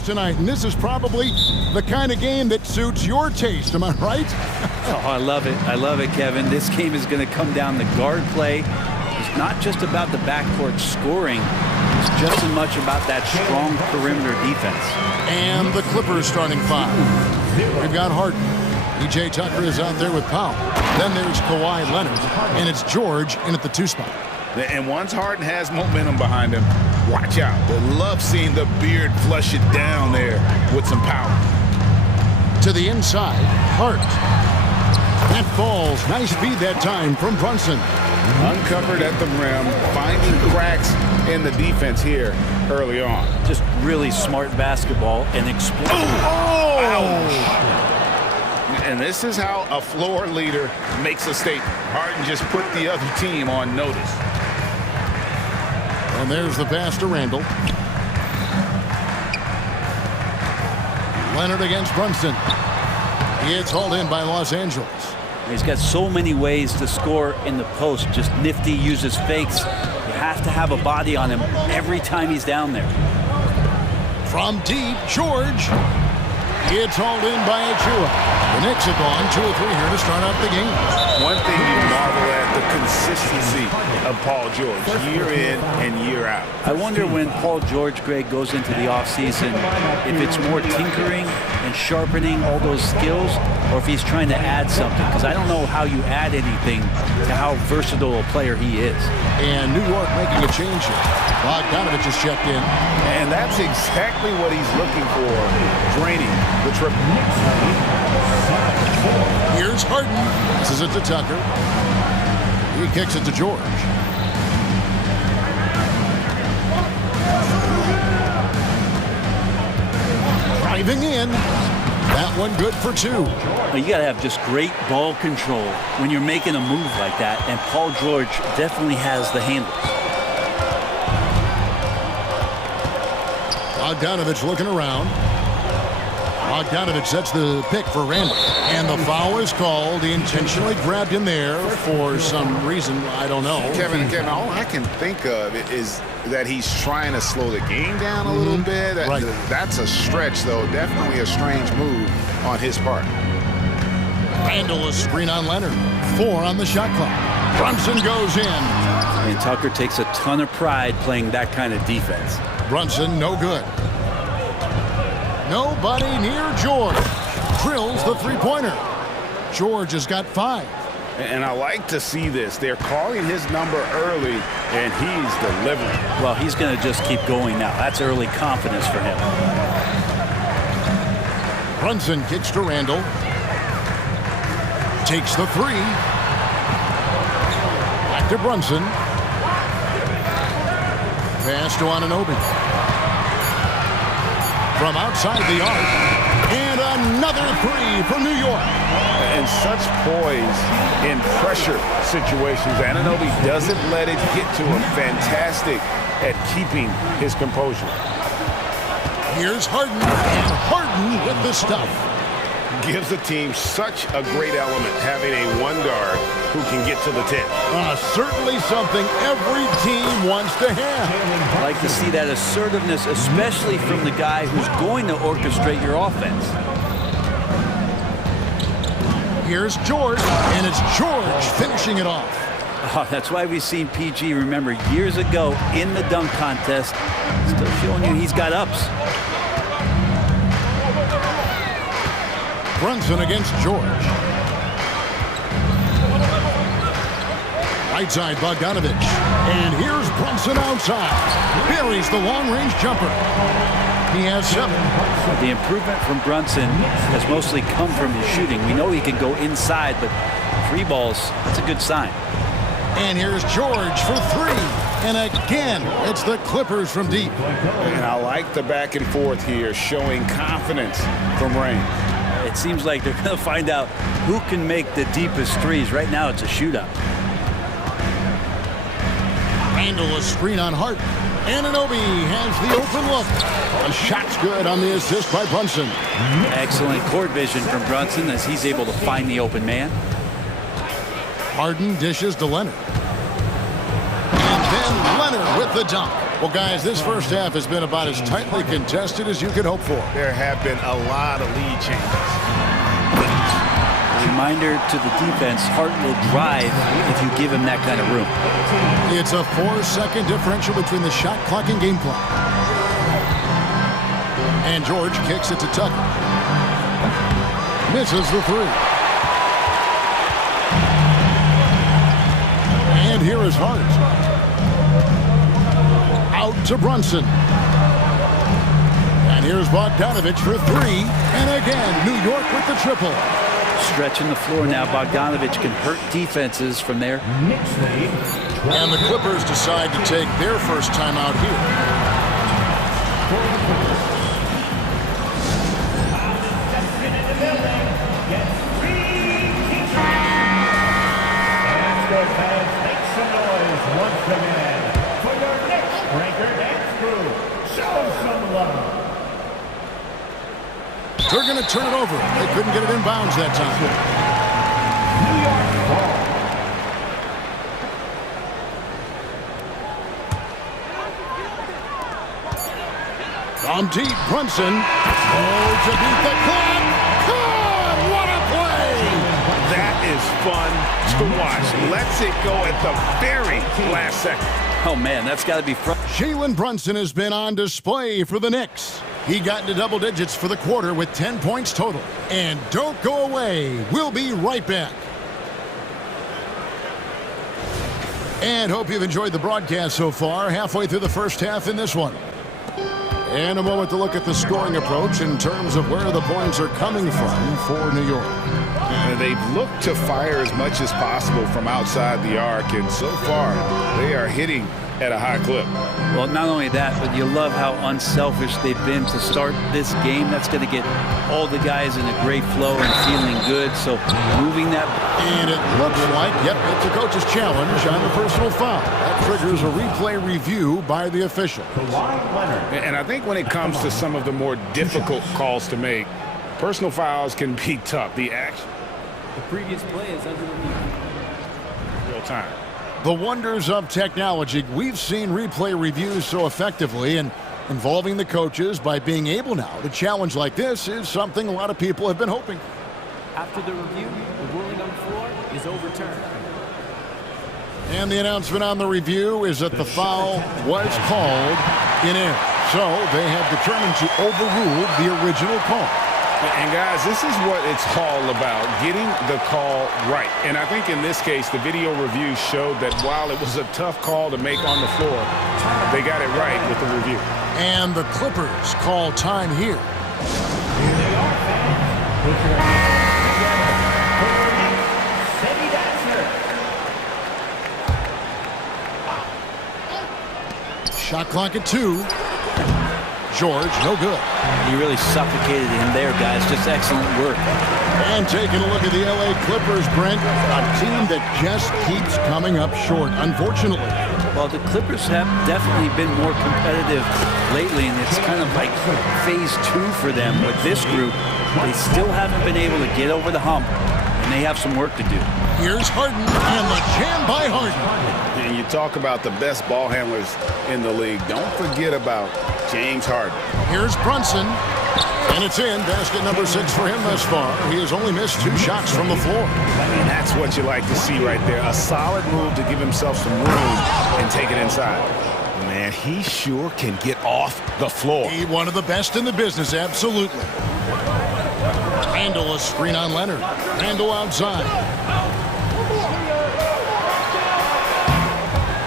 sports tonight, and this is probably the kind of game that suits your taste. Am I right? Oh, I love it. I love it, Kevin. This game is going to come down to guard play. It's not just about the backcourt scoring. It's just as much about that strong perimeter defense. And the Clippers starting five. We've got Harden. PJ Tucker is out there with Powell. Then there's Kawhi Leonard, and it's George in at the 2 spot. And once Harden has momentum behind him, watch out. They love seeing the beard flush it down there with some power. To the inside, Hart. That falls. Nice feed that time from Brunson. Uncovered at the rim, finding cracks in the defense here early on. Just really smart basketball and explosive. Oh! Ouch. And this is how a floor leader makes a statement. Harden just put the other team on notice. And there's the pass to Randall. Leonard against Brunson. It's hauled in by Los Angeles. He's got so many ways to score in the post. Just nifty, uses fakes. You have to have a body on him every time he's down there. From deep, George. It's hauled in by Achua. The Knicks have gone 2 or 3 here to start out the game. One thing you marvel at, the consistency of Paul George, year in and year out. I wonder when Paul George, Greg, goes into the offseason, if it's more tinkering and sharpening all those skills, or if he's trying to add something. Because I don't know how you add anything to how versatile a player he is. And New York making a change here. Bogdanovich is checked in. And that's exactly what he's looking for, draining the triple. Here's Harden. This is it to Tucker. He kicks it to George. Driving in. That one good for 2. You got to have just great ball control when you're making a move like that, and Paul George definitely has the handles. Bogdanovich looking around. Bogdanovich sets the pick for Randall. And the foul is called. He intentionally grabbed him there for some reason. I don't know. Kevin, all I can think of is that he's trying to slow the game down a little bit. Right. That's a stretch, though. Definitely a strange move on his part. Randall a screen on Leonard. 4 on the shot clock. Brunson goes in. And Tucker takes a ton of pride playing that kind of defense. Brunson, no good. Nobody near George. Drills the 3-pointer. George has got 5. And I like to see this. They're calling his number early, and he's delivering. Well, he's going to just keep going now. That's early confidence for him. Brunson kicks to Randall. Takes the 3. Back to Brunson. Pass to Anunoby. From outside the arc. And another 3 for New York. And such poise in pressure situations. Anunoby doesn't let it get to him. Fantastic at keeping his composure. Here's Harden. And Harden with the stuff. Gives the team such a great element having a 1 guard who can get to the 10. Certainly something every team wants to have. I like to see that assertiveness, especially from the guy who's going to orchestrate your offense. Here's George, and it's George finishing it off. Oh, that's why we've seen PG, remember, years ago in the dunk contest, still showing you he's got ups. Brunson against George. Right side, Bogdanovich. And here's Brunson outside. Buries the long-range jumper. He has 7. The improvement from Brunson has mostly come from his shooting. We know he can go inside, but 3 balls, that's a good sign. And here's George for 3. And again, it's the Clippers from deep. And I like the back and forth here, showing confidence from range. It seems like they're going to find out who can make the deepest threes. Right now, it's a shootout. Randall a screen on Hart. Anunoby has the open look. A shot's good on the assist by Brunson. Excellent court vision from Brunson as he's able to find the open man. Harden dishes to Leonard. And then Leonard with the dunk. Well, guys, this first half has been about as tightly contested as you could hope for. There have been a lot of lead changes. Reminder to the defense, Hart will drive if you give him that kind of room. It's a 4-second differential between the shot clock and game clock. And George kicks it to Tucker. Misses the three. And here is Hart. Out to Brunson. And here's Bogdanovich for three. And again, New York with the triple. Stretching the floor now. Bogdanovich can hurt defenses from there. And the Clippers decide to take their first timeout here. Make some noise once again for your next ranker dance crew. Show some love. They're going to turn it over. They couldn't get it inbounds that time. New York ball. On deep, Brunson. Oh, to beat the clock. God, what a play! That is fun to watch. Lets it go at the very last second. Oh, man, that's got to be fun. Jalen Brunson has been on display for the Knicks. He got into double digits for the quarter with 10 points total. And don't go away. We'll be right back. And hope you've enjoyed the broadcast so far. Halfway through the first half in this one. And a moment to look at the scoring approach in terms of where the points are coming from for New York. They've looked to fire as much as possible from outside the arc, and so far they are hitting at a high clip. Well, not only that, but you love how unselfish they've been to start this game. That's going to get all the guys in a great flow and feeling good. So moving that. And it looks like, yep, it's a coach's challenge on the personal foul. That triggers a replay review by the official. And I think when it comes to some of the more difficult calls to make, personal fouls can be tough. The action. The previous play is under review. Real time. The wonders of technology. We've seen replay reviews so effectively, and involving the coaches by being able now to challenge like this is something a lot of people have been hoping. After the review, the ruling on the floor is overturned. And the announcement on the review is that the foul was called in error. So they have determined to overrule the original call. And guys, this is what it's all about, getting the call right. And I think in this case, the video review showed that while it was a tough call to make on the floor, they got it right with the review. And the Clippers call time here. Shot clock at 2. George, no good. He really suffocated him there, guys. Just excellent work. And taking a look at the LA Clippers, Brent, a team that just keeps coming up short, unfortunately. Well, the Clippers have definitely been more competitive lately, and it's kind of like phase 2 for them with this group. They still haven't been able to get over the hump, and they have some work to do. Here's Harden, and the jam by Harden. And you talk about the best ball handlers in the league. Don't forget about James Harden. Here's Brunson, and it's in. Basket number 6 for him thus far. He has only missed 2 shots from the floor. And that's what you like to see right there. A solid move to give himself some room and take it inside. Man, he sure can get off the floor. He one of the best in the business, absolutely. Randall, a screen on Leonard. Randall outside.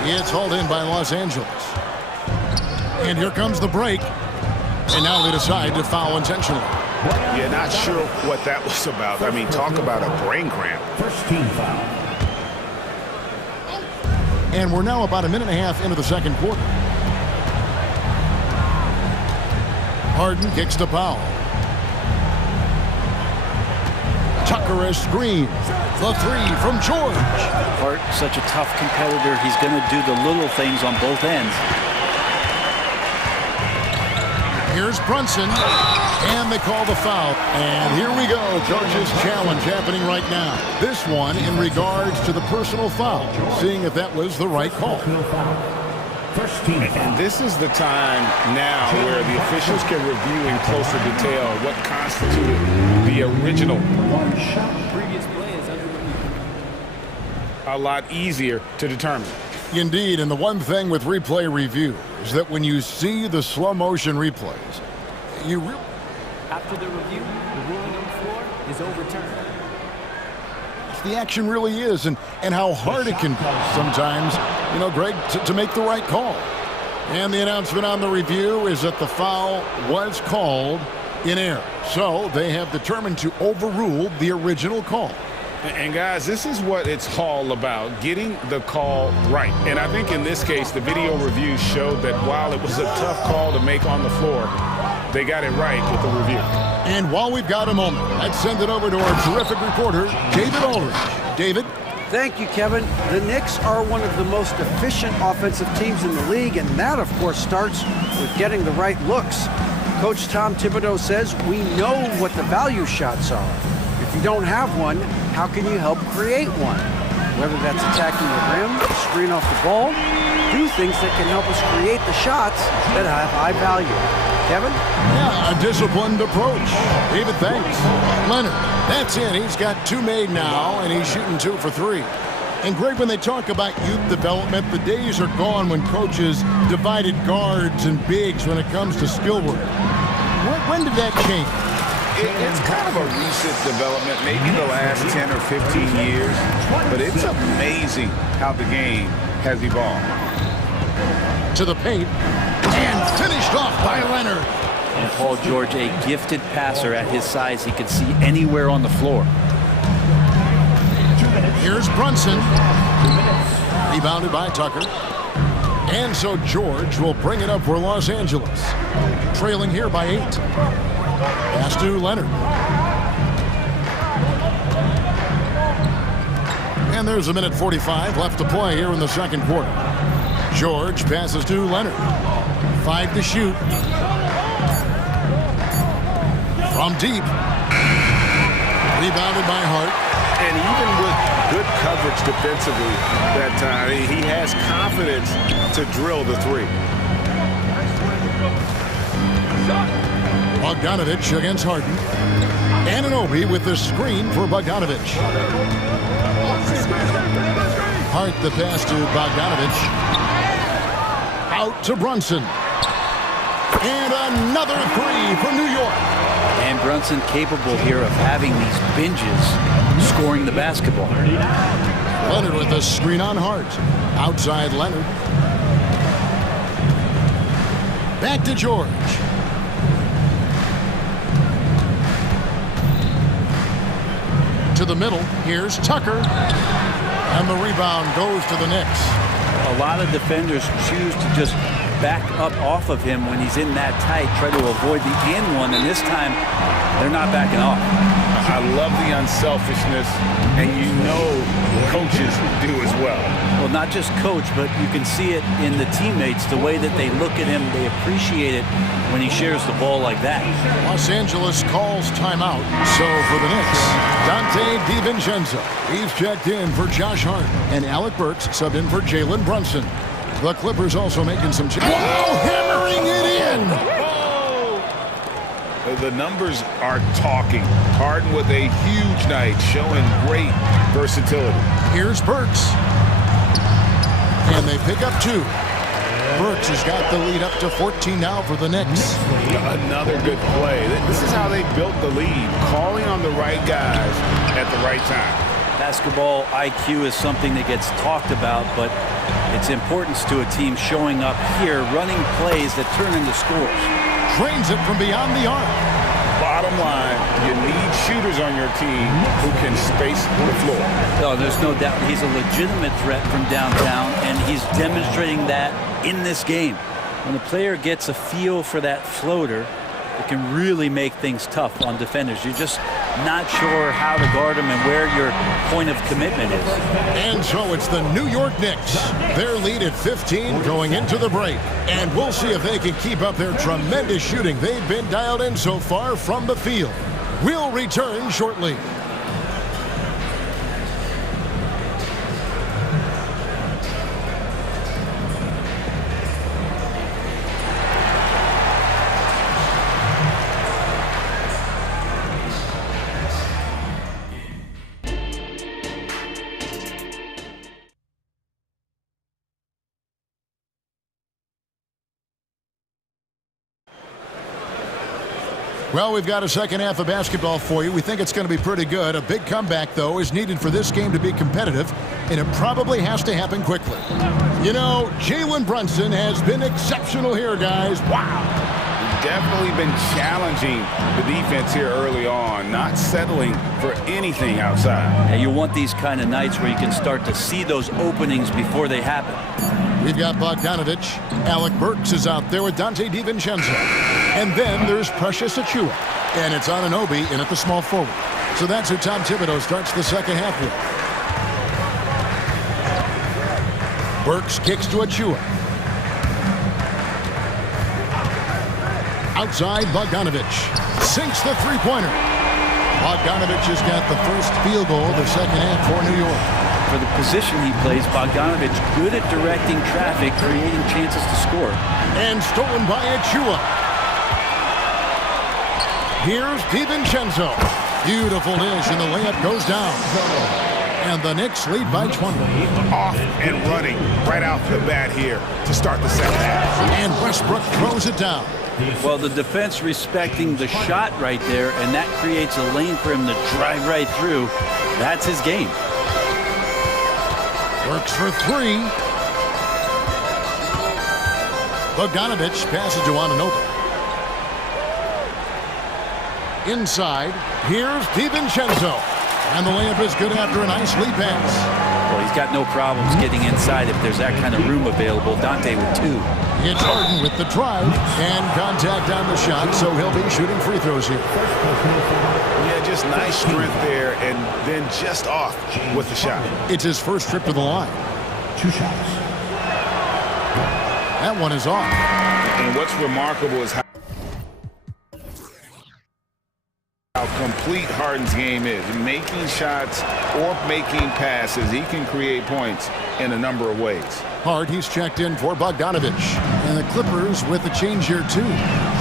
It's hauled in by Los Angeles. And here comes the break. And now they decide to foul intentionally. Yeah, not sure what that was about. I mean, talk about a brain cramp. First team foul. And we're now about a minute and a half into the second quarter. Harden kicks to Powell. Tucker is screen. The 3 from George. Hart, such a tough competitor. He's going to do the little things on both ends. Here's Brunson, and they call the foul. And here we go, coach's challenge happening right now. This one in regards to the personal foul, seeing if that was the right call. First team foul. And this is the time now where the officials can review in closer detail what constituted the original. One shot. Previous play is under review. A lot easier to determine. Indeed, and the one thing with replay review is that when you see the slow motion replays, you really After the review, the ruling on the floor is overturned. the action really is and how hard it can be sometimes, you know, Greg, to make the right call. And the announcement on the review is that the foul was called in error. So they have determined to overrule the original call. And guys, this is what it's all about, getting the call right. And I think in this case, the video review showed that while it was a tough call to make on the floor, they got it right with the review. And while we've got a moment, let's send it over to our terrific reporter, David Aldridge. David? Thank you, Kevin. The Knicks are one of the most efficient offensive teams in the league, and that, of course, starts with getting the right looks. Coach Tom Thibodeau says we know what the value shots are. If you don't have one, how can you help create one? Whether that's attacking the rim, screen off the ball, do things that can help us create the shots that have high value. Kevin? Yeah, a disciplined approach. David, thanks. Leonard, that's it. He's got 2 made now, and he's shooting 2 for 3. And Greg, when they talk about youth development, the days are gone when coaches divided guards and bigs when it comes to skill work. When did that change? It's kind of a recent development, maybe the last 10 or 15 years, but it's amazing how the game has evolved. To the paint, and finished off by Leonard. And Paul George, a gifted passer at his size. He can see anywhere on the floor. Here's Brunson. Rebounded by Tucker. And so George will bring it up for Los Angeles. Trailing here by 8. Pass to Leonard. And there's a minute 45 left to play here in the second quarter. George passes to Leonard. 5 to shoot. From deep. Rebounded by Hart. And even with good coverage defensively that time, he has confidence to drill the 3. Bogdanovich against Harden. Anunoby with the screen for Bogdanovich. Hart the pass to Bogdanovich. Out to Brunson. And another 3 for New York. And Brunson capable here of having these binges, scoring the basketball. Leonard with the screen on Hart. Outside Leonard. Back to George. To the middle. Here's Tucker. And the rebound goes to the Knicks. A lot of defenders choose to just back up off of him when he's in that tight, try to avoid the and one, and this time they're not backing off. I love the unselfishness, and you know coaches do as well. Well, not just coach, but you can see it in the teammates, the way that they look at him, they appreciate it when he shares the ball like that. Los Angeles calls timeout. So for the Knicks, Dante DiVincenzo. He's checked in for Josh Hart, and Alec Burks subbed in for Jalen Brunson. The Clippers also making some changes. Wow, hammering it in! The numbers are talking. Harden with a huge night, showing great versatility. Here's Burks. And they pick up 2. Burks has got the lead up to 14 now for the Knicks. Another good play. This is how they built the lead, calling on the right guys at the right time. Basketball IQ is something that gets talked about, but its importance to a team showing up here, running plays that turn into scores. Trains it from beyond the arc. Bottom line, you need shooters on your team who can space the floor. Oh, there's no doubt he's a legitimate threat from downtown, and he's demonstrating that in this game. When a player gets a feel for that floater, it can really make things tough on defenders. You're just not sure how to guard them and where your point of commitment is. And so it's the New York Knicks. Their lead at 15 going into the break. And we'll see if they can keep up their tremendous shooting they've been dialed in so far from the field. We'll return shortly. Well, we've got a second half of basketball for you. We think it's going to be pretty good. A big comeback, though, is needed for this game to be competitive, and it probably has to happen quickly. You know, Jalen Brunson has been exceptional here, guys. Wow. Definitely been challenging the defense here early on, not settling for anything outside. And you want these kind of nights where you can start to see those openings before they happen. We've got Bogdanovich. Alec Burks is out there with Dante DiVincenzo. And then there's Precious Achiuwa. And it's Anunoby in at the small forward. So that's who Tom Thibodeau starts the second half with. Burks kicks to Achiuwa. Outside, Bogdanovich sinks the three-pointer. Bogdanovich has got the first field goal of the second half for New York. For the position he plays, Bogdanovich good at directing traffic, creating chances to score. And stolen by Achiuwa. Here's DiVincenzo. Beautiful dish, and the layup goes down. And the Knicks lead by 20. Off and running right out the bat here to start the second half. And Westbrook throws it down. Well, the defense respecting the shot right there, and that creates a lane for him to drive right through. That's his game. Works for three. Bogdanovich passes to Anunoby. Inside, here's DiVincenzo. And the layup is good after a nice lead pass. Well, he's got no problems getting inside if there's that kind of room available. Dante with two. It's Harden with the drive and contact on the shot, so he'll be shooting free throws here. Yeah, just nice strength there, and then just off with the shot. It's his first trip to the line. 2 shots. That one is off. And what's remarkable is how complete Harden's game is. Making shots or making passes, he can create points in a number of ways. Hard, he's checked in for Bogdanovich. And the Clippers with the change here, too.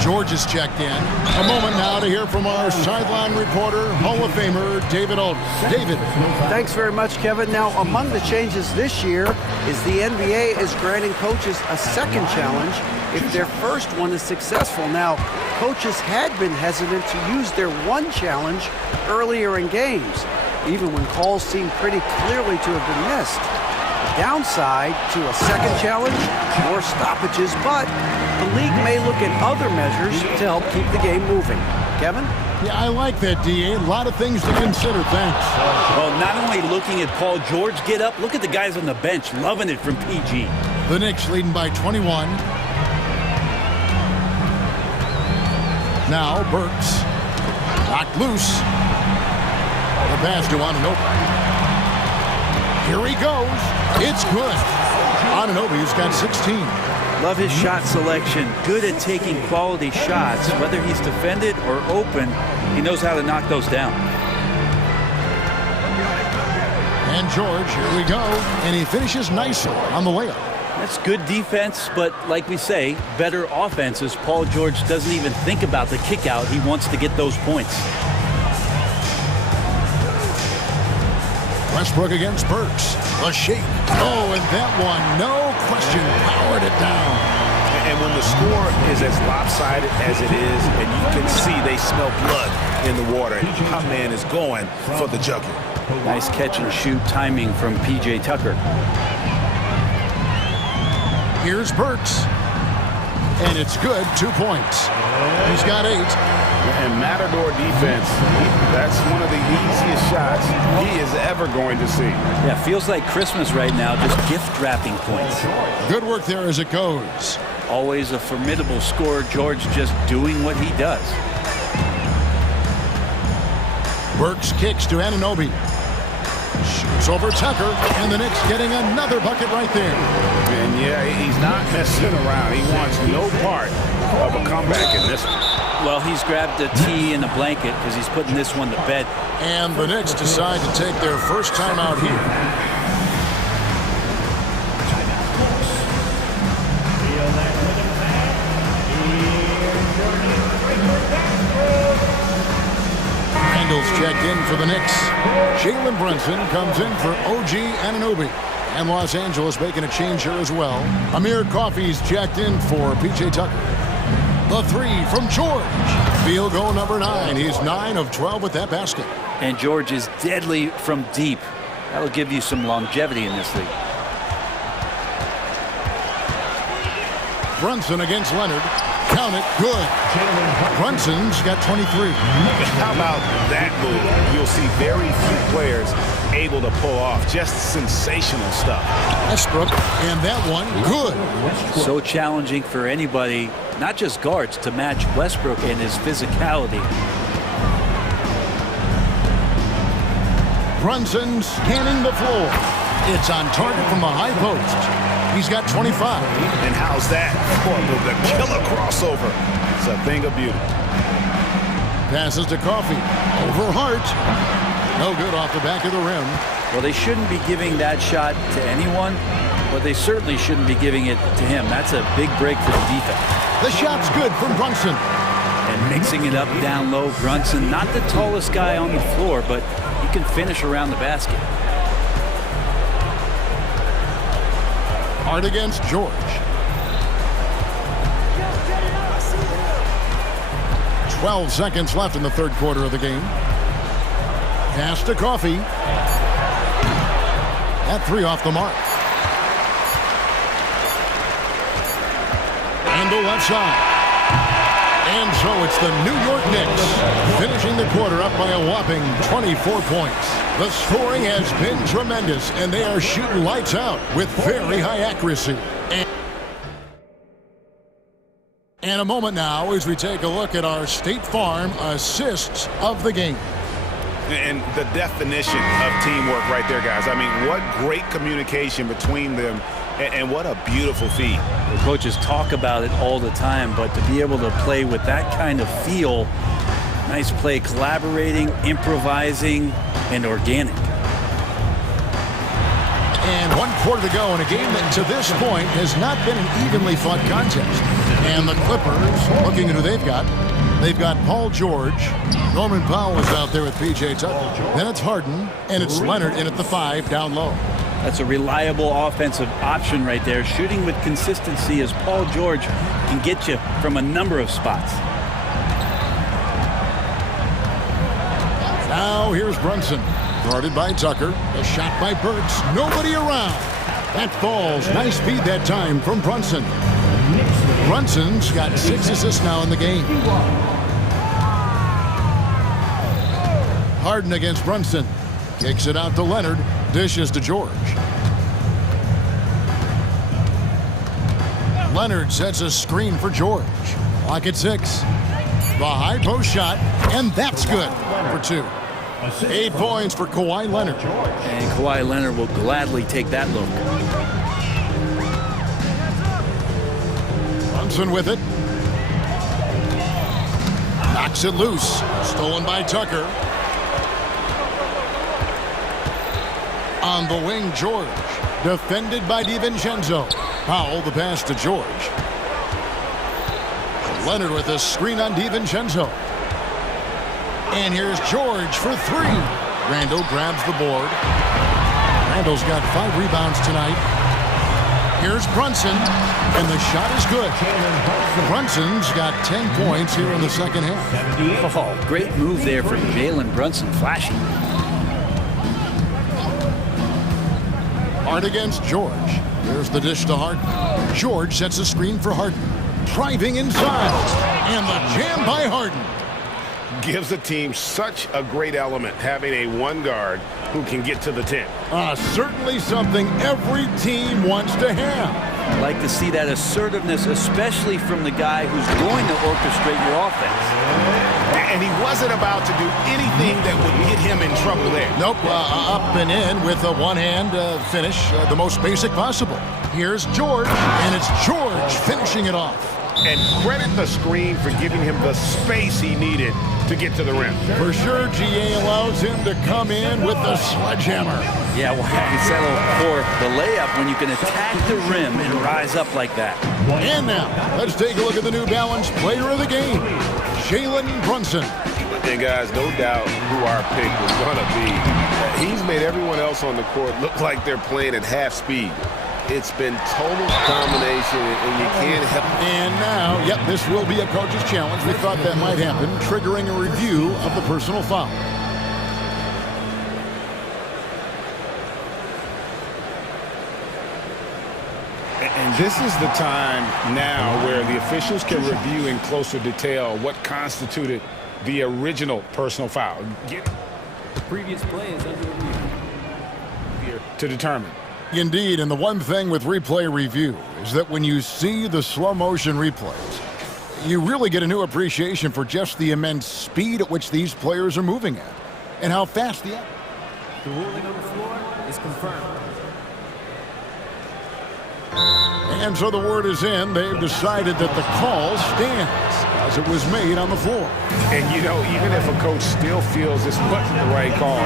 George is checked in. A moment now to hear from our sideline reporter, Hall of Famer, David Aldridge. David. Thanks very much, Kevin. Now, among the changes this year is the NBA is granting coaches a second challenge if their first one is successful. Now, coaches had been hesitant to use their one challenge earlier in games, even when calls seemed pretty clearly to have been missed. Downside to a second challenge, more stoppages, but the league may look at other measures to help keep the game moving. Kevin? Yeah, I like that, D.A. A lot of things to consider. Thanks. Well, not only looking at Paul George get up, look at the guys on the bench loving it from PG. The Knicks leading by 21. Now Burks. Knocked loose. The pass to Anunoby. Here he goes. It's good. Anunoby's got 16. Love his shot selection. Good at taking quality shots. Whether he's defended or open, he knows how to knock those down. And George, here we go. And he finishes nicely on the layup. That's good defense, but like we say, better offenses. Paul George doesn't even think about the kick out. He wants to get those points. Westbrook against Burks. A shake. Oh, and that one, no question, powered it down. And when the score is as lopsided as it is, and you can see they smell blood in the water, my man is going for the jugular. Nice catch and shoot timing from P.J. Tucker. Here's Burks. And it's good, 2 points. He's got 8. And Matador defense, that's one of the easiest shots he is ever going to see. Yeah, feels like Christmas right now, just gift wrapping points. Good work there as it goes. Always a formidable scorer. George just doing what he does. Burks kicks to Anunoby. Shoots over Tucker, and the Knicks getting another bucket right there. And yeah, he's not messing around. He wants no part of a comeback in this one. Well, he's grabbed a tee and a blanket because he's putting this one to bed. And the Knicks decide to take their first time out here. Checked in for the Knicks. Jalen Brunson comes in for OG Anunoby. And Los Angeles making a change here as well. Amir Coffey's checked in for P.J. Tucker. The three from George. Field goal number 9. He's 9 of 12 with that basket. And George is deadly from deep. That'll give you some longevity in this league. Brunson against Leonard. Count it. Good. Brunson's got 23. How about that move? You'll see very few players able to pull off just sensational stuff. Westbrook, and that one, good. So challenging for anybody, not just guards, to match Westbrook and his physicality. Brunson scanning the floor. It's on target from the high post. He's got 25. And how's that? Oh, the killer crossover. It's a thing of beauty. Passes to Coffee. Over Hart. No good off the back of the rim. Well, they shouldn't be giving that shot to anyone, but they certainly shouldn't be giving it to him. That's a big break for the defense. The shot's good from Brunson. And mixing it up down low, Brunson, not the tallest guy on the floor, but he can finish around the basket. Hart against George. 12 seconds left in the third quarter of the game. Pass to Coffee. That three off the mark. And the left side. And so it's the New York Knicks finishing the quarter up by a whopping 24 points. The scoring has been tremendous, and they are shooting lights out with very high accuracy. And a moment now as we take a look at our State Farm assists of the game. And the definition of teamwork right there, guys. I mean, what great communication between them, and what a beautiful feed. The coaches talk about it all the time, but to be able to play with that kind of feel, nice play, collaborating, improvising, and organic. And 1 quarter to go in a game that to this point has not been an evenly fought contest. And the Clippers, looking at who they've got Paul George. Norman Powell is out there with P.J. Tucker. Then it's Harden, and it's Leonard in at the 5 down low. That's a reliable offensive option right there. Shooting with consistency as Paul George can get you from a number of spots. Now here's Brunson. Guarded by Tucker. A shot by Burks. Nobody around. That falls. Nice feed that time from Brunson. Brunson's got 6 assists now in the game. Harden against Brunson. Kicks it out to Leonard. Dishes to George. Leonard sets a screen for George. Clock at 6. The high post shot, and that's good for 2. 8 points for Kawhi Leonard. And Kawhi Leonard will gladly take that look. Brunson with it. Knocks it loose. Stolen by Tucker. On the wing, George. Defended by DiVincenzo. Powell, the pass to George. Leonard with a screen on DiVincenzo. And here's George for 3. Randall grabs the board. Randall's got 5 rebounds tonight. Here's Brunson, and the shot is good. Brunson's got 10 points here in the second half. Oh, great move there from Jalen Brunson, flashing. Hart against George. Here's the dish to Harden. George sets a screen for Harden. Driving inside. And the jam by Harden. Gives a team such a great element, having a one guard who can get to the 10. Certainly something every team wants to have. I'd like to see that assertiveness, especially from the guy who's going to orchestrate your offense. And he wasn't about to do anything that would get him in trouble there. Nope, up and in with a one-hand finish, the most basic possible. Here's George, and it's George finishing it off. And credit the screen for giving him the space he needed to get to the rim. For sure, GA allows him to come in with the sledgehammer. Yeah, well, you settle for the layup when you can attack the rim and rise up like that. And now, let's take a look at the New Balance player of the game, Jalen Brunson. And guys, no doubt who our pick was going to be. He's made everyone else on the court look like they're playing at half speed. It's been total domination, and you can't help. And now, yep, this will be a coach's challenge. We thought that might happen, triggering a review of the personal foul. And this is the time now where the officials can review in closer detail what constituted the original personal foul. The previous play is under review. To determine. Indeed, and the one thing with replay review is that when you see the slow motion replays, you really get a new appreciation for just the immense speed at which these players are moving at and how fast the ruling on the floor is confirmed. And so the word is in. They've decided that the call stands as it was made on the floor. And, you know, even if a coach still feels this wasn't the right call,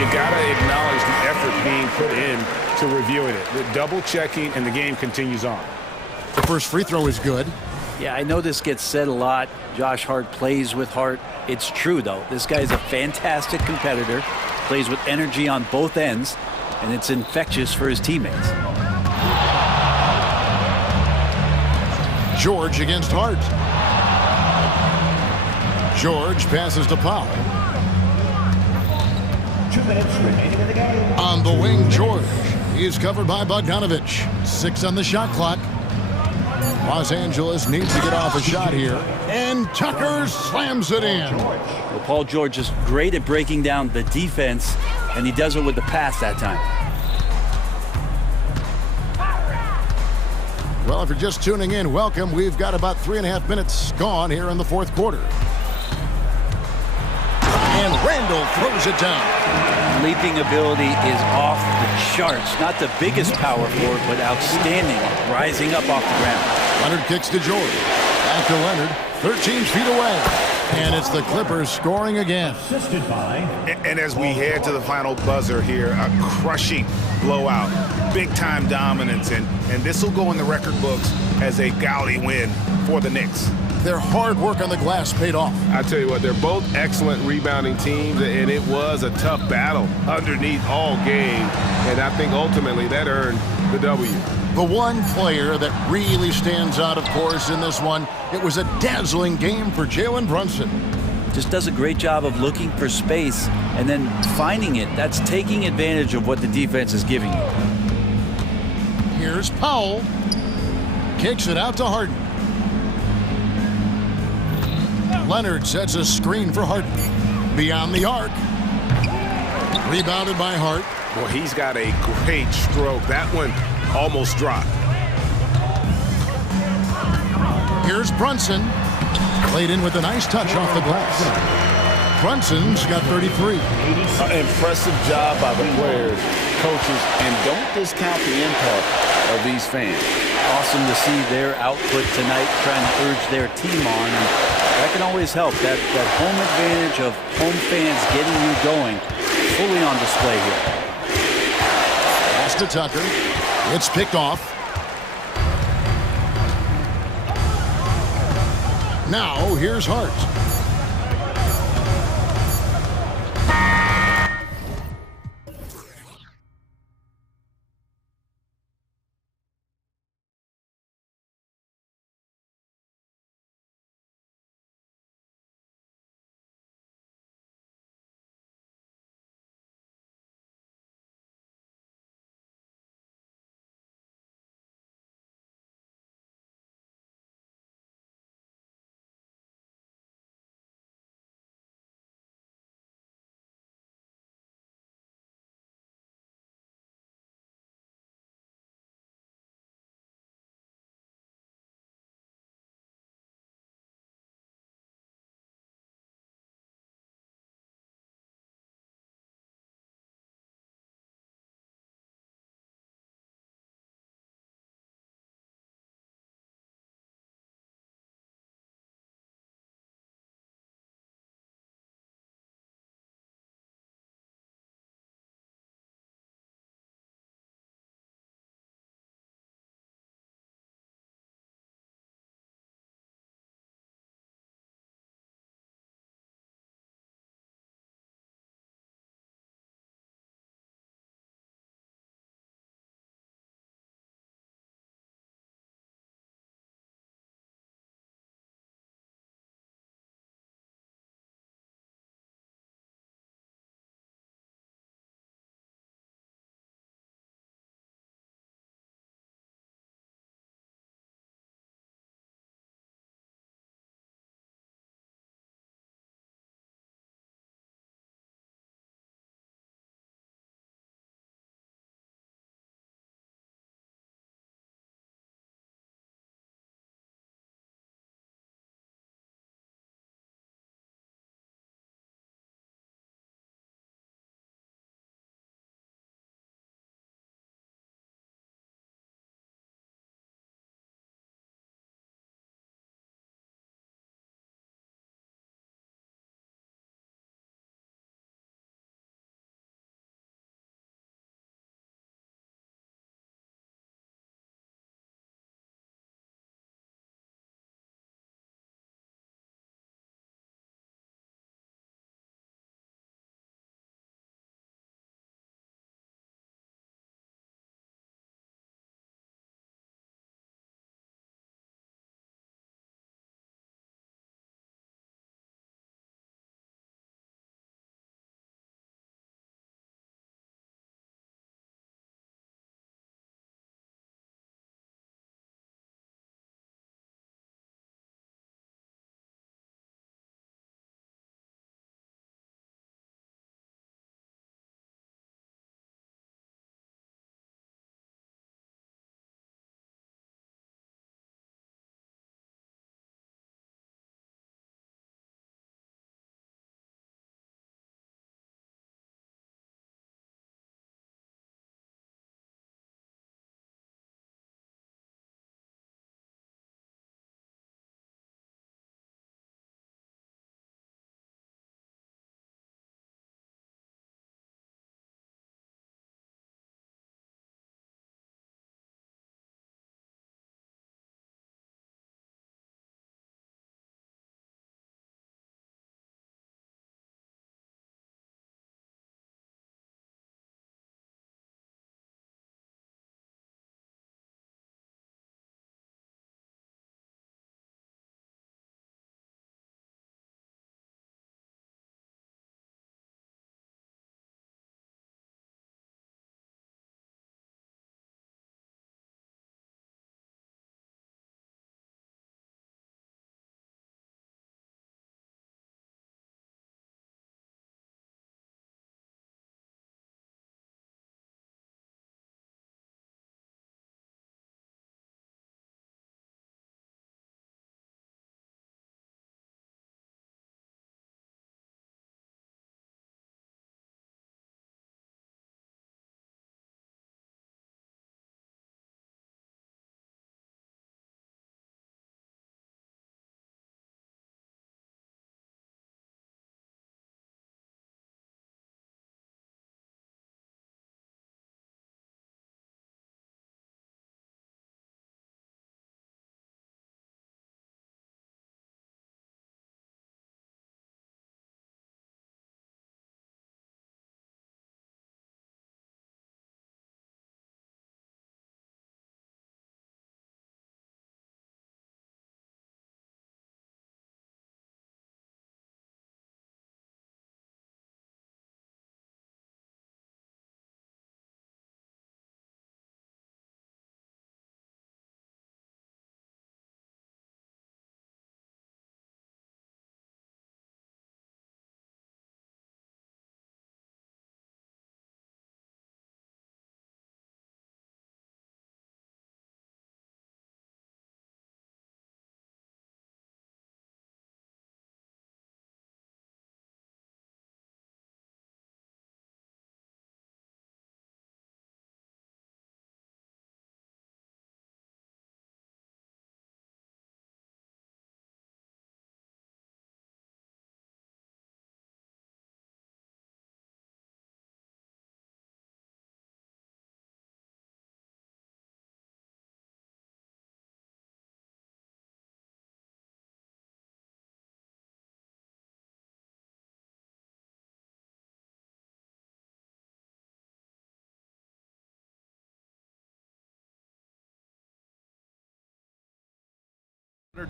you got to acknowledge the effort being put in to reviewing it. The double checking, and the game continues on. The first free throw is good. Yeah, I know this gets said a lot. Josh Hart plays with heart. It's true, though. This guy is a fantastic competitor, plays with energy on both ends, and it's infectious for his teammates. George against Hart. George passes to Powell. 2 minutes remaining in the game. On the wing, George. He is covered by Bogdanovich. 6 on the shot clock. Los Angeles needs to get off a shot here. And Tucker slams it in. Well, Paul George is great at breaking down the defense, and he does it with the pass that time. Well, if you're just tuning in, welcome. We've got about 3.5 minutes gone here in the fourth quarter. And Randall throws it down. Leaping ability is off the charts. Not the biggest power forward, but outstanding, rising up off the ground. Leonard kicks to George. Back to Leonard, 13 feet away. And it's the Clippers scoring again. Assisted by. And as we head to the final buzzer here, a crushing blowout, big-time dominance, and this will go in the record books as a gaudy win for the Knicks. Their hard work on the glass paid off. I tell you what, they're both excellent rebounding teams, and it was a tough battle underneath all game, and I think ultimately that earned the W. The one player that really stands out, of course, in this one, it was a dazzling game for Jalen Brunson. Just does a great job of looking for space and then finding it. That's taking advantage of what the defense is giving you. Here's Powell. Kicks it out to Harden. Leonard sets a screen for Harden. Beyond the arc. Rebounded by Hart. Well, he's got a great stroke. That one almost dropped. Here's Brunson. Played in with a nice touch off the glass. Brunson's got 33. Impressive job by the players, coaches, and don't discount the impact of these fans. Awesome to see their output tonight, trying to urge their team on. And that can always help. That home advantage of home fans getting you going, fully on display here. Pass to Tucker. It's picked off. Now, here's Hart.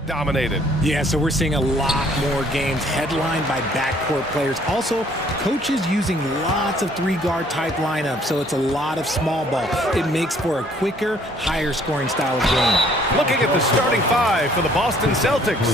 Dominated. Yeah, so we're seeing a lot more games headlined by backcourt players. Also, coaches using lots of three-guard type lineups, so it's a lot of small ball. It makes for a quicker, higher-scoring style of game. Looking at the starting five for the Boston Celtics.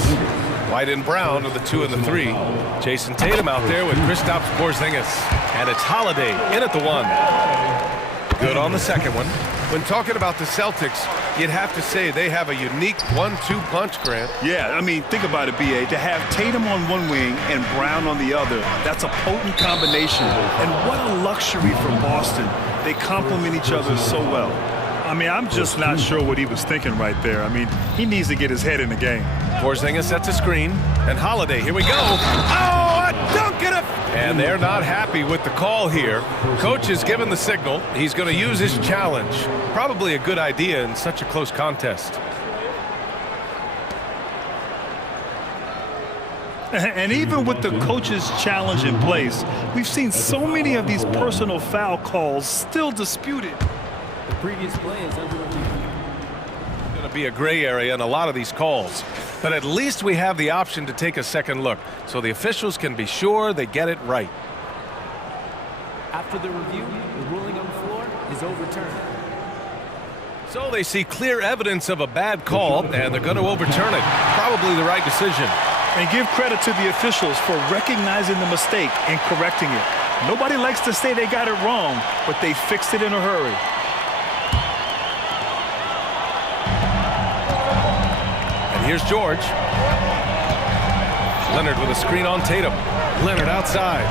White and Brown are the 2 and the 3. Jason Tatum out there with Kristaps Porzingis. And it's Holiday in at the 1. Good on the second one. When talking about the Celtics, you'd have to say they have a unique 1-2 punch, Grant. Yeah, I mean, think about it, B.A. To have Tatum on one wing and Brown on the other, that's a potent combination. And what a luxury for Boston. They complement each other so well. I mean, I'm just not sure what he was thinking right there. I mean, he needs to get his head in the game. Porzingis sets a screen, and Holiday, here we go. Oh, a dunk and a... And they're not happy with the call here. Coach has given the signal. He's going to use his challenge. Probably a good idea in such a close contest. And even with the coach's challenge in place, we've seen so many of these personal foul calls still disputed. The previous play is under review. Going to be a gray area in a lot of these calls. But at least we have the option to take a second look, so the officials can be sure they get it right. After the review, the ruling on the floor is overturned. So they see clear evidence of a bad call, and they're going to overturn it. Probably the right decision. And give credit to the officials for recognizing the mistake and correcting it. Nobody likes to say they got it wrong, but they fixed it in a hurry. Here's George. Leonard with a screen on Tatum. Leonard outside.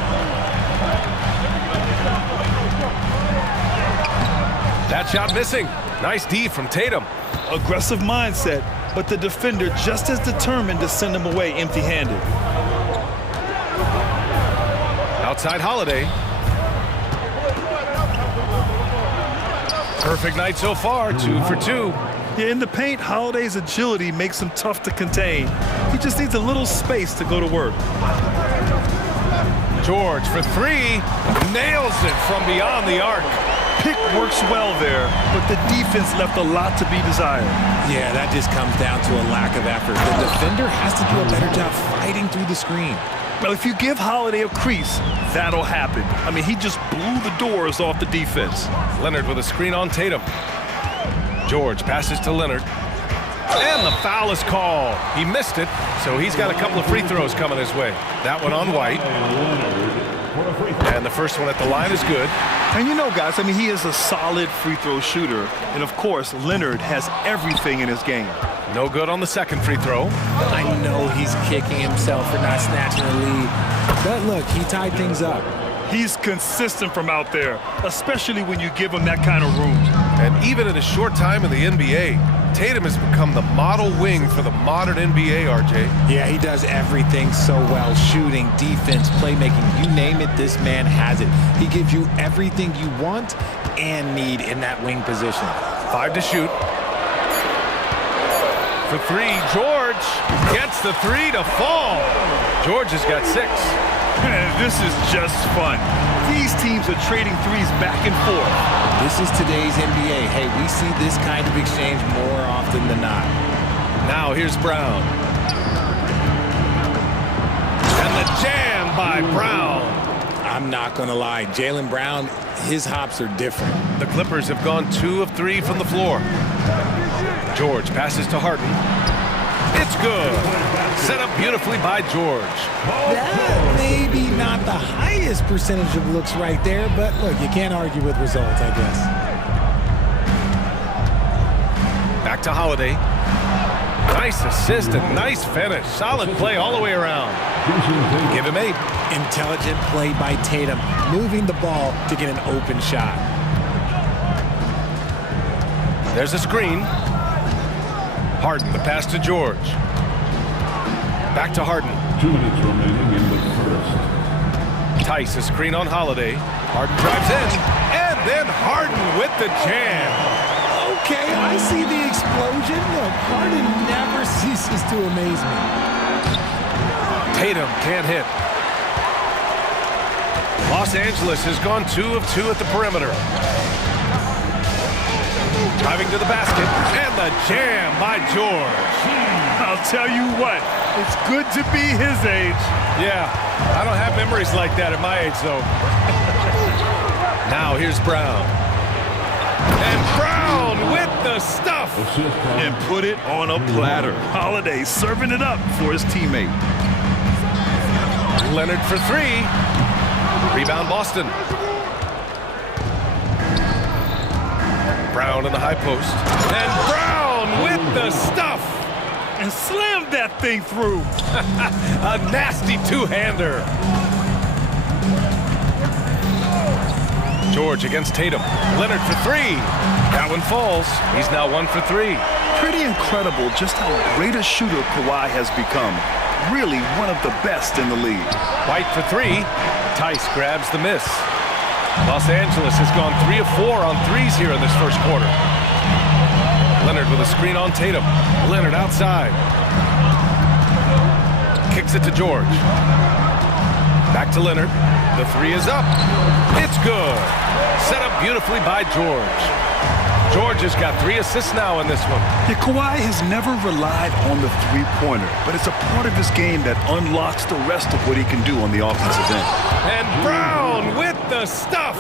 That shot missing. Nice D from Tatum. Aggressive mindset, but the defender just as determined to send him away empty-handed. Outside Holiday. Perfect night so far, 2 for 2. Yeah, in the paint, Holiday's agility makes him tough to contain. He just needs a little space to go to work. George for 3, nails it from beyond the arc. Pick works well there, but the defense left a lot to be desired. Yeah, that just comes down to a lack of effort. The defender has to do a better job fighting through the screen. Well, if you give Holiday a crease, that'll happen. I mean, he just blew the doors off the defense. Leonard with a screen on Tatum. George passes to Leonard. And the foul is called. He missed it, so he's got a couple of free throws coming his way. That one on White. And the first one at the line is good. And you know, guys, I mean, he is a solid free throw shooter. And, of course, Leonard has everything in his game. No good on the second free throw. I know he's kicking himself for not snatching the lead. But look, he tied things up. He's consistent from out there, especially when you give him that kind of room. And even in a short time in the NBA, Tatum has become the model wing for the modern NBA, RJ. Yeah, he does everything so well. Shooting, defense, playmaking, you name it, this man has it. He gives you everything you want and need in that wing position. 5 to shoot. For 3, George gets the 3 to fall. George has got 6. This is just fun. These teams are trading threes back and forth. This is today's NBA. Hey, we see this kind of exchange more often than not. Now here's Brown. And the jam by Brown. I'm not going to lie. Jaylen Brown, his hops are different. The Clippers have gone 2 of 3 from the floor. George passes to Harden. It's good. Set up beautifully by George. That maybe not the highest percentage of looks right there, but look, you can't argue with results, I guess. Back to Holiday. Nice assist and nice finish. Solid play all the way around. Give him 8. Intelligent play by Tatum, moving the ball to get an open shot. There's a screen. Harden, the pass to George. Back to Harden. 2 minutes remaining in the first. Tice, a screen on Holiday. Harden drives in, and then Harden with the jam. Okay, I see the explosion. Look, Harden never ceases to amaze me. Tatum can't hit. Los Angeles has gone 2 of 2 at the perimeter. Driving to the basket, and the jam by George. I'll tell you what, it's good to be his age. Yeah, I don't have memories like that at my age, though. Now here's Brown. And Brown with the stuff. And put it on a platter. Holiday serving it up for his teammate. Leonard for three. Rebound Boston. Brown in the high post. And Brown with the stuff. And slammed that thing through. A nasty two-hander. George against Tatum. Leonard for three. That one falls. He's now 1 for 3. Pretty incredible just how great a shooter Kawhi has become. Really one of the best in the league. White for three. Tice grabs the miss. Los Angeles has gone 3 of 4 on threes here in this first quarter. Leonard with a screen on Tatum. Leonard outside. Kicks it to George. Back to Leonard. The three is up. It's good. Set up beautifully by George. George has got 3 assists now in this one. Yeah, Kawhi has never relied on the three-pointer, but it's a part of his game that unlocks the rest of what he can do on the offensive end. And Brown with the stuff.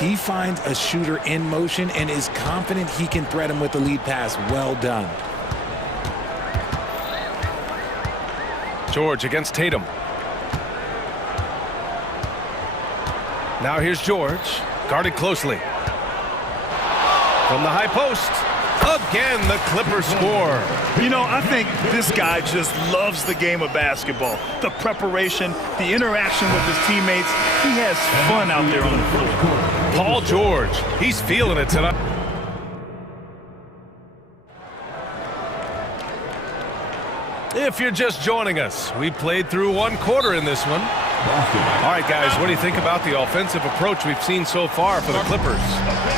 He finds a shooter in motion and is confident he can thread him with the lead pass. Well done. George against Tatum. Now here's George, guarded closely. From the high post, again the Clippers score. You know, I think this guy just loves the game of basketball. The preparation, the interaction with his teammates. He has fun out there on the floor. Paul George, he's feeling it tonight. If you're just joining us, we played through 1 quarter in this one. All right, guys, what do you think about the offensive approach we've seen so far for the Clippers?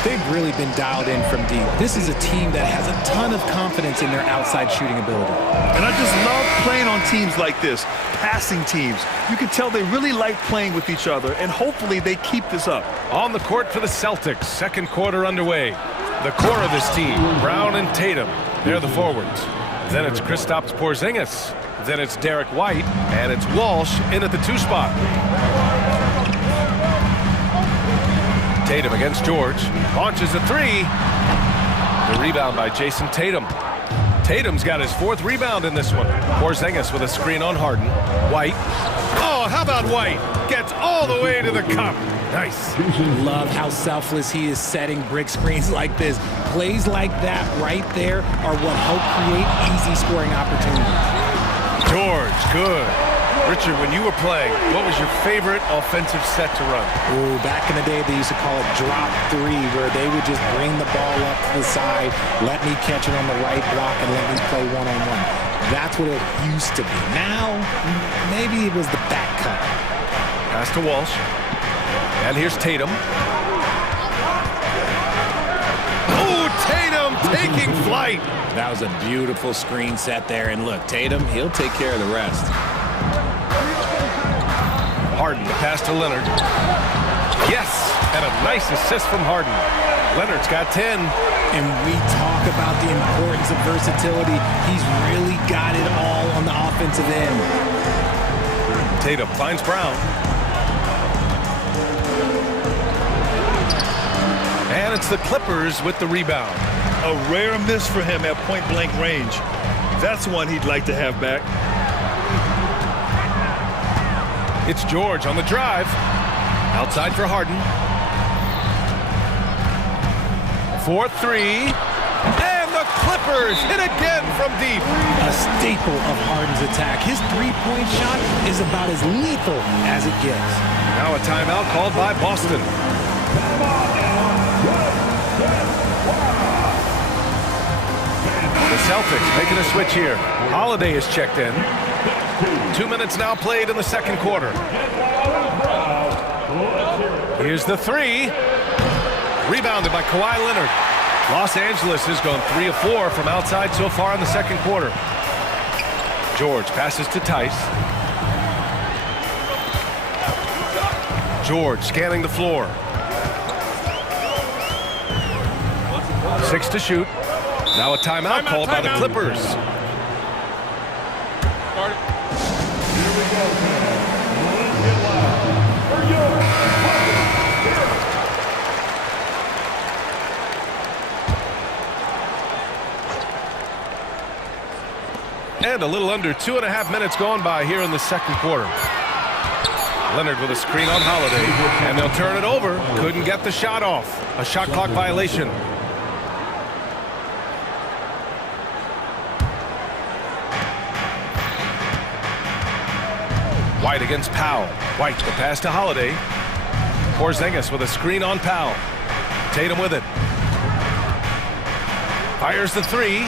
They've really been dialed in from deep. This is a team that has a ton of confidence in their outside shooting ability. And I just love playing on teams like this, passing teams. You can tell they really like playing with each other, and hopefully they keep this up. On the court for the Celtics, second quarter underway. The core of this team, Brown and Tatum, they're the forwards. Then it's Kristaps Porzingis. Then it's Derek White, and it's Walsh in at the 2 spot. Tatum against George, launches a 3. The rebound by Jason Tatum. Tatum's got his 4th rebound in this one. Porzingis with a screen on Harden. White. Oh, how about White? Gets all the way to the cup. Nice. Love how selfless he is setting brick screens like this. Plays like that right there are what help create easy scoring opportunities. George, good. Richard, when you were playing, what was your favorite offensive set to run? Oh, back in the day, they used to call it drop 3, where they would just bring the ball up to the side, let me catch it on the right block, and let me play one-on-one. That's what it used to be. Now, maybe it was the back cut. Pass to Walsh. And here's Tatum. Oh, Tatum taking flight. That was a beautiful screen set there. And look, Tatum, he'll take care of the rest. Harden, the pass to Leonard. Yes, and a nice assist from Harden. Leonard's got 10. And we talk about the importance of versatility. He's really got it all on the offensive end. Tatum finds Brown. And it's the Clippers with the rebound. A rare miss for him at point-blank range. That's one he'd like to have back. It's George on the drive. Outside for Harden. 4-3. And the Clippers hit again from deep. A staple of Harden's attack. His three-point shot is about as lethal as it gets. Now a timeout called by Boston. The Celtics making a switch here. Holiday is checked in. 2 minutes now played in the second quarter. Here's the 3. Rebounded by Kawhi Leonard. Los Angeles has gone 3 of 4 from outside so far in the second quarter. George passes to Tice. George scanning the floor. 6 to shoot. Now a timeout called by the Clippers. And a little under 2.5 minutes gone by here in the second quarter. Leonard with a screen on Holiday, and they'll turn it over. Couldn't get the shot off. A shot clock violation. White against Powell. White, the pass to Holiday. Porzingis with a screen on Powell. Tatum with it. Fires the three.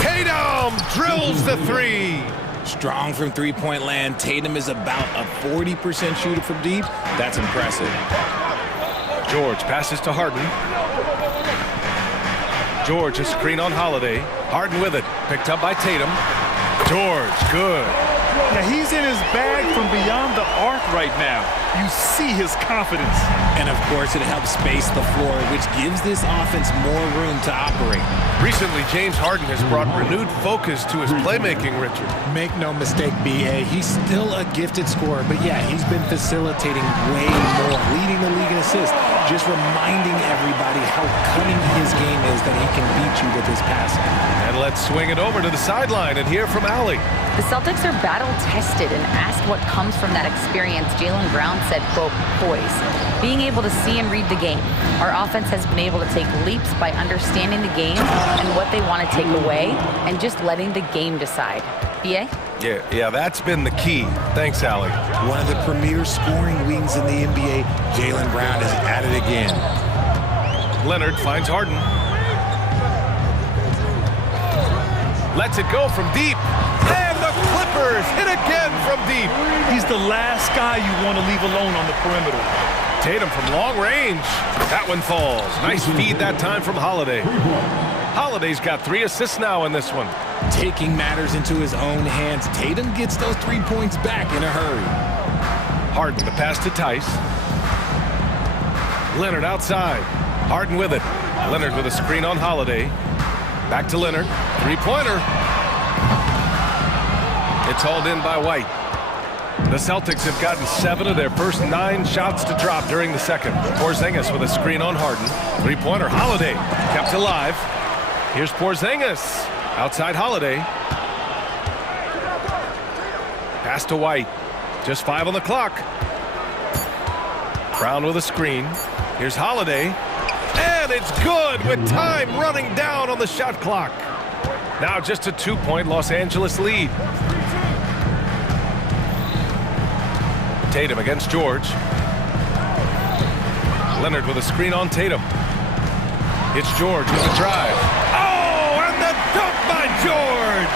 Tatum drills the three. Strong from three-point land. Tatum is about a 40% shooter from deep. That's impressive. George passes to Harden. George, a screen on Holiday. Harden with it. Picked up by Tatum. George, good. Now he's in his bag from beyond the arc right now. You see his confidence. And of course it helps space the floor, which gives this offense more room to operate. Recently, James Harden has brought renewed focus to his playmaking, Richard. Make no mistake, B.A., he's still a gifted scorer, but yeah, he's been facilitating way more, leading the league in assists, just reminding everybody how cunning his game is that he can beat you with his passing. And let's swing it over to the sideline and hear from Allie. The Celtics are battle-tested, and asked what comes from that experience, Jaylen Brown said, quote, poise. Being able to see and read the game. Our offense has been able to take leaps by understanding the game and what they want to take away, and just letting the game decide. B.A.? Yeah, that's been the key. Thanks, Allie. One of the premier scoring wings in the NBA, Jaylen Brown is at it again. Leonard finds Harden. Lets it go from deep. And the Clippers hit again from deep. He's the last guy you want to leave alone on the perimeter. Tatum from long range. That one falls. Nice feed that time from Holiday. Holiday's got 3 assists now in this one. Taking matters into his own hands, Tatum gets those 3 points back in a hurry. Harden, the pass to Tice. Leonard outside. Harden with it. Leonard with a screen on Holiday. Back to Leonard. Three-pointer. It's hauled in by White. The Celtics have gotten 7 of their first 9 shots to drop during the second. Porzingis with a screen on Harden. Three-pointer. Holiday kept alive. Here's Porzingis. Outside Holiday. Pass to White. Just 5 on the clock. Brown with a screen. Here's Holiday. And it's good with time running down on the shot clock. Now just a 2-point Los Angeles lead. Tatum against George. Leonard with a screen on Tatum. It's George with a drive. Oh, and the dunk by George!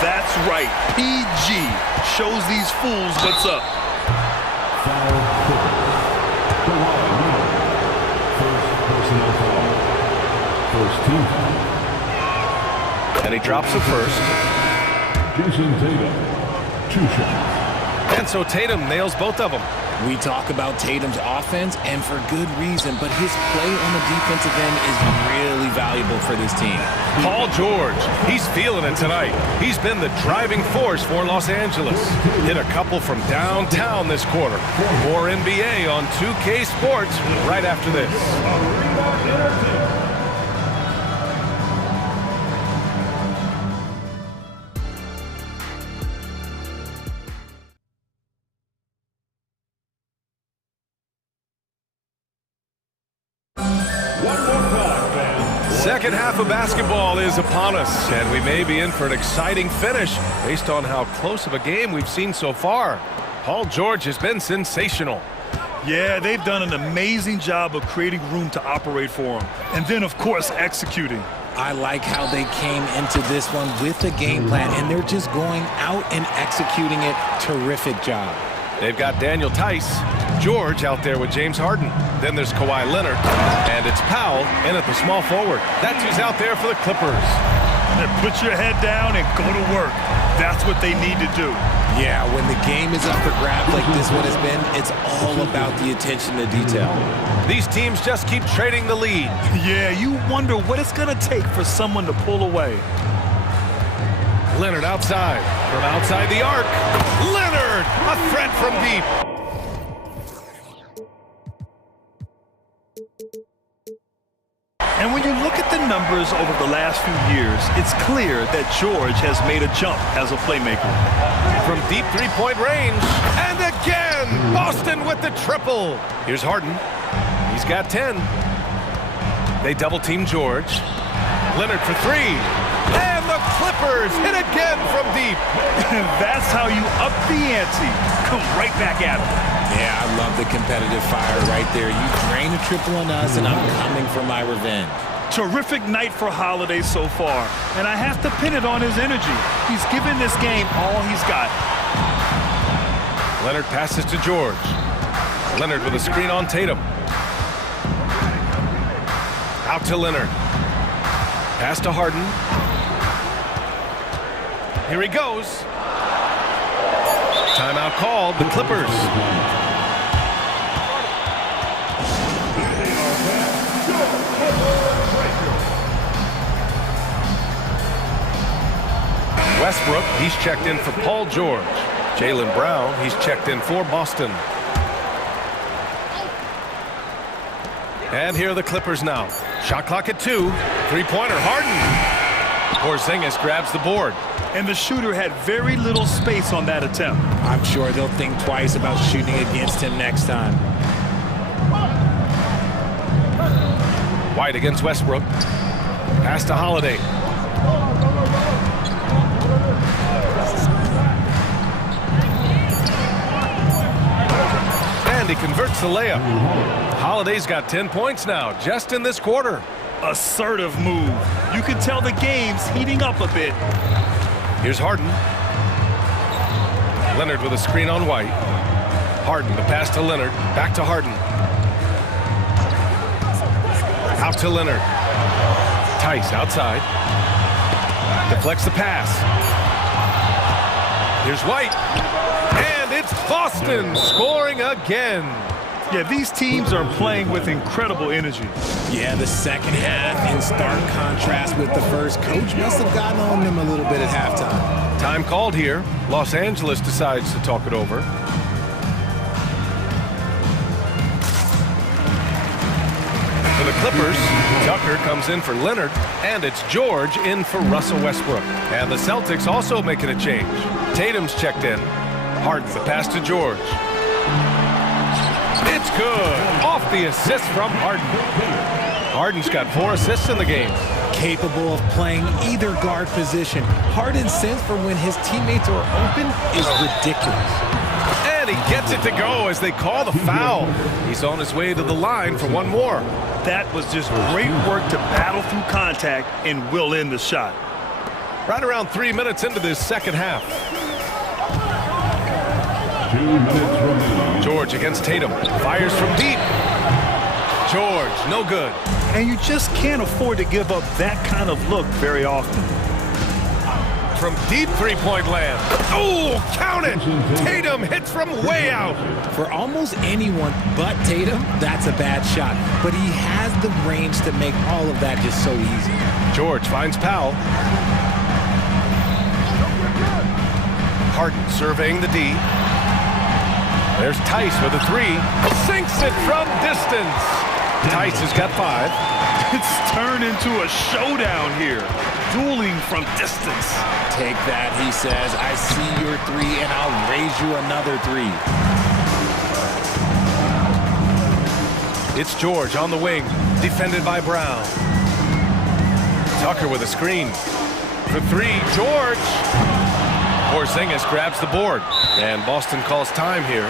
That's right. PG shows these fools what's up. First team. And he drops the first. Jason Tatum, 2 shots. And so Tatum nails both of them. We talk about Tatum's offense, and for good reason, but his play on the defensive end is really valuable for this team. Paul George, he's feeling it tonight. He's been the driving force for Los Angeles. Hit a couple from downtown this quarter. More NBA on 2K Sports right after this. Second half of basketball is upon us, and we may be in for an exciting finish based on how close of a game we've seen so far. Paul George has been sensational. Yeah, they've done an amazing job of creating room to operate for him. And then, of course, executing. I like how they came into this one with a game plan, and they're just going out and executing it. Terrific job. They've got Daniel Tice, George out there with James Harden. Then there's Kawhi Leonard, and it's Powell in at the small forward. That's who's out there for the Clippers. And put your head down and go to work. That's what they need to do. Yeah, when the game is up for grabs like this one has been, it's all about the attention to detail. These teams just keep trading the lead. Yeah, you wonder what it's going to take for someone to pull away. Leonard outside, from outside the arc. Leonard, a threat from deep. And when you look at the numbers over the last few years, it's clear that George has made a jump as a playmaker. From deep three-point range, and again, Boston with the triple. Here's Harden. He's got 10. They double-team George. Leonard for three. And the Clippers hit again from deep. That's how you up the ante. Come right back at him. Yeah, I love the competitive fire right there. You drain a triple on us, and I'm coming for my revenge. Terrific night for Holiday so far, and I have to pin it on his energy. He's given this game all he's got. Leonard passes to George. Leonard with a screen on Tatum. Out to Leonard. Pass to Harden. Here he goes. Timeout called, the Clippers. Westbrook, he's checked in for Paul George. Jaylen Brown, he's checked in for Boston. And here are the Clippers now. Shot clock at 2. Three-pointer, Harden. Porzingis grabs the board. And the shooter had very little space on that attempt. I'm sure they'll think twice about shooting against him next time. White against Westbrook. Pass to Holiday. And he converts the layup. Holiday's got 10 points now, just in this quarter. Assertive move. You can tell the game's heating up a bit. Here's Harden. Leonard with a screen on White. Harden, the pass to Leonard. Back to Harden. Out to Leonard. Tice outside. Deflects the pass. Here's White. And it's Boston scoring again. Yeah, these teams are playing with incredible energy. Yeah, the second half in stark contrast with the first. Coach must have gotten on them a little bit at halftime. Time called here. Los Angeles decides to talk it over. For the Clippers, Tucker comes in for Leonard, and it's George in for Russell Westbrook. And the Celtics also making a change. Tatum's checked in. Harden, the pass to George. It's good. Off the assist from Harden. Harden's got 4 assists in the game. Capable of playing either guard position. Harden's sense for when his teammates are open is ridiculous. And he gets it to go as they call the foul. He's on his way to the line for one more. That was just great work to battle through contact and will end the shot. Right around 3 minutes into this second half. 2 minutes remaining. George against Tatum. Fires from deep. George, no good. And you just can't afford to give up that kind of look very often. From deep three-point land. Oh, count it! Tatum hits from way out. For almost anyone but Tatum, that's a bad shot. But he has the range to make all of that just so easy. George finds Powell. Harden surveying the D. There's Tice with a 3. Sinks it from distance. Tice has got 5. It's turned into a showdown here. Dueling from distance. Take that, he says. I see your 3, and I'll raise you another 3. It's George on the wing, defended by Brown. Tucker with a screen. For 3, George. Porzingis grabs the board, and Boston calls time here.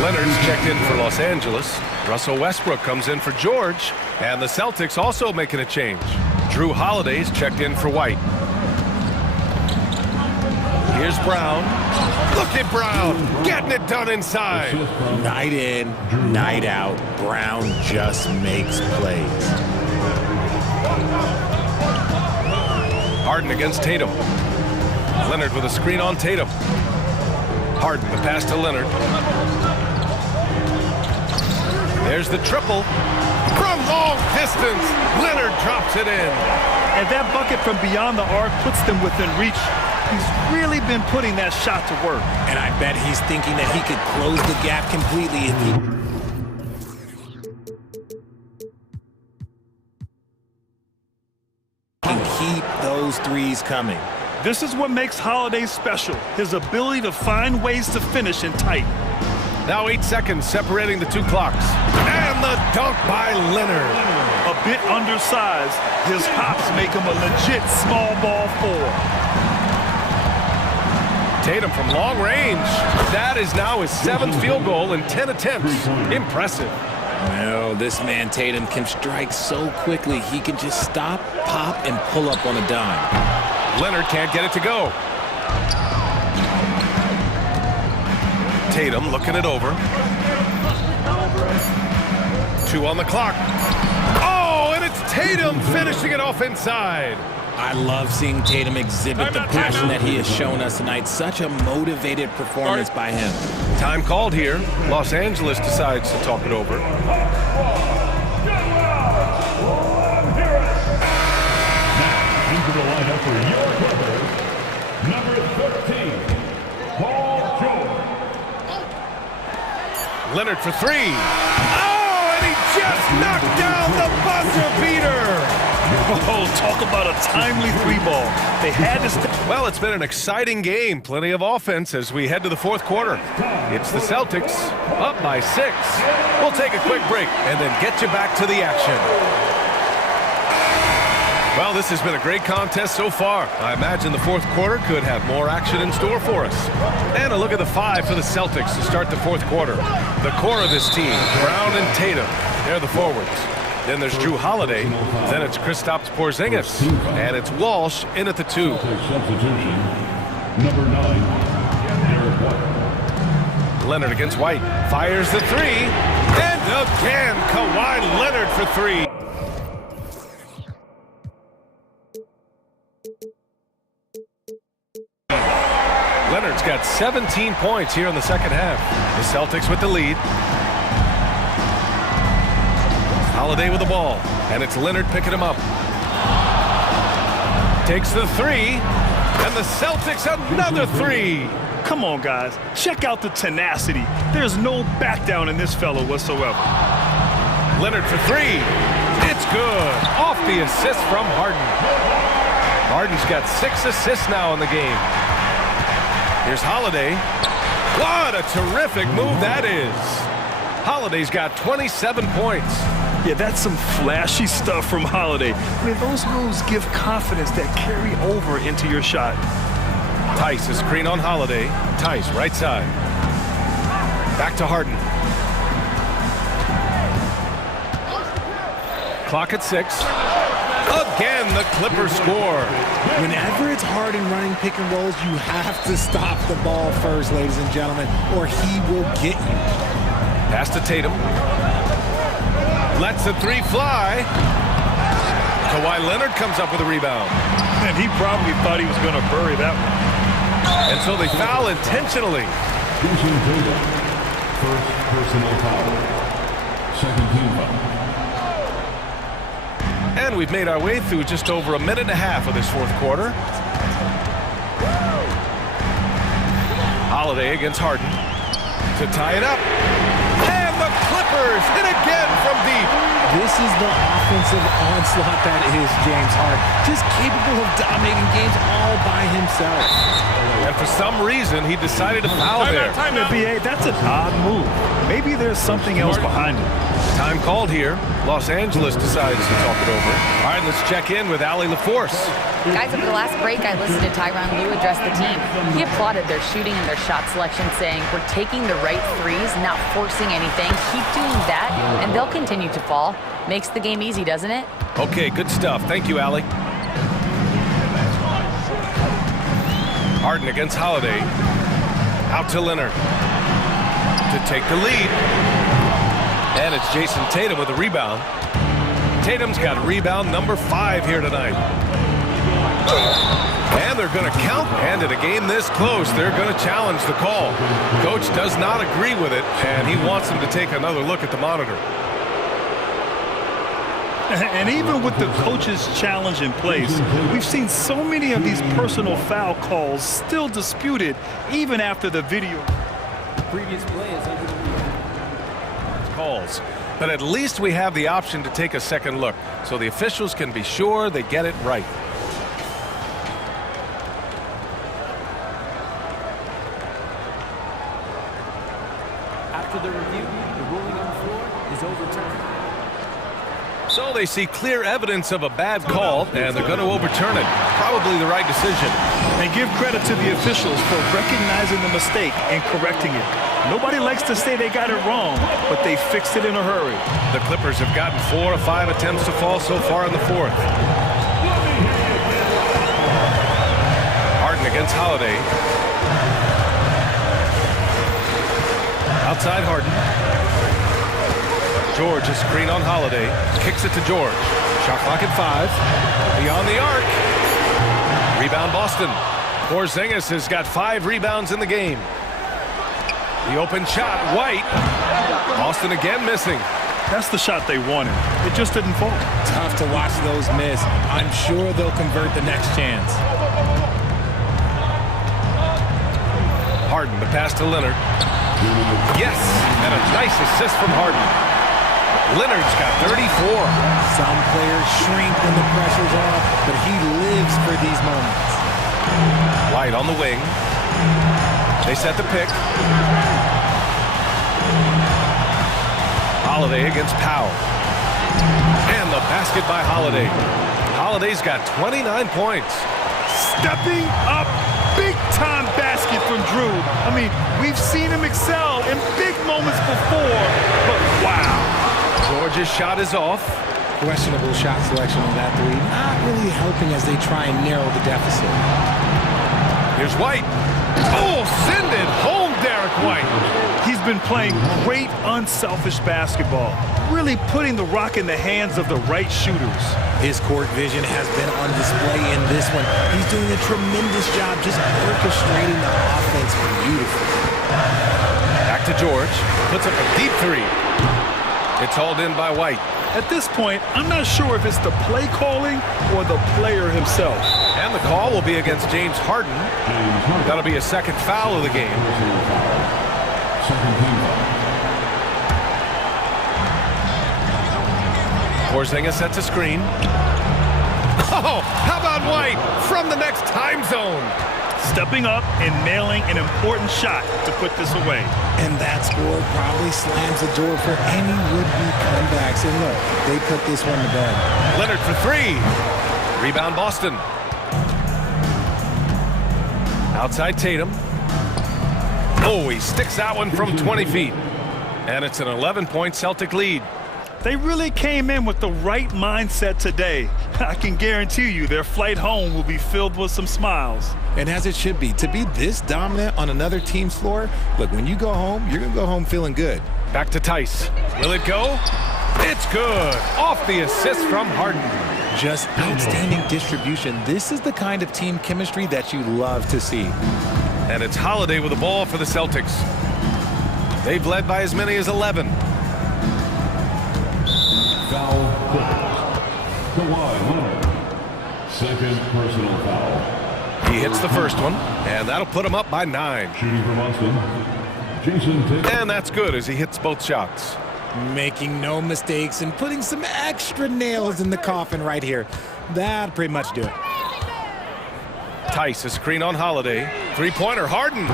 Leonard's checked in for Los Angeles. Russell Westbrook comes in for George, and the Celtics also making a change. Drew Holiday's checked in for White. Here's Brown. Look at Brown getting it done inside. Night in, night out, Brown just makes plays. Harden against Tatum. Leonard with a screen on Tatum. Harden, the pass to Leonard. There's the triple. From long distance, Leonard drops it in. And that bucket from beyond the arc puts them within reach. He's really been putting that shot to work. And I bet he's thinking that he could close the gap completely if he... can keep those threes coming. This is what makes Holiday special, his ability to find ways to finish in tight. Now 8 seconds separating the two clocks. And the dunk by Leonard. A bit undersized, his hops make him a legit small ball four. Tatum from long range. That is now his 7th field goal in 10 attempts. Impressive. Well, this man Tatum can strike so quickly, he can just stop, pop, and pull up on a dime. Leonard can't get it to go. Tatum looking it over. 2 on the clock. Oh, and it's Tatum finishing it off inside. I love seeing Tatum exhibit the passion that he has shown us tonight. Such a motivated performance by him. Time called here. Los Angeles decides to talk it over. Into the lineup for your Clippers, number 13, Paul George. Leonard for 3. Oh, and he just knocked down the buzzer beater. Oh, talk about a timely 3-ball. They had to step. Well, it's been an exciting game. Plenty of offense as we head to the 4th quarter. It's the Celtics up by 6. We'll take a quick break and then get you back to the action. Well, this has been a great contest so far. I imagine the 4th quarter could have more action in store for us. And a look at the 5 for the Celtics to start the 4th quarter. The core of this team, Brown and Tatum, they're the forwards. Then there's Drew Holiday. Then it's Kristaps Porzingis. And it's Walsh in at the 2. Substitution, number 9, Derek White. Leonard against White. Fires the 3. And again, Kawhi Leonard for 3. Leonard's got 17 points here in the second half. The Celtics with the lead. Holiday with the ball, and it's Leonard picking him up. Takes the 3, and the Celtics another 3. Come on, guys. Check out the tenacity. There's no back down in this fellow whatsoever. Leonard for 3. It's good. Off the assist from Harden. Harden's got 6 assists now in the game. Here's Holiday. What a terrific move that is. Holiday's got 27 points. Yeah, that's some flashy stuff from Holiday. I mean, those moves give confidence that carry over into your shot. Tice is screen on Holiday. Tice, right side. Back to Harden. Clock at 6. Again, the Clippers score. Whenever it's Harden running pick and rolls, you have to stop the ball first, ladies and gentlemen, or he will get you. Pass to Tatum. Lets the 3 fly. Kawhi Leonard comes up with a rebound. And he probably thought he was going to bury that one. And so they foul intentionally. Jason Tatum, first personal foul. Second team foul. And we've made our way through just over a minute and a half of this 4th quarter. Holiday against Harden to tie it up. And the Clippers hit again from deep. This is the offensive onslaught that is James Harden. Just capable of dominating games all by himself. And for some reason, he decided to foul there. Time out, BA. That's an odd move. Maybe there's something else behind it. Time called here. Los Angeles decides to talk it over. All right, let's check in with Allie LaForce. Guys, over the last break, I listened to Tyronn Lue address the team. He applauded their shooting and their shot selection, saying, "We're taking the right threes, not forcing anything. Keep doing that, and they'll continue to fall." Makes the game easy, doesn't it? Okay, good stuff. Thank you, Allie. Harden against Holiday. Out to Leonard to take the lead. And it's Jason Tatum with a rebound. Tatum's got rebound number 5 here tonight. And they're going to count. And in a game this close, they're going to challenge the call. Coach does not agree with it, and he wants them to take another look at the monitor. And even with the coach's challenge in place, we've seen so many of these personal foul calls still disputed even after the video. The previous play is under the calls. But at least we have the option to take a second look, so the officials can be sure they get it right. After the review, the ruling on the floor is overturned. So they see clear evidence of a bad call, and they're going to overturn it. Probably the right decision. And give credit to the officials for recognizing the mistake and correcting it. Nobody likes to say they got it wrong, but they fixed it in a hurry. The Clippers have gotten 4 of 5 attempts to fall so far in the 4th. Harden against Holiday. Outside Harden. George is screen on Holiday. Kicks it to George. Shot clock at 5. Beyond the arc. Rebound Boston. Porzingis has got 5 rebounds in the game. The open shot, White. Boston again missing. That's the shot they wanted. It just didn't fall. Tough to watch those miss. I'm sure they'll convert the next chance. Harden, the pass to Leonard. Yes, and a nice assist from Harden. Leonard's got 34. Some players shrink when the pressure's off, but he lives for these moments. White on the wing. They set the pick. Holiday against Powell. And the basket by Holiday. Holiday's got 29 points. Stepping up, big-time basket from Drew. I mean, we've seen him excel in big moments before, but wow. George's shot is off. Questionable shot selection on that 3. Not really helping as they try and narrow the deficit. Here's White. Oh, send it home, Derek White. He's been playing great, unselfish basketball, really putting the rock in the hands of the right shooters. His court vision has been on display in this one. He's doing a tremendous job just orchestrating the offense beautifully. Back to George. Puts up a deep 3. It's hauled in by White. At this point, I'm not sure if it's the play calling or the player himself. And the call will be against James Harden. That'll be a second foul of the game. Porzingis sets a screen. Oh, how about White from the next time zone? Stepping up and nailing an important shot to put this away. And that score probably slams the door for any would-be comebacks. And look, they put this one to bed. Leonard for 3. Rebound Boston. Outside Tatum. Oh, he sticks that one from 20 feet. And it's an 11-point Celtic lead. They really came in with the right mindset today. I can guarantee you their flight home will be filled with some smiles. And as it should be, to be this dominant on another team's floor, look, when you go home, you're going to go home feeling good. Back to Tice. Will it go? It's good. Off the assist from Harden. Just outstanding distribution. This is the kind of team chemistry that you love to see. And it's Holiday with the ball for the Celtics. They've led by as many as 11. Foul. Kawhi Leonard. Second personal foul. He hits the first one, and that'll put him up by 9. Shooting for Boston, Jason Tatum. And that's good as he hits both shots. Making no mistakes and putting some extra nails in the coffin right here. That'll pretty much do it. Tice, a screen on Holiday. 3-pointer, Harden.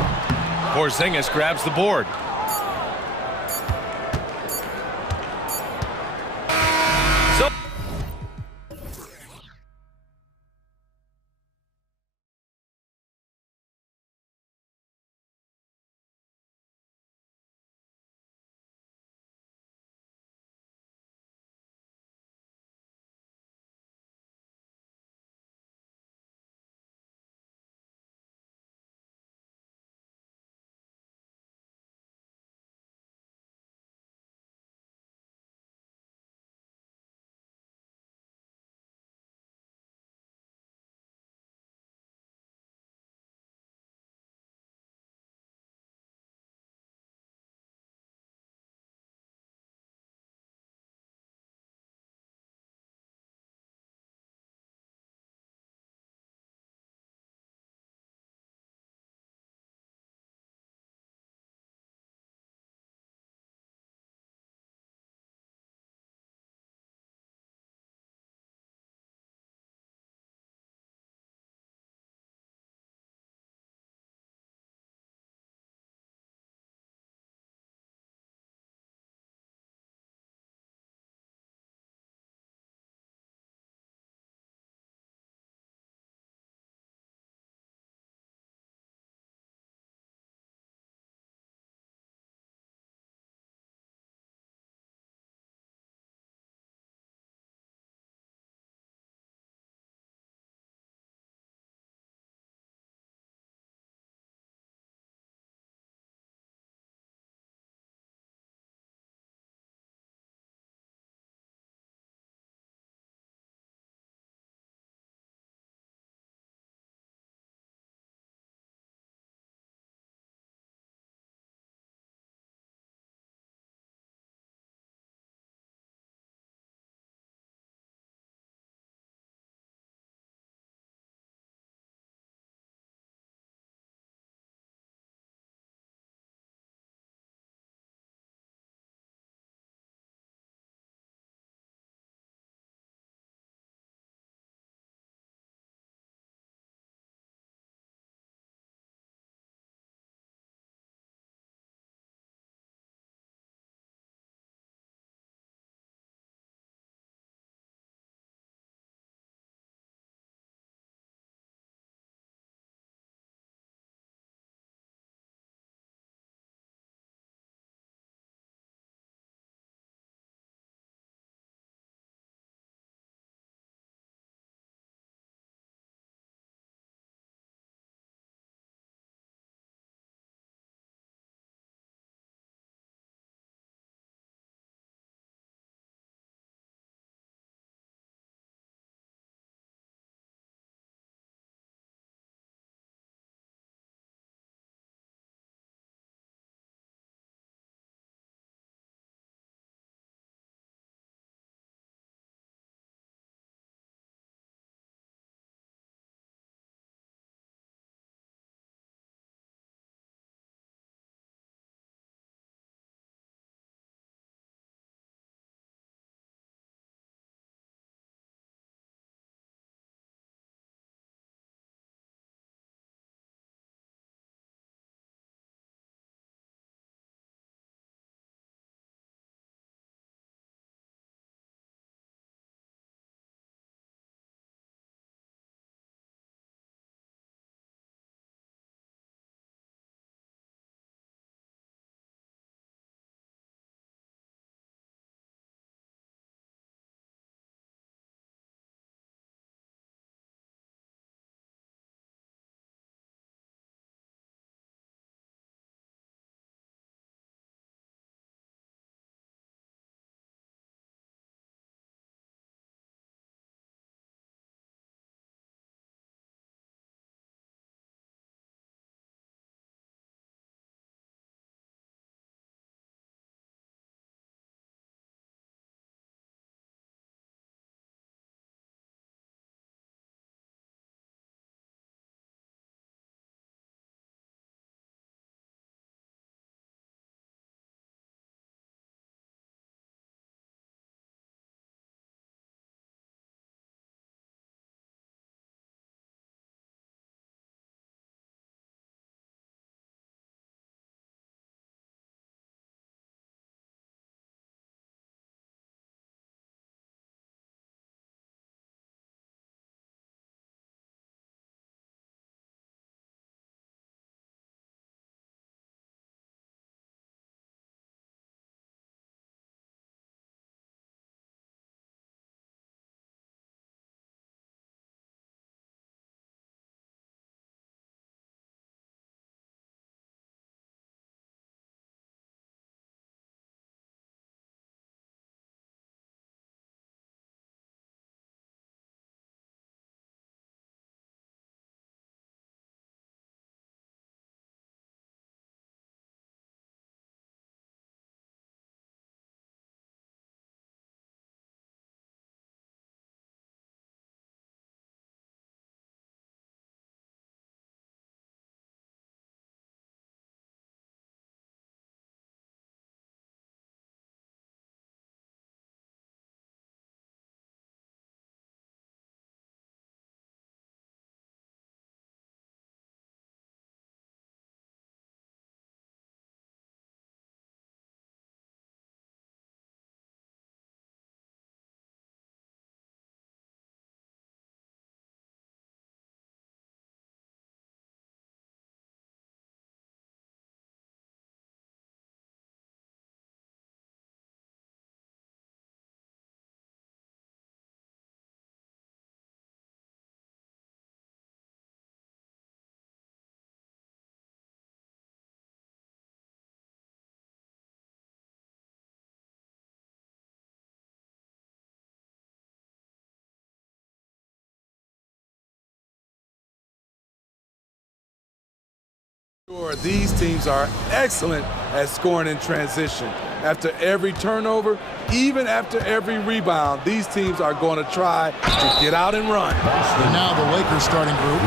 Porzingis grabs the board. These teams are excellent at scoring in transition. After every turnover, even after every rebound, these teams are going to try to get out and run. And now the Lakers starting group.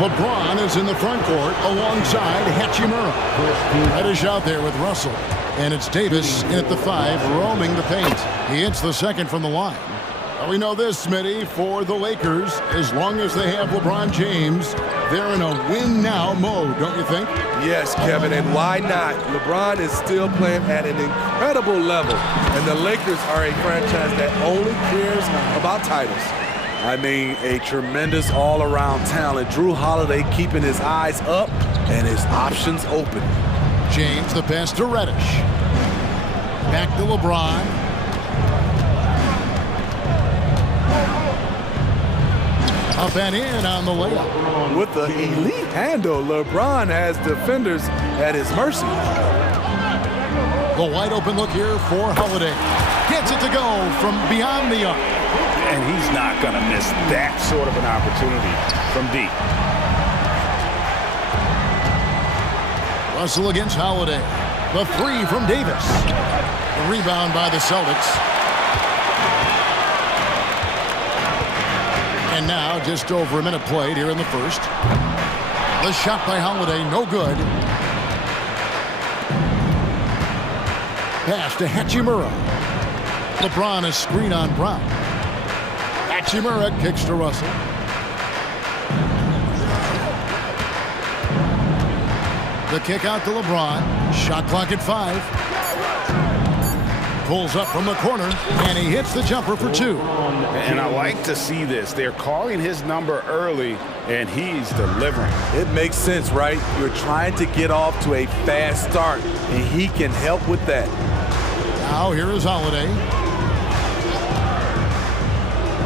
LeBron is in the front court alongside Hachimura. Reddish out there with Russell. And it's Davis in at the 5, roaming the paint. He hits the second from the line. Well, we know this, Smitty, for the Lakers, as long as they have LeBron James, they're in a win-now mode, don't you think? Yes, Kevin, and why not? LeBron is still playing at an incredible level, and the Lakers are a franchise that only cares about titles. I mean, a tremendous all-around talent. Drew Holiday keeping his eyes up and his options open. James, the pass to Reddish. Back to LeBron. Up and in on the layup. With the elite handle, LeBron has defenders at his mercy. The wide open look here for Holiday. Gets it to go from beyond the arc. And he's not going to miss that sort of an opportunity from deep. Russell against Holiday. The 3 from Davis. The rebound by the Celtics. And now just over a minute played here in the first. The shot by Holiday, no good. Pass to Hachimura. LeBron is screen on Brown. Hachimura kicks to Russell. The kick out to LeBron. Shot clock at 5. Pulls up from the corner, and he hits the jumper for 2. And I like to see this. They're calling his number early, and he's delivering. It makes sense, right? You're trying to get off to a fast start, and he can help with that. Now here is Holiday.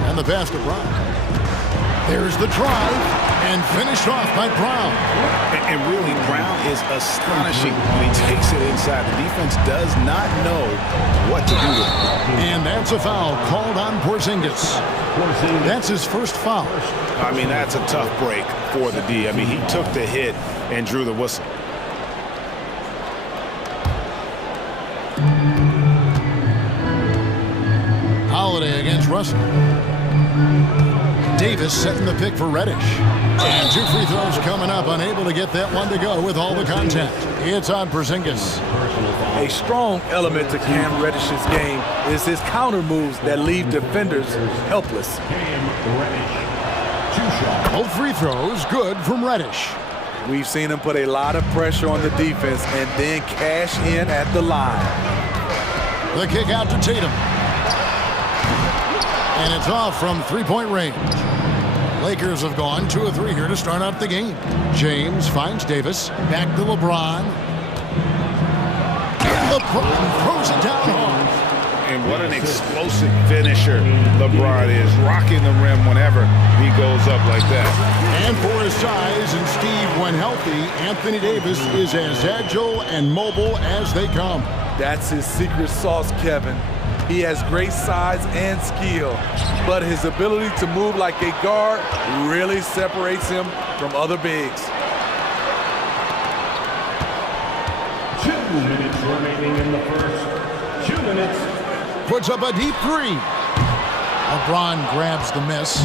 And the pass to Brown. There's the drive. And finished off by Brown. And really, Brown is astonishing when he takes it inside. The defense does not know what to do with it. And that's a foul called on Porzingis. That's his first foul. I mean, that's a tough break for the D. I mean, he took the hit and drew the whistle. Holiday against Russell. Davis setting the pick for Reddish. And 2 free throws coming up, unable to get that one to go with all the contact. It's on Porzingis. A strong element to Cam Reddish's game is his counter moves that leave defenders helpless. Both free throws good from Reddish. We've seen him put a lot of pressure on the defense and then cash in at the line. The kick out to Tatum. And it's off from 3-point range. Lakers have gone 2 of 3 here to start out the game. James finds Davis. Back to LeBron. And LeBron throws it down hard. And what an explosive finisher LeBron is. Rocking the rim whenever he goes up like that. And for his size and Steve, when healthy, Anthony Davis is as agile and mobile as they come. That's his secret sauce, Kevin. He has great size and skill, but his ability to move like a guard really separates him from other bigs. 2 minutes remaining in the first. 2 minutes. Puts up a deep 3. LeBron grabs the miss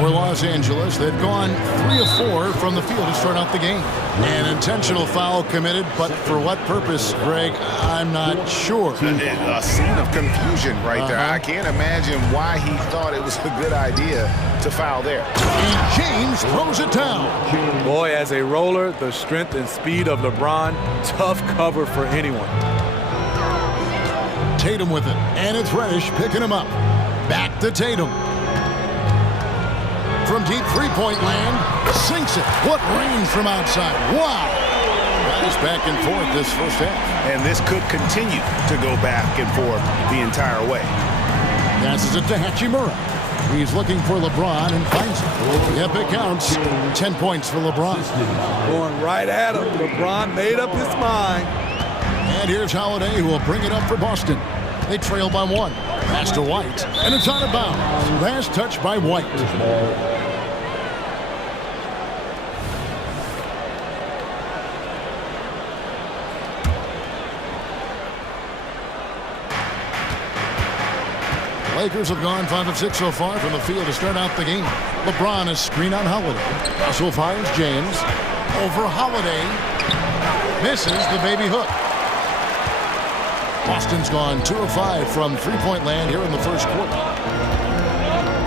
for Los Angeles. They've gone 3 of 4 from the field to start out the game. An intentional foul committed, but for what purpose, Greg, I'm not sure. A scene of confusion right there. I can't imagine why he thought it was a good idea to foul there. And James throws it down. Boy, as a roller, the strength and speed of LeBron, tough cover for anyone. Tatum with it, and it's Reddish picking him up. Back to Tatum. From deep 3-point land, sinks it. What range from outside. Wow. That is back and forth this first half. And this could continue to go back and forth the entire way. Passes it to Hachimura. He's looking for LeBron and finds it. Yep, it counts. 10 points for LeBron. Going right at him. LeBron made up his mind. And here's Holiday, who will bring it up for Boston. They trail by 1. Pass to White, and it's out of bounds. Last touch by White. Lakers have gone 5 of 6 so far from the field to start out the game. LeBron is screen on Holiday. Russell finds James. Over Holiday. Misses the baby hook. Boston's gone 2 of 5 from three-point land here in the first quarter.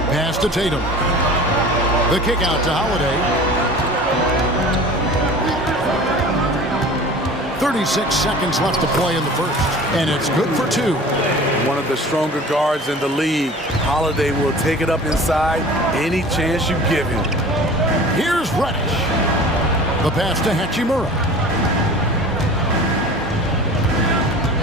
Pass to Tatum. The kick out to Holiday. 36 seconds left to play in the first, and it's good for 2. One of the stronger guards in the league. Holiday will take it up inside any chance you give him. Here's Reddish. The pass to Hachimura.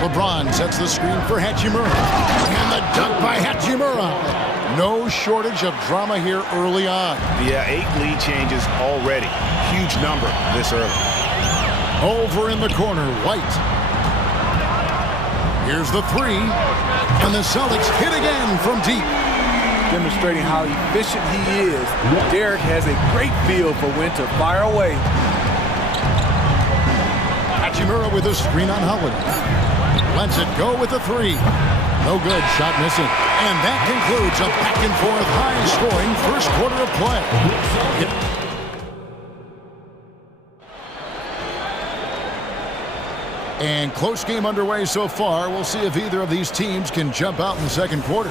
LeBron sets the screen for Hachimura. And the dunk by Hachimura. No shortage of drama here early on. Yeah, 8 lead changes already. Huge number this early. Over in the corner, White. Here's the 3. And the Celtics hit again from deep. Demonstrating how efficient he is, Derek has a great feel for when to fire away. Hachimura with a screen on Holiday. Lets it go with the 3. No good, shot missing. And that concludes a back-and-forth high-scoring first quarter of play. And close game underway so far. We'll see if either of these teams can jump out in the second quarter.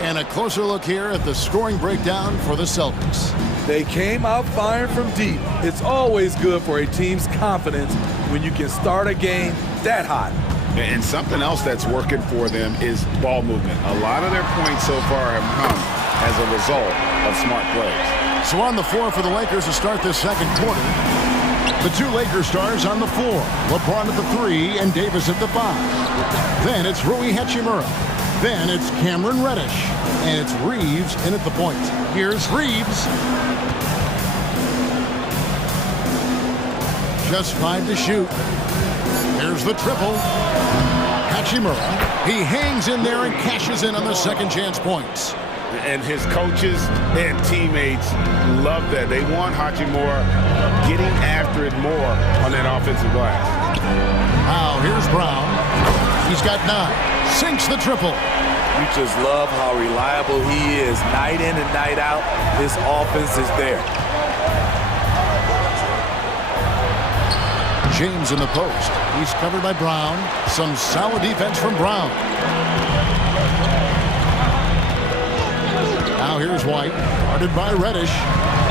And a closer look here at the scoring breakdown for the Celtics. They came out firing from deep. It's always good for a team's confidence when you can start a game that hot. And something else that's working for them is ball movement. A lot of their points so far have come as a result of smart plays. So on the floor for the Lakers to start this second quarter, the 2 Lakers stars on the floor. LeBron at the 3 and Davis at the 5. Then it's Rui Hachimura. Then it's Cameron Reddish. And it's Reeves in at the point. Here's Reeves. Just 5 to shoot. Here's the triple. Hachimura. He hangs in there and cashes in on the second chance points. And his coaches and teammates love that. They want Hachimura getting after it more on that offensive glass. Now here's Brown. He's got 9. Sinks the triple. You just love how reliable he is. Night in and night out, his offense is there. James in the post. He's covered by Brown. Some solid defense from Brown. Now here's White. Guarded by Reddish.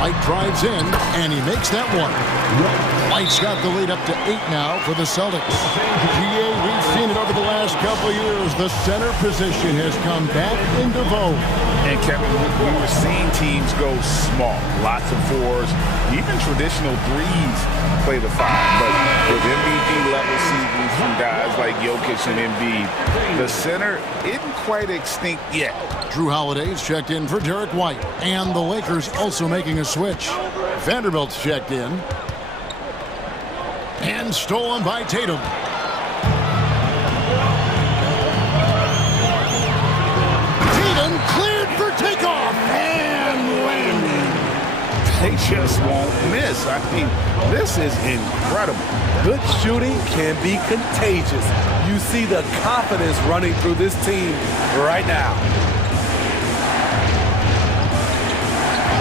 White drives in, and he makes that one. White's got the lead up to 8 now for the Celtics. GA, we've seen it over the last couple of years. The center position has come back into vogue. And Kevin, we were seeing teams go small. Lots of 4s, even traditional 3s play the 5. But with MVP-level seasons from guys like Jokic and Embiid, the center isn't quite extinct yet. Drew Holiday's checked in for Derek White. And the Lakers also making a switch. Vanderbilt's checked in. And stolen by Tatum. Tatum cleared for takeoff and landing. They just won't miss. I mean, this is incredible. Good shooting can be contagious. You see the confidence running through this team right now.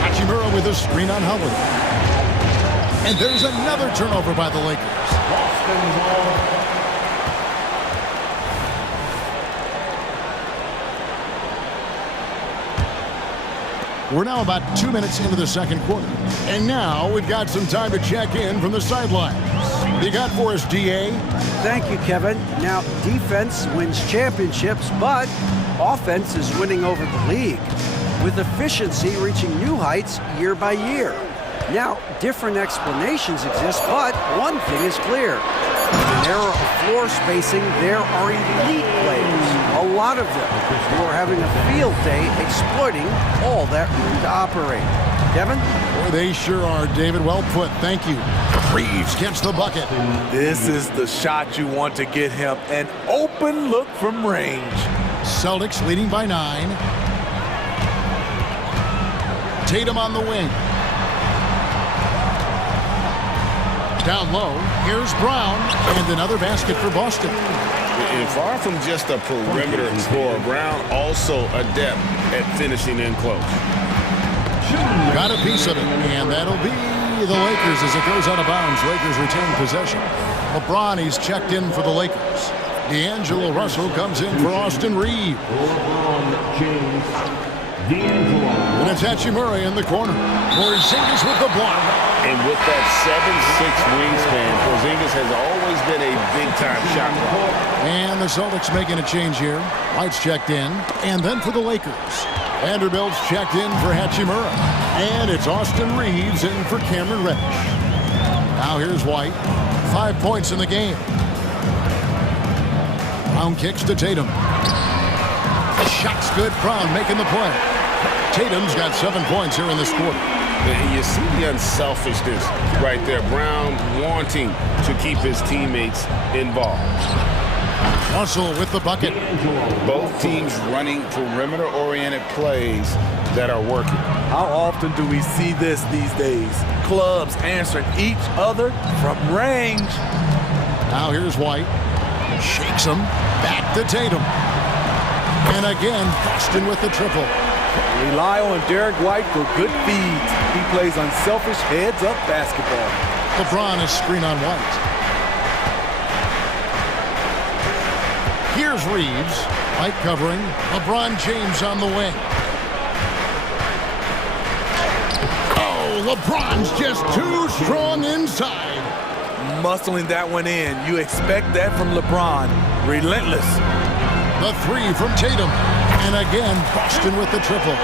Hachimura with a screen on Howard. And there's another turnover by the Lakers. We're now about 2 minutes into the second quarter. And now we've got some time to check in from the sidelines. What you got for us, DA? Thank you, Kevin. Now, defense wins championships, but offense is winning over the league, with efficiency reaching new heights year by year. Now, different explanations exist, but one thing is clear. In an era of floor spacing, there are elite players, a lot of them, who are having a field day exploiting all that room to operate. Kevin? Boy, they sure are, David. Well put. Thank you. Reeves gets the bucket. This is the shot you want to get him. An open look from range. Celtics leading by 9. Tatum on the wing. Down low, here's Brown, and another basket for Boston. And far from just a perimeter scorer, Brown also adept at finishing in close. Got a piece of it, and that'll be the Lakers as it goes out of bounds. Lakers retain possession. LeBron, he's checked in for the Lakers. D'Angelo Russell comes in for Austin Reeves. And it's Hachimura in the corner. Porzingis with the block. And with that 7'6" wingspan, Porzingis has always been a big-time shot blocker. And the Celtics making a change here. White's checked in. And then for the Lakers, Vanderbilt's checked in for Hachimura. And it's Austin Reeves in for Cameron Reddish. Now here's White. 5 points in the game. Brown kicks to Tatum. The shot's good. Brown making the play. Tatum's got 7 points here in this quarter. And you see the unselfishness right there. Brown wanting to keep his teammates involved. Russell with the bucket. Both teams running perimeter-oriented plays that are working. How often do we see this these days? Clubs answering each other from range. Now here's White. Shakes him. Back to Tatum. And again, Boston with the triple. Rely on Derek White for good feeds. He plays unselfish heads-up basketball. LeBron is screen on White. Here's Reeves. White covering. LeBron James on the wing. Oh, LeBron's just too strong inside. Muscling that one in. You expect that from LeBron. Relentless. The three from Tatum. And again, Boston with the triple.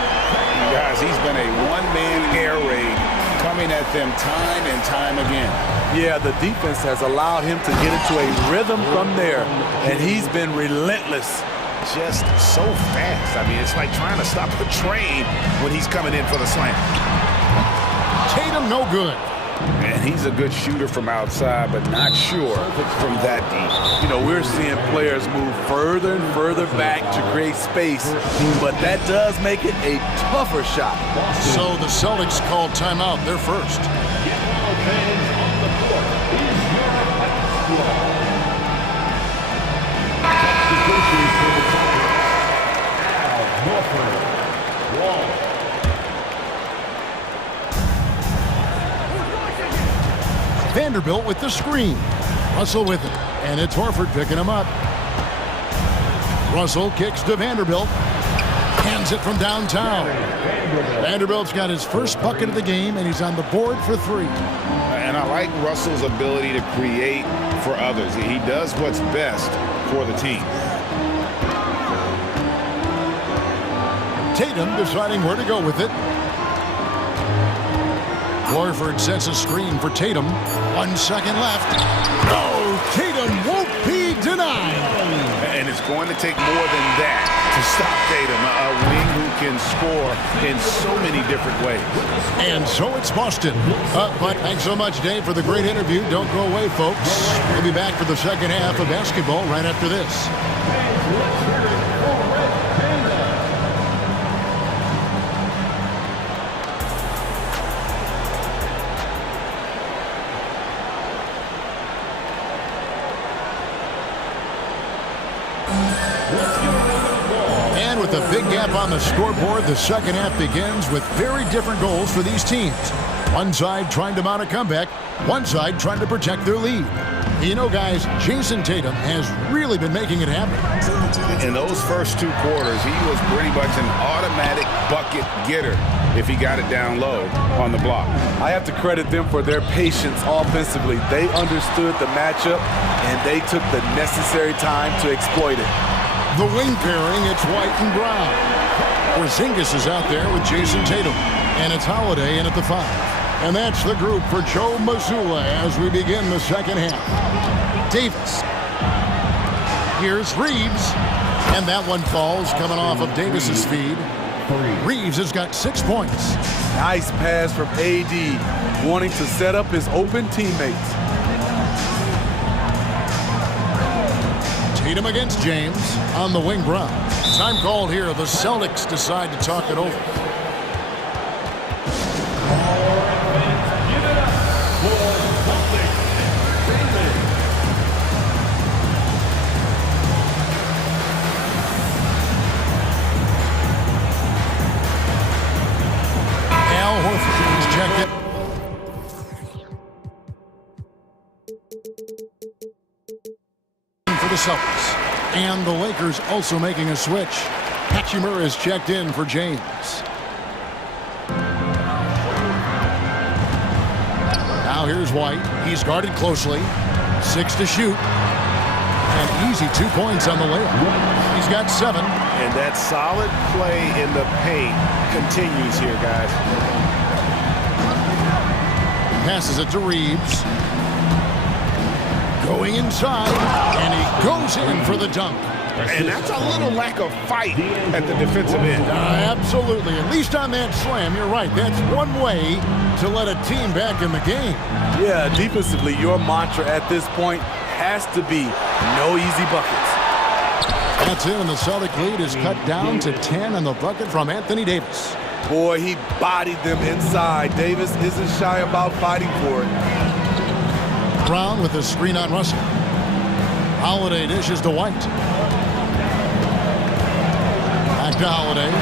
Guys, he's been a one-man air raid coming at them time and time again. Yeah, the defense has allowed him to get into a rhythm from there, and he's been relentless. Just so fast. I mean, it's like trying to stop a train when he's coming in for the slam. Tatum no good. And he's a good shooter from outside, but not sure from that deep. You know, we're seeing players move further and further back to create space, but that does make it a tougher shot. So the Celtics called timeout. They're first. Vanderbilt with the screen. Russell with it. And it's Horford picking him up. Russell kicks to Vanderbilt. Hands it from downtown. Vanderbilt's got his first bucket of the game, and he's on the board for 3. And I like Russell's ability to create for others. He does what's best for the team. Tatum deciding where to go with it. Horford sets a screen for Tatum. 1 second left. Oh, Tatum won't be denied. And it's going to take more than that to stop Tatum, a wing who can score in so many different ways. And so it's Boston. But thanks so much, Dave, for the great interview. Don't go away, folks. We'll be back for the second half of basketball right after this. And with a big gap on the scoreboard, the second half begins with very different goals for these teams. One side trying to mount a comeback, one side trying to protect their lead. You know, guys, Jason Tatum has really been making it happen. In those first 2 quarters, he was pretty much an automatic bucket getter if he got it down low on the block. I have to credit them for their patience offensively. They understood the matchup, and they took the necessary time to exploit it. The wing pairing, it's White and Brown. Porzingis is out there with Jason Tatum, and it's Holiday in at the 5. And that's the group for Joe Mazzulla as we begin the second half. Davis. Here's Reeves. And that one falls coming off of Davis's feed. Reeves has got 6 points. Nice pass from AD, wanting to set up his open teammates. Tatum against James on the wing. Brown. Time called here. The Celtics decide to talk it over. Celtics. And the Lakers also making a switch. Hachimura is checked in for James. Now here's White. He's guarded closely. 6 to shoot. And easy 2 points on the layup. He's got 7. And that solid play in the paint continues here, guys. Passes it to Reeves. Going inside, and he goes in for the dunk. And that's a little lack of fight at the defensive end. Absolutely. At least on that slam, you're right. That's one way to let a team back in the game. Yeah, defensively, your mantra at this point has to be no easy buckets. That's it, and the Celtic lead is cut down to 10 on the bucket from Anthony Davis. Boy, he bodied them inside. Davis isn't shy about fighting for it. Brown with a screen on Russell. Holiday dishes to White. Back to Holiday.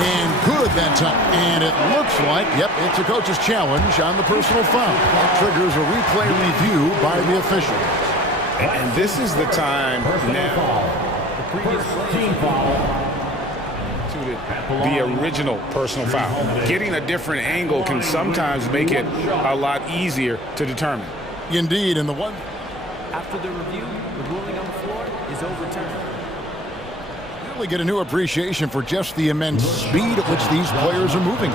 And good that time. And it looks like, yep, it's a coach's challenge on the personal foul. That triggers a replay review by the officials. And this is the time now to the original personal foul. Getting a different angle can sometimes make it a lot easier to determine. Indeed, and the one. After the review, the ruling on the floor is overturned. We get a new appreciation for just the immense speed at which these players are moving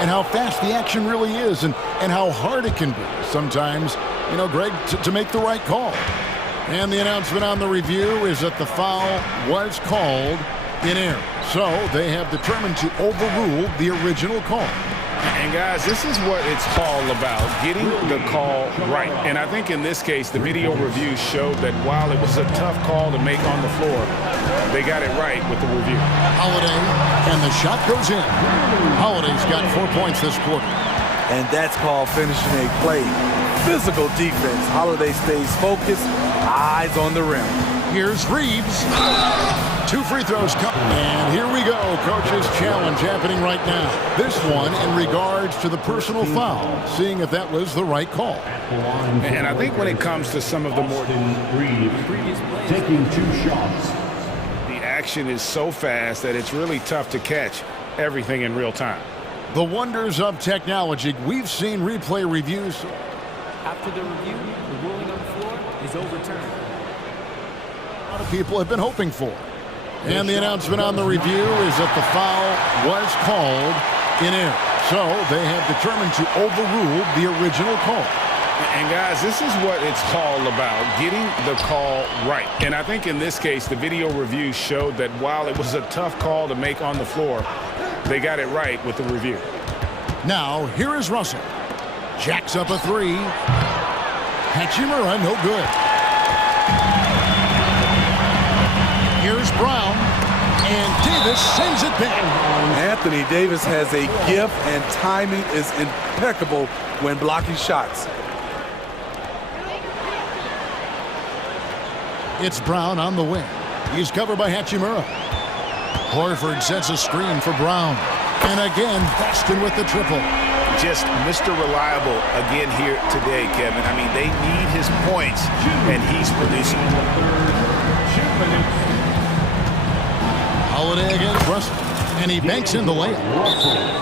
and how fast the action really is and how hard it can be sometimes, you know, Greg, to make the right call. And the announcement on the review is that the foul was called in error. So they have determined to overrule the original call. And guys, this is what it's all about, getting the call right. And I think in this case, the video review showed that while it was a tough call to make on the floor, they got it right with the review. Holiday, and the shot goes in. Holiday's got 4 points this quarter. And that's called finishing a play. Physical defense. Holiday stays focused, eyes on the rim. Here's Reeves. 2 free throws come. And here we go. Coach's challenge happening right now. This one in regards to the personal foul, seeing if that was the right call. And I think when it comes to some of the more taking 2 shots. The action is so fast that it's really tough to catch everything in real time. The wonders of technology. We've seen replay reviews. After the review, the ruling on the floor is overturned. A lot of people have been hoping for. And the announcement on the review is that the foul was called in error. So they have determined to overrule the original call. And guys, this is what it's all about, getting the call right. And I think in this case, the video review showed that while it was a tough call to make on the floor, they got it right with the review. Now, here is Russell. Jacks up a 3. Hachimura, no good. Here's Brown, and Davis sends it back. Anthony Davis has a gift, and timing is impeccable when blocking shots. It's Brown on the wing. He's covered by Hachimura. Horford sets a screen for Brown. And again, Boston with the triple. Just Mr. Reliable again here today, Kevin. I mean, they need his points, and he's producing. Holiday against Russell, and he banks in the layup.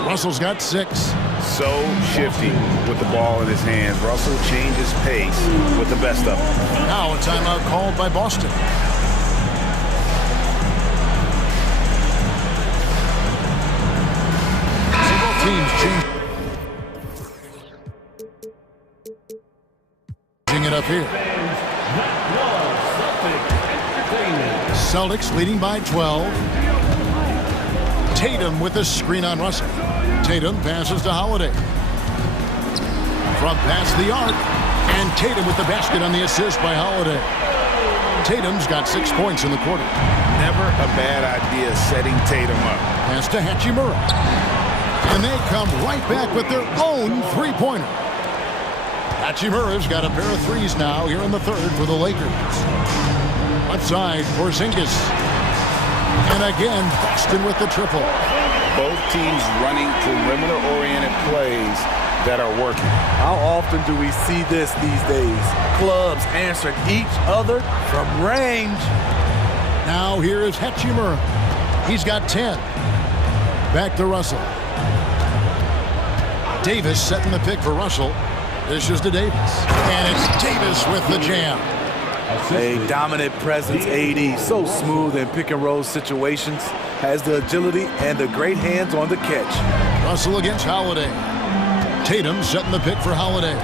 Russell's got 6. So shifty with the ball in his hands. Russell changes pace with the best of them. Now a timeout called by Boston. Both teams changing it up here. Celtics leading by 12. Tatum with a screen on Russell. Tatum passes to Holiday. From past the arc. And Tatum with the basket on the assist by Holiday. Tatum's got 6 points in the quarter. Never a bad idea setting Tatum up. Pass to Hachimura. And they come right back with their own three-pointer. Hachimura's got a pair of threes now here in the third for the Lakers. Left side, Porzingis. And again, Boston with the triple. Both teams running perimeter-oriented plays that are working. How often do we see this these days? Clubs answering each other from range. Now here is Hachimura. He's got 10. Back to Russell. Davis setting the pick for Russell. Dishes to Davis. And it's Davis with the jam. A dominant presence, AD. So smooth in pick and roll situations. Has the agility and the great hands on the catch. Russell against Holiday. Tatum setting the pick for Holiday.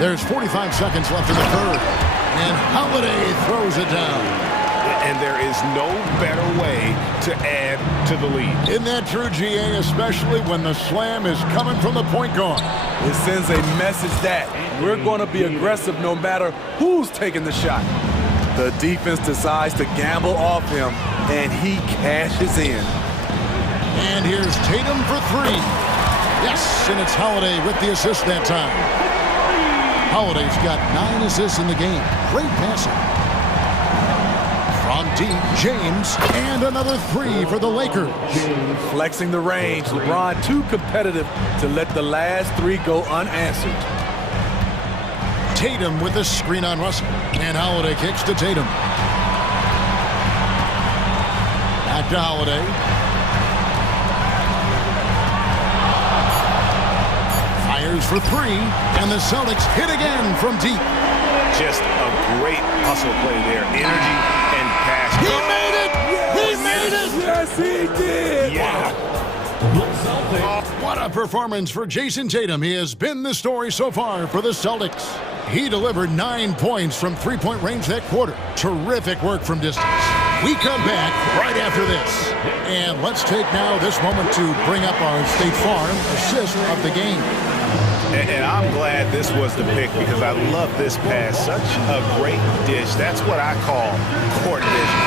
There's 45 seconds left in the third. And Holiday throws it down. And there is no better way to add to the lead. Isn't that true, GA, especially when the slam is coming from the point guard? It sends a message that we're going to be aggressive no matter who's taking the shot. The defense decides to gamble off him, and he cashes in. And here's Tatum for three. Yes, and it's Holiday with the assist that time. Holiday's got 9 assists in the game. Great passing. From deep, James, and another 3 for the Lakers. Flexing the range, LeBron too competitive to let the last 3 go unanswered. Tatum with the screen on Russell, and Holiday kicks to Tatum. Back to Holiday. Fires for 3, and the Celtics hit again from deep. Just a great hustle play there. Energy and passion. He made it! He made it! Yes, he did! Yeah. What a performance for Jason Tatum. He has been the story so far for the Celtics. He delivered 9 points from three-point range that quarter. Terrific work from distance. We come back right after this. And let's take now this moment to bring up our State Farm assist of the game. And I'm glad this was the pick because I love this pass. Such a great dish. That's what I call court vision.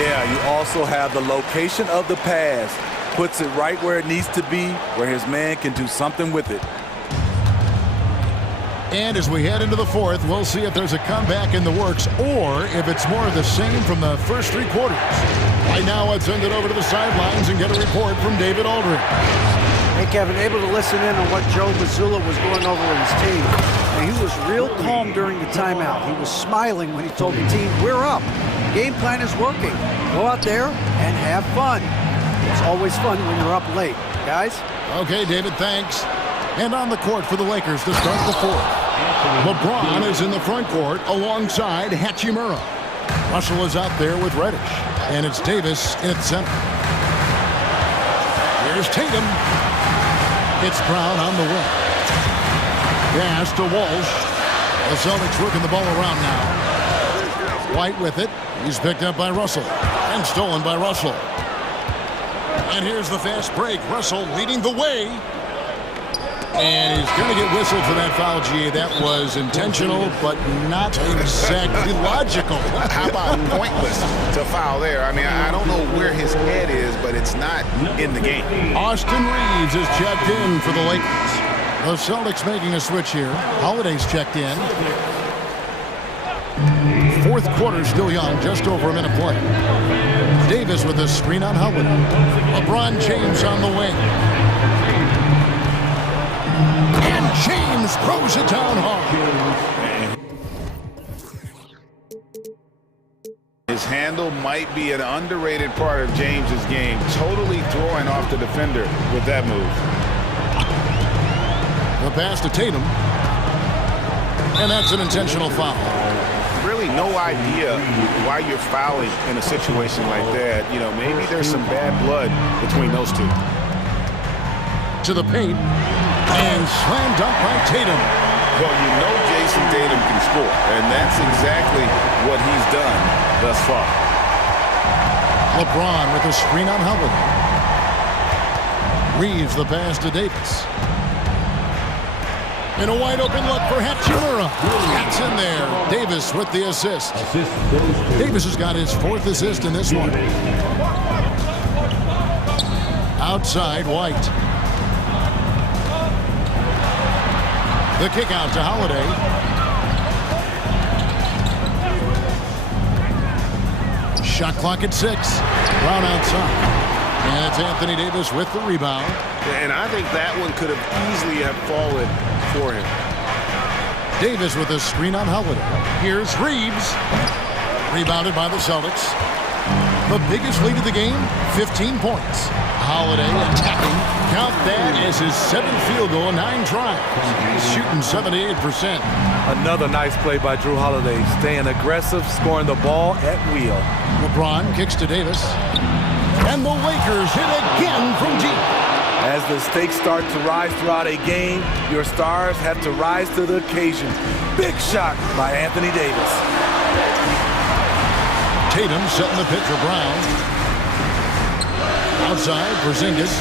Yeah, you also have the location of the pass. Puts it right where it needs to be, where his man can do something with it. And as we head into the fourth, we'll see if there's a comeback in the works or if it's more of the same from the first 3 quarters. Right now, let's send it over to the sidelines and get a report from David Aldridge. Hey, Kevin, able to listen in on what Joe Mazzulla was going over with his team. And he was real calm during the timeout. He was smiling when he told the team, we're up. Game plan is working. Go out there and have fun. It's always fun when you're up late. Guys? Okay, David, thanks. And on the court for the Lakers to start the fourth. LeBron is in the front court alongside Hachimura. Russell is out there with Reddish. And it's Davis in center. Here's Tatum. It's Brown on the wing. Pass to Walsh. The Celtics working the ball around now. White with it. He's picked up by Russell. And stolen by Russell. And here's the fast break. Russell leading the way. And he's going to get whistled for that foul, GA. That was intentional, but not exactly logical. How about pointless to foul there? I mean, I don't know where his head is, but it's not in the game. Austin Reeves is checked in for the Lakers. The Celtics making a switch here. Holiday's checked in. Fourth quarter still young, just over a minute play. Davis with a screen on Holiday. LeBron James on the wing. And James throws it down hard. His handle might be an underrated part of James's game. Totally throwing off the defender with that move. The pass to Tatum. And that's an intentional foul. Really no idea why you're fouling in a situation like that. You know, maybe there's some bad blood between those two. To the paint. And slam dunk by Tatum. Well, you know Jason Tatum can score, and that's exactly what he's done thus far. LeBron with a screen on Holiday. Reeves the pass to Davis. And a wide open look for Hachimura. That's in there. Davis with the assist. Davis has got his 4th assist in this one. Outside, White. The kick out to Holiday. Shot clock at 6. Brown outside. And it's Anthony Davis with the rebound. And I think that one could have easily have fallen for him. Davis with a screen on Holiday. Here's Reeves. Rebounded by the Celtics. The biggest lead of the game, 15 points. Holiday attacking. Count that as his 7th field goal in 9 tries. He's shooting 78%. Another nice play by Drew Holiday, staying aggressive, scoring the ball at will. LeBron kicks to Davis. And the Lakers hit again from deep. As the stakes start to rise throughout a game, your stars have to rise to the occasion. Big shot by Anthony Davis. Tatum setting the pitch for Brown. Outside, Porzingis.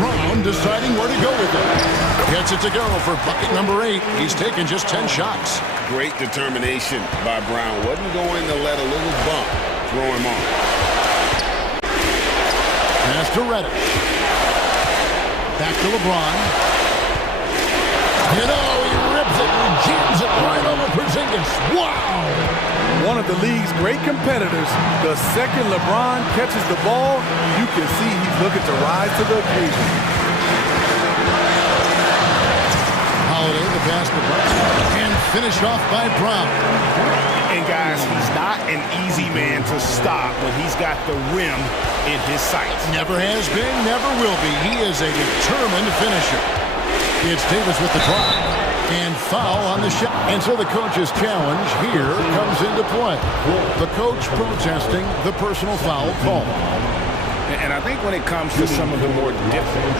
Brown deciding where to go with it. Gets it to go for bucket number 8. He's taken just 10 shots. Great determination by Brown. Wasn't going to let a little bump throw him off. Pass to Reddish. Back to LeBron. You know, he rips it and jams it right over Porzingis. Wow! One of the league's great competitors. The second LeBron catches the ball, you can see he's looking to rise to the occasion. Holiday, the pass to Brown. And finished off by Brown. And guys, he's not an easy man to stop, but he's got the rim in his sights. Never has been, never will be. He is a determined finisher. It's Davis with the drive. And foul on the shot. And so the coach's challenge here comes into play. The coach protesting the personal foul call. And I think when it comes to some of the more difficult,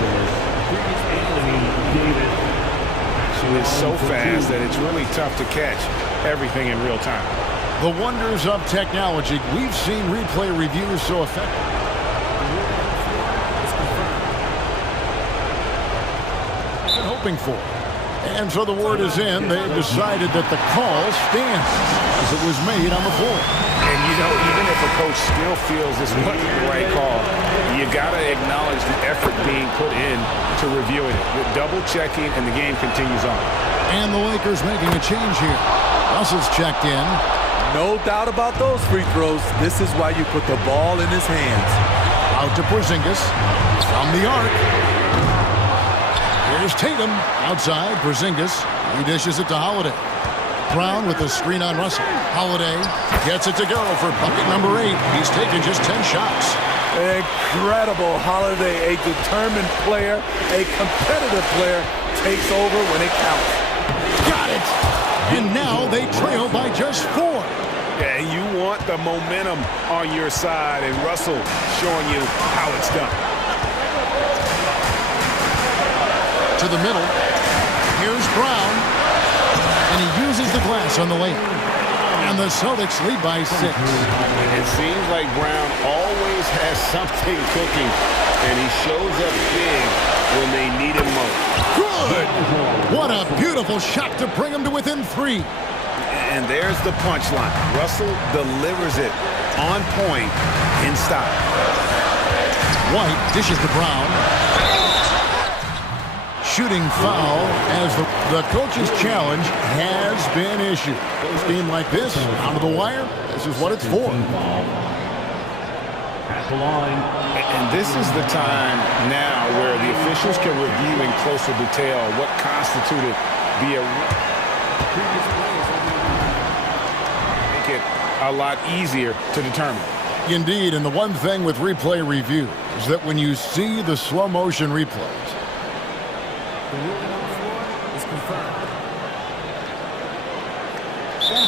it's so fast that it's really tough to catch everything in real time. The wonders of technology. We've seen replay reviews so effective. Been hoping for. And so the word is in. They've decided that the call stands as it was made on the floor. And, you know, even if a coach still feels this wasn't the right call, you got to acknowledge the effort being put in to reviewing it. With double-checking, and the game continues on. And the Lakers making a change here. Russell's checked in. No doubt about those free throws. This is why you put the ball in his hands. Out to Porzingis. From the arc. Here's Tatum. Outside, Porzingis. He dishes it to Holiday. Brown with the screen on Russell. Holiday gets it to go for bucket number 8. He's taken just 10 shots. Incredible. Holiday, a determined player, a competitive player, takes over when it counts. Got it! And now they trail by just 4. Yeah, you want the momentum on your side, and Russell showing you how it's done. To the middle. Here's Brown. And he uses the glass on the layup. And the Celtics lead by 6. It seems like Brown always has something cooking, and he shows up big when they need him most. Good! What a beautiful shot to bring him to within 3. And there's the punchline. Russell delivers it on point in style. White dishes to Brown. Shooting foul as the coach's challenge has been issued. A game like this, out of the wire, this is what it's for. At the line. And this is the time now where the officials can review in closer detail what constituted the make it a lot easier to determine. Indeed, and the one thing with replay review is that when you see the slow motion replays, the ruling on the floor is confirmed.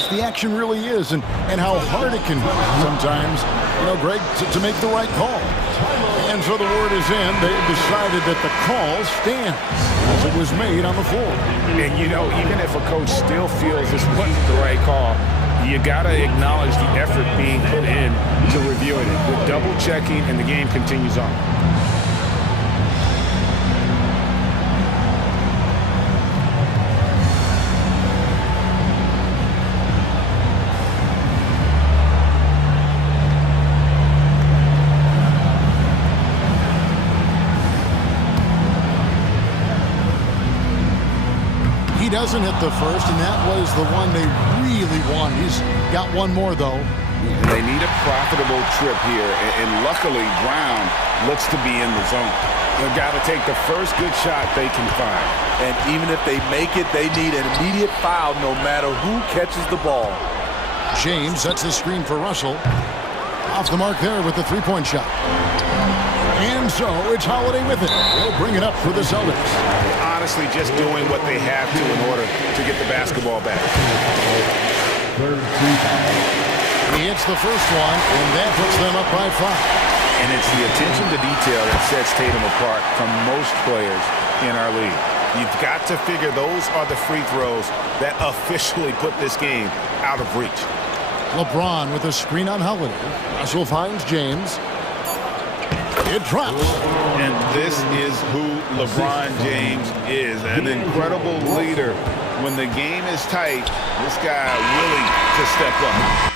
fast the action really is and how hard it can be sometimes, you know, Greg, to make the right call. And so the word is in. They've decided that the call stands as it was made on the floor. And, you know, even if a coach still feels this wasn't the right call, you got to acknowledge the effort being put in to reviewing it. With double checking, and the game continues on. He doesn't hit the first, and that was the one they really wanted. He's got one more, though. They need a profitable trip here, and luckily Brown looks to be in the zone. They've got to take the first good shot they can find. And even if they make it, they need an immediate foul no matter who catches the ball. James sets the screen for Russell. Off the mark there with the three-point shot. And so it's Holiday with it. They'll bring it up for the Celtics. Honestly, just doing what they have to in order to get the basketball back. He hits the first one, and that puts them up by 5. And it's the attention to detail that sets Tatum apart from most players in our league. You've got to figure those are the free throws that officially put this game out of reach. LeBron with a screen on Holiday. Russell finds James. It drops. And this is who LeBron James is, an incredible leader. When the game is tight, this guy willing to step up.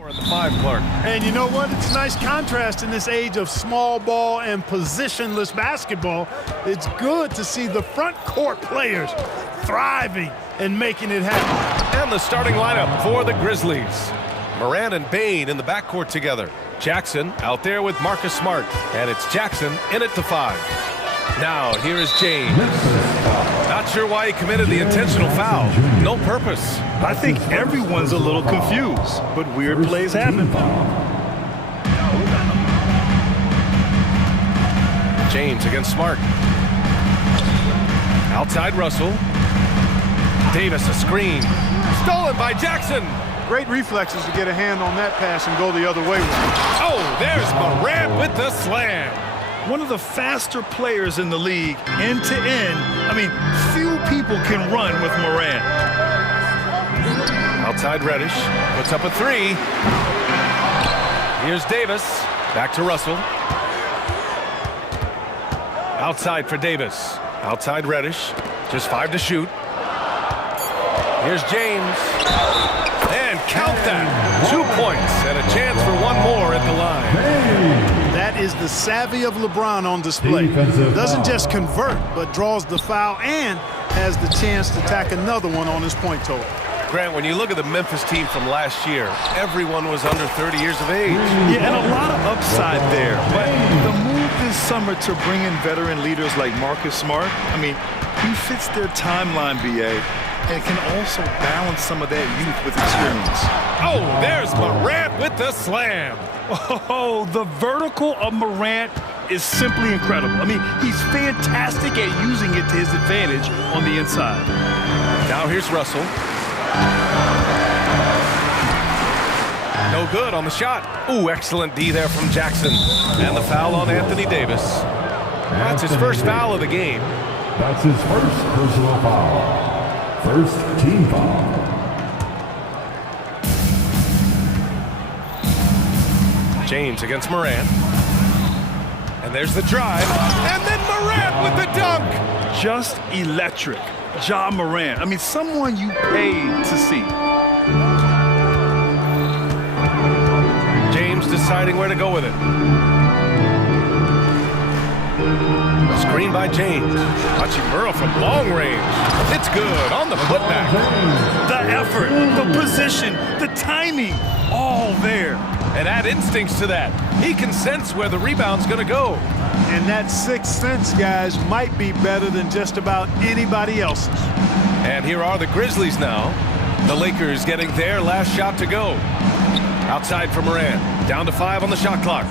In the 5, Clark. And you know what? It's a nice contrast in this age of small ball and positionless basketball. It's good to see the front court players thriving and making it happen. And the starting lineup for the Grizzlies. Moran and Bain in the backcourt together. Jackson out there with Marcus Smart. And it's Jackson in at the 5. Now, here is James. Not sure why he committed the intentional foul. No purpose. I think everyone's a little confused, but weird plays happen. James against Smart. Outside Russell. Davis, a screen. Stolen by Jackson. Great reflexes to get a hand on that pass and go the other way with it. Oh, there's Morant with the slam. One of the faster players in the league, end to end. I mean, few people can run with Morant. Outside Reddish, puts up a three. Here's Davis, back to Russell. Outside for Davis, outside Reddish, just 5 to shoot. Here's James, and count that. 2 points and a chance for one more at the line. That is the savvy of LeBron on display. Doesn't just convert, but draws the foul and has the chance to tack another one on his point total. Grant, when you look at the Memphis team from last year, everyone was under 30 years of age. Yeah, and a lot of upside there. But the move this summer to bring in veteran leaders like Marcus Smart, I mean, he fits their timeline, BA, and can also balance some of that youth with experience. Oh, there's Morant with the slam. Oh, the vertical of Morant is simply incredible. I mean, he's fantastic at using it to his advantage on the inside. Now here's Russell. No good on the shot. Ooh, excellent D there from Jackson. And the foul on Anthony Davis. That's his first foul of the game. That's his first personal foul. First team foul. James against Morant. And there's the drive. And then Morant with the dunk. Just electric. Ja Morant. I mean, someone you paid to see. James deciding where to go with it. Screen by James. Hachimura from long range. It's good on the putback. The effort, the position, the timing, all there. And add instincts to that. He can sense where the rebound's going to go. And that sixth sense, guys, might be better than just about anybody else's. And here are the Grizzlies now. The Lakers getting their last shot to go. Outside for Morant. Down to 5 on the shot clock.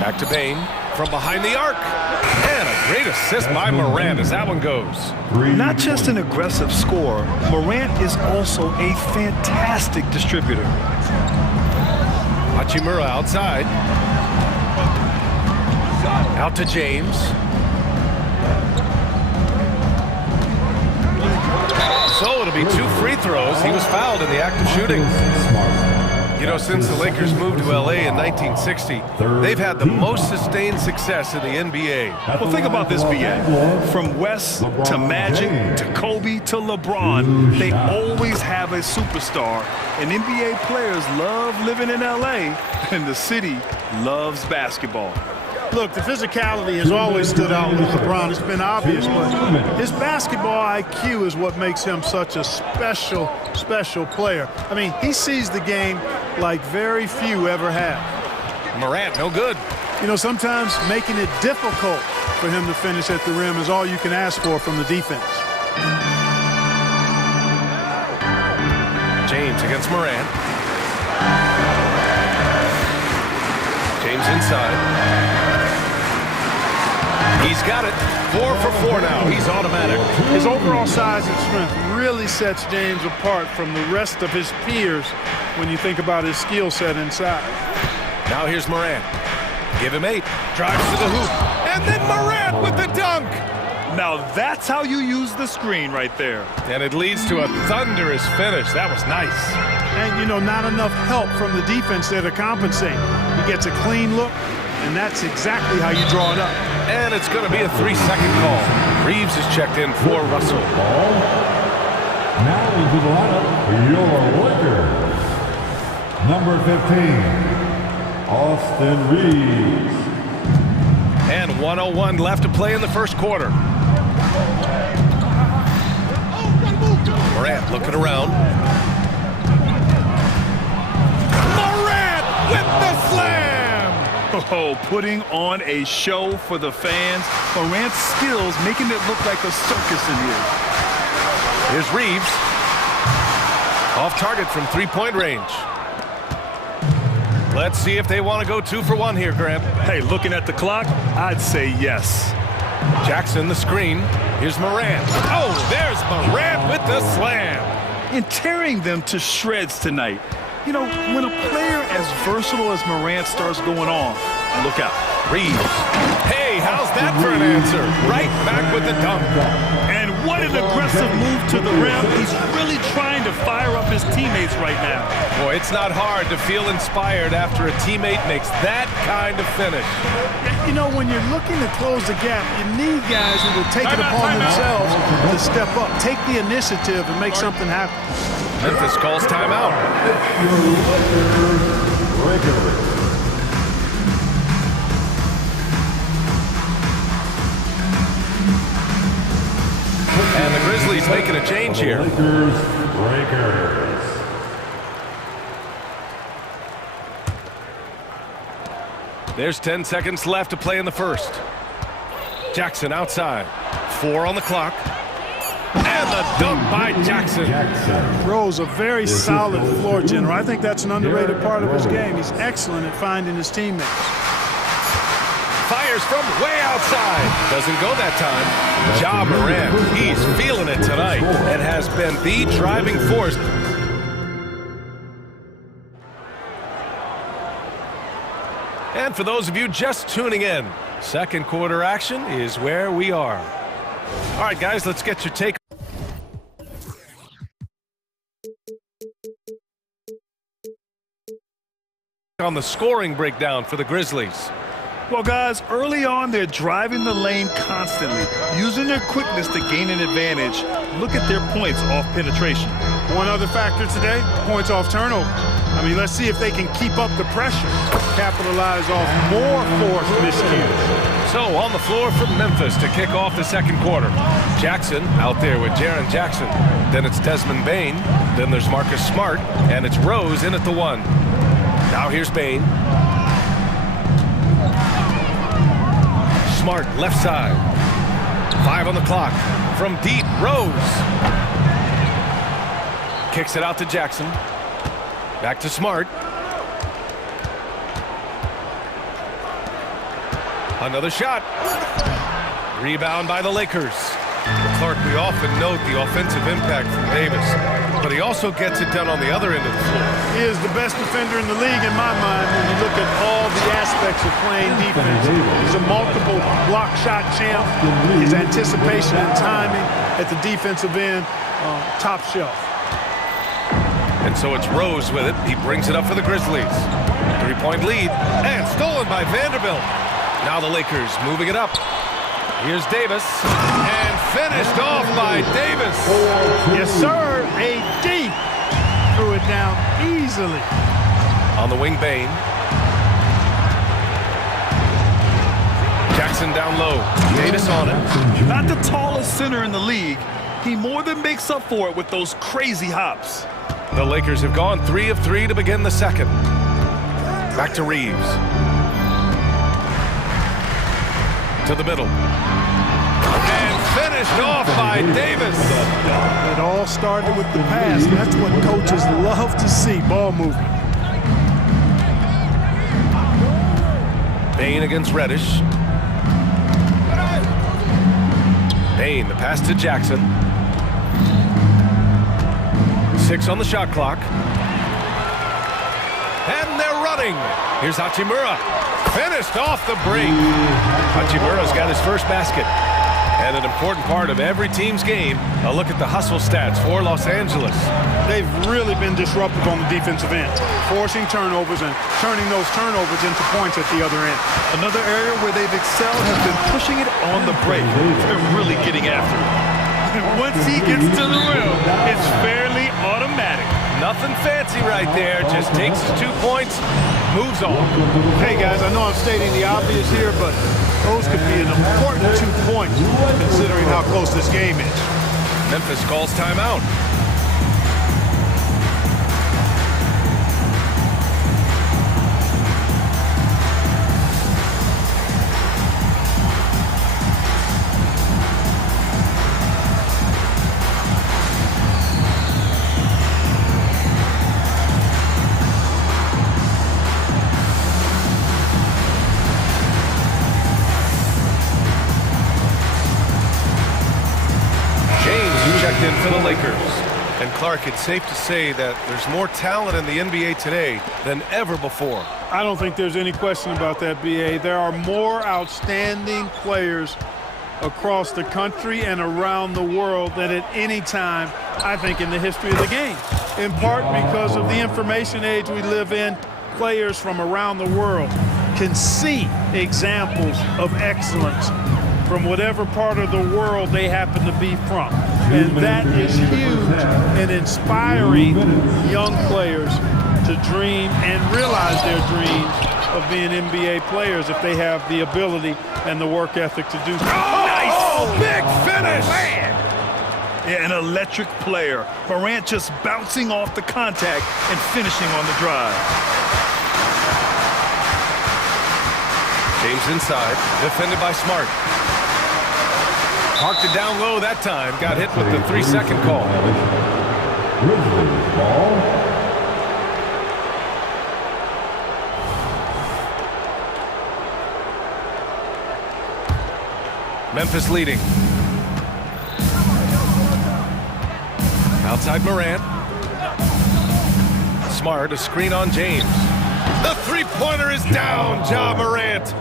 Back to Bane from behind the arc. And a great assist by Morant as that one goes. Not just an aggressive scorer, Morant is also a fantastic distributor. Hachimura outside. Out to James. So it'll be 2 free throws. He was fouled in the act of shooting. You know, since the Lakers moved to LA in 1960, they've had the most sustained success in the NBA. Well, think about this, BA. From West to Magic to Kobe to LeBron, they always have a superstar. And NBA players love living in LA, and the city loves basketball. Look, the physicality has always stood out with LeBron. It's been obvious, but his basketball IQ is what makes him such a special, special player. I mean, he sees the game like very few ever have. Morant, no good. You know, sometimes making it difficult for him to finish at the rim is all you can ask for from the defense. James against Morant. James inside. He's got it. 4 for 4 now. He's automatic. His overall size and strength really sets James apart from the rest of his peers when you think about his skill set inside. Now here's Morant. Give him 8. Drives to the hoop. And then Morant with the dunk. Now that's how you use the screen right there. And it leads to a thunderous finish. That was nice. And, you know, not enough help from the defense there to compensate. He gets a clean look, and that's exactly how you draw it up. And it's going to be a 3-second call. Reeves is checked in for Russell. Now into the lineup, your Lakers. Number 15, Austin Reeves. And 1:01 left to play in the first quarter. Morant looking around. Morant with the slam! Oh, putting on a show for the fans. Morant's skills making it look like a circus in here. Here's Reeves. Off target from 3-point range. Let's see if they want to go 2 for 1 here, Grant. Hey, looking at the clock, I'd say yes. Jackson, the screen. Here's Morant. Oh, there's Morant with the slam. And tearing them to shreds tonight. You know, when a player as versatile as Morant starts going on, look out. Reeves. Hey, how's that for an answer? Right back with the dunk. And what an aggressive move to the rim. He's really trying to fire up his teammates right now. Boy, it's not hard to feel inspired after a teammate makes that kind of finish. You know, when you're looking to close the gap, you need guys who will take it upon themselves to step up, take the initiative, and make something happen. Memphis calls timeout. And the Grizzlies making a change here. There's 10 seconds left to play in the first. Jackson outside. 4 on the clock. And the dunk by Jackson. Rose, a very solid floor general. I think that's an underrated part of his game. He's excellent at finding his teammates. Fires from way outside. Doesn't go that time. Ja Morant, he's feeling it tonight and has been the driving force. And for those of you just tuning in, second quarter action is where we are. All right, guys, let's get your take on the scoring breakdown for the Grizzlies. Well, guys, early on, they're driving the lane constantly, using their quickness to gain an advantage. Look at their points off penetration. One other factor today, points off turnover. I mean, let's see if they can keep up the pressure, capitalize off more forced miscues. So on the floor for Memphis to kick off the second quarter. Jackson out there with Jaren Jackson. Then it's Desmond Bane. Then there's Marcus Smart. And it's Rose in at the 1. Now here's Bane. Smart left side. 5 on the clock. From deep, Rose. Kicks it out to Jackson. Back to Smart. Another shot. Rebound by the Lakers. Clark, we often note the offensive impact from Davis, but he also gets it done on the other end of the floor. He is the best defender in the league in my mind when you look at all the aspects of playing defense. He's a multiple block shot champ. His anticipation and timing at the defensive end, top shelf. And so it's Rose with it. He brings it up for the Grizzlies. 3-point lead, and stolen by Vanderbilt. Now the Lakers moving it up. Here's Davis, and finished off by Davis. Yes, sir. AD threw it down easily. On the wing, Bane. Jackson down low. Davis on it. Not the tallest center in the league. He more than makes up for it with those crazy hops. The Lakers have gone 3 of 3 to begin the second. Back to Reeves. To the middle. And finished off by Davis. It all started with the pass. That's what coaches love to see, ball movement. Bane against Reddish. Bane, the pass to Jackson. 6 on the shot clock. And they're running. Here's Hachimura. Finished off the break. Hachimura's got his first basket. And an important part of every team's game, a look at the hustle stats for Los Angeles. They've really been disruptive on the defensive end, forcing turnovers and turning those turnovers into points at the other end. Another area where they've excelled has been pushing it on the break. They're really getting after it. And once he gets to the rim, it's fairly automatic. Nothing fancy right there. Just takes his 2 points, moves on. Hey, guys, I know I'm stating the obvious here, but those could be an important 2 points considering how close this game is. Memphis calls timeout. Clark, it's safe to say that there's more talent in the NBA today than ever before. I don't think there's any question about that, B.A. There are more outstanding players across the country and around the world than at any time, I think, in the history of the game. In part because of the information age we live in, players from around the world can see examples of excellence from whatever part of the world they happen to be from. And that is huge in inspiring young players to dream and realize their dreams of being NBA players if they have the ability and the work ethic to do so. Oh, big finish! Man. Yeah, an electric player. Morant just bouncing off the contact and finishing on the drive. James inside, defended by Smart. Parked it down low that time. Got hit with the 3-second call. Grizzlies ball. Memphis leading. Outside Morant. Smart, a screen on James. The three-pointer is down, Ja Morant.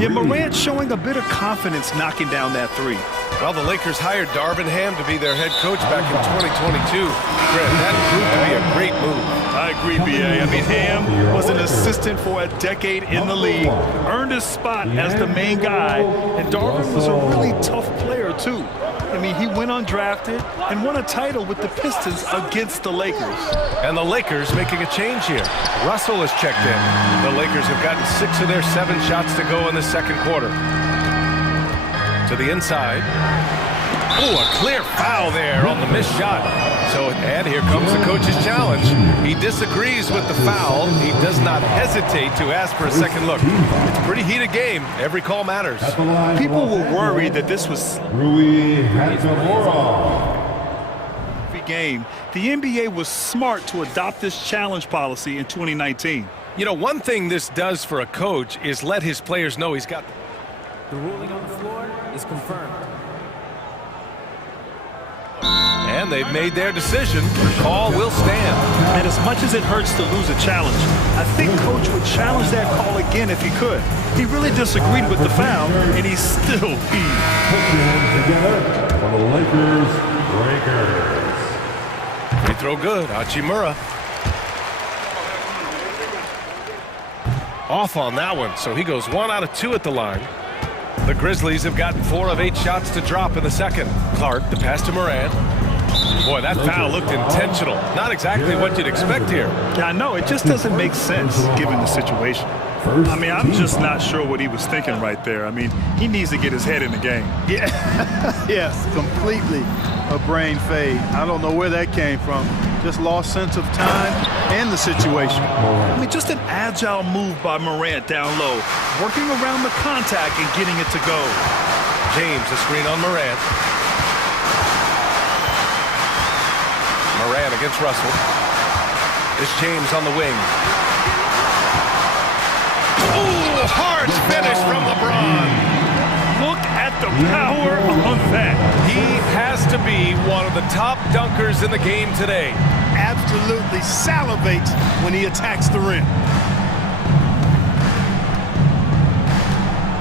Yeah, Morant showing a bit of confidence knocking down that three. Well, the Lakers hired Darvin Ham to be their head coach back in 2022. Grant, that proved to be a great move. I agree, B.A. I mean, Ham was an assistant for a decade in the league, earned his spot as the main guy, and Darvin was a really tough player, too. I mean, he went undrafted and won a title with the Pistons against the Lakers. And the Lakers making a change here. Russell has checked in. The Lakers have gotten 6 of their 7 shots to go in the second quarter. To the inside. Oh, a clear foul there on the missed shot. So, and here comes the coach's challenge. He disagrees with the foul. He does not hesitate to ask for a second look. It's a pretty heated game. Every call matters. People were worried that this was game. The NBA was smart to adopt this challenge policy in 2019. You know, one thing this does for a coach is let his players know he's got. The ruling on the floor is confirmed. And they've made their decision. The call will stand. And as much as it hurts to lose a challenge, I think Coach would challenge that call again if he could. He really disagreed with the foul, and he's still peeved. Put your hands together for the Lakers Breakers. Free throw good. Hachimura. Off on that one, so he goes 1 out of 2 at the line. The Grizzlies have gotten 4 of 8 shots to drop in the second. Clark, the pass to Morant. Boy, that foul looked intentional. Not exactly what you'd expect here. Yeah, I know. It just doesn't make sense given the situation. I mean, I'm just not sure what he was thinking right there. I mean, he needs to get his head in the game. Yeah, yes, completely a brain fade. I don't know where that came from. Just lost sense of time and the situation. I mean, just an agile move by Morant down low, working around the contact and getting it to go. James, a screen on Morant. Morant against Russell. It's James on the wing. Ooh, hard finish from LeBron. Look at the power on that. He has to be one of the top dunkers in the game today. Absolutely salivates when he attacks the rim.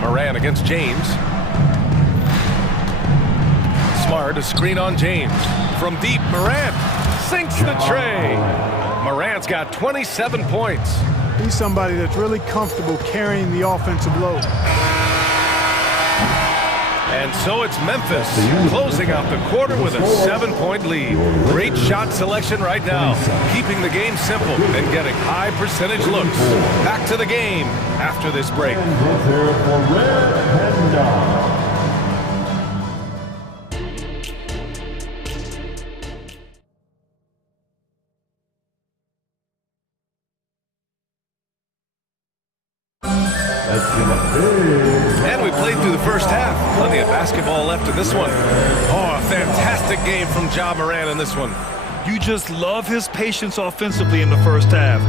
Morant against James. Smart, a screen on James. From deep, Morant sinks the tray. Morant's got 27 points. He's somebody that's really comfortable carrying the offensive load. And so it's Memphis closing out the quarter with a 7-point lead. Great shot selection right now, keeping the game simple and getting high percentage looks. Back to the game after this break. And we played through the first half. Plenty of basketball left in this one. Oh, a fantastic game from Ja Morant in this one. You just love his patience offensively in the first half.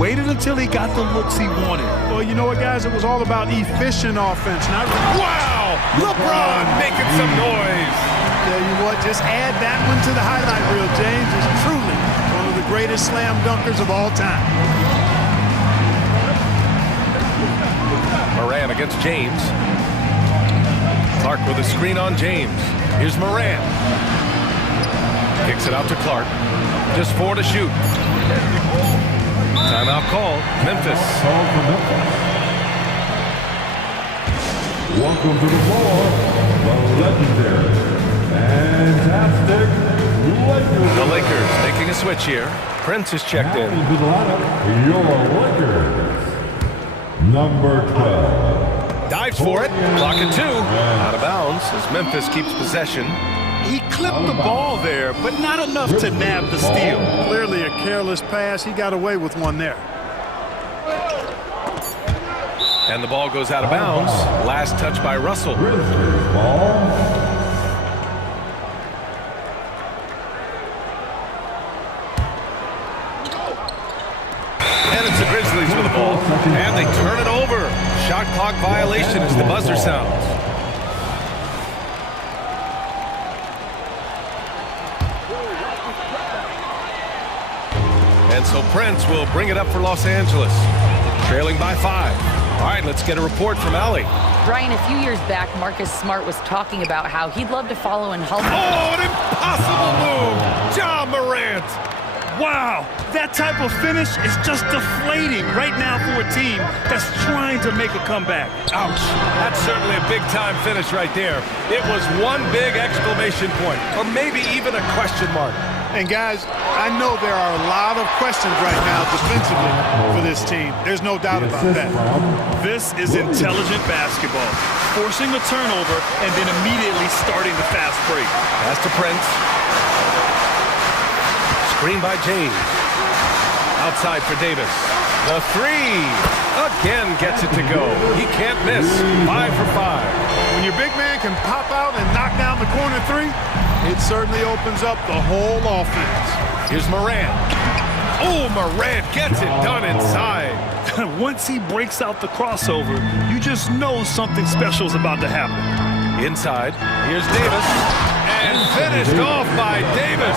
Waited until he got the looks he wanted. Well, you know what, guys? It was all about efficient offense. Wow! LeBron making some noise. Tell you what, just add that one to the highlight reel, James. It's truly greatest slam dunkers of all time. Moran against James. Clark with a screen on James. Here's Moran. Kicks it out to Clark. Just 4 to shoot. Timeout call. Memphis. Welcome to the floor, the legendary, fantastic Lakers. The Lakers making a switch here. Prince is checked in. Into the lineup, your Lakers, number 12. Dives for it. Clock at 2. Out of bounds as Memphis keeps possession. He clipped the ball there, but not enough to nab the steal. Clearly a careless pass. He got away with one there. And the ball goes out of bounds. Last touch by Russell. And it's the Grizzlies with the ball. And they turn it over. Shot clock violation as the buzzer sounds. And so Prince will bring it up for Los Angeles. Trailing by 5. All right, let's get a report from Allie. Brian, a few years back, Marcus Smart was talking about how he'd love to follow in help. Oh, an impossible move! John Morant! Wow, that type of finish is just deflating right now for a team that's trying to make a comeback. Ouch. That's certainly a big-time finish right there. It was one big exclamation point, or maybe even a question mark. And guys, I know there are a lot of questions right now defensively for this team. There's no doubt about that. This is intelligent basketball. Forcing a turnover and then immediately starting the fast break. Pass to Prince. Screen by James. Outside for Davis. The 3 again gets it to go. He can't miss. 5 for 5. When your big man can pop out and knock down the corner 3, it certainly opens up the whole offense. Here's Morant. Oh, Morant gets it done inside. Once he breaks out the crossover, you just know something special is about to happen. Inside, here's Davis. And finished off by Davis.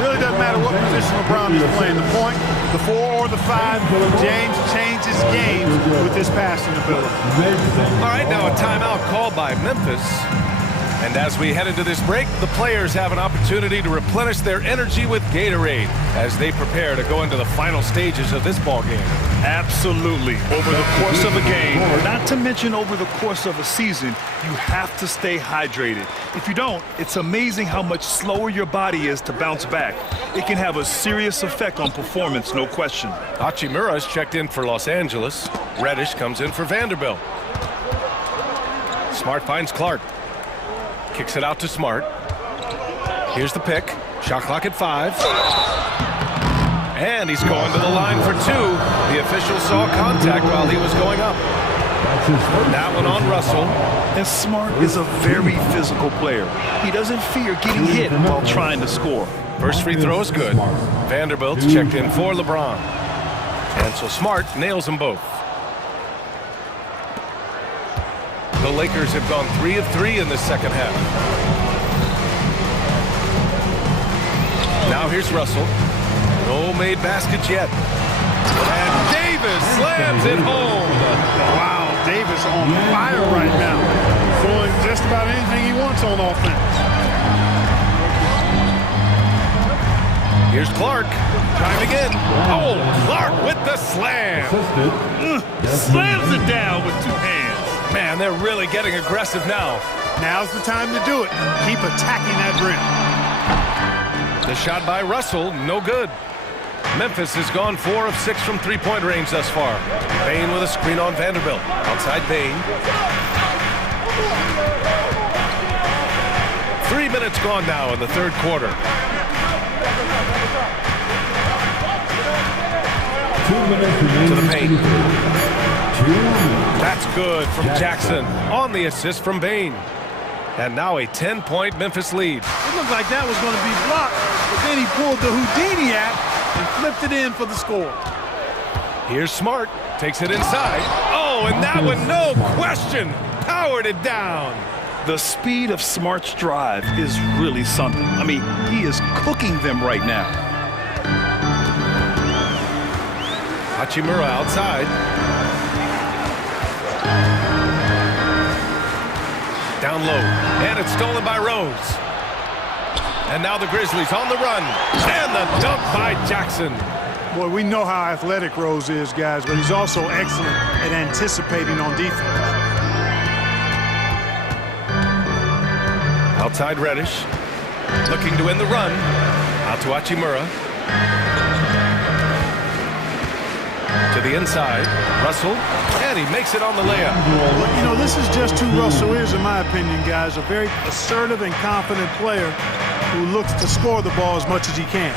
Really doesn't matter what position LeBron is playing, the point, the 4 or the 5, James changes games with his passing ability. All right, now a timeout called by Memphis. And as we head into this break, the players have an opportunity to replenish their energy with Gatorade as they prepare to go into the final stages of this ball game. Absolutely. Over the course of a game, not to mention over the course of a season, you have to stay hydrated. If you don't, it's amazing how much slower your body is to bounce back. It can have a serious effect on performance, no question. Hachimura's checked in for Los Angeles. Reddish comes in for Vanderbilt. Smart finds Clark. Kicks it out to Smart. Here's the pick. Shot clock at 5. And he's going to the line for 2. The official saw contact while he was going up. That one on Russell. And Smart is a very physical player. He doesn't fear getting hit while trying to score. First free throw is good. Vanderbilt's checked in for LeBron. And so Smart nails them both. The Lakers have gone 3 of 3 in the second half. Now here's Russell. No made baskets yet. And Davis slams it home. Wow, Davis on fire right now. Doing just about anything he wants on offense. Here's Clark. Trying again. Oh, Clark with the slam. Slams it down with 2 hands. Man, they're really getting aggressive now. Now's the time to do it. Keep attacking that rim. The shot by Russell, no good. Memphis has gone 4 of 6 from three-point range thus far. Bain with a screen on Vanderbilt. Outside Bain. 3 minutes gone now in the third quarter. 2 minutes to the paint. That's good from Jackson on the assist from Bain. And now a 10-point Memphis lead. It looked like that was going to be blocked, but then he pulled the Houdini act and flipped it in for the score. Here's Smart. Takes it inside. Oh, and that one, no question, powered it down. The speed of Smart's drive is really something. I mean, he is cooking them right now. Hachimura outside. Down low, and it's stolen by Rose. And now the Grizzlies on the run, and the dunk by Jackson. Boy, we know how athletic Rose is, guys, but he's also excellent at anticipating on defense. Outside Reddish, looking to win the run. Out to Hachimura. To the inside, Russell, and he makes it on the layup. Well, you know, this is just who Russell is, in my opinion, guys. A very assertive and confident player who looks to score the ball as much as he can.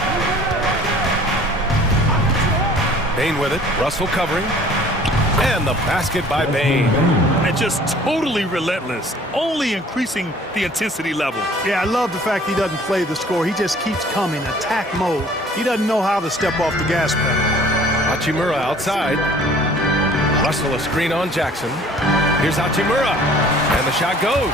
Bain with it, Russell covering, and the basket by Bain. And just totally relentless, only increasing the intensity level. Yeah, I love the fact he doesn't play the score. He just keeps coming, attack mode. He doesn't know how to step off the gas pedal. Hachimura outside. Russell a screen on Jackson. Here's Hachimura, and the shot goes.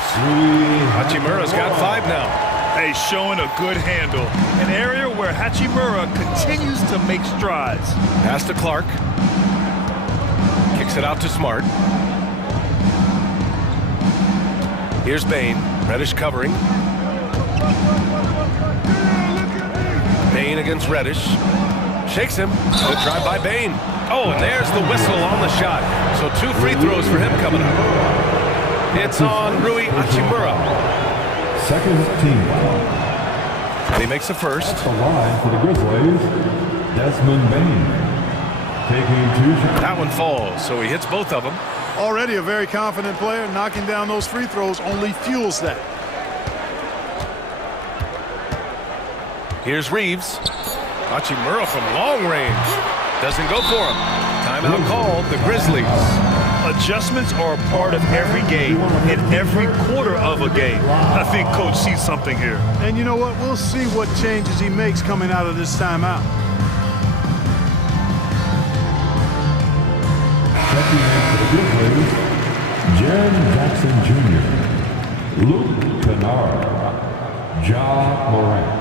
Hachimura's got 5 now. Hey, showing a good handle. An area where Hachimura continues to make strides. Pass to Clark. Kicks it out to Smart. Here's Bain. Reddish covering. Bain against Reddish. Shakes him. Good drive by Bain. Oh, and there's the whistle on the shot. So 2 free throws for him coming up. It's on Rui Hachimura. Second team foul. And he makes the first. At the line for the Grizzlies, Desmond Bain. Taking 2 shots. That one falls, so he hits both of them. Already a very confident player. Knocking down those free throws only fuels that. Here's Reeves. Hachimura from long range. Doesn't go for him. Timeout called, the Grizzlies. Adjustments are a part of every game, in every quarter of a game. I think Coach sees something here. And you know what? We'll see what changes he makes coming out of this timeout. Checking in for the Grizzlies, Jaren Jackson Jr., Luke Kennard, Ja Morant.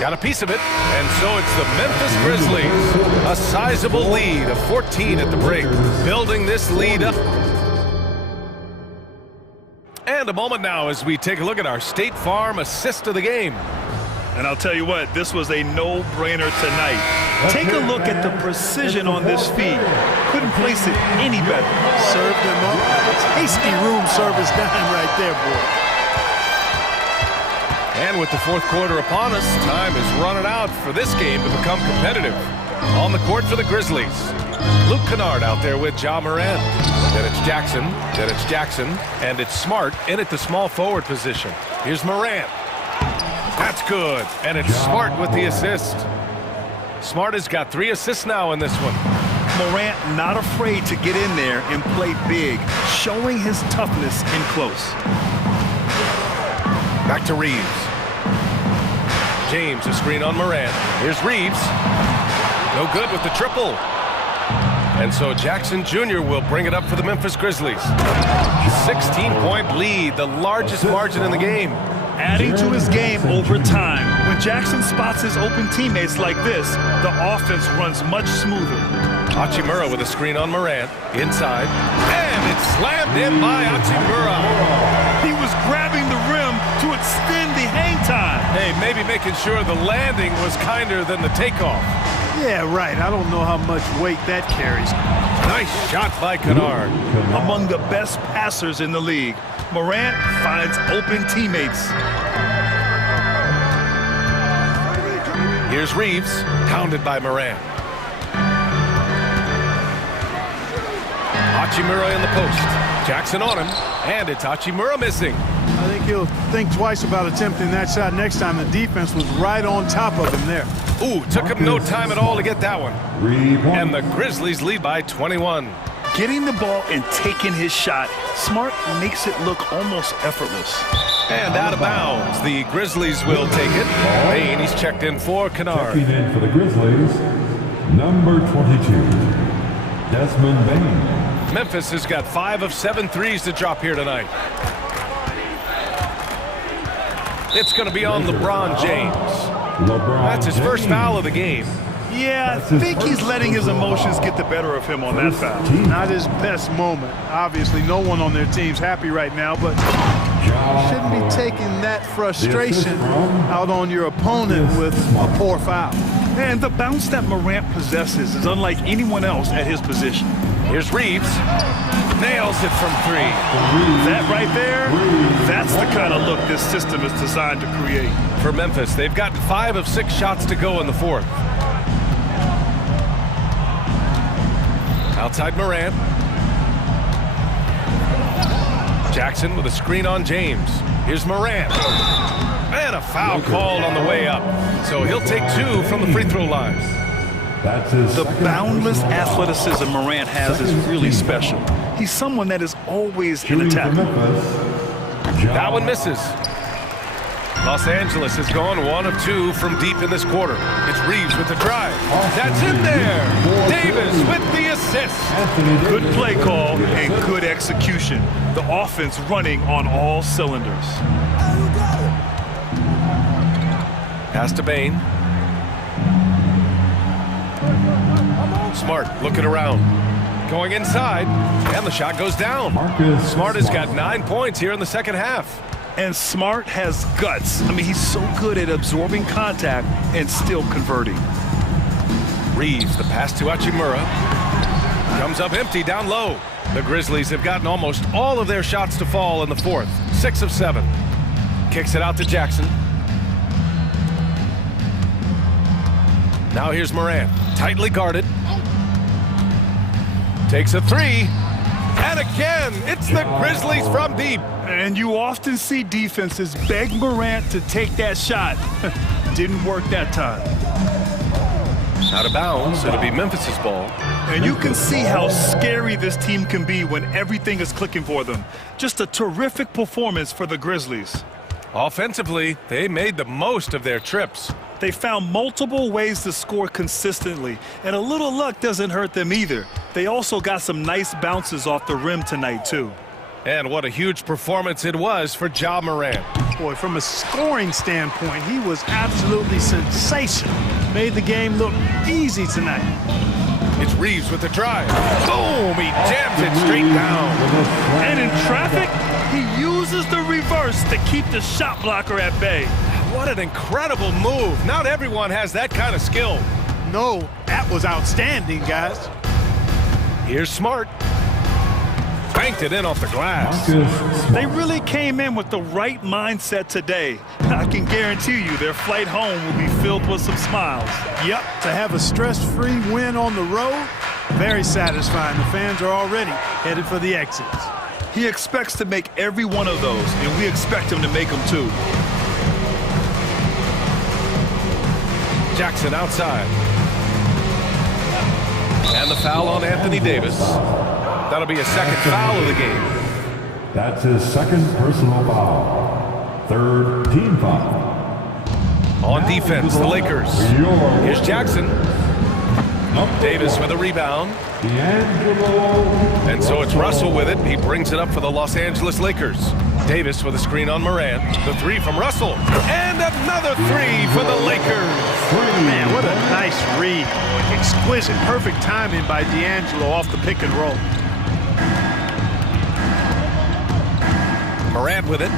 Got a piece of it, and so it's the Memphis Grizzlies. A sizable lead of 14 at the break, building this lead up. And a moment now as we take a look at our State Farm assist of the game. And I'll tell you what, this was a no-brainer tonight. Take a look at the precision on this feed. Couldn't place it any better. Served him up. Tasty room service dime right there, boy. And with the 4th quarter upon us, time is running out for this game to become competitive. On the court for the Grizzlies, Luke Kennard out there with Ja Morant. Then it's Jackson, and it's Smart in at the small forward position. Here's Morant. That's good, and it's Smart with the assist. Smart has got 3 assists now in this one. Morant not afraid to get in there and play big, showing his toughness in close. Back to Reeves. James, a screen on Morant. Here's Reeves. No good with the triple. And so Jackson Jr. will bring it up for the Memphis Grizzlies. 16-point lead, the largest margin in the game. Adding to his game over time. When Jackson spots his open teammates like this, the offense runs much smoother. Hachimura with a screen on Morant. Inside. And it's slammed in by Hachimura. He was grabbing the rim to extend the hang time. Hey, maybe making sure the landing was kinder than the takeoff. Yeah, right. I don't know how much weight that carries. Nice shot by Kennard. Among the best passers in the league, Morant finds open teammates. Here's Reeves, pounded by Morant. Hachimura in the post. Jackson on him, and it's Hachimura missing. I think he'll think twice about attempting that shot next time. The defense was right on top of him there. Ooh, took him no time at all to get that one. And the Grizzlies lead by 21. Getting the ball and taking his shot, Smart makes it look almost effortless. And out of bounds, the Grizzlies will take it. Bain, he's checked in for Kennard. Checking in for the Grizzlies, number 22, Desmond Bain. Memphis has got 5 of 7 threes to drop here tonight. It's going to be on LeBron James. That's his first foul of the game. Yeah, I think he's letting his emotions get the better of him on that foul. Not his best moment. Obviously, no one on their team's happy right now, but you shouldn't be taking that frustration out on your opponent with a poor foul. And the bounce that Morant possesses is unlike anyone else at his position. Here's Reeves. Nails it from three. That right there, that's the kind of look this system is designed to create. For Memphis, they've gotten 5 of 6 shots to go in the fourth. Outside Morant. Jackson with a screen on James. Here's Morant. And a foul called on the way up. So he'll take 2 from the free throw line. The boundless athleticism Morant has is really special. He's someone that is always in attack. That one misses. Los Angeles has gone 1 of 2 from deep in this quarter. It's Reeves with the drive. That's in there. Davis with the assist. Good play call and good execution. The offense running on all cylinders. Pass to Bain. Smart looking around. Going inside. And the shot goes down. Smart has got 9 points here in the second half. And Smart has guts. I mean, he's so good at absorbing contact and still converting. Reeves, the pass to Hachimura. Comes up empty down low. The Grizzlies have gotten almost all of their shots to fall in the fourth. 6 of 7. Kicks it out to Jackson. Now here's Morant. Tightly guarded. Takes a 3. And again, it's the Grizzlies from deep. And you often see defenses beg Morant to take that shot. Didn't work that time. Out of bounds, it'll be Memphis's ball. And you can see how scary this team can be when everything is clicking for them. Just a terrific performance for the Grizzlies. Offensively, they made the most of their trips. They found multiple ways to score consistently, and a little luck doesn't hurt them either. They also got some nice bounces off the rim tonight, too. And what a huge performance it was for Ja Morant. Boy, from a scoring standpoint, he was absolutely sensational. Made the game look easy tonight. It's Reeves with the drive. Boom! He jams it straight down. And in traffic, he uses the reverse to keep the shot blocker at bay. What an incredible move. Not everyone has that kind of skill. No, that was outstanding, guys. Here's Smart. Banked it in off the glass. They really came in with the right mindset today. I can guarantee you their flight home will be filled with some smiles. Yep, to have a stress-free win on the road, very satisfying. The fans are already headed for the exits. He expects to make every one of those, and we expect him to make them too. Jackson outside. And the foul on Anthony Davis. That'll be a second foul of the game. That's his second personal foul. Third team foul. On defense, the Lakers. Here's Jackson. Davis with a rebound. And so it's Russell with it. He brings it up for the Los Angeles Lakers. Davis with a screen on Morant. The 3 from Russell. And another 3 for the Lakers. Man, what a nice read. Exquisite, perfect timing by D'Angelo off the pick and roll. Morant with it.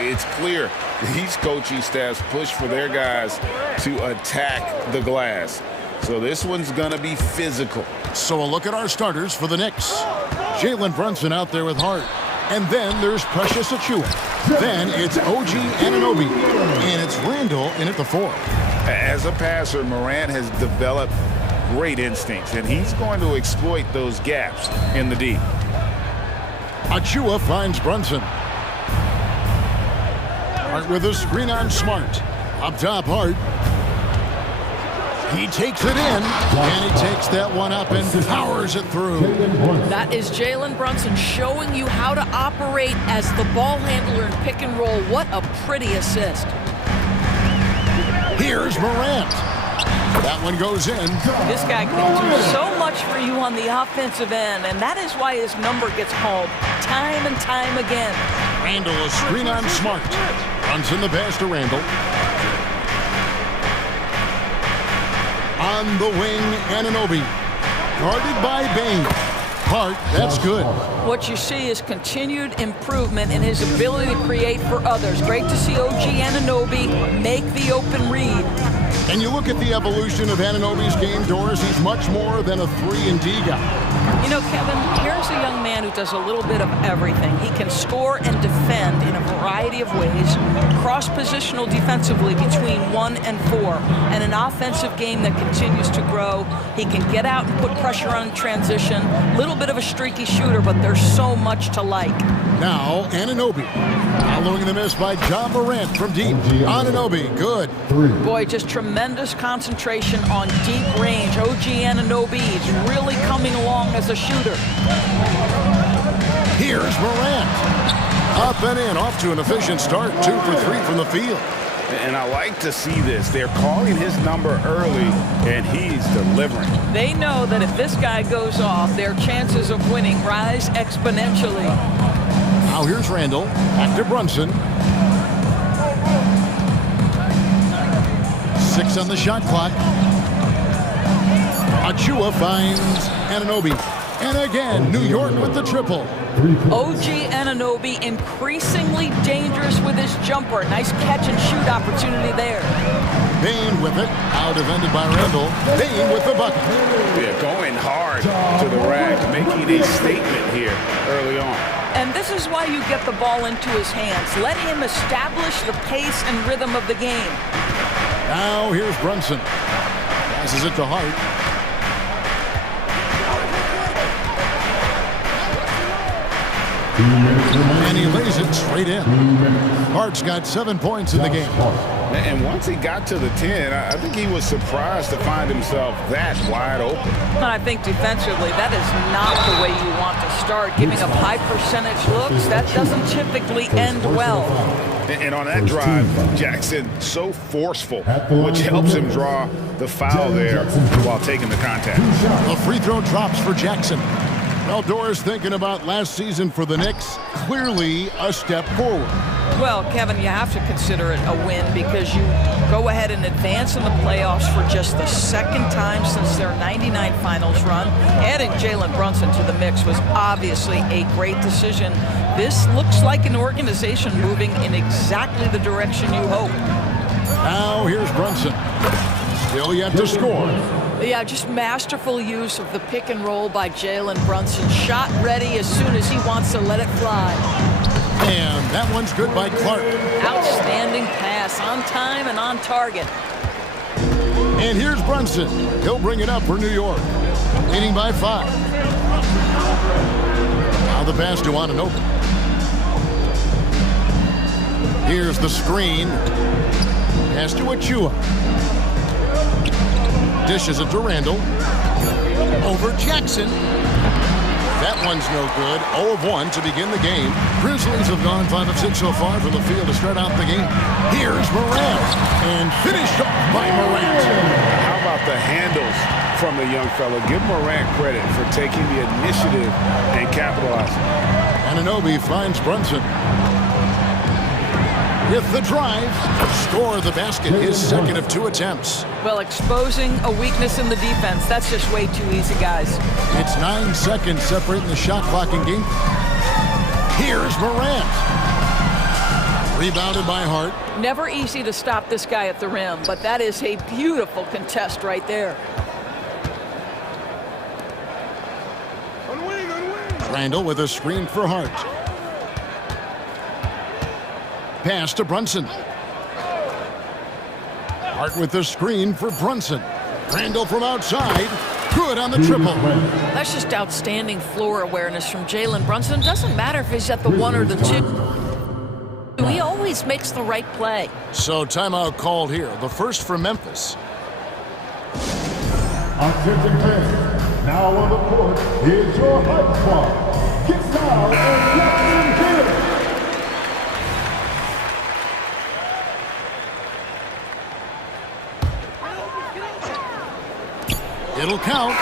It's clear these coaching staffs push for their guys to attack the glass. So this one's going to be physical. So a look at our starters for the Knicks. Jalen Brunson out there with Hart. And then there's Precious Achiuwa. Then it's OG Anunoby. And it's Randall in at the 4. As a passer, Morant has developed great instincts, and he's going to exploit those gaps in the D. Achiuwa finds Brunson. Hart with a screen on Smart. Up top, Hart. He takes it in, and he takes that one up and powers it through. That is Jalen Brunson showing you how to operate as the ball handler in pick and roll. What a pretty assist. Here's Morant. That one goes in. This guy can do so much for you on the offensive end, and that is why his number gets called time and time again. Randall, a screen on Smart. Brunson the pass to Randall. On the wing, Anunoby. Guarded by Bain. Hart, that's good. What you see is continued improvement in his ability to create for others. Great to see OG Anunoby make the open read. And you look at the evolution of Anunoby's game, Doris, he's much more than a 3-and-D guy. You know, Kevin, here's a young man who does a little bit of everything. He can score and defend in a variety of ways, cross-positional defensively between 1 and 4, and an offensive game that continues to grow. He can get out and put pressure on transition, little bit of a streaky shooter, but there's so much to like. Now, Anunoby, following the miss by John Morant from deep. Anunoby, good. Boy, just tremendous concentration on deep range. OG Anunoby is really coming along as a shooter. Here's Morant. Up and in, off to an efficient start. 2 for 3 from the field. And I like to see this. They're calling his number early, and he's delivering. They know that if this guy goes off, their chances of winning rise exponentially. Now here's Randall. Back to Brunson. 6 on the shot clock. Achiuwa finds Anunoby. And again, New York with the triple. OG Anunoby increasingly dangerous with his jumper. Nice catch and shoot opportunity there. Bain with it. Out defended by Randall. Bain with the bucket. Yeah, going hard to the rack, making a statement here early on. And this is why you get the ball into his hands. Let him establish the pace and rhythm of the game. Now here's Brunson. Passes it to Hart. And he lays it straight in. Hart's got 7 points in the game. And once he got to the 10, I think he was surprised to find himself that wide open. And I think defensively, that is not the way you want to start. Giving up high percentage looks, that doesn't typically end well. And on that drive, Jackson so forceful, which helps him draw the foul there while taking the contact. The free throw drops for Jackson. Well, Doris, thinking about last season for the Knicks, clearly a step forward. Well, Kevin, you have to consider it a win because you go ahead and advance in the playoffs for just the second time since their '99 finals run. Adding Jalen Brunson to the mix was obviously a great decision. This looks like an organization moving in exactly the direction you hope. Now here's Brunson. Still yet to score. Yeah, just masterful use of the pick and roll by Jalen Brunson. Shot ready as soon as he wants to let it fly. And that one's good by Clark. Outstanding pass, on time and on target. And here's Brunson. He'll bring it up for New York. Leading by 5. Now the pass to Anunoby. Here's the screen. Pass to Achiuwa. Dishes it to Randall. Over Jackson. That one's no good. 0 of 1 to begin the game. Grizzlies have gone 5 of 6 so far from the field to start out the game. Here's Morant. And finished off by Morant. How about the handles from the young fella? Give Morant credit for taking the initiative and capitalizing. Anunoby finds Brunson. With the drive, score the basket, his second of 2 attempts. Well, exposing a weakness in the defense, that's just way too easy, guys. It's 9 seconds separating the shot clock and game. Here's Morant. Rebounded by Hart. Never easy to stop this guy at the rim, but that is a beautiful contest right there. Randall with a screen for Hart. Pass to Brunson. Hart with the screen for Brunson. Randall from outside. Good on the triple. That's just outstanding floor awareness from Jalen Brunson. Doesn't matter if he's at the 1 or the 2. He always makes the right play. So timeout called here. The first for Memphis. Attention fans, now on the court is your hype squad. Get down and get in here. It'll count.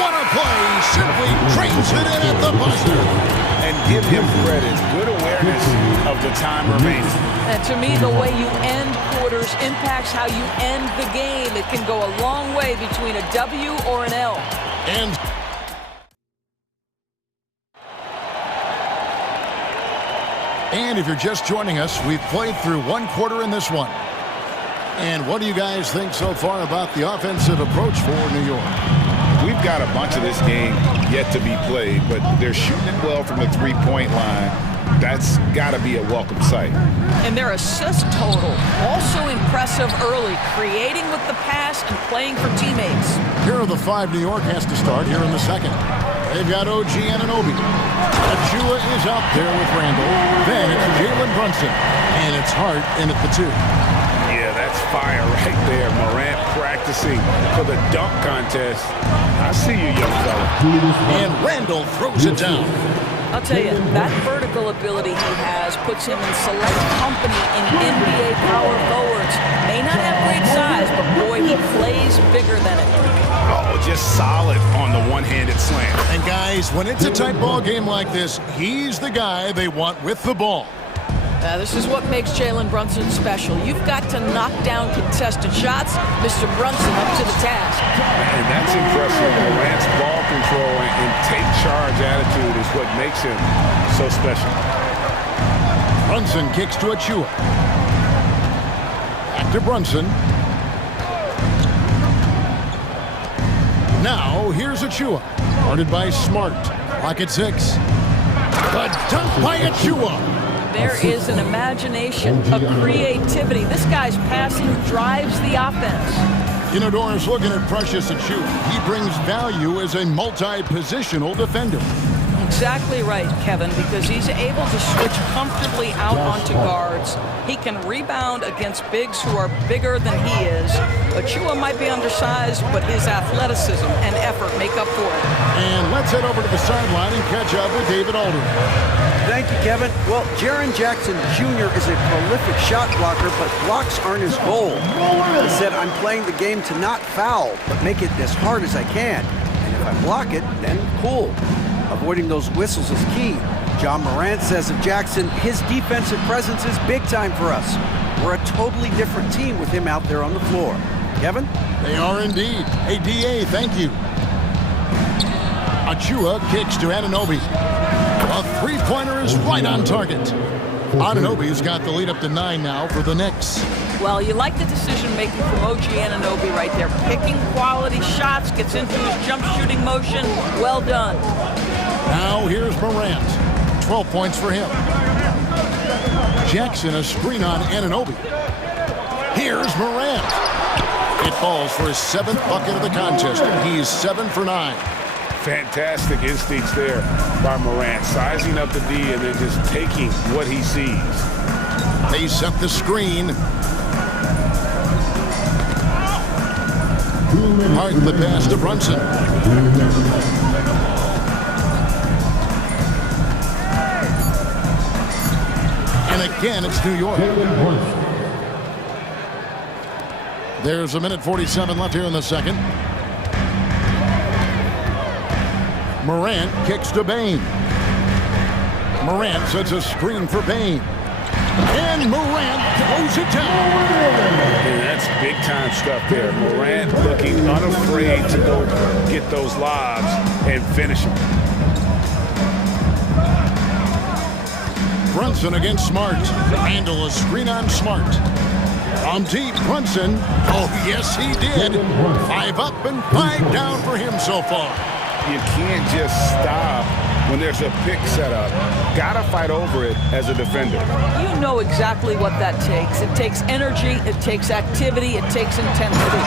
What a play. Simply trains it in at the buzzer. And give him credit. Good awareness of the time remaining. And to me, the way you end quarters impacts how you end the game. It can go a long way between a W or an L. And if you're just joining us, we've played through one quarter in this one. And what do you guys think so far about the offensive approach for New York? We've got a bunch of this game yet to be played, but they're shooting it well from the three-point line. That's got to be a welcome sight. And their assist total, also impressive early, creating with the pass and playing for teammates. Here are the 5 New York has to start here in the second. They've got OG Anunoby. Achua is out there with Randall. Then it's Jalen Brunson. And it's Hart in at the 2. Yeah, that's fire right there. Morant practicing for the dunk contest. I see you, young fella. And Randall throws it down. I'll tell you, that vertical ability he has puts him in select company in NBA power forwards. May not have great size, but boy, he plays bigger than it. Oh, just solid on the one-handed slam. And guys, when it's a tight ball game like this, he's the guy they want with the ball. This is what makes Jalen Brunson special. You've got to knock down contested shots. Mr. Brunson up to the task. And that's impressive. Morant's ball control and take charge attitude is what makes him so special. Brunson kicks to Achua. Back to Brunson. Now here's Achua. Guarded by Smart. Clock at 6. The dunk by Achua. There is an imagination, a creativity. This guy's passing drives the offense. You know, Doris, looking at Precious Achua, he brings value as a multi-positional defender. Exactly right, Kevin, because he's able to switch comfortably out onto guards. He can rebound against bigs who are bigger than he is. Achua might be undersized, but his athleticism and effort make up for it. And let's head over to the sideline and catch up with David Alderman. Thank you, Kevin. Well, Jaren Jackson Jr. is a prolific shot blocker, but blocks aren't his goal. He said, I'm playing the game to not foul, but make it as hard as I can. And if I block it, then cool. Avoiding those whistles is key. John Morant says of Jackson, his defensive presence is big time for us. We're a totally different team with him out there on the floor. Kevin? They are indeed. Hey, DA, thank you. Achua kicks to Anunoby. A three-pointer is right on target. Anunoby's got the lead up to 9 now for the Knicks. Well, you like the decision-making from OG Anunoby right there. Picking quality shots, gets into his jump shooting motion. Well done. Now here's Morant. 12 points for him. Jackson a screen on Anunoby. Here's Morant. It falls for his 7th bucket of the contest. He's 7 for 9. Fantastic instincts there by Morant. Sizing up the D and then just taking what he sees. They set the screen. Hart the pass to Brunson. And again, it's New York. There's a minute 47 left here in the second. Morant kicks to Bain. Morant sets a screen for Bain. And Morant throws it down. And that's big-time stuff there. Morant looking unafraid to go get those lobs and finish them. Brunson against Smart. Handle a screen on Smart. From deep, Brunson. Oh, yes, he did. 5 up and 5 down for him so far. You can't just stop when there's a pick set up. Gotta fight over it as a defender. You know exactly what that takes. It takes energy, it takes activity, it takes intensity.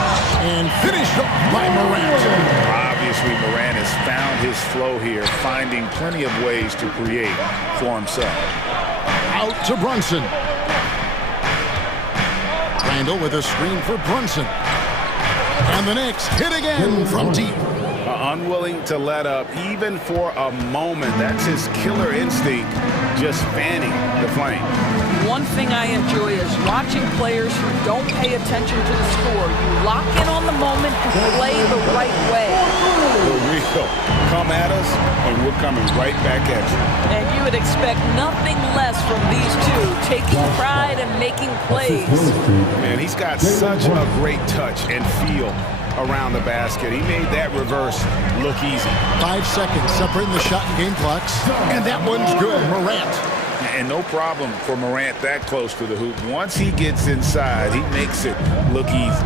And finished up by Morant. Obviously, Morant has found his flow here, finding plenty of ways to create for himself. Out to Brunson. Randall with a screen for Brunson. And the Knicks hit again from deep. Unwilling to let up even for a moment. That's his killer instinct, just fanning the flame. One thing I enjoy is watching players who don't pay attention to the score. You lock in on the moment and play the right way. The real come at us, and we're coming right back at you. And you would expect nothing less from these two, taking pride and making plays. Man, he's got such a great touch and feel around the basket. He made that reverse look easy. 5 seconds separating the shot and game clocks. And that one's good. Morant. And no problem for Morant that close to the hoop. Once he gets inside, he makes it look easy.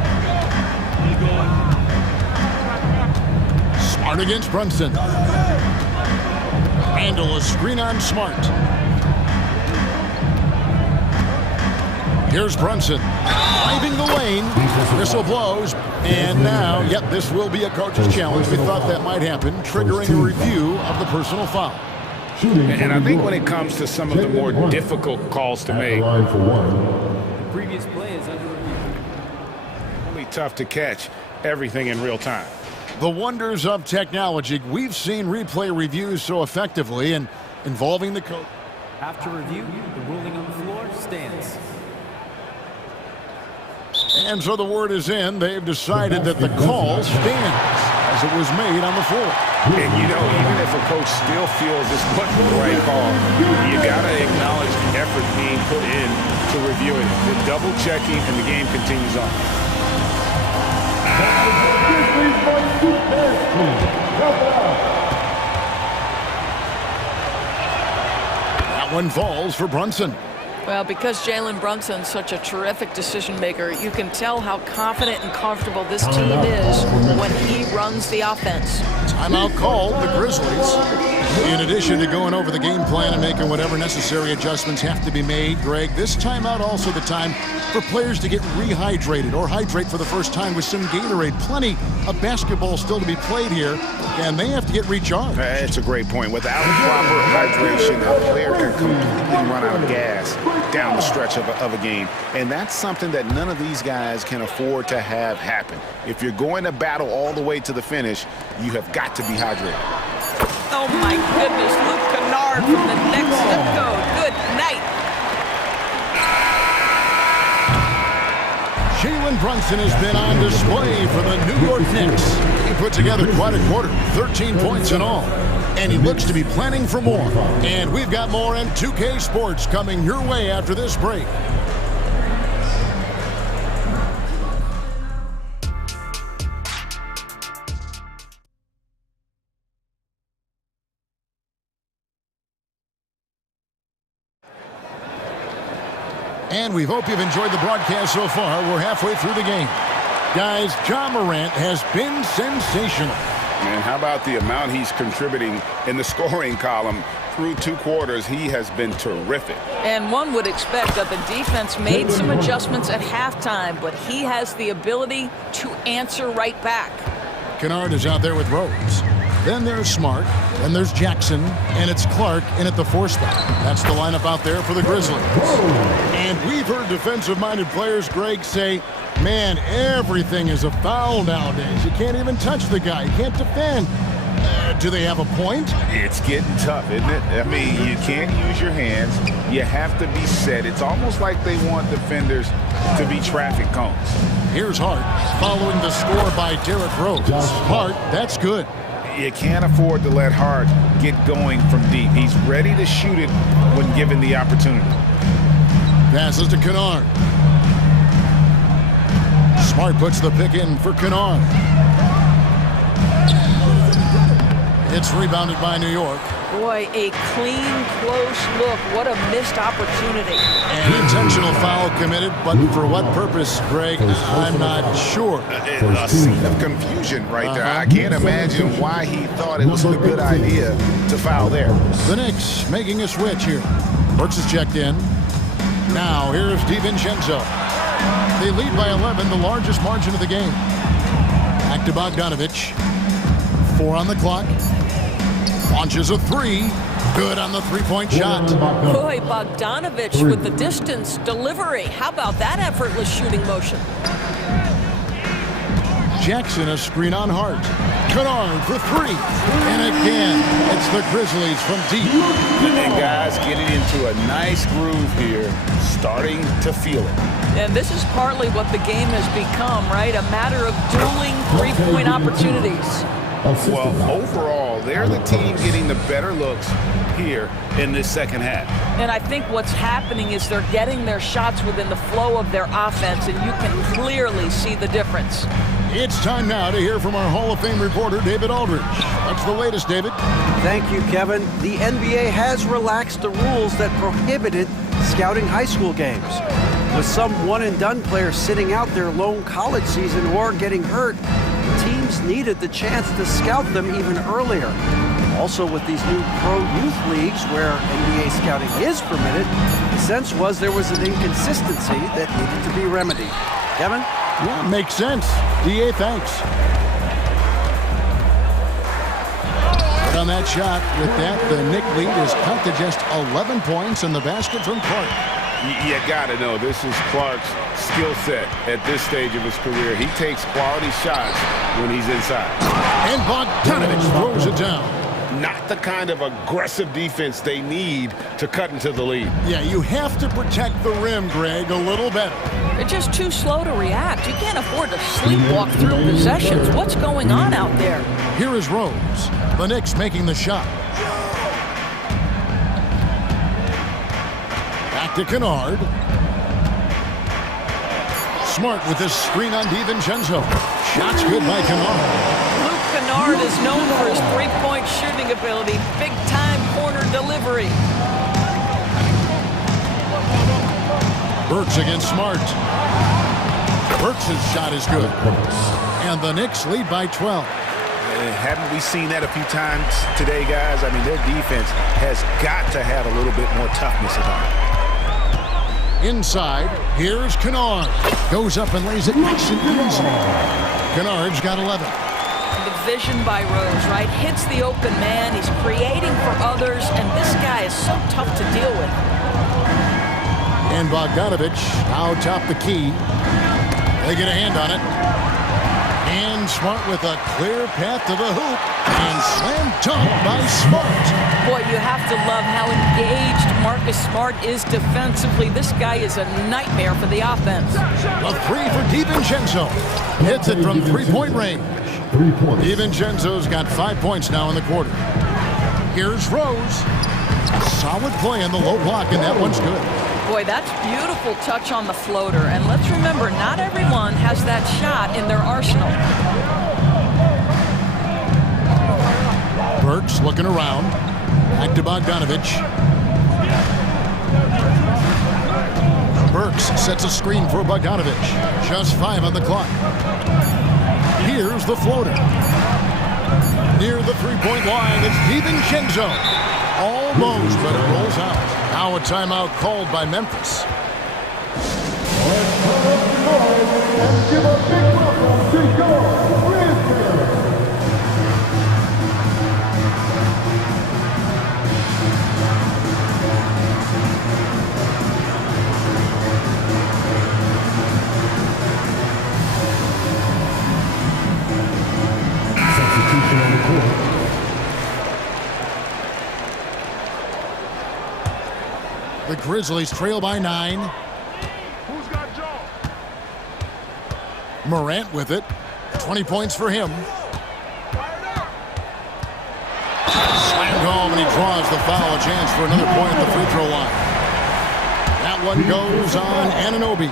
Smart against Brunson. Handle a screen on Smart. Here's Brunson. Driving the lane. Whistle blows. And now, yep, this will be a coach's challenge. We thought that might happen, triggering a review of the personal foul. And I think when it comes to some of the more difficult calls to make, The previous play is under review. really tough to catch everything in real time. The wonders of technology. We've seen replay reviews so effectively and involving the coach. After review, the ruling on the floor stands. And so the word is in. They've decided that the call stands as it was made on the floor. And you know, even if a coach still feels this wasn't the right call, you gotta acknowledge the effort being put in to reviewing it. The double checking, and the game continues on. That one falls for Brunson. Well, because Jalen Brunson's such a terrific decision maker, you can tell how confident and comfortable this team is when he runs the offense. Timeout called, the Grizzlies. In addition to going over the game plan and making whatever necessary adjustments have to be made, Greg, this timeout also the time for players to get rehydrated or hydrate for the first time with some Gatorade. Plenty of basketball still to be played here, and they have to get recharged. That's a great point. Without proper hydration, a player can completely run out of gas down the stretch of a game. And that's something that none of these guys can afford to have happen. If you're going to battle all the way to the finish, you have got to be hydrated. Oh my goodness, Luke Kennard from the next zip code. Good night. Jalen Brunson has been on display for the New York Knicks. He put together quite a quarter, 13 points in all. And he looks to be planning for more. And we've got more in 2K Sports coming your way after this break. And we hope you've enjoyed the broadcast so far. We're halfway through the game. Guys, Ja Morant has been sensational. And how about the amount he's contributing in the scoring column through 2 quarters? He has been terrific. And one would expect that the defense made some adjustments at halftime, but he has the ability to answer right back. Kennard is out there with Rose. Then there's Smart. Then there's Jackson. And it's Clark in at the 4 spot. That's the lineup out there for the Grizzlies. And we've heard defensive-minded players, Greg, say, man, everything is a foul nowadays. You can't even touch the guy. You can't defend. Do they have a point? It's getting tough, isn't it? I mean, you can't use your hands. You have to be set. It's almost like they want defenders to be traffic cones. Here's Hart following the score by Derrick Rose. Hart, that's good. You can't afford to let Hart get going from deep. He's ready to shoot it when given the opportunity. Passes to Kennard. Smart puts the pick in for Kennard. It's rebounded by New York. Boy, a clean, close look. What a missed opportunity. An intentional foul committed, but for what purpose, Greg? I'm not sure. A scene of confusion right there. I can't imagine why he thought it was a good idea to foul there. The Knicks making a switch here. Burks is checked in. Now here's DiVincenzo. They lead by 11, the largest margin of the game. Back to Bogdanovic. 4 on the clock. Launches a 3. Good on the three-point shot. Boy, Bogdanovic with the distance delivery. How about that effortless shooting motion? Jackson, a screen on Hart. Kennard for 3. And again, it's the Grizzlies from deep. And guys getting into a nice groove here, starting to feel it. And this is partly what the game has become, right? A matter of dueling three-point opportunities. Well, overall, they're the team getting the better looks here in this second half. And I think what's happening is they're getting their shots within the flow of their offense, and you can clearly see the difference. It's time now to hear from our Hall of Fame reporter, David Aldridge. What's the latest, David? Thank you, Kevin. The NBA has relaxed the rules that prohibited scouting high school games. With some one-and-done players sitting out their lone college season or getting hurt, teams needed the chance to scout them even earlier. Also, with these new pro youth leagues where NBA scouting is permitted, the sense was there was an inconsistency that needed to be remedied. Kevin? Yeah, makes sense. DA, thanks. But on that shot, with that, the Knick lead is cut to just 11 points in the basket from Clark. You got to know, this is Clark's skill set at this stage of his career. He takes quality shots when he's inside. And Bogdanovic throws it down. Not the kind of aggressive defense they need to cut into the lead. Yeah, you have to protect the rim, Greg, a little better. They're just too slow to react. You can't afford to sleepwalk through possessions. What's going on out there? Here is Rose. The Knicks making the shot. Back to Kennard. Smart with this screen on DiVincenzo. Shots good by Kennard. Kennard is known for his three-point shooting ability. Big-time corner delivery. Burks against Smart. Burks' shot is good. And the Knicks lead by 12. Haven't we seen that a few times today, guys? I mean, their defense has got to have a little bit more toughness about it. Inside, here's Kennard. Goes up and lays it nice and easy. Kennard's got 11. The vision by Rose, right? Hits the open man. He's creating for others, and this guy is so tough to deal with. And Bogdanovic out top the key. They get a hand on it. And Smart with a clear path to the hoop. And slam dunk by Smart. Boy, you have to love how engaged Marcus Smart is defensively. This guy is a nightmare for the offense. A 3 for DiVincenzo. Hits it from three-point range. DiVincenzo's got 5 points now in the quarter. Here's Rose. Solid play in the low block, and that one's good. Boy, that's beautiful touch on the floater. And let's remember, not everyone has that shot in their arsenal. Burks looking around. Back to Bogdanovic. Burks sets a screen for Bogdanovic. Just 5 on the clock. Here's the floater. Near the three-point line, it's DiVincenzo. Almost, but it rolls out. Now a timeout called by Memphis. And give a big welcome to your Grizzlies. Substitution on the court. The Grizzlies trail by 9. Who's got Joe? Morant with it. 20 points for him. Slammed home, and he draws the foul. A chance for another point at the free throw line. Now That one goes on Anunoby.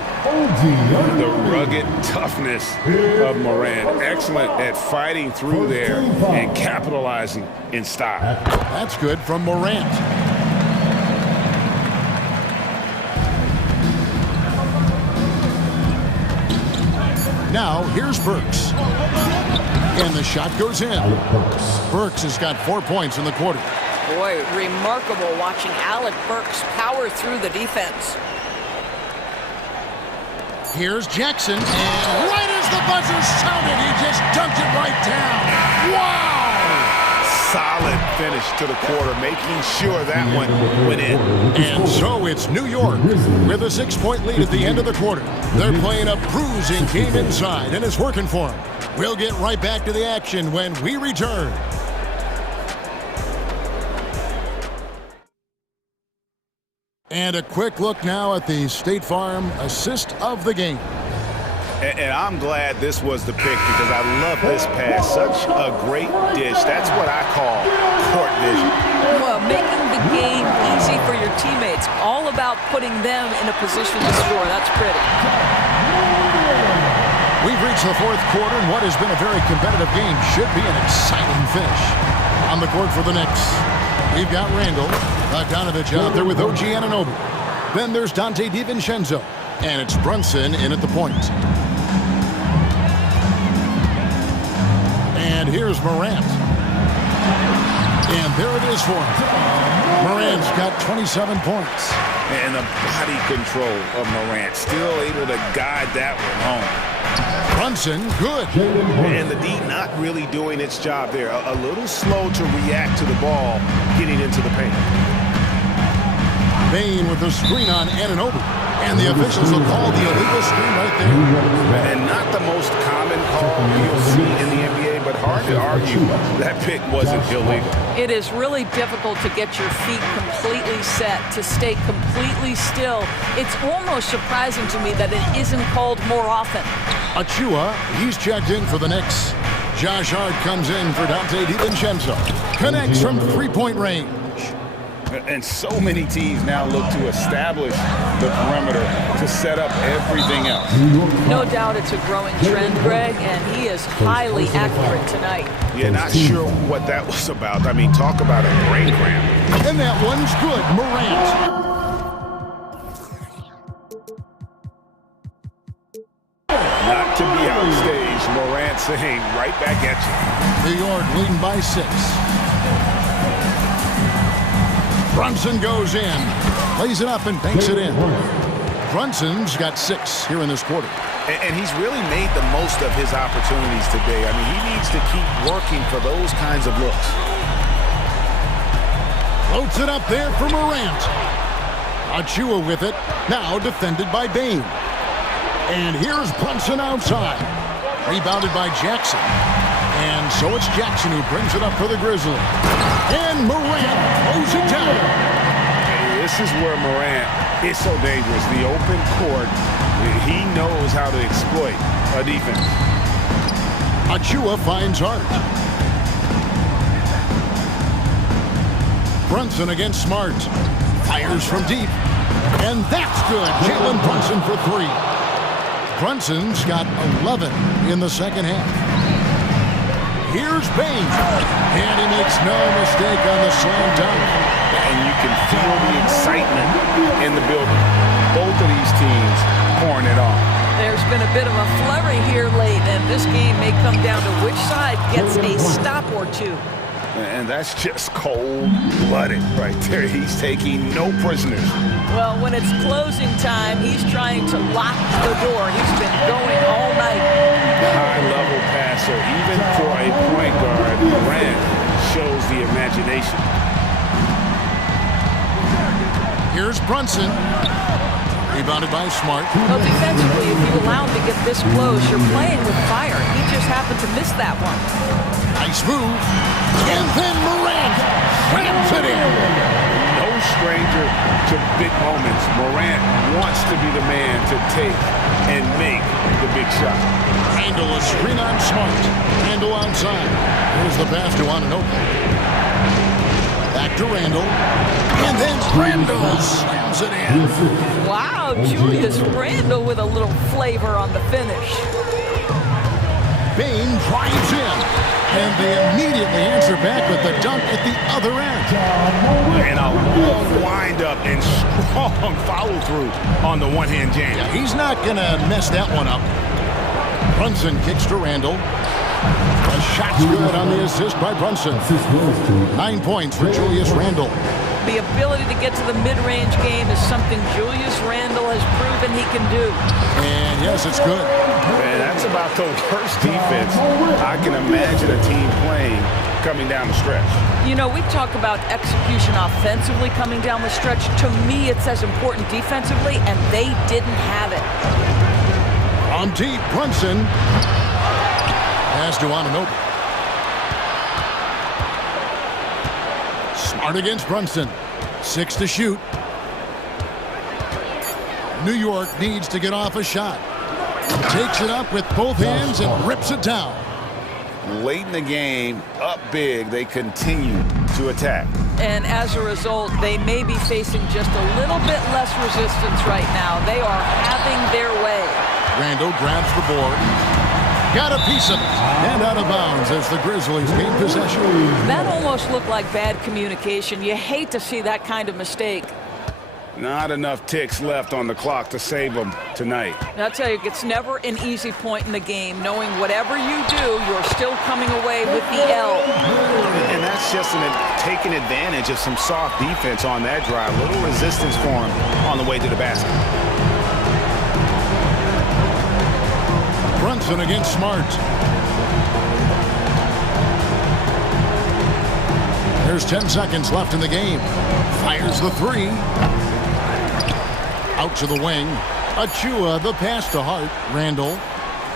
The rugged toughness of Morant. Excellent at fighting through there and capitalizing in style. That's good from Morant. Now, here's Burks. And the shot goes in. Burks has got 4 points in the quarter. Boy, remarkable watching Alec Burks power through the defense. Here's Jackson, and right as the buzzer sounded, he just dunked it right down. Wow! Solid finish to the quarter, making sure that one went in. And so it's New York with a 6-point lead at the end of the quarter. They're playing a bruising game inside, and it's working for them. We'll get right back to the action when we return. And a quick look now at the State Farm assist of the game. And I'm glad this was the pick because I love this pass. Such a great dish. That's what I call court vision. Well, making the game easy for your teammates. All about putting them in a position to score. That's pretty. We've reached the fourth quarter, and what has been a very competitive game should be an exciting finish. On the court for the Knicks, we've got Randall, Bogdanovich out there with OG Anunoby. Then there's Dante DiVincenzo, and it's Brunson in at the point. And here's Morant. And there it is for him. Morant's got 27 points. And the body control of Morant, still able to guide that one home. Brunson, good. And the D not really doing its job there. A little slow to react to the ball getting into the paint. Bain with the screen on Anunoby. And the officials will call the illegal screen right there. And not the most common call you'll see in the NBA, but hard to argue that pick wasn't illegal. It is really difficult to get your feet completely set, to stay completely still. It's almost surprising to me that it isn't called more often. Achua, he's checked in for the Knicks. Josh Hart comes in for Dante DiVincenzo. Connects from three-point range. And so many teams now look to establish the perimeter to set up everything else. No doubt it's a growing trend, Greg, and he is highly accurate tonight. Yeah, not sure what that was about. I mean, talk about a brain cramp. And that one's good, Morant. Not to be outstaged, Morant saying right back at you. New York leading by 6. Brunson goes in, plays it up and banks it in. Brunson's got 6 here in this quarter. And he's really made the most of his opportunities today. I mean, he needs to keep working for those kinds of looks. Floats it up there for Morant. Achua with it, now defended by Bain. And here's Brunson outside. Rebounded by Jackson. And so it's Jackson who brings it up for the Grizzlies. And Morant throws it down. Hey, this is where Morant is so dangerous. The open court, he knows how to exploit a defense. Achua finds Hart. Brunson against Smart. Fires from deep. And that's good. Jalen Brunson for 3. Brunson's got 11 in the second half. Here's Bain, and he makes no mistake on the slam dunk. And you can feel the excitement in the building. Both of these teams pouring it on. There's been a bit of a flurry here late, and this game may come down to which side gets a stop or two. And that's just cold-blooded right there. He's taking no prisoners. Well, when it's closing time, he's trying to lock the door. He's been going all night. High-level passer. Even for a point guard, Morant shows the imagination. Here's Brunson. Rebounded by Smart. Well, defensively, if you allow him to get this close, you're playing with fire. He just happened to miss that one. Nice move. And then Morant slams it in. No stranger to big moments. Morant wants to be the man to take and make the big shot. Randall a screen on Smart. Randall outside. Here's the pass to Anunoby. Back to Randall. And then Randall slams it in. Wow, Julius Randle with a little flavor on the finish. Bain drives in, and they immediately answer back with the dunk at the other end. And a long windup and strong follow-through on the one-hand jam. Yeah, he's not going to mess that one up. Brunson kicks to Randall. The shot's good on the assist by Brunson. 9 points for Julius Randle. The ability to get to the mid-range game is something Julius Randle has proven he can do. And yes, it's good. Man, that's about the worst defense I can imagine a team playing coming down the stretch. You know, we talk about execution offensively coming down the stretch. To me, it's as important defensively, and they didn't have it. On deep, Brunson. Pass to Ananobi. Smart against Brunson. 6 to shoot. New York needs to get off a shot. Takes it up with both hands and rips it down. Late in the game, up big, they continue to attack. And as a result, they may be facing just a little bit less resistance right now. They are having their way. Randall grabs the board. Got a piece of it. And out of bounds as the Grizzlies gain possession. That almost looked like bad communication. You hate to see that kind of mistake. Not enough ticks left on the clock to save them tonight. I'll tell you, it's never an easy point in the game, knowing whatever you do, you're still coming away with the L. And that's just taking advantage of some soft defense on that drive. Little resistance for him on the way to the basket. Brunson against Smart. There's 10 seconds left in the game. Fires the three. Out to the wing. Achua, the pass to Hart. Randall.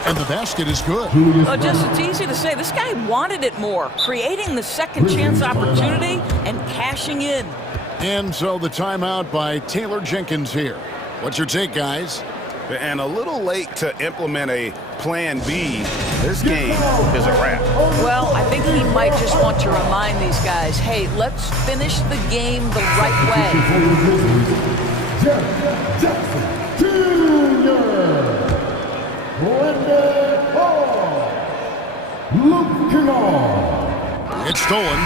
And the basket is good. It's easy to say. This guy wanted it more. Creating the second chance opportunity and cashing in. And so the timeout by Taylor Jenkins here. What's your take, guys? And a little late to implement a plan B. This game is a wrap. Well, I think he might just want to remind these guys, hey, let's finish the game the right way. Jackson Jr. Brandon Hall. Luke Kennard. It's stolen.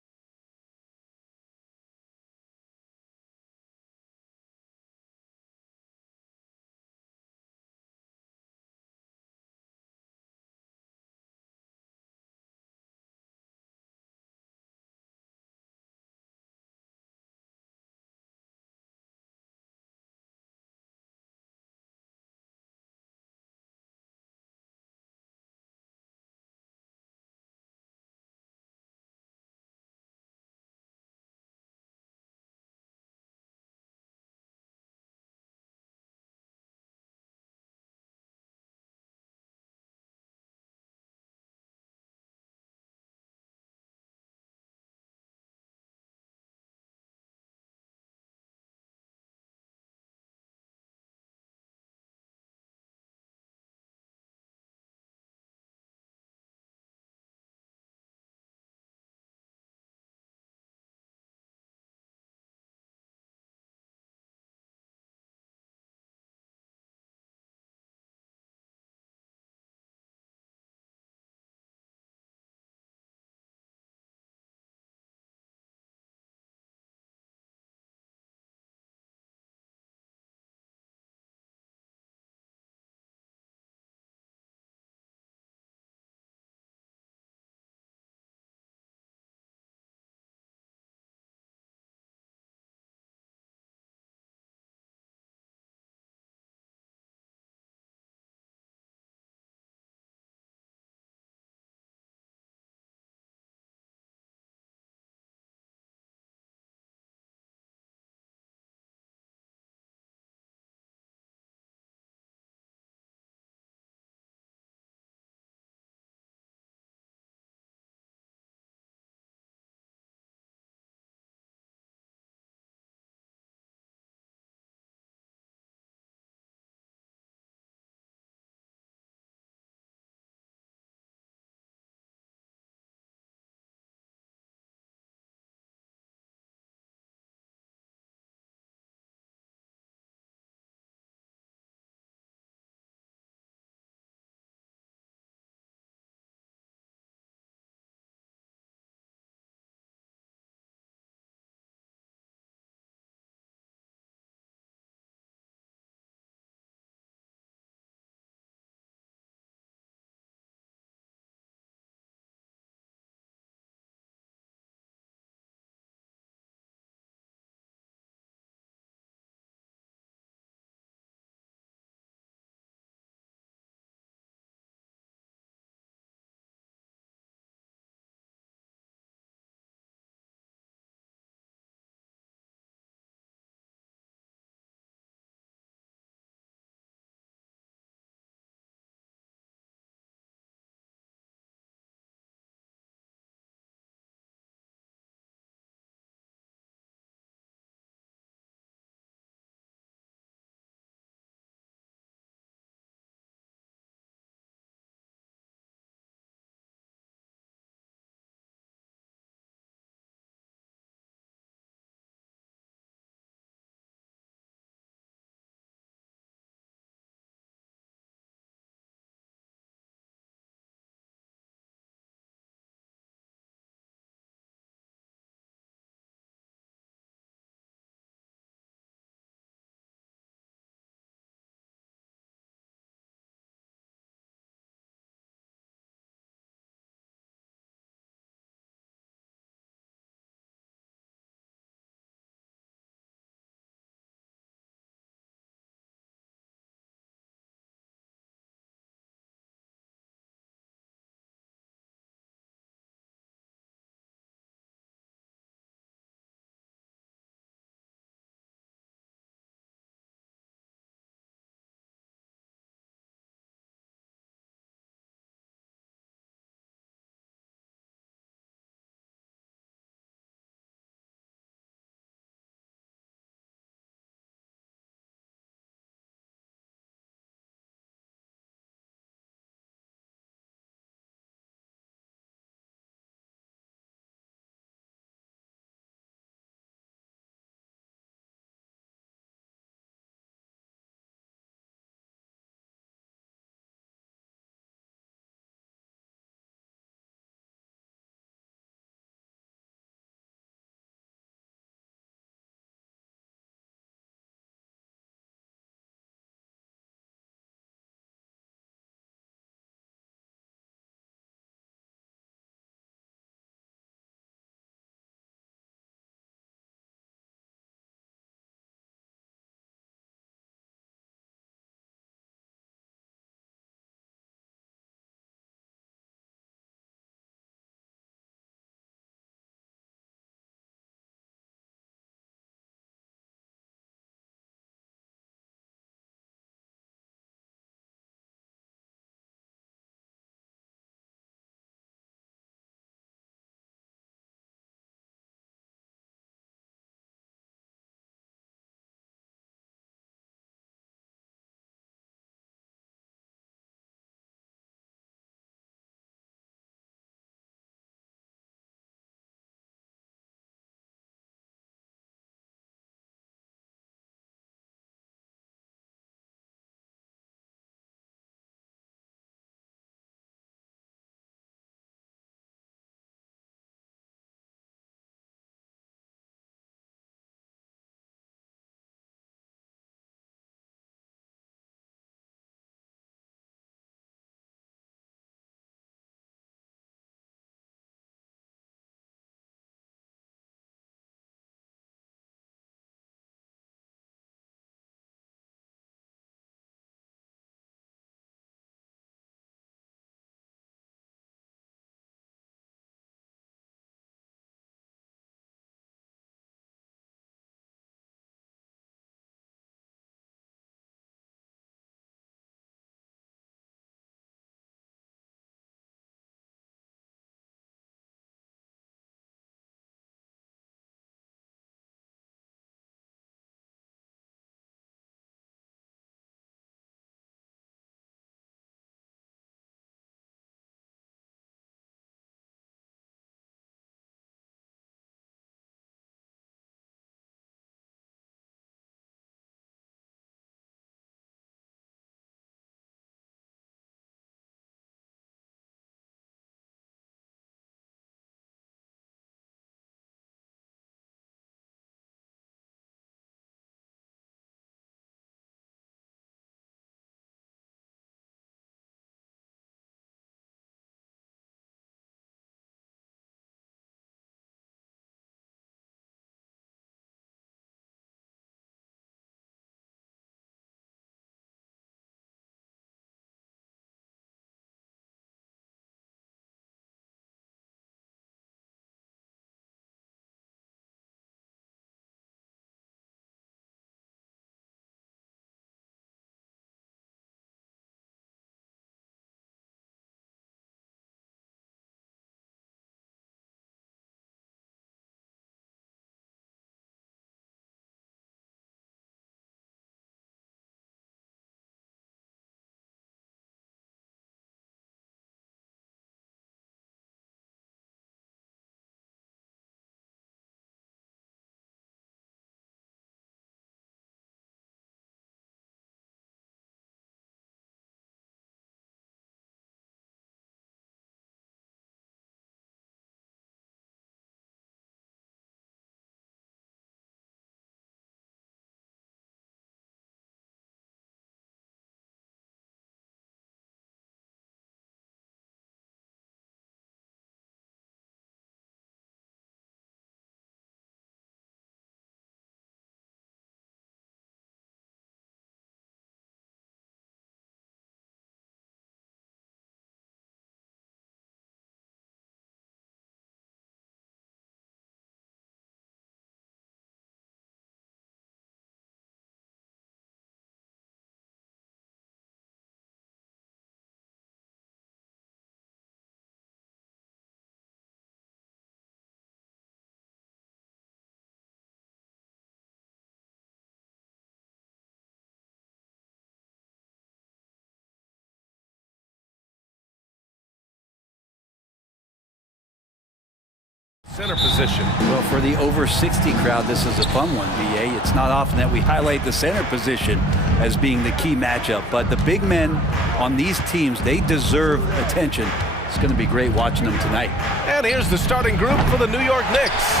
Center position. Well, for the over 60 crowd, this is a fun one, BA. It's not often that we highlight the center position as being the key matchup, but the big men on these teams, they deserve attention. It's going to be great watching them tonight. And here's the starting group for the New York Knicks.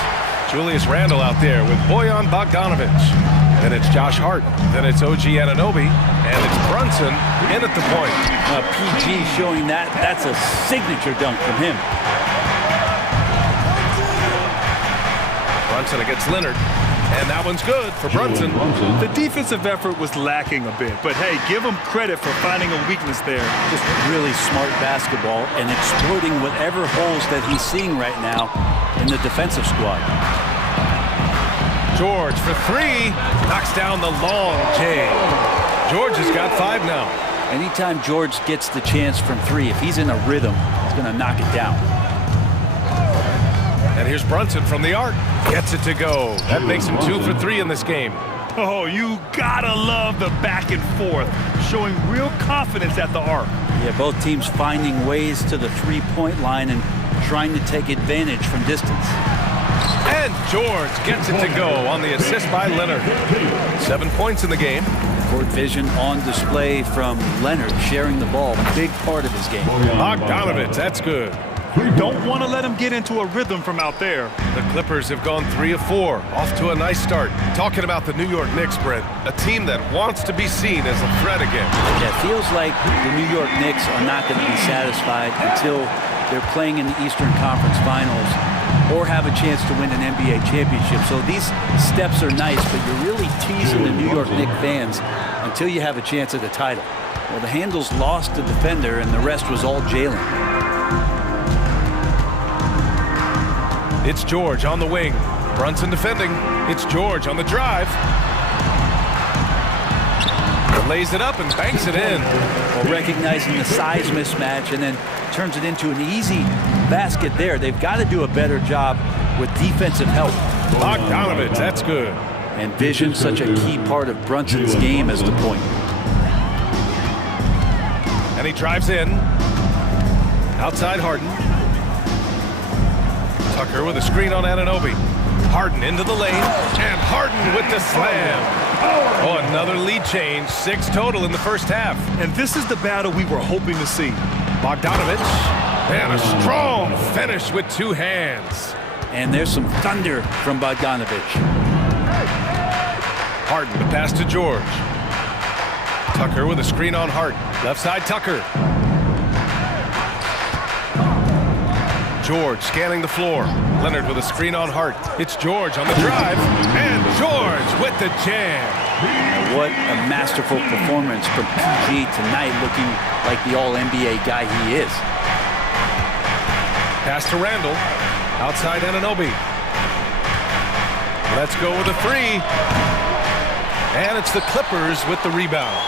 Julius Randle out there with Bojan Bogdanovic. Then it's Josh Hart. Then it's OG Anunoby. And it's Brunson in at the point. PG showing that's a signature dunk from him. Brunson against Leonard. And that one's good for Brunson. The defensive effort was lacking a bit, but hey, give him credit for finding a weakness there. Just really smart basketball and exploiting whatever holes that he's seeing right now in the defensive squad. George for three. Knocks down the long J. George has got 5 now. Anytime George gets the chance from 3, if he's in a rhythm, he's going to knock it down. And here's Brunson from the arc. Gets it to go. That makes him 2 for 3 in this game. Oh, you gotta love the back and forth, showing real confidence at the arc. Yeah, both teams finding ways to the three-point line and trying to take advantage from distance. And George gets it to go on the assist by Leonard. 7 points in the game. Court vision on display from Leonard, sharing the ball, big part of his game. Bogdanovic, that's good. You don't want to let him get into a rhythm from out there. The Clippers have gone 3 of 4, off to a nice start. Talking about the New York Knicks, Brent, a team that wants to be seen as a threat again. Yeah, it feels like the New York Knicks are not going to be satisfied until they're playing in the Eastern Conference Finals or have a chance to win an NBA championship. So these steps are nice, but you're really teasing the New York Knicks fans until you have a chance at the title. Well, the handles lost the defender, and the rest was all Jalen. It's George on the wing. Brunson defending. It's George on the drive. Lays it up and banks it in. Well, recognizing the size mismatch and then turns it into an easy basket there. They've got to do a better job with defensive help. Bogdanovic, that's good. And vision, such a key part of Brunson's game as the point. And he drives in. Outside Harden. Tucker with a screen on Anunoby. Harden into the lane, and Harden with the slam. Oh, another lead change. 6 total in the first half. And this is the battle we were hoping to see. Bogdanovic, and a strong finish with 2 hands. And there's some thunder from Bogdanovic. Harden, the pass to George. Tucker with a screen on Hart. Left side, Tucker. George scanning the floor. Leonard with a screen on Hart. It's George on the drive. And George with the jam. What a masterful performance from PG tonight, looking like the all-NBA guy he is. Pass to Randle. Outside Anunoby. Let's go with a 3. And it's the Clippers with the rebound.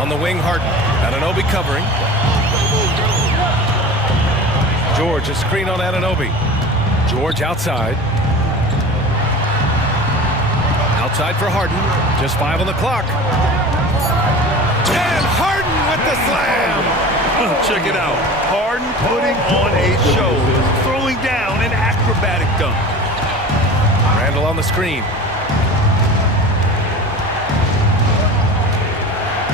On the wing, Harden. Anunoby covering. George, a screen on Anunoby. George outside. Outside for Harden. Just 5 on the clock. And Harden with the slam. Check it out. Harden putting on a show. Throwing down an acrobatic dunk. Randle on the screen.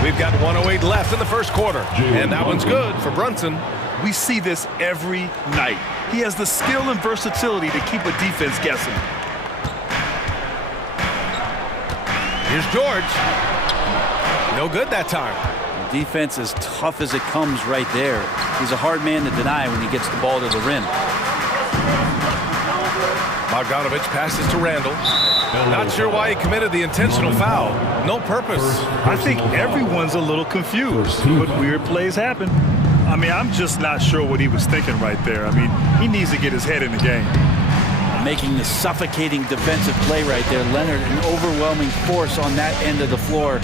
We've got 1:08 left in the first quarter. And that one's good for Brunson. We see this every night. He has the skill and versatility to keep a defense guessing. Here's George. No good that time. The defense as tough as it comes right there. He's a hard man to deny when he gets the ball to the rim. Bogdanovic passes to Randle. Not sure why he committed the intentional foul. No purpose. I think everyone's a little confused, but weird plays happen. I mean, I'm just not sure what he was thinking right there. I mean, he needs to get his head in the game. Making the suffocating defensive play right there. Leonard, an overwhelming force on that end of the floor.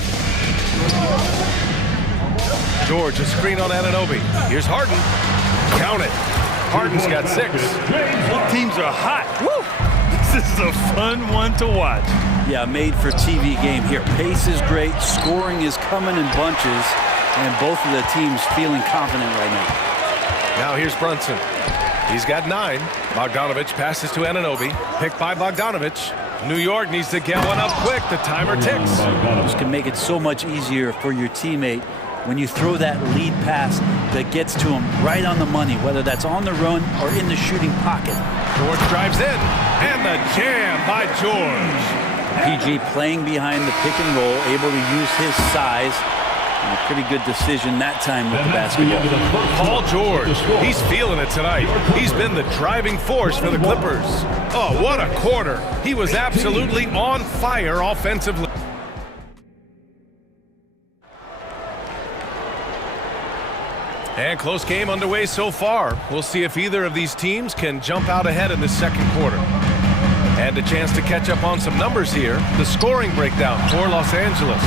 George, a screen on Anunoby. Here's Harden. Count it. Harden's got 6. Both teams are hot. Woo! This is a fun one to watch. Yeah, made for TV game here. Pace is great. Scoring is coming in bunches. And both of the teams feeling confident right now. Now here's Brunson. He's got 9. Bogdanovich passes to Anunoby. Picked by Bogdanovich. New York needs to get one up quick. The timer ticks. This can make it so much easier for your teammate when you throw that lead pass that gets to him right on the money, whether that's on the run or in the shooting pocket. George drives in, and the jam by George. PG playing behind the pick and roll, able to use his size. And a pretty good decision that time with the basketball. Paul George, he's feeling it tonight. He's been the driving force for the Clippers. Oh, what a quarter. He was absolutely on fire offensively. And close game underway so far. We'll see if either of these teams can jump out ahead in the second quarter. And a chance to catch up on some numbers here. The scoring breakdown for Los Angeles.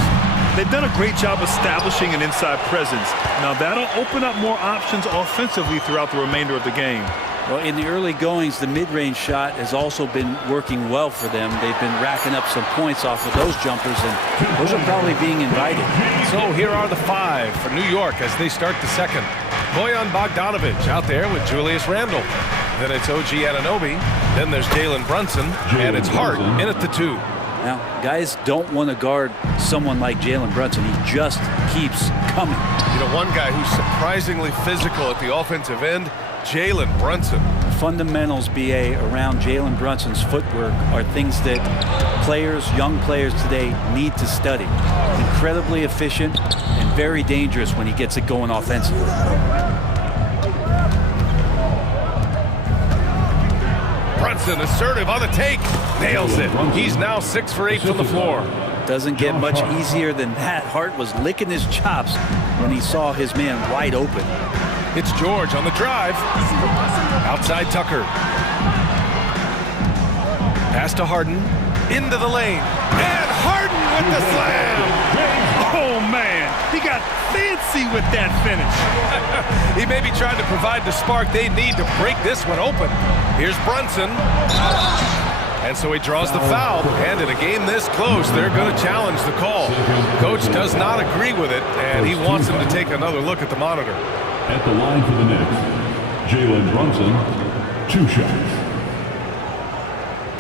They've done a great job establishing an inside presence. Now that'll open up more options offensively throughout the remainder of the game. Well, in the early goings, the mid-range shot has also been working well for them. They've been racking up some points off of those jumpers, and those are probably being invited. So here are the 5 for New York as they start the second. Bojan Bogdanovich out there with Julius Randle. Then it's OG Anunoby. Then there's Jalen Brunson, and it's Hart in at the 2. Now, guys don't want to guard someone like Jalen Brunson. He just keeps coming. You know, one guy who's surprisingly physical at the offensive end, Jalen Brunson. Fundamentals, BA, around Jalen Brunson's footwork are things that players, young players today need to study. Incredibly efficient and very dangerous when he gets it going offensively. Brunson assertive on the take. Nails it. He's now 6 for 8 from the floor. Doesn't get much easier than that. Hart was licking his chops when he saw his man wide open. It's George on the drive. Outside Tucker. Pass to Harden. Into the lane. And Harden with the slam. Oh, man. He got fancy with that finish. He may be trying to provide the spark they need to break this one open. Here's Brunson. And so he draws the foul. And in a game this close, they're going to challenge the call. Coach does not agree with it, and he wants him to take another look at the monitor. At the line for the Knicks, Jalen Brunson, 2 shots.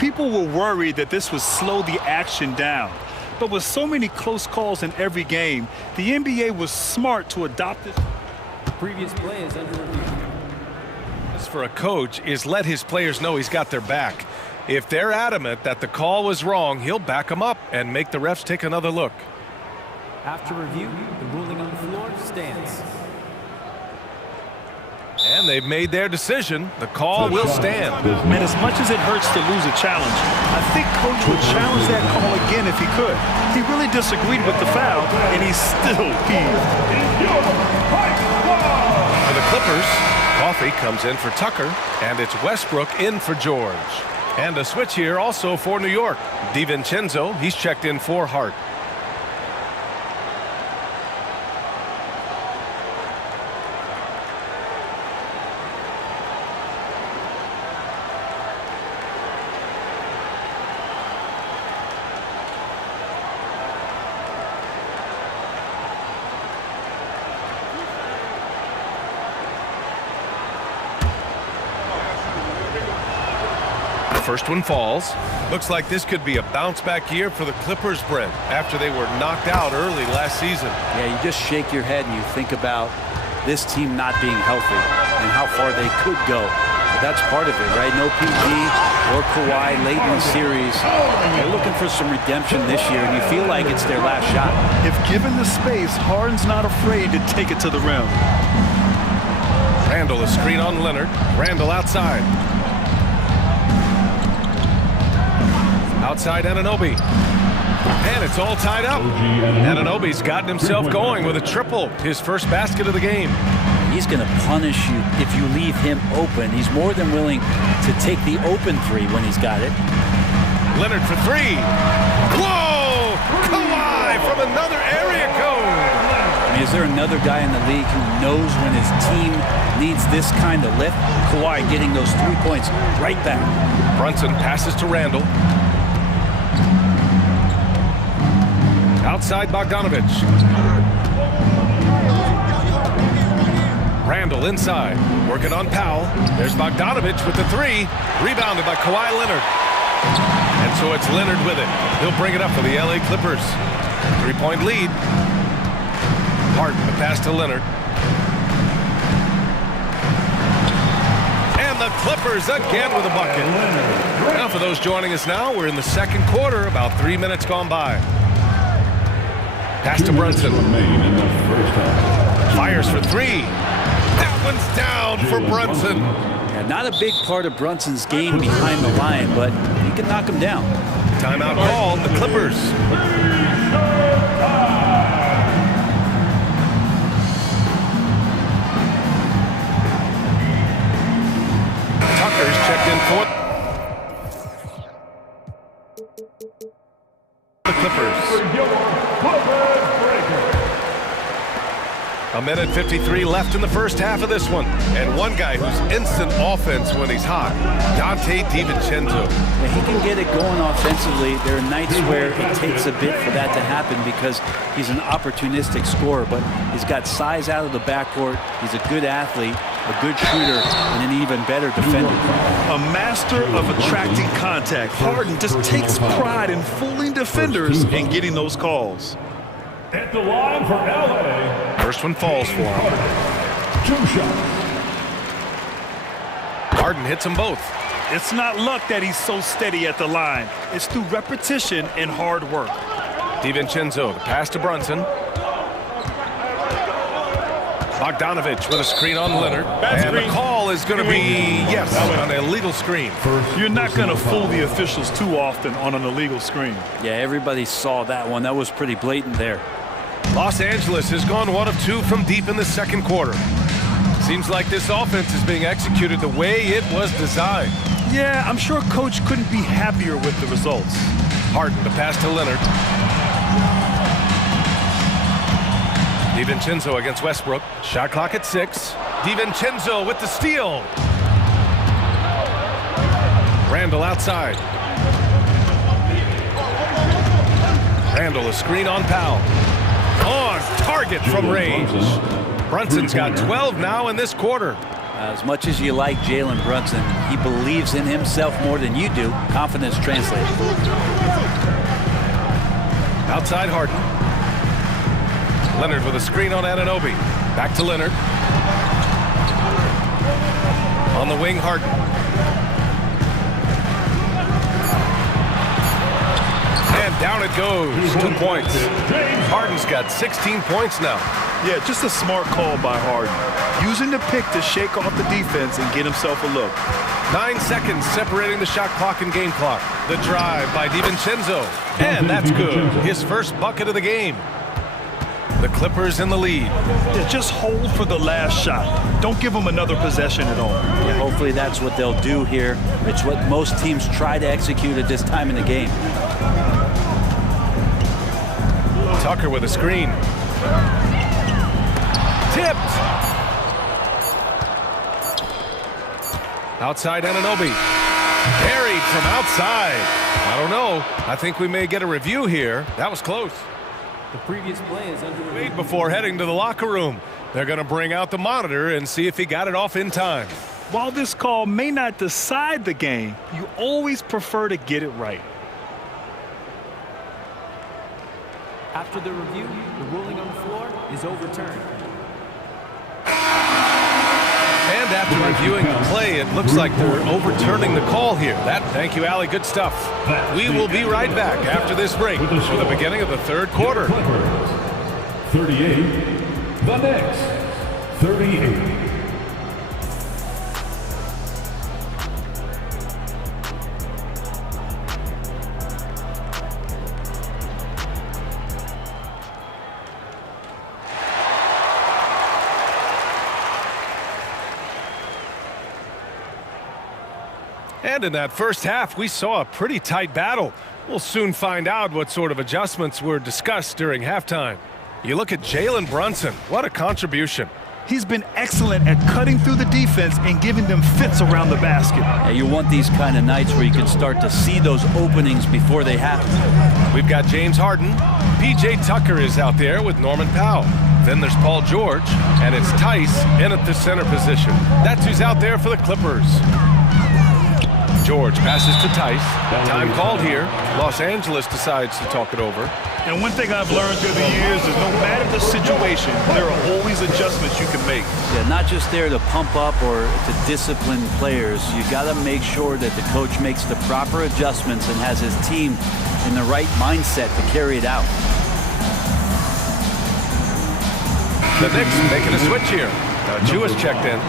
People were worried that this would slow the action down. But with so many close calls in every game, the NBA was smart to adopt this. Previous play is under review. For a coach is let his players know he's got their back. If they're adamant that the call was wrong, he'll back them up and make the refs take another look. After review, the ruling on the floor stands. And they've made their decision. The call will stand. And as much as it hurts to lose a challenge, I think Coach would challenge that call again if he could. He really disagreed with the foul, and he's still peeved. For the Clippers, Coffey comes in for Tucker, and it's Westbrook in for George. And a switch here also for New York. DiVincenzo, he's checked in for Hart. First one falls. Looks like this could be a bounce-back year for the Clippers, Brent, after they were knocked out early last season. Yeah, you just shake your head and you think about this team not being healthy and how far they could go. But that's part of it, right? No PG or Kawhi late in the series. They're looking for some redemption this year, and you feel like it's their last shot. If given the space, Harden's not afraid to take it to the rim. Randle, a screen on Leonard. Randle outside. Outside Anunoby. And it's all tied up. Anunoby's gotten himself going with a triple, his first basket of the game. He's going to punish you if you leave him open. He's more than willing to take the open three when he's got it. Leonard for 3. Whoa! Kawhi from another area code. I mean, is there another guy in the league who knows when his team needs this kind of lift? Kawhi getting those 3 points right back. Brunson passes to Randle. Outside Bogdanovich. Randall inside, working on Powell. There's Bogdanovich with the three. Rebounded by Kawhi Leonard. And so it's Leonard with it. He'll bring it up for the LA Clippers. 3-point lead. Harden, the pass to Leonard. And the Clippers again with a bucket. Now for those joining us now, we're in the second quarter, about 3 minutes gone by. Pass to Brunson. Fires for three. That one's down for Brunson. Yeah, not a big part of Brunson's game behind the line, but he can knock him down. Timeout called, the Clippers. Tucker's checked in for the Clippers. A minute 53 left in the first half of this one. And one guy who's instant offense when he's hot, Dante DiVincenzo. Yeah, he can get it going offensively. There are nights where it takes a bit for that to happen because he's an opportunistic scorer, but he's got size out of the backcourt. He's a good athlete, a good shooter, and an even better defender. A master of attracting contact. Harden just takes pride in fooling defenders and getting those calls. At the line for LA. First one falls for him. 2 shots. Harden hits them both. It's not luck that he's so steady at the line. It's through repetition and hard work. DiVincenzo, the pass to Brunson. Bogdanovich with a screen on Leonard. And the call is going to be, yes, an illegal screen. You're not going to fool the officials too often on an illegal screen. Yeah, everybody saw that one. That was pretty blatant there. Los Angeles has gone 1 of 2 from deep in the second quarter. Seems like this offense is being executed the way it was designed. Yeah, I'm sure Coach couldn't be happier with the results. Harden, the pass to Leonard. DiVincenzo against Westbrook. Shot clock at 6. DiVincenzo with the steal. Randall outside. Randall, a screen on Powell. On target from range. Brunson's got 12 now in this quarter. As much as you like Jalen Brunson, he believes in himself more than you do. Confidence translates. Outside Harden. Leonard with a screen on Anunoby. Back to Leonard. On the wing, Harden. And down it goes. 2 points. Harden's got 16 points now. Yeah, just a smart call by Harden. Using the pick to shake off the defense and get himself a look. 9 seconds separating the shot clock and game clock. The drive by DiVincenzo. And that's good. His first bucket of the game. The Clippers in the lead. Yeah, just hold for the last shot. Don't give them another possession at all. Yeah, hopefully that's what they'll do here. It's what most teams try to execute at this time in the game. Tucker with a screen. Tipped. Outside Anunoby. Buried from outside. I don't know. I think we may get a review here. That was close. The previous play is under review. Before heading to the locker room. They're going to bring out the monitor and see if he got it off in time. While this call may not decide the game, you always prefer to get it right. After the review, the ruling on the floor is overturned. And after reviewing the play, it looks like they're overturning the call here. Thank you, Allie. Good stuff. We will be right back after this break for the beginning of the third quarter. 38, the Knicks, 38. And in that first half, we saw a pretty tight battle. We'll soon find out what sort of adjustments were discussed during halftime. You look at Jalen Brunson. What a contribution. He's been excellent at cutting through the defense and giving them fits around the basket. Yeah, you want these kind of nights where you can start to see those openings before they happen. We've got James Harden. P.J. Tucker is out there with Norman Powell. Then there's Paul George, and it's Tice in at the center position. That's who's out there for the Clippers. George passes to Tice. Time called here. Los Angeles decides to talk it over. And one thing I've learned through the years is no matter the situation, there are always adjustments you can make. Yeah, not just there to pump up or to discipline players. You got to make sure that the coach makes the proper adjustments and has his team in the right mindset to carry it out. The Knicks making a switch here. Achua's checked in.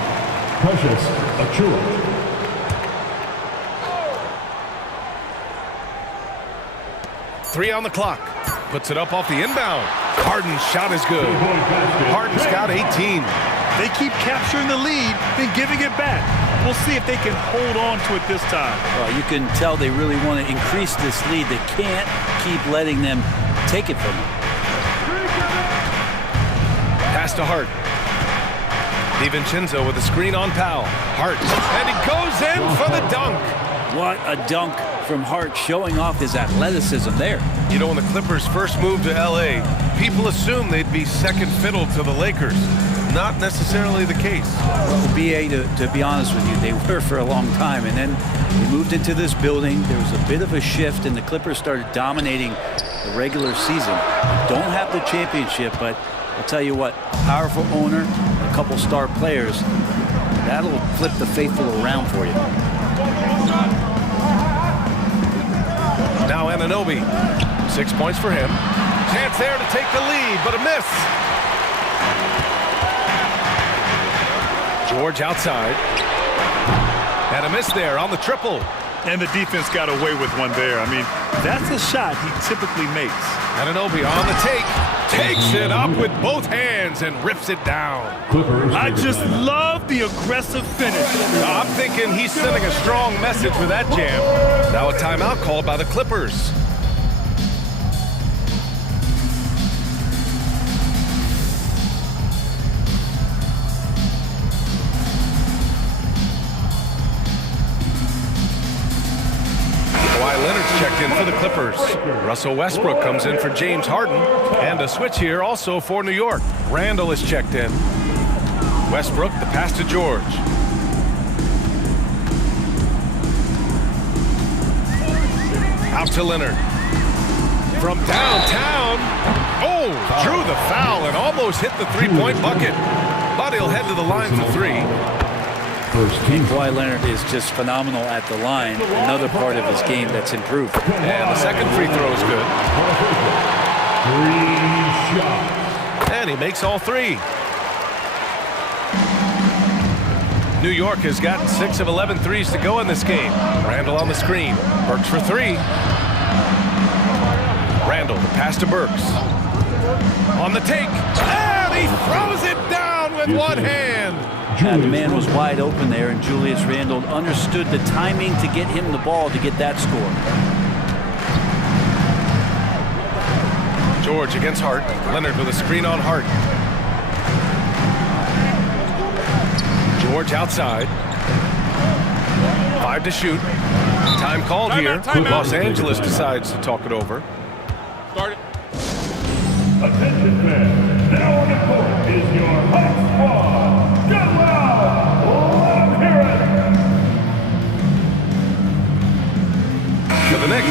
Precious Achua. Three on the clock. Puts it up off the inbound. Harden's shot is good. Harden's got 18. They keep capturing the lead, then giving it back. We'll see if they can hold on to it this time. Well, you can tell they really want to increase this lead. They can't keep letting them take it from them. Pass to Hart. DiVincenzo with a screen on Powell. Hart. And he goes in for the dunk. What a dunk from Hart, showing off his athleticism there. You know, when the Clippers first moved to L.A., people assumed they'd be second fiddle to the Lakers. Not necessarily the case. Well, BA, to be honest with you, they were for a long time. And then they moved into this building. There was a bit of a shift, and the Clippers started dominating the regular season. They don't have the championship, but I'll tell you what, powerful owner, a couple star players, that'll flip the faithful around for you. Now Anunoby. 6 points for him. Chance there to take the lead, but a miss. George outside. And a miss there on the triple. And the defense got away with one there. I mean, that's a shot he typically makes. Anunoby on the take. Takes it up with both hands and rips it down. I just love the aggressive finish. I'm thinking he's sending a strong message with that jam. Now a timeout called by the Clippers. Leonard's checked in for the Clippers. Russell Westbrook comes in for James Harden. And a switch here also for New York. Randall is checked in. Westbrook, the pass to George. Out to Leonard. From downtown. Oh, drew the foul and almost hit the three-point bucket. But he'll head to the line for three. Kawhi Leonard is just phenomenal at the line. Another part of his game that's improved. And the second free throw is good. And he makes all three. New York has gotten 6 of 11 threes to go in this game. Randall on the screen. Burks for three. Randall, the pass to Burks. On the take. And he throws it down with one hand. Yeah, the man was wide open there, and Julius Randle understood the timing to get him the ball to get that score. George against Hart. Leonard with a screen on Hart. George outside. 5 to shoot. Time called here. Los Angeles decides to talk it over. Start it. Attention fans. Now on the court is your hot squad. For the Knicks,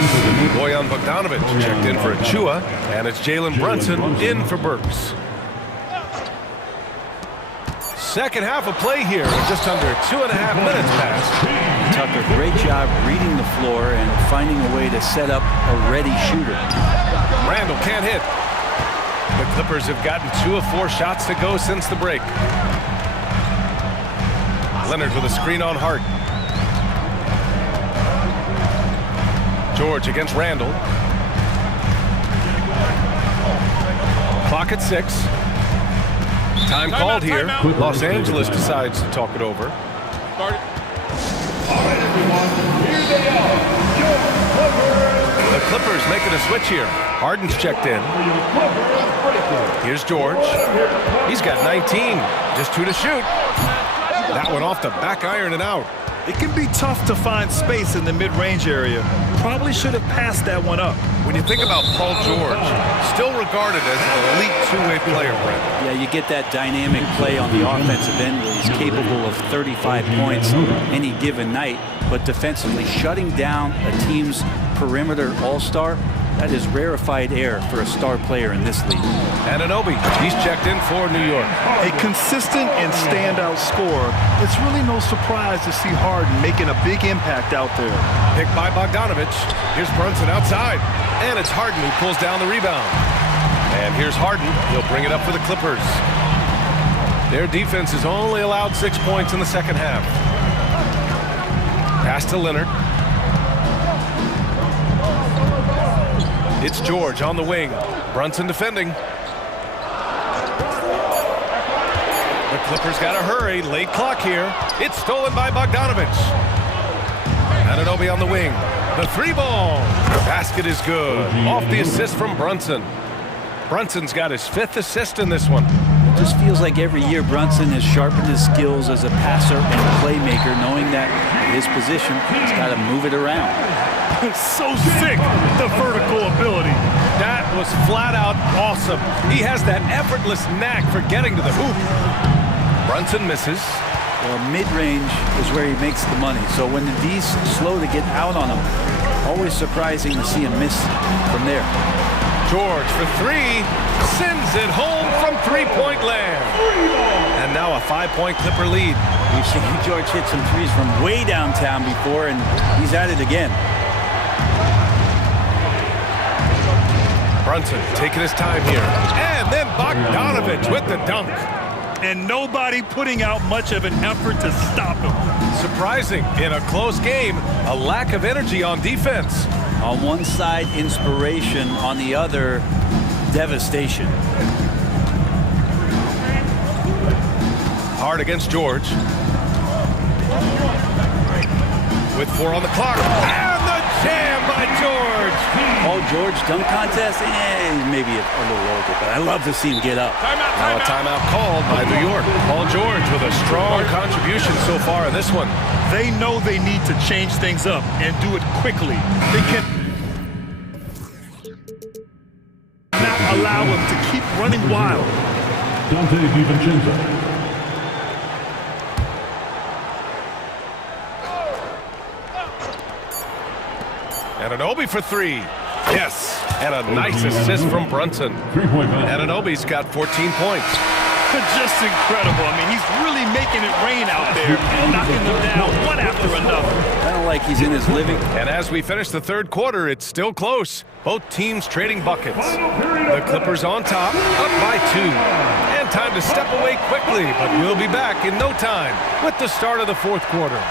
Bojan Bogdanovic checked in for Achua, and it's Jalen Brunson in for Burks. Second half of play here, just under 2.5 minutes passed. Tucker, great job reading the floor and finding a way to set up a ready shooter. Randall can't hit. The Clippers have gotten 2 of 4 shots to go since the break. Leonard with a screen on Hart. George against Randall. Clock at 6. Time called here. Los Angeles decides to talk it over. Start it. All right, everyone. Here they are. The Clippers making a switch here. Harden's checked in. Here's George. He's got 19. Just 2 to shoot. That one off the back iron and out. It can be tough to find space in the mid-range area. Probably should have passed that one up. When you think about Paul George, still regarded as an elite two-way player, Brent. Yeah, you get that dynamic play on the offensive end where he's capable of 35 points any given night, but defensively shutting down a team's perimeter all-star, that is rarefied air for a star player in this league. Anunoby, he's checked in for New York. A consistent and standout scorer. It's really no surprise to see Harden making a big impact out there. Picked by Bogdanovich. Here's Brunson outside. And it's Harden who pulls down the rebound. And here's Harden. He'll bring it up for the Clippers. Their defense has only allowed 6 points in the second half. Pass to Leonard. It's George on the wing. Brunson defending. The Clippers got to hurry. Late clock here. It's stolen by Bogdanovich. Anunoby on the wing. The three ball. Basket is good. Off the assist from Brunson. Brunson's got his 5th assist in this one. It just feels like every year Brunson has sharpened his skills as a passer and playmaker, knowing that at his position, he's got to move it around. So sick, the vertical ability. That was flat out awesome. He has that effortless knack for getting to the hoop. Brunson misses. Well, mid-range is where he makes the money. So when the D's slow to get out on him, always surprising to see him miss from there. George for three, sends it home from three-point land. And now a 5-point Clipper lead. We've seen George hit some threes from way downtown before, and he's at it again. Brunson taking his time here. And then Bogdanovich with the dunk. And nobody putting out much of an effort to stop him. Surprising in a close game, a lack of energy on defense. On one side, inspiration. On the other, devastation. Hard against George. With 4 on the clock. And the jam by George. Oh, George, dunk contest? Maybe a little older, but I love to see him get up. Now a timeout called by New York. Paul George with a strong contribution so far in this one. They know they need to change things up and do it quickly. They can not allow him to keep running wild. Dante DiVincenzo. Anunoby for 3. Yes, and a nice assist from Brunson. Anunoby's got 14 points. Just incredible. I mean, he's really making it rain out there and knocking them down one after another. Kind of like he's in his living. And as we finish the third quarter, it's still close. Both teams trading buckets. The Clippers on top, up by 2. And time to step away quickly, but we'll be back in no time with the start of the fourth quarter.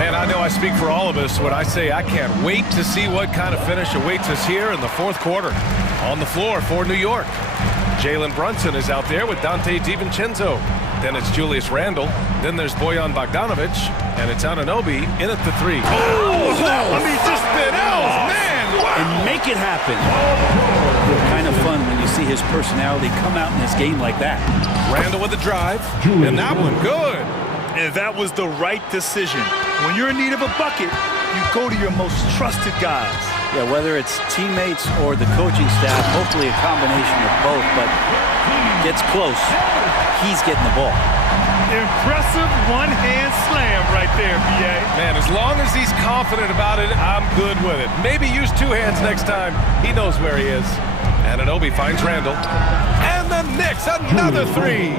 Man, I know I speak for all of us when I say I can't wait to see what kind of finish awaits us here in the fourth quarter. On the floor for New York, Jalen Brunson is out there with Dante DiVincenzo. Then it's Julius Randle. Then there's Bojan Bogdanovich. And it's Anunoby in at the 3. Oh, I mean, just spinels, man! Wow. And make it happen. Kind of fun when you see his personality come out in this game like that. Randle with a drive. And that one good. And that was the right decision. When you're in need of a bucket, you go to your most trusted guys. Yeah, whether it's teammates or the coaching staff, hopefully a combination of both, but gets close. He's getting the ball. Impressive one-hand slam right there, B.A. Man, as long as he's confident about it, I'm good with it. Maybe use 2 hands next time. He knows where he is. Anunoby finds Randle. And the Knicks, another 3.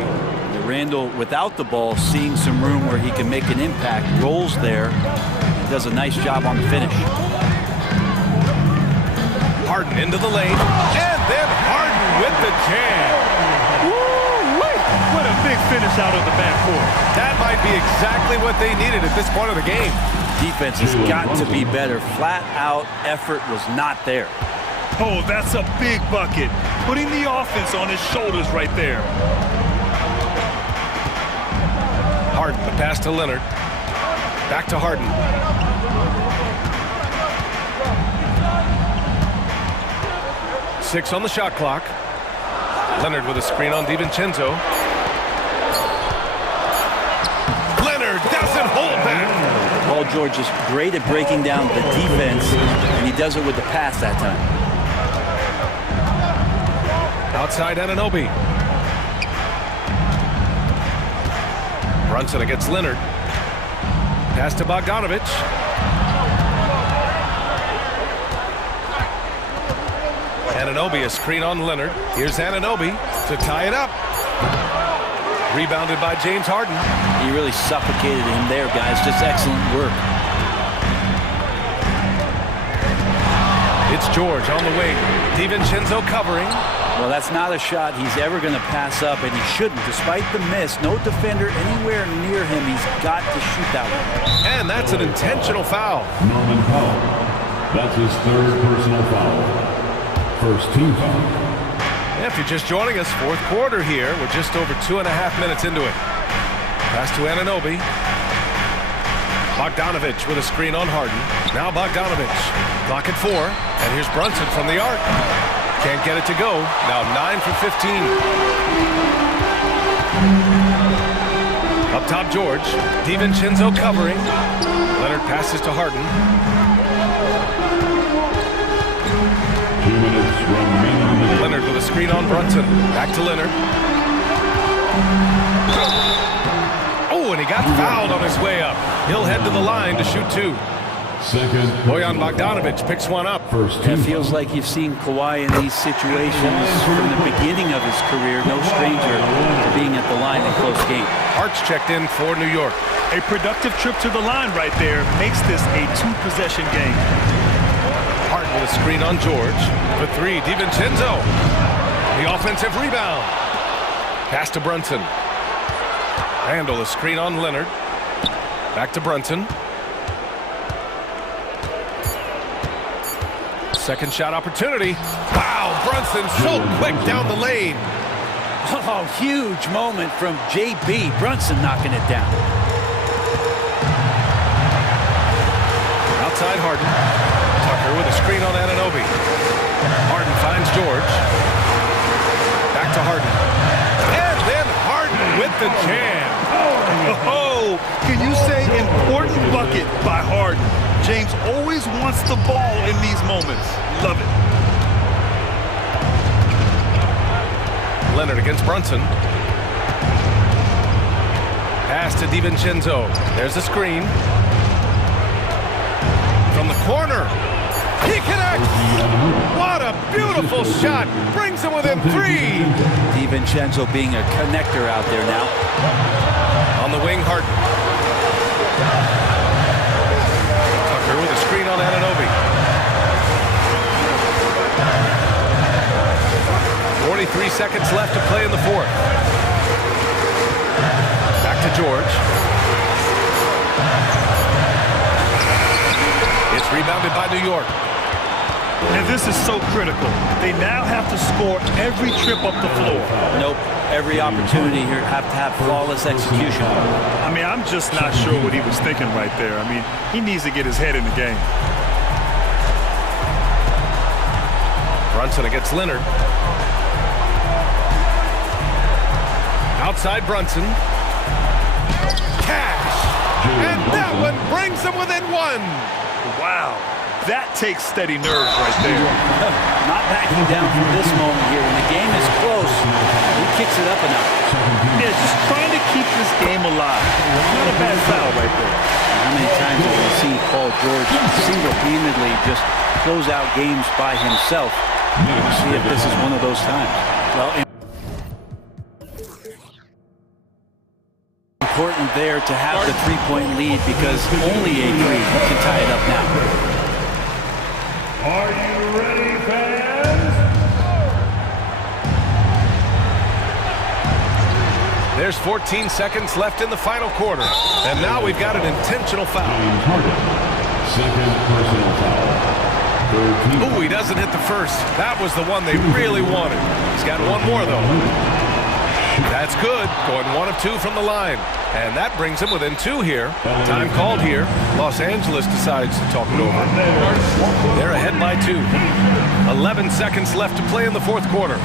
Randle, without the ball, seeing some room where he can make an impact, rolls there, and does a nice job on the finish. Harden into the lane, and then Harden with the jam. Woo-wee! What a big finish out of the backcourt. That might be exactly what they needed at this point of the game. Defense has got to be better. Flat out effort was not there. Oh, that's a big bucket. Putting the offense on his shoulders right there. Harden, the pass to Leonard. Back to Harden. Six on the shot clock. Leonard with a screen on DiVincenzo. Leonard doesn't hold back. Paul George is great at breaking down the defense, and he does it with the pass that time. Outside Anunoby. Brunson against Leonard. Pass to Bogdanovich. Anunoby, a screen on Leonard. Here's Anunoby to tie it up. Rebounded by James Harden. He really suffocated him there, guys. Just excellent work. It's George on the wing. DiVincenzo covering. Well, that's not a shot he's ever going to pass up, and he shouldn't. Despite the miss, no defender anywhere near him. He's got to shoot that one. And that's an intentional foul. Norman Powell. That's his third personal foul. First team foul. If you're just joining us, fourth quarter here. We're just over 2.5 minutes into it. Pass to Anunoby. Bogdanovich with a screen on Harden. Now Bogdanovich. Clock at 4. And here's Brunson from the arc. Can't get it to go. Now 9 for 15. Up top, George. DiVincenzo covering. Leonard passes to Harden. 2 minutes remaining. Leonard with a screen on Brunson. Back to Leonard. Oh, and he got fouled on his way up. He'll head to the line to shoot 2. Second. Bojan Bogdanovich picks one up. It feels like you've seen Kawhi in these situations from the beginning of his career. No stranger to being at the line in close game. Hart's checked in for New York. A productive trip to the line right there makes this a 2-possession game. Hart with a screen on George. For 3, DiVincenzo. The offensive rebound. Pass to Brunson. Randall, a screen on Leonard. Back to Brunson. Second shot opportunity. Wow, Brunson so quick down the lane. Oh, huge moment from JB. Brunson knocking it down. Outside Harden. Tucker with a screen on Anunoby. Harden finds George. Back to Harden. And then Harden with the jam. Oh, can you say important bucket by Harden? James always wants the ball in these moments. Love it. Leonard against Brunson. Pass to DiVincenzo. There's a screen. From the corner. He connects! What a beautiful shot! Brings him within 3! DiVincenzo being a connector out there now. On the wing, Harden. Tucker with a screen on Anunoby. 43 seconds left to play in the fourth. Back to George. It's rebounded by New York. And this is so critical. They now have to score every trip up the floor. Nope. Every opportunity here have to have flawless execution. I mean, I'm just not sure what he was thinking right there. I mean, he needs to get his head in the game. Brunson against Leonard. Outside Brunson. Cash! And that one brings them within 1. Wow. That takes steady nerves right there. Not backing down from this moment here. When the game is close, he kicks it up enough. Yeah, just trying to keep this game alive. Not a bad foul right there. How many times have we seen Paul George single-handedly just close out games by himself? We'll see if this is one of those times. Well, important there to have the three-point lead because only a 3 can tie it up now. Are you ready, fans? There's 14 seconds left in the final quarter. And now we've got an intentional foul. Second personal foul. Ooh, he doesn't hit the first. That was the one they really wanted. He's got one more, though. That's good. Going 1 of 2 from the line. And that brings him within 2 here. Time called here. Los Angeles decides to talk it over. They're ahead by 2. 11 seconds left to play in the fourth quarter.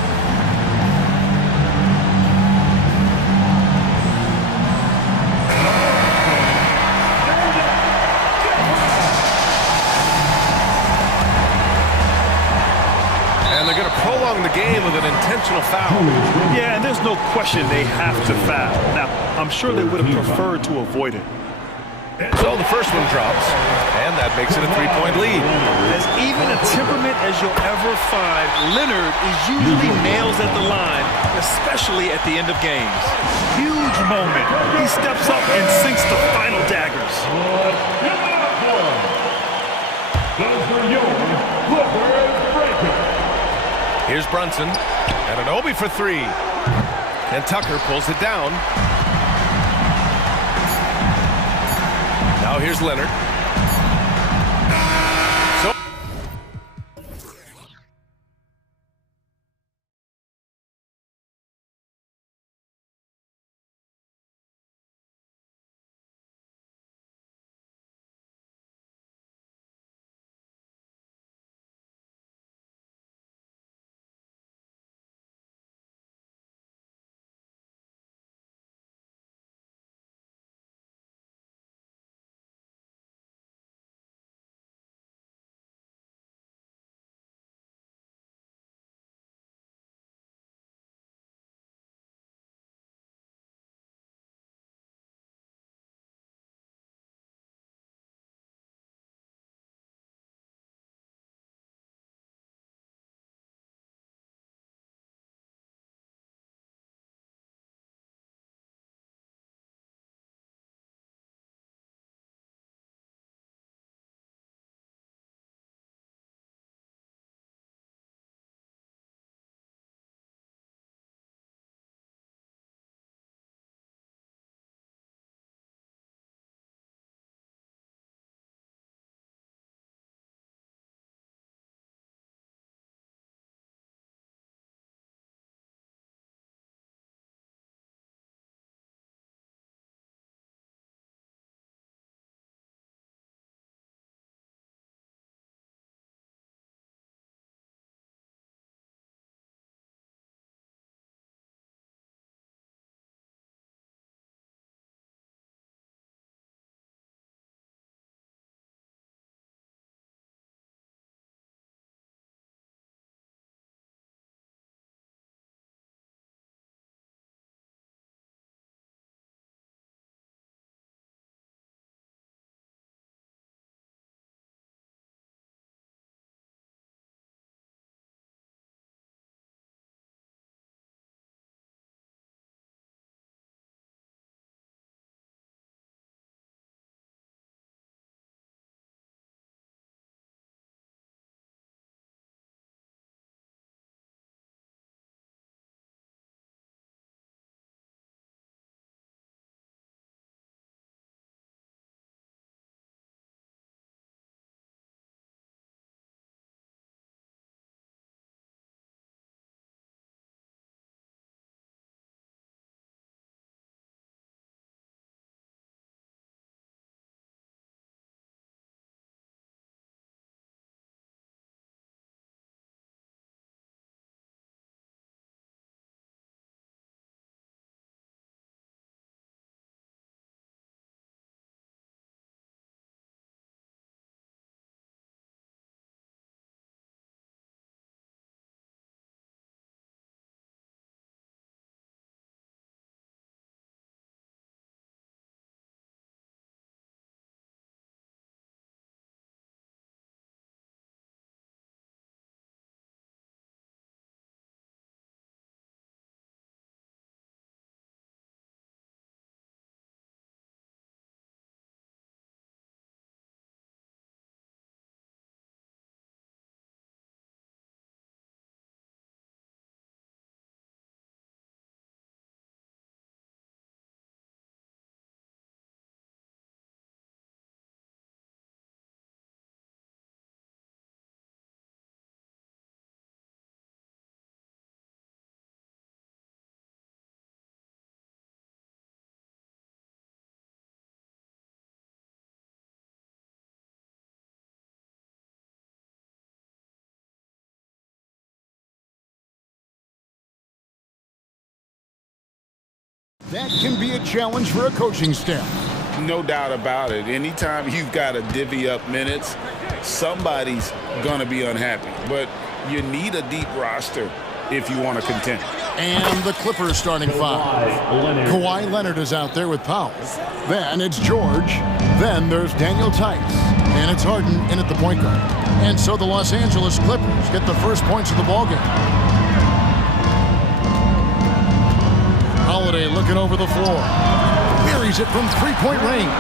And And they're going to prolong the game with an intentional foul. Yeah, and there's no question they have to foul. Now, I'm sure they would have preferred to avoid it. So the first one drops, and that makes it a three-point lead. As even a temperament as you'll ever find, Leonard is usually nails at the line, especially at the end of games. Huge moment. He steps up and sinks the final daggers. Here's Brunson, and an Obi for three. And Tucker pulls it down. Now here's Leonard. So That can be a challenge for a coaching staff. No doubt about it. Anytime you've got to divvy up minutes, somebody's going to be unhappy. But You need a deep roster if you want to contend. And the Clippers starting five. Kawhi Leonard is out there with Powell. Then it's George. Then there's Daniel Tice. And it's Harden in at the point guard. And so the Los Angeles Clippers get the first points of the ballgame. Holiday looking over the floor. Buries it from three-point range.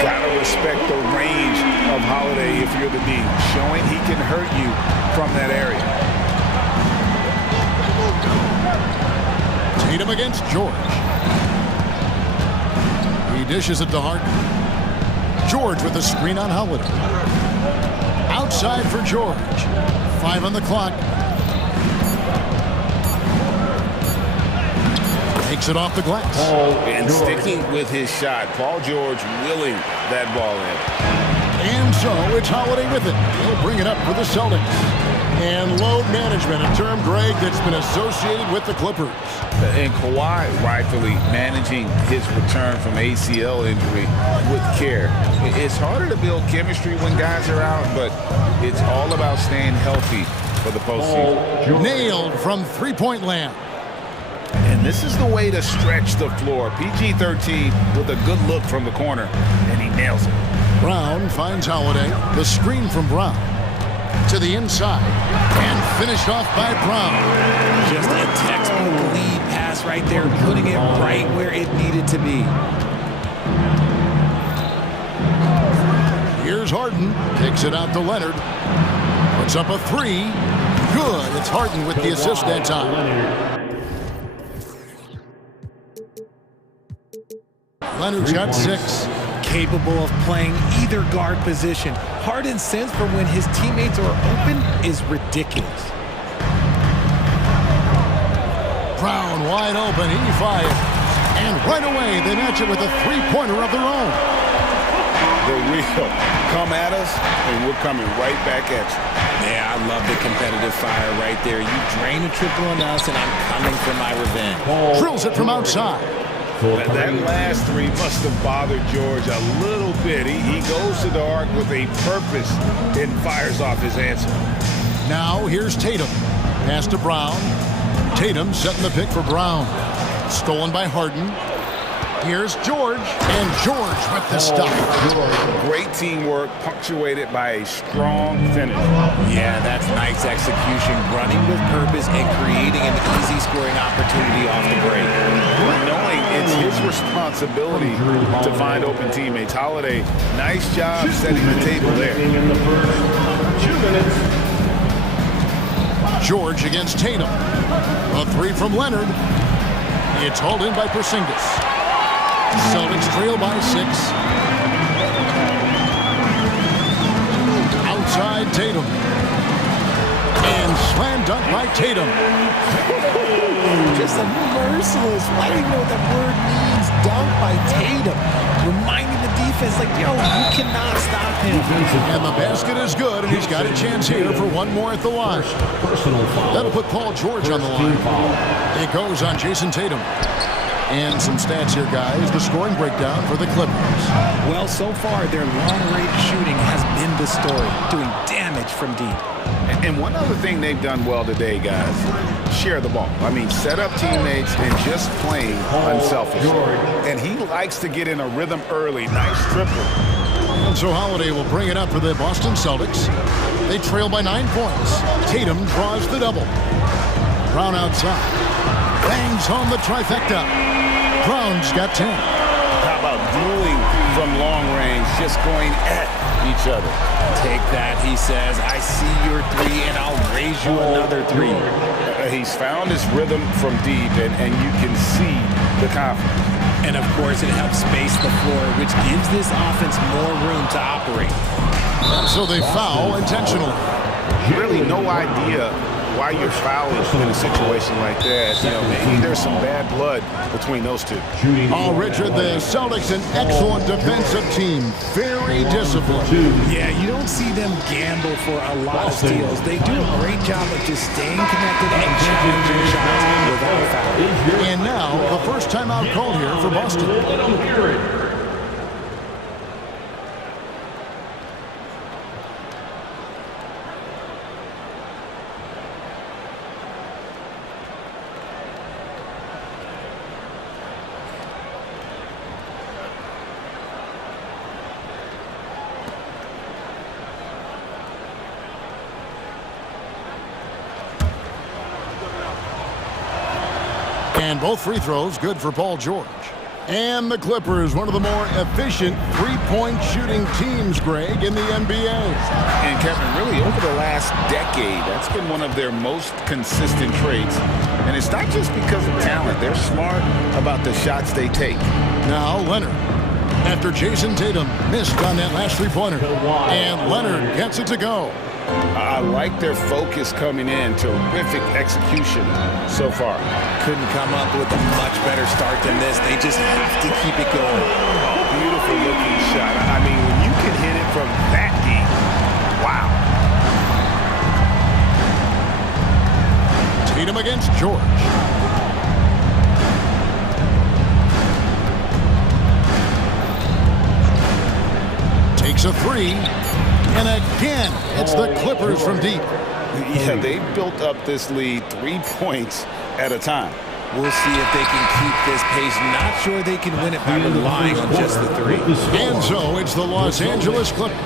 Gotta respect the range of Holiday if you're the D, showing he can hurt you from that area. Tatum against George. He dishes it to Harden. George with the screen on Holiday. Outside for George. 5 on the clock. Takes it off the glass. And sticking with his shot. Paul George willing that ball in. And so it's Holiday with it. He'll bring it up for the Celtics. And load management, a term, Greg, that's been associated with the Clippers. And Kawhi rightfully managing his return from ACL injury with care. It's harder to build chemistry when guys are out, but it's all about staying healthy for the postseason. Nailed from three-point land. And this is the way to stretch the floor. PG-13 with a good look from the corner, and he nails it. Brown finds Holiday. The screen from Brown. To the inside. And finished off by Brown. Just a textbook lead pass right there, putting it right where it needed to be. Here's Harden. Kicks it out to Leonard. Puts up a three. Good. It's Harden with the assist that time. Leonard's got 6. Capable of playing either guard position. Harden's sense for when his teammates are open is ridiculous. Brown wide open. He fires. And right away, they match it with a three-pointer of their own. The real come at us, and we're coming right back at you. Yeah, I love the competitive fire right there. You drain a triple on us, and I'm coming for my revenge. Drills it from outside. That last three must have bothered George a little bit. He goes to the arc with a purpose and fires off his answer. Now here's Tatum. Pass to Brown. Tatum setting the pick for Brown. Stolen by Harden. Here's George. And George with the stop. Great teamwork punctuated by a strong finish. Yeah, that's nice execution. Running with purpose and creating an easy scoring opportunity off the break. Knowing it's his responsibility to find open teammates. Holiday, nice job setting the table there. George against Tatum. A three from Leonard. It's hauled in by Porzingis. Celtics trail by 6. Outside Tatum. And slam dunk by Tatum. Just a merciless, I don't even know what that word means, dunk by Tatum. Reminding the defense, like, yo, you cannot stop him. And the basket is good, and he's got a chance here for one more at the line. That'll put Paul George on the line. It goes on Jason Tatum. And some stats here, guys. The scoring breakdown for the Clippers. Well, so far, their long-range shooting has been the story, doing damage from deep. And one other thing they've done well today, guys, share the ball. I mean, set up teammates and just playing unselfishly. And he likes to get in a rhythm early. Nice triple. And so Holiday will bring it up for the Boston Celtics. They trail by 9 points. Tatum draws the double. Brown outside. Bangs home the trifecta. Brown's got 10. How about dueling from long range, just going at each other? Take that, he says. I see your three, and I'll raise you another three. He's found his rhythm from deep, and you can see the confidence. And, of course, it helps space the floor, which gives this offense more room to operate. So they foul intentionally. Really no idea why you're fouling in a situation like that. You know, maybe there's some bad blood between those two. Oh, Richard, the Celtics, an excellent defensive team. Very disciplined. Yeah, you don't see them gamble for a lot of steals. They do a great job of just staying connected and challenging shots without fouling. And now, the first timeout called here for Boston. And both free throws good for Paul George. And the Clippers, one of the more efficient three-point shooting teams, Greg, in the NBA. And Kevin, really over the last decade, that's been one of their most consistent traits. And it's not just because of talent. They're smart about the shots they take. Now Leonard, after Jason Tatum missed on that last three-pointer. And Leonard gets it to go. I like their focus coming in. Terrific execution so far. Couldn't come up with a much better start than this. They just have to keep it going. Beautiful looking shot. I mean, when you can hit it from that deep, wow. Tatum against George. Takes a three. And again, it's the Clippers from deep. Yeah, they built up this lead 3 points at a time. We'll see if they can keep this pace. Not sure they can win it by relying on just the three. And so it's the Los Angeles Clippers.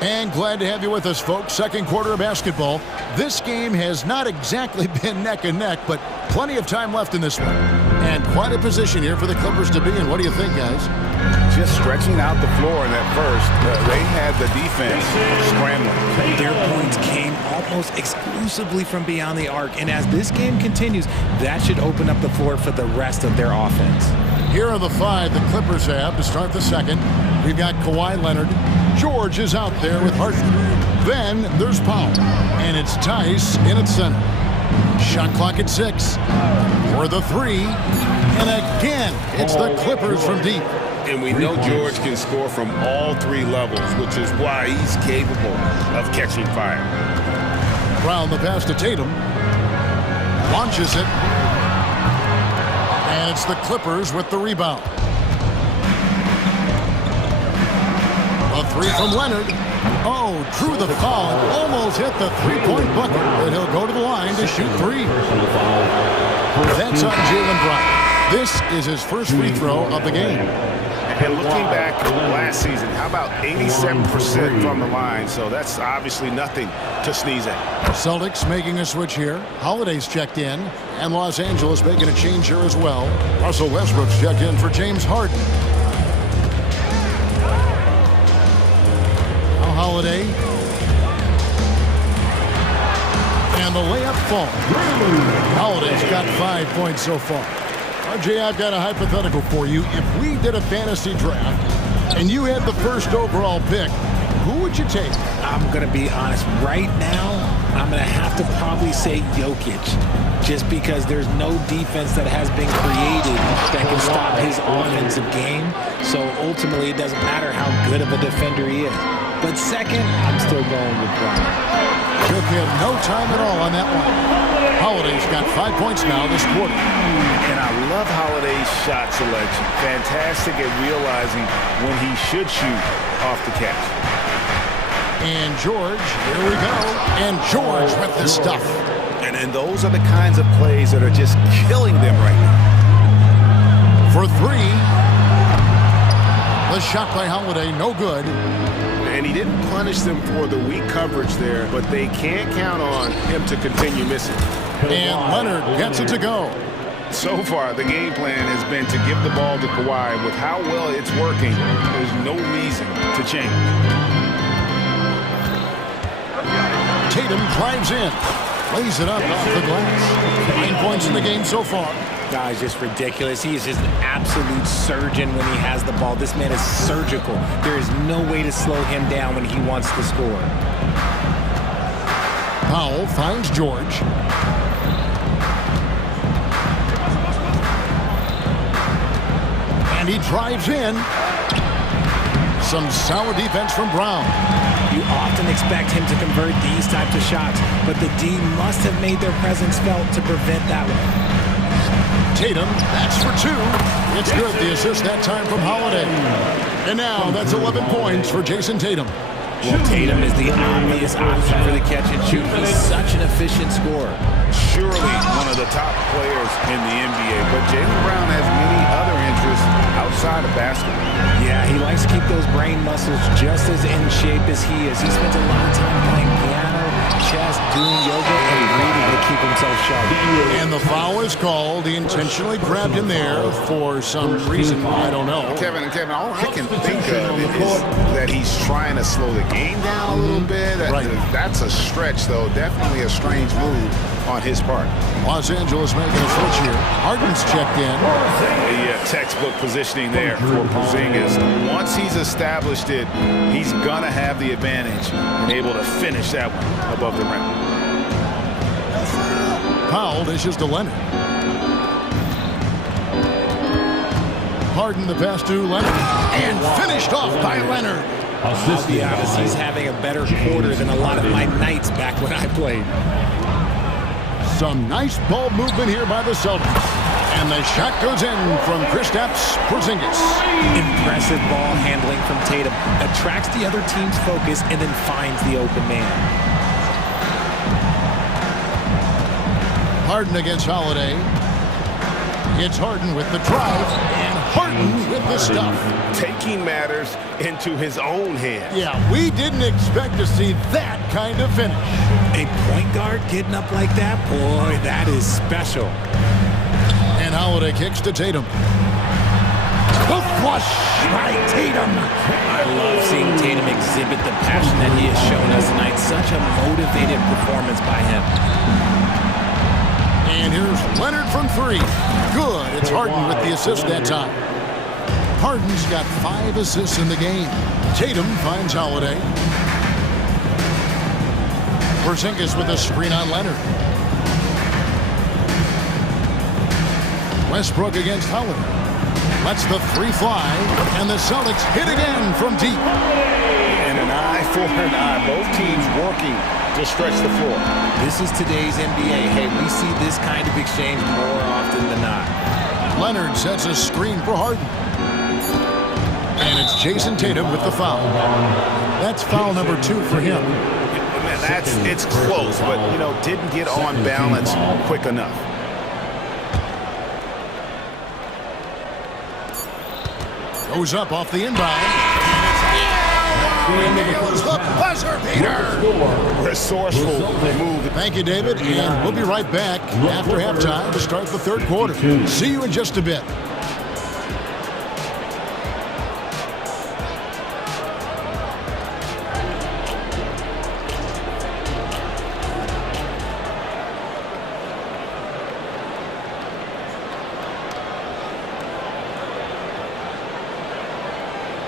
And glad to have you with us, folks. Second quarter of basketball. This game has not exactly been neck and neck, but plenty of time left in this one. And quite a position here for the Clippers to be in. What do you think, guys? Just stretching out the floor in that first. They had the defense scrambling. Their points came almost exclusively from beyond the arc. And as this game continues, that should open up the floor for the rest of their offense. Here are the five the Clippers have to start the second. We've got Kawhi Leonard. George is out there with Harden. Then there's Powell. And it's Tice in at center. Shot clock at 6. For the three. And again, it's the Clippers from deep. And we know George can score from all three levels, which is why he's capable of catching fire. Brown the pass to Tatum. Launches it. And it's the Clippers with the rebound. A three from Leonard. Oh, drew the foul and almost hit the three-point bucket. And he'll go to the line to shoot three. That's on Jaylen Brown. This is his first free throw of the game. And looking back last season, how about 87% from the line? So that's obviously nothing to sneeze at. Celtics making a switch here. Holiday's checked in. And Los Angeles making a change here as well. Russell Westbrook's checked in for James Harden. Now Holiday. And the layup falls. Holiday's got 5 points so far. RJ, I've got a hypothetical for you. If we did a fantasy draft and you had the first overall pick, who would you take? I'm going to be honest. Right now, I'm going to have to probably say Jokic, just because there's no defense that has been created that can stop his offensive game. So ultimately, it doesn't matter how good of a defender he is. But second, I'm still going with Brown. Took him no time at all on that one. Holiday's got 5 points now this quarter. And I love Holiday's shot selection. Fantastic at realizing when he should shoot off the catch. And George, here we go. And George with the stuff. And those are the kinds of plays that are just killing them right now. For three. The shot by Holiday, no good. And he didn't punish them for the weak coverage there, but they can't count on him to continue missing. And Leonard gets it to go. So far, the game plan has been to give the ball to Kawhi. With how well it's working, there's no reason to change. Tatum drives in. Lays it up off the glass. 9 points in the game so far. Guy's just ridiculous. He is just an absolute surgeon when he has the ball. This man is surgical. There is no way to slow him down when he wants to score. Powell finds George. And he drives in. Some solid defense from Brown. You often expect him to convert these types of shots, but the D must have made their presence felt to prevent that one. Tatum, that's for two. It's good, the assist that time from Holiday. And now that's 11 points for Jason Tatum. Well, Tatum is the obvious option for the catch and shoot. He's such an efficient scorer. Surely one of the top players in the NBA, but Jaylen Brown has many other interests outside of basketball. Yeah, he likes to keep those brain muscles just as in shape as he is. He spends a lot of time playing piano chest, doing yoga, and breathing to keep himself sharp. And the foul is called. He intentionally grabbed him there for some reason, I don't know. Kevin, all I can think of is that he's trying to slow the game down a little bit. Right. That's a stretch, though. Definitely a strange move on his part. Los Angeles making a switch here. Harden's checked in. The textbook positioning there for Porzingis. Once he's established it, he's going to have the advantage and able to finish that one above the rim. Powell dishes to Leonard. Harden the pass to Leonard. And finished off by Leonard. I'll be honest, he's having a better quarter than a lot of my nights back when I played. Some nice ball movement here by the Celtics. And the shot goes in from Kristaps Porzingis. Impressive ball handling from Tatum. Attracts the other team's focus and then finds the open man. Harden against Holiday. It's Harden with the drive, and Harden with the stuff. Taking matters into his own hands. Yeah, we didn't expect to see that kind of finish. A point guard getting up like that, boy, that is special. And Holiday kicks to Tatum. The flush by Tatum. I love seeing Tatum exhibit the passion that he has shown us tonight. Such a motivated performance by him. And here's Leonard from three. Good. It's Harden with the assist that time. Harden's got 5 assists in the game. Tatum finds Holiday. Porzingis with a screen on Leonard. Westbrook against Holiday. Lets the three fly, and the Celtics hit again from deep. And an eye for an eye. Both teams working to stretch the floor. This is today's NBA. Hey, we see this kind of exchange more often than not. Leonard sets a screen for Harden. And it's Jason Tatum with the foul. That's foul number 2 for him. Man, it's close, but, didn't get on balance quick enough. Goes up off the inbound. Nails the buzzer beater. Resourceful move. Thank you, David. And we'll be right back after halftime to start the third quarter. See you in just a bit.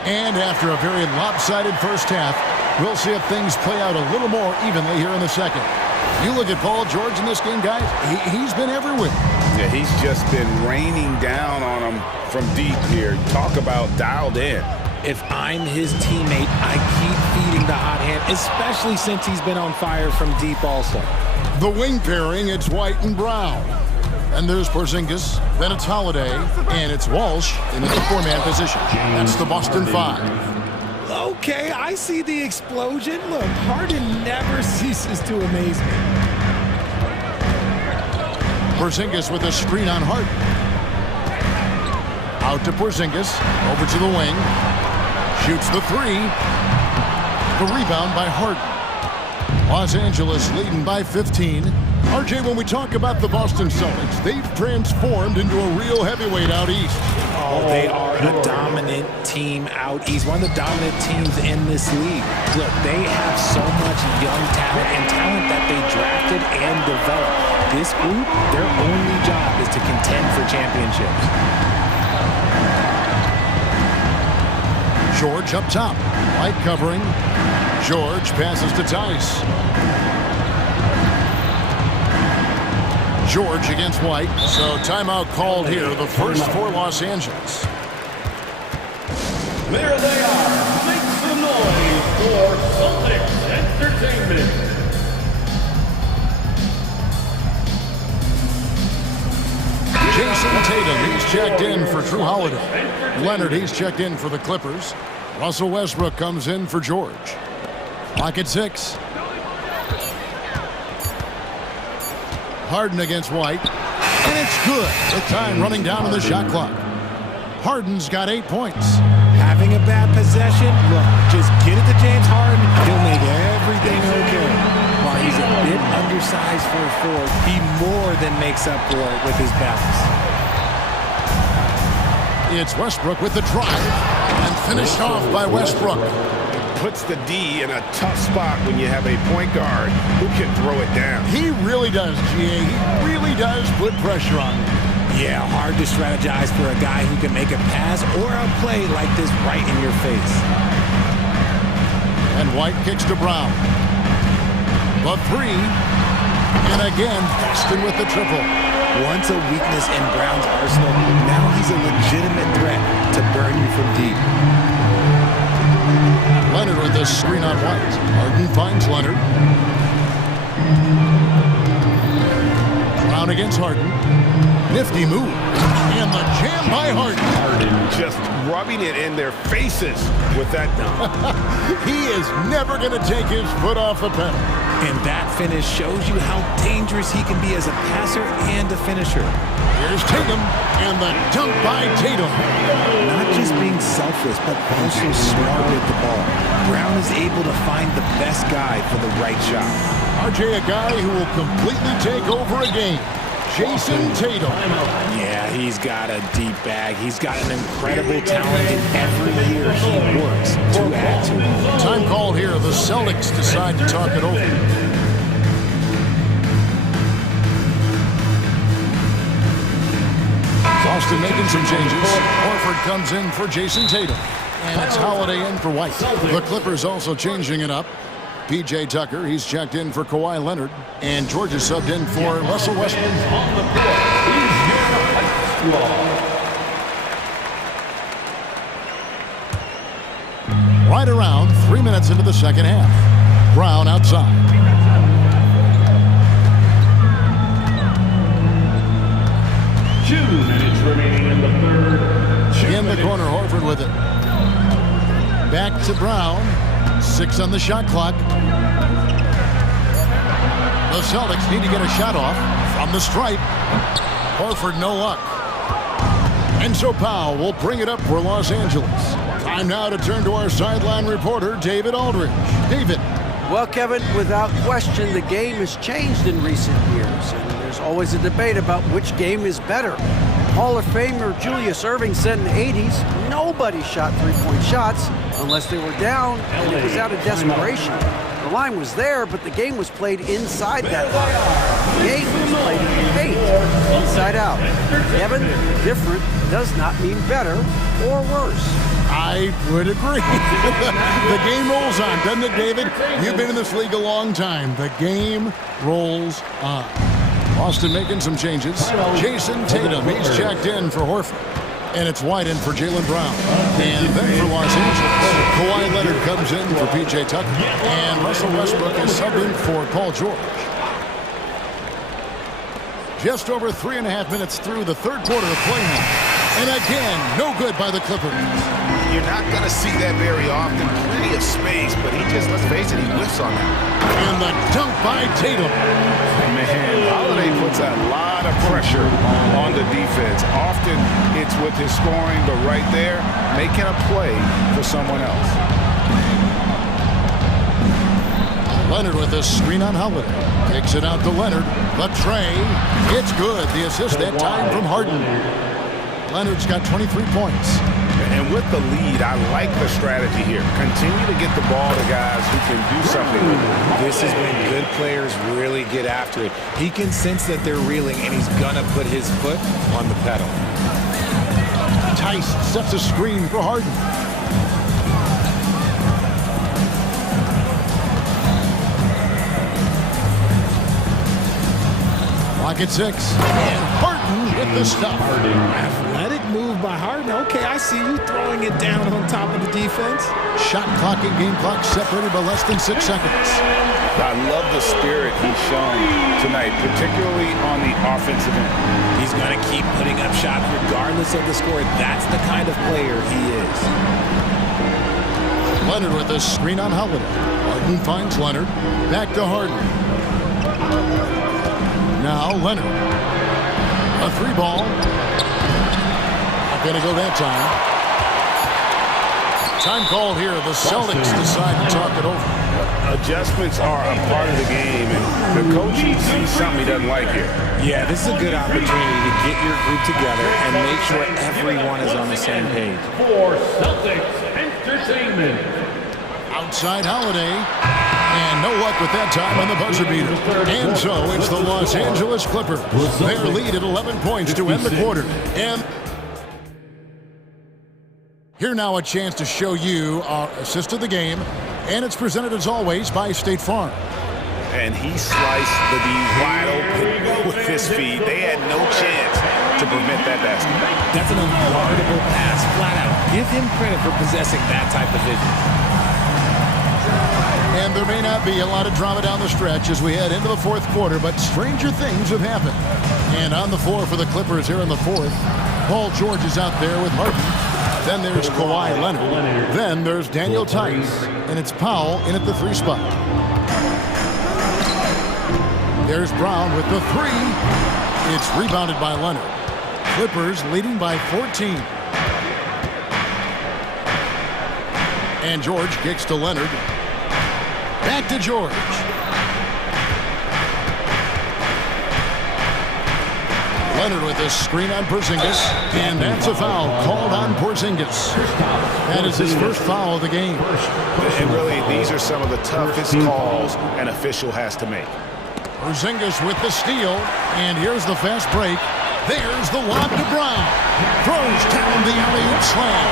And after a very lopsided first half, we'll see if things play out a little more evenly here in the second. You look at Paul George in this game, guys, he's been everywhere. Yeah, he's just been raining down on him from deep here. Talk about dialed in. If I'm his teammate, I keep feeding the hot hand, especially since he's been on fire from deep also. The wing pairing, it's White and Brown. And there's Porzingis, then it's Holiday, and it's Walsh in the 4-man position. That's the Boston 5. Okay, I see the explosion. Look, Harden never ceases to amaze me. Porzingis with a screen on Harden. Out to Porzingis, over to the wing. Shoots the 3. The rebound by Harden. Los Angeles leading by 15. RJ, when we talk about the Boston Celtics, they've transformed into a real heavyweight out east. Oh, they are a dominant team out east. One of the dominant teams in this league. Look, they have so much young talent and talent that they drafted and developed. This group, their only job is to contend for championships. George up top. White covering. George passes to Tice. George against White. So timeout called here, the first for Los Angeles. There they are. Make some noise for Celtics Entertainment. Jason Tatum, he's checked in for Drew Holiday. Leonard, he's checked in for the Clippers. Russell Westbrook comes in for George. Clock at 6. Harden against White. And it's good. The time running down on the shot clock. Harden's got 8 points. Having a bad possession? Look, just get it to James Harden. He'll make everything okay. While he's for a fourth, he more than makes up for it with his bounce. It's Westbrook with the drive, and finished off by Westbrook. Puts the D in a tough spot when you have a point guard who can throw it down. He really does, GA. He really does put pressure on him. Yeah, hard to strategize for a guy who can make a pass or a play like this right in your face. And White kicks to Brown. The three. And again, Boston with the triple. Once a weakness in Brown's arsenal, now he's a legitimate threat to burn you from deep. Leonard with this screen on White. Harden finds Leonard. Brown against Harden. Nifty move. And the jam by Harden. Just rubbing it in their faces with that dunk. He is never going to take his foot off the pedal. And that finish shows you how dangerous he can be as a passer and a finisher. Here's Tatum, and the dunk by Tatum. Not just being selfless, but also smart with the ball. Brown is able to find the best guy for the right shot. RJ, a guy who will completely take over a game. Jason Tatum. Yeah, he's got a deep bag. He's got an incredible talent, and every year he works to add to it. Time called here. The Celtics decide to talk it over. Boston making some changes. Horford comes in for Jason Tatum. And it's Holiday in for White. The Clippers also changing it up. P.J. Tucker, he's checked in for Kawhi Leonard. And George is subbed in for Russell Westbrook. Right around 3 minutes into the second half. Brown outside. 2 minutes remaining in the third. In the corner, Horford with it. Back to Brown. 6 on the shot clock. The Celtics need to get a shot off from the stripe. Horford, no luck. And so Powell will bring it up for Los Angeles. Time now to turn to our sideline reporter, David Aldridge. David. Well, Kevin, without question, the game has changed in recent years, and there's always a debate about which game is better. Hall of Famer Julius Erving said in the 80s, nobody shot three-point shots unless they were down, and it was out of desperation. The line was there, but the game was played inside that line. The game was played in the paint, inside out. Kevin, different does not mean better or worse. I would agree. The game rolls on, doesn't it, David? You've been in this league a long time. The game rolls on. Boston making some changes. Jason Tatum, he's checked in for Horford. And it's White in for Jaylen Brown. And then for Los Angeles, Kawhi Leonard comes in for P.J. Tucker. And Russell Westbrook is subbed in for Paul George. Just over 3.5 minutes through the third quarter of play now. And again, no good by the Clippers. You're not going to see that very often. Plenty of space, but he just, let's face it, he whiffs on that. And the dunk by Tatum. Man, Holiday puts a lot of pressure on the defense. Often it's with his scoring, but right there, making a play for someone else. Leonard with this screen on Holiday. Takes it out to Leonard. The tray. It's good. The assist that time from Harden. Leonard's got 23 points. And with the lead, I like the strategy here. Continue to get the ball to guys who can do something with it. This is when good players really get after it. He can sense that they're reeling, and he's going to put his foot on the pedal. Tice sets a screen for Harden. Clock at 6. And Harden with the stop. Athletic move by Harden. Okay, I see you throwing it down on top of the defense. Shot clock and game clock separated by less than 6 seconds. I love the spirit he's shown tonight, particularly on the offensive end. He's going to keep putting up shots regardless of the score. That's the kind of player he is. Leonard with a screen on Holiday. Harden finds Leonard. Back to Harden. Now Leonard. A 3-ball. Not going to go that time. Time called here. The Celtics decide to talk it over. Adjustments are a part of the game, and the coach sees something he doesn't like here. Yeah, this is a good opportunity to get your group together and make sure everyone is on the same page. For Celtics Entertainment. Outside Holiday. And no luck with that time on the buzzer beater. And so it's the Los Angeles Clippers. Their lead at 11 points to end the quarter. And here now a chance to show you our assist of the game. And it's presented as always by State Farm. And he sliced the D wide open with his feet. They had no chance to prevent that basket. That's an unguardable pass, flat out. Give him credit for possessing that type of vision. And there may not be a lot of drama down the stretch as we head into the fourth quarter, but stranger things have happened. And on the floor for the Clippers here in the fourth, Paul George is out there with Harden. Then there's Kawhi Leonard. Then there's Daniel Tice, and it's Powell in at the 3 spot. There's Brown with the 3. It's rebounded by Leonard. Clippers leading by 14. And George kicks to Leonard. Back to George. Leonard with a screen on Porzingis, and that's a foul called on Porzingis. That is his first foul of the game. And really, these are some of the toughest calls an official has to make. Porzingis with the steal, and here's the fast break. There's the lob to Brown. Throws down the alley-oop slam.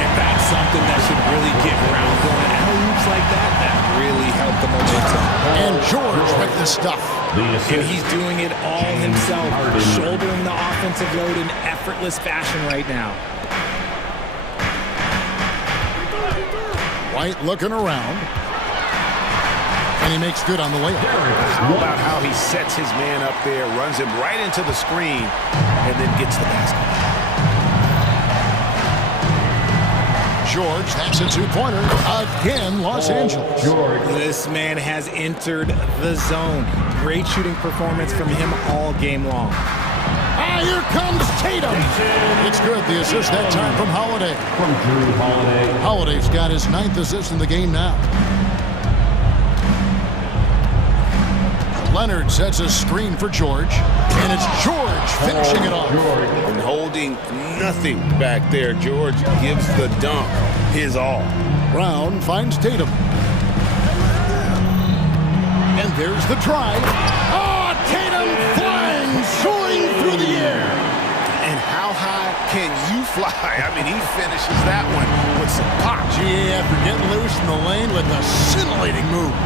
And that's something that should really get Brown going. Alley-oops like that, that really helped the momentum. And George with the stuff. And he's doing it all himself, shouldering the offensive load in effortless fashion right now. White looking around. And he makes good on the layup. How about how he sets his man up there, runs him right into the screen, and then gets the basket. George, that's a 2-pointer. Again, Los Angeles. This man has entered the zone. Great shooting performance from him all game long. Ah, here comes Tatum. It's good. The assist that time from Holiday. From Drew Holiday. Holiday's got his 9th assist in the game now. Leonard sets a screen for George, and it's George finishing it off. And holding nothing back there, George gives the dunk his all. Brown finds Tatum. And there's the drive. Oh, Tatum flying, soaring through the air. And how high can you fly? I mean, he finishes that one with some pop. Gee, after getting loose in the lane with a scintillating move.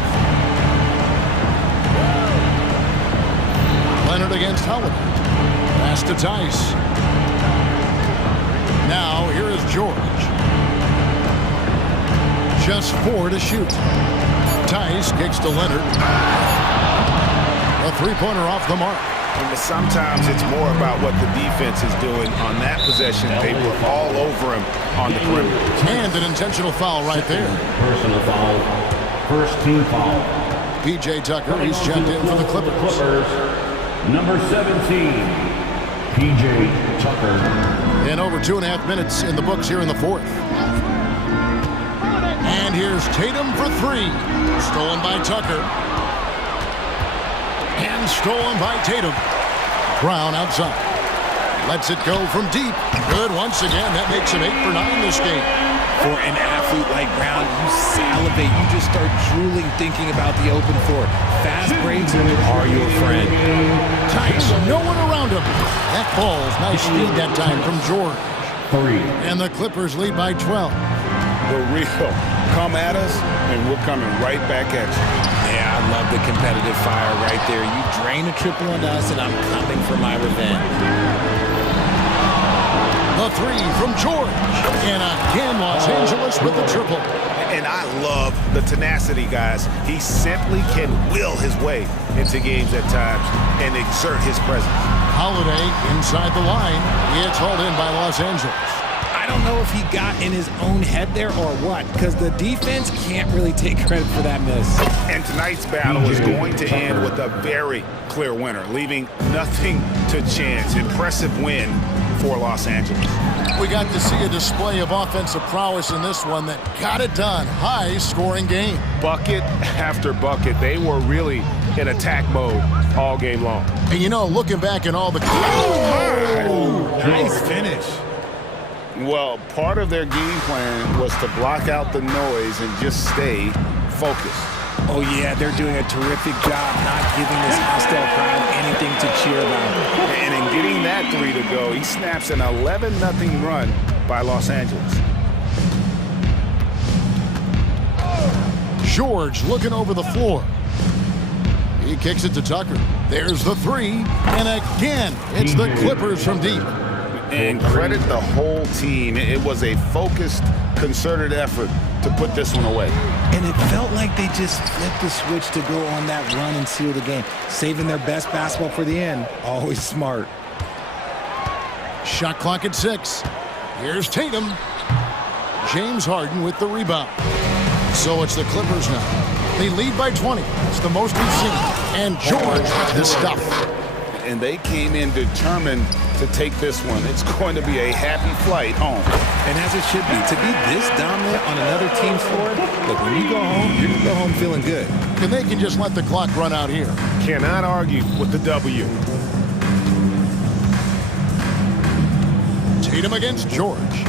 Leonard against Howard. Pass to Tice. Now here is George. Just 4 to shoot. Tice kicks to Leonard. A 3-pointer off the mark. And sometimes it's more about what the defense is doing on that possession. They were all over him on the perimeter. And an intentional foul right there. Personal foul. First team foul. P.J. Tucker, he's checked in for the Clippers. Number 17, P.J. Tucker. And over 2.5 minutes in the books here in the fourth. And here's Tatum for 3. Stolen by Tucker. And stolen by Tatum. Brown outside. Lets it go from deep. Good once again. That makes him 8 for 9 this game. For an athlete like Brown, you salivate. You just start drooling thinking about the open floor. Fast breaks are your friend. Tice, no one around him. That ball's nice speed that time from George. 3. And the Clippers lead by 12. The real come at us, and we're coming right back at you. Yeah, I love the competitive fire right there. You drain a triple on us, and I'm coming for my revenge. The 3 from George. And again, Los Angeles with the triple. And I love the tenacity, guys. He simply can will his way into games at times and exert his presence. Holiday inside the line. It's hauled in by Los Angeles. I don't know if he got in his own head there or what, because the defense can't really take credit for that miss. And tonight's battle is going to end with a very clear winner, leaving nothing to chance. Impressive win for Los Angeles. We got to see a display of offensive prowess in this one that got it done. High-scoring game. Bucket after bucket. They were really in attack mode all game long. And you know, looking back at all the... Nice finish. Well, part of their game plan was to block out the noise and just stay focused. Oh, yeah, they're doing a terrific job not giving this hostile crowd anything to cheer about. And in getting that three to go, he snaps an 11-0 run by Los Angeles. George looking over the floor. He kicks it to Tucker. There's the three. And again, it's the Clippers from deep. And credit the whole team. It was a focused, concerted effort to put this one away. And it felt like they just flipped the switch to go on that run and seal the game. Saving their best basketball for the end. Always smart. Shot clock at 6. Here's Tatum. James Harden with the rebound. So it's the Clippers now. They lead by 20. It's the most we've seen. And George with the stuff. And they came in determined to take this one. It's going to be a happy flight home. And as it should be, to be this dominant on another team's floor, look, when you go home, you're going to go home feeling good. And they can just let the clock run out here. Cannot argue with the W. Tatum against George.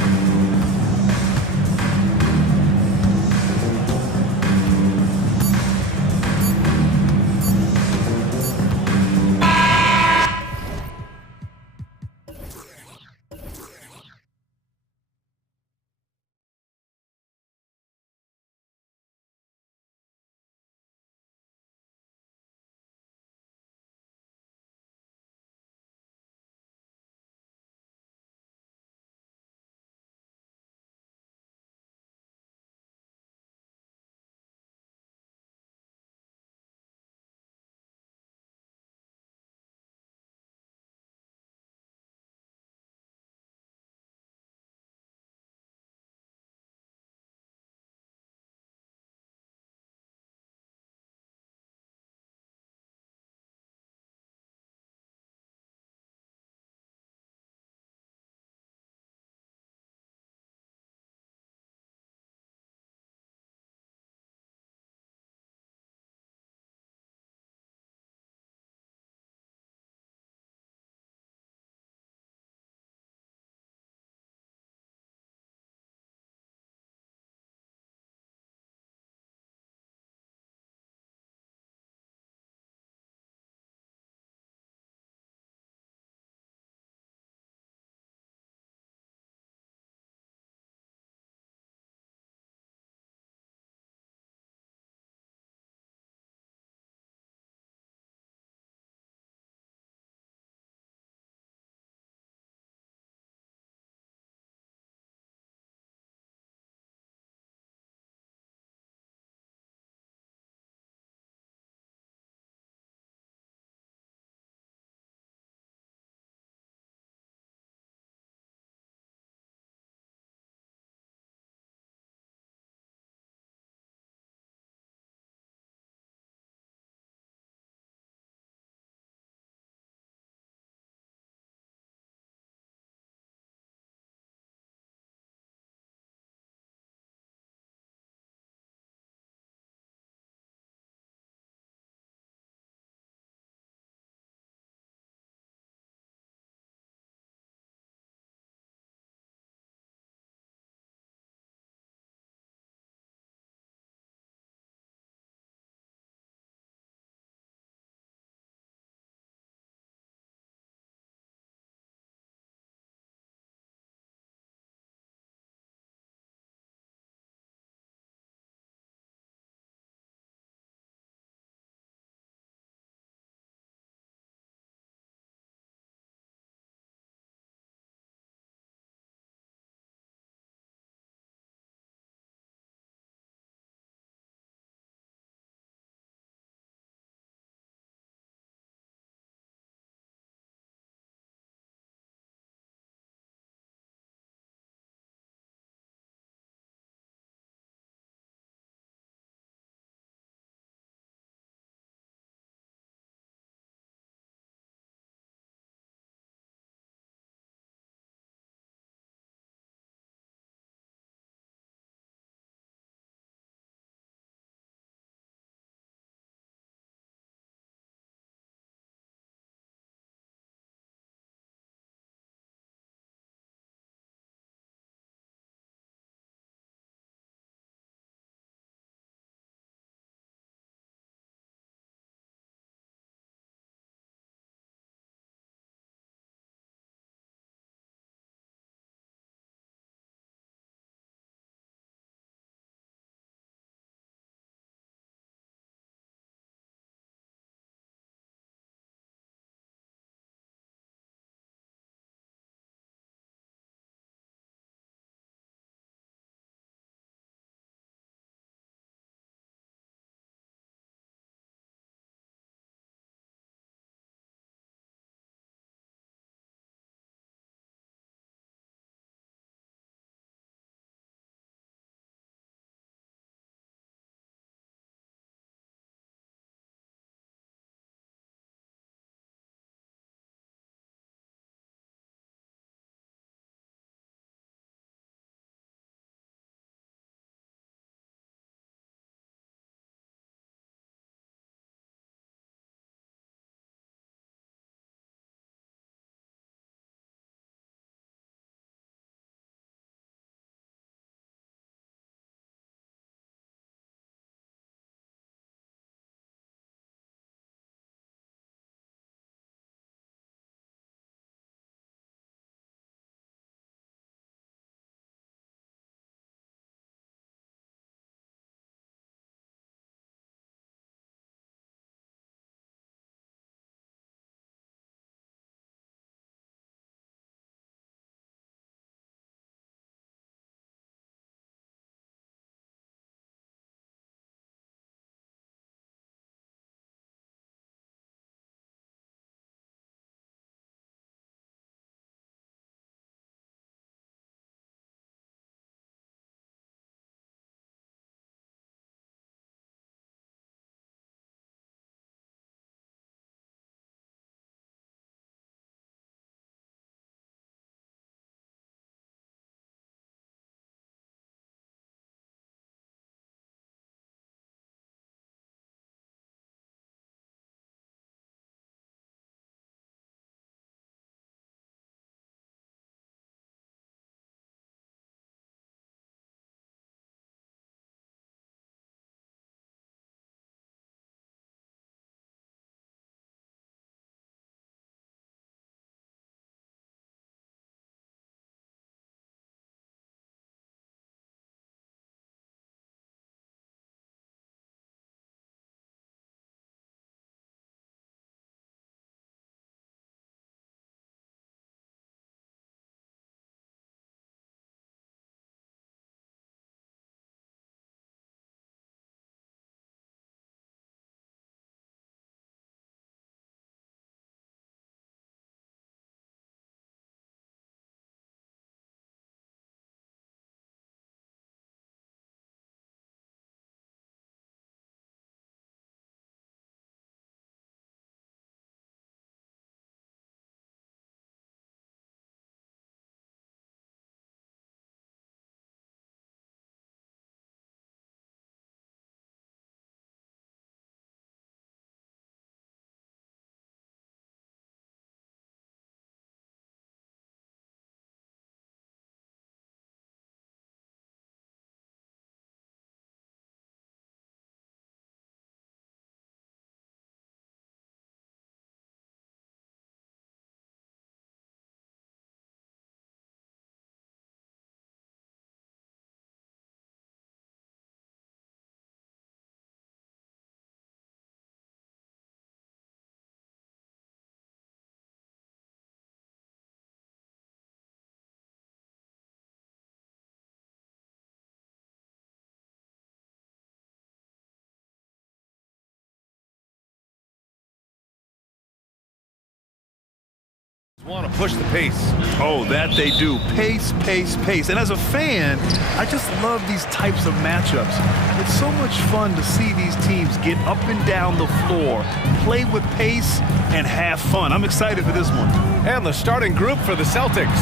Want to push the pace. Oh, that they do. Pace, pace, pace. And as a fan, I just love these types of matchups. It's so much fun to see these teams get up and down the floor, play with pace, and have fun. I'm excited for this one. And the starting group for the Celtics.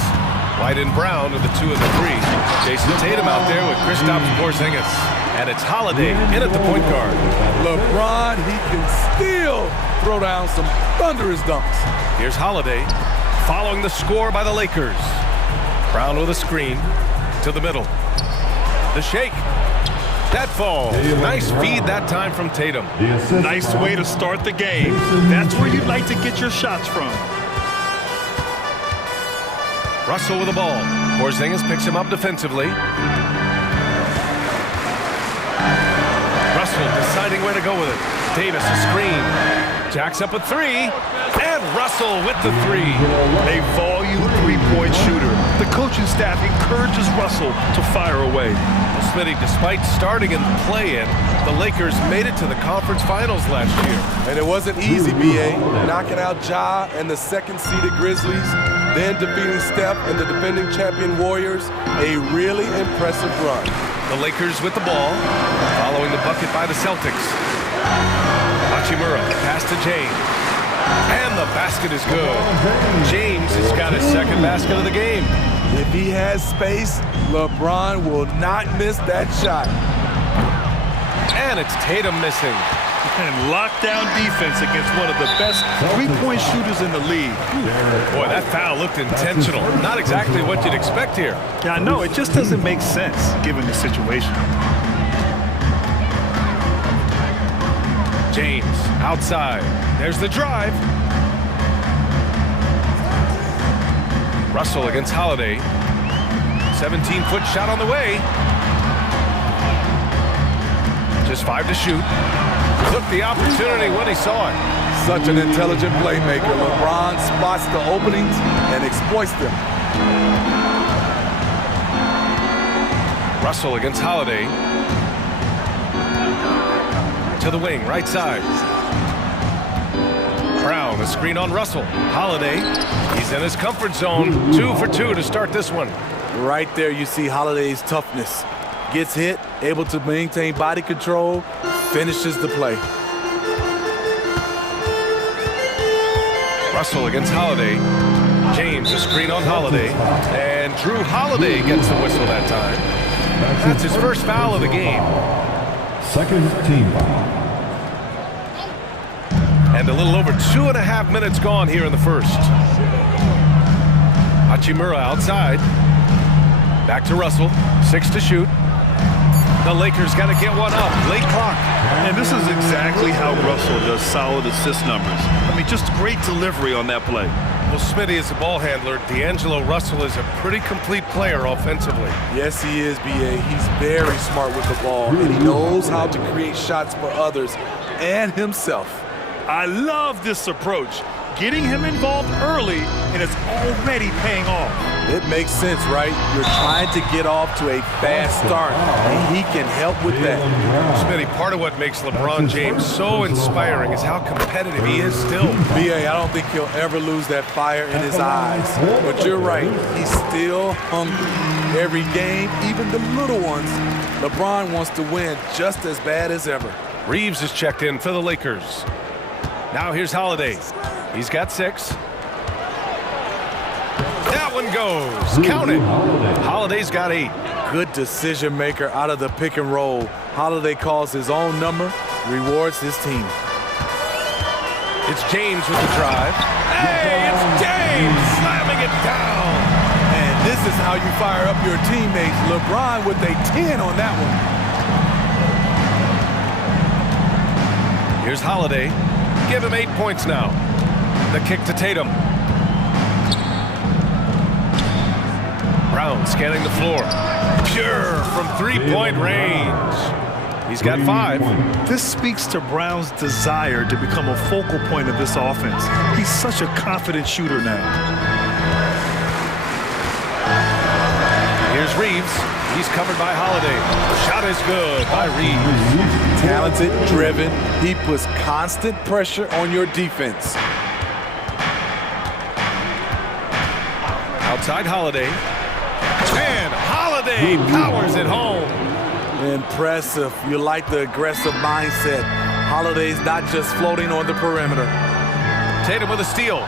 White and Brown are the 2 of the 3. Jason Tatum out there with Kristaps Porzingis. And it's Holiday in at the point guard. LeBron, he can still throw down some thunderous dunks. Here's Holiday. Following the score by the Lakers. Brown with a screen to the middle. The shake. That fall. Nice feed that time from Tatum. Nice way to start the game. That's where you'd like to get your shots from. Russell with the ball. Porzingis picks him up defensively. Russell deciding where to go with it. Davis a screen. Jacks up a 3. And Russell with the 3. A volume three-point shooter. The coaching staff encourages Russell to fire away. Well, Smitty, despite starting in the play-in, the Lakers made it to the conference finals last year. And it wasn't easy, B.A. Knocking out Ja and the second-seeded Grizzlies, then defeating Steph and the defending champion Warriors. A really impressive run. The Lakers with the ball, following the bucket by the Celtics. Hachimura pass to James. And the basket is good. James has got his second basket of the game. If he has space, LeBron will not miss that shot. And it's Tatum missing. And lockdown defense against one of the best three-point shooters in the league. Boy, that foul looked intentional. Not exactly what you'd expect here. Yeah, I know. It just doesn't make sense given the situation. James outside. There's the drive. Russell against Holiday. 17-foot shot on the way. Just 5 to shoot. Took the opportunity when he saw it. Such an intelligent playmaker. LeBron spots the openings and exploits them. Russell against Holiday. To the wing, right side. Brown, a screen on Russell. Holiday, he's in his comfort zone. 2 for 2 to start this one. Right there you see Holiday's toughness. Gets hit, able to maintain body control, finishes the play. Russell against Holiday. James, a screen on Holiday. And Drew Holiday gets the whistle that time. That's his first foul of the game. Second team foul. And a little over 2.5 minutes gone here in the first. Hachimura outside. Back to Russell. 6 to shoot. The Lakers got to get one up. Late clock. And this is exactly how Russell does solid assist numbers. I mean, just great delivery on that play. Well, Smitty is a ball handler. D'Angelo Russell is a pretty complete player offensively. Yes, he is, B.A. He's very smart with the ball, and he knows how to create shots for others and himself. I love this approach. Getting him involved early, and it's already paying off. It makes sense, right? You're trying to get off to a fast start, and he can help with that. Smitty, part of what makes LeBron James so inspiring is how competitive he is still. B.A., I don't think he'll ever lose that fire in his eyes. But you're right, he's still hungry. Every game, even the little ones, LeBron wants to win just as bad as ever. Reeves is checked in for the Lakers. Now here's Holiday. He's got 6. That one goes. Count it. Holiday's got 8. Good decision maker out of the pick and roll. Holiday calls his own number, rewards his team. It's James with the drive. Hey, it's James slamming it down. And this is how you fire up your teammates. LeBron with a 10 on that one. Here's Holiday. Give him 8 points now. The kick to Tatum. Brown scanning the floor. Pure from 3-point range. He's got 5. This speaks to Brown's desire to become a focal point of this offense. He's such a confident shooter now. Here's Reeves. He's covered by Holiday. Shot is good by Reeves. Talented, driven. He puts constant pressure on your defense. Outside Holiday. And Holiday powers it home. Impressive. You like the aggressive mindset. Holiday's not just floating on the perimeter. Tatum with a steal.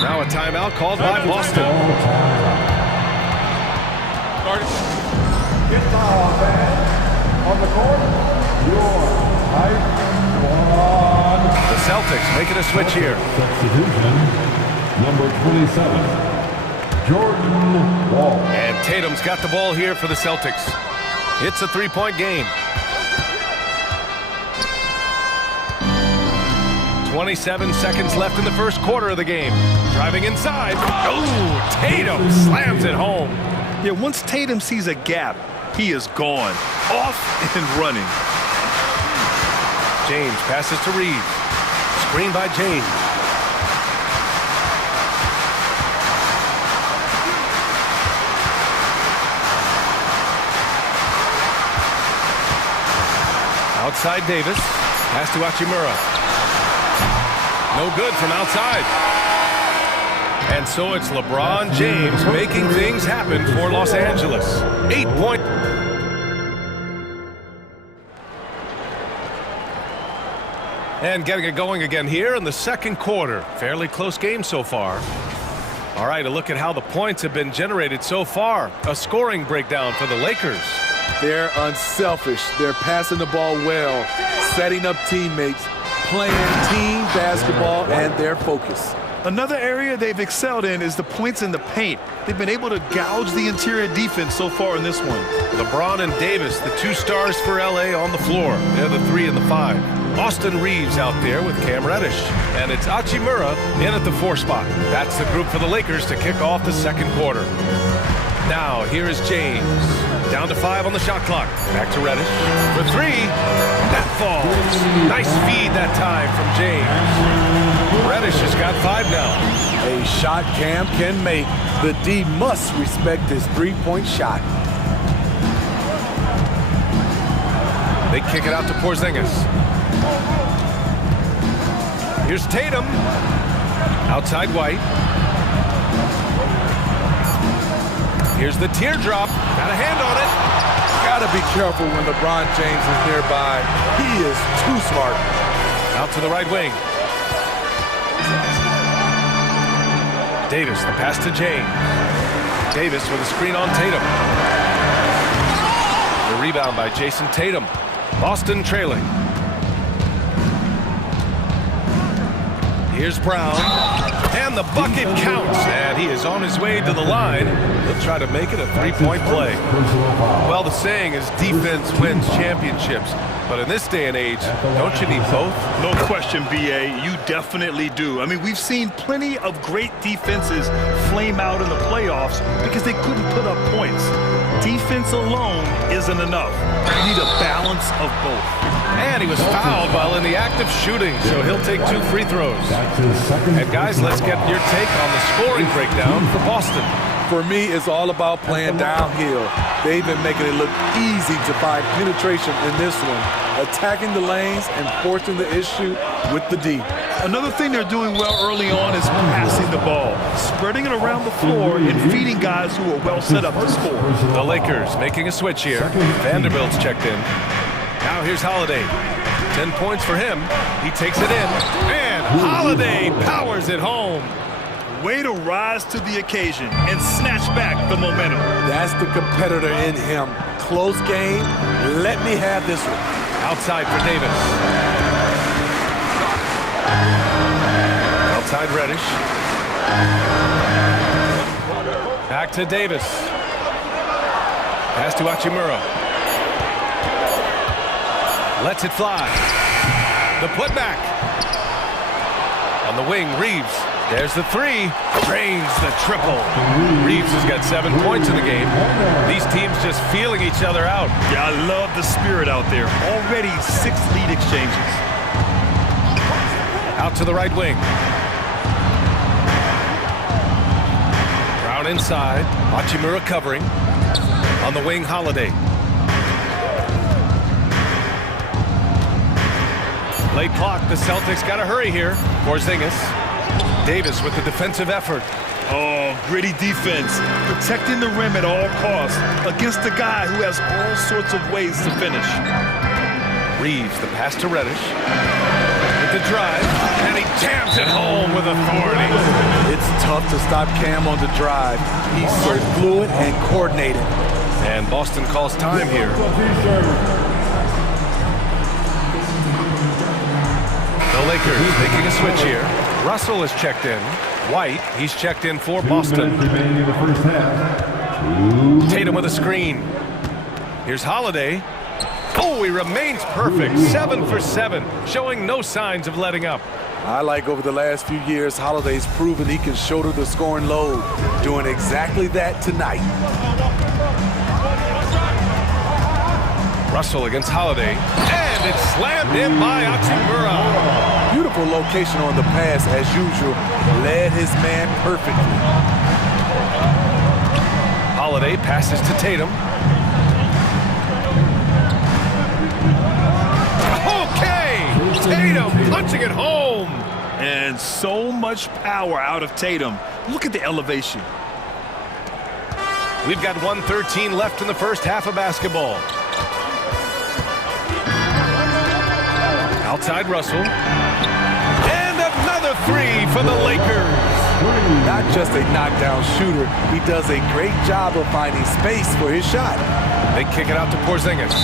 Now a timeout called by Boston. Get foul, man. On the court, your height one. The Celtics making a switch here. Substitution, number 27, Jordan Wall. And Tatum's got the ball here for the Celtics. It's a three-point game. 27 seconds left in the first quarter of the game. Driving inside. Oh, Tatum slams it home. Yeah, once Tatum sees a gap, he is gone. Off and running. James passes to Reeves. Screen by James. Outside Davis. Pass to Hachimura. No good from outside. And so it's LeBron James making things happen for Los Angeles. 8-point. And getting it going again here in the second quarter. Fairly close game so far. All right, a look at how the points have been generated so far. A scoring breakdown for the Lakers. They're unselfish. They're passing the ball well, setting up teammates, playing team basketball, and their focus. Another area they've excelled in is the points in the paint. They've been able to gouge the interior defense so far in this one. LeBron and Davis, the two stars for LA on the floor. They're the 3 and the 5. Austin Reeves out there with Cam Reddish. And it's Hachimura in at the 4 spot. That's the group for the Lakers to kick off the second quarter. Now, here is James. Down to 5 on the shot clock. Back to Reddish for 3. That falls. Nice feed that time from James. Reddish has got 5 now. A shot Cam can make. The D must respect his three-point shot. They kick it out to Porzingis. Here's Tatum. Outside White. Here's the teardrop. Got a hand on it. Gotta be careful when LeBron James is nearby. He is too smart. Out to the right wing. Davis, the pass to James. Davis with a screen on Tatum. The rebound by Jason Tatum. Boston trailing. Here's Brown. And the bucket counts. And he is on his way to the line. He'll try to make it a three-point play. Well, the saying is defense wins championships. But in this day and age, don't you need both? No question, B.A. You definitely do. I mean, we've seen plenty of great defenses flame out in the playoffs because they couldn't put up points. Defense alone isn't enough. You need a balance of both. And he was fouled while in the act of shooting, so he'll take 2 free throws. And guys, let's get your take on the scoring breakdown for Boston. For me, it's all about playing downhill. They've been making it look easy to find penetration in this one, attacking the lanes and forcing the issue with the D. Another thing they're doing well early on is passing the ball, spreading it around the floor and feeding guys who are well set up to score. The Lakers making a switch here. Vanderbilt's checked in. Now here's Holiday. 10 points for him. He takes it in. And Holiday powers it home. Way to rise to the occasion and snatch back the momentum. That's the competitor in him. Close game. Let me have this one. Outside for Davis. Outside Reddish. Back to Davis. Pass to Hachimura. Lets it fly. The putback. On the wing, Reeves. There's the 3. Drains the triple. Reeves has got 7 points in the game. These teams just feeling each other out. Yeah, I love the spirit out there. Already 6 lead exchanges. Out to the right wing. Brown inside. Hachimura covering. On the wing, Holiday. Late clock. The Celtics got to hurry here. Porzingis. Davis with the defensive effort. Oh, gritty defense, protecting the rim at all costs against a guy who has all sorts of ways to finish. Reeves, the pass to Reddish. With the drive, and he jams it home with authority. It's tough to stop Cam on the drive. He's so fluid and coordinated. And Boston calls time here. The Lakers making a switch here. Russell is checked in. White, he's checked in for Boston. Tatum with a screen. Here's Holiday. Oh, he remains perfect. 7 for 7, showing no signs of letting up. I like over the last few years, Holiday's proven he can shoulder the scoring load, doing exactly that tonight. Russell against Holiday, and it's slammed in by Hachimura. Beautiful location on the pass, as usual. Led his man perfectly. Holiday passes to Tatum. Tatum punching it home. And so much power out of Tatum. Look at the elevation. We've got 1:13 left in the first half of basketball. Outside Russell. And another three for the Lakers. Not just a knockdown shooter, he does a great job of finding space for his shot. They kick it out to Porzingis.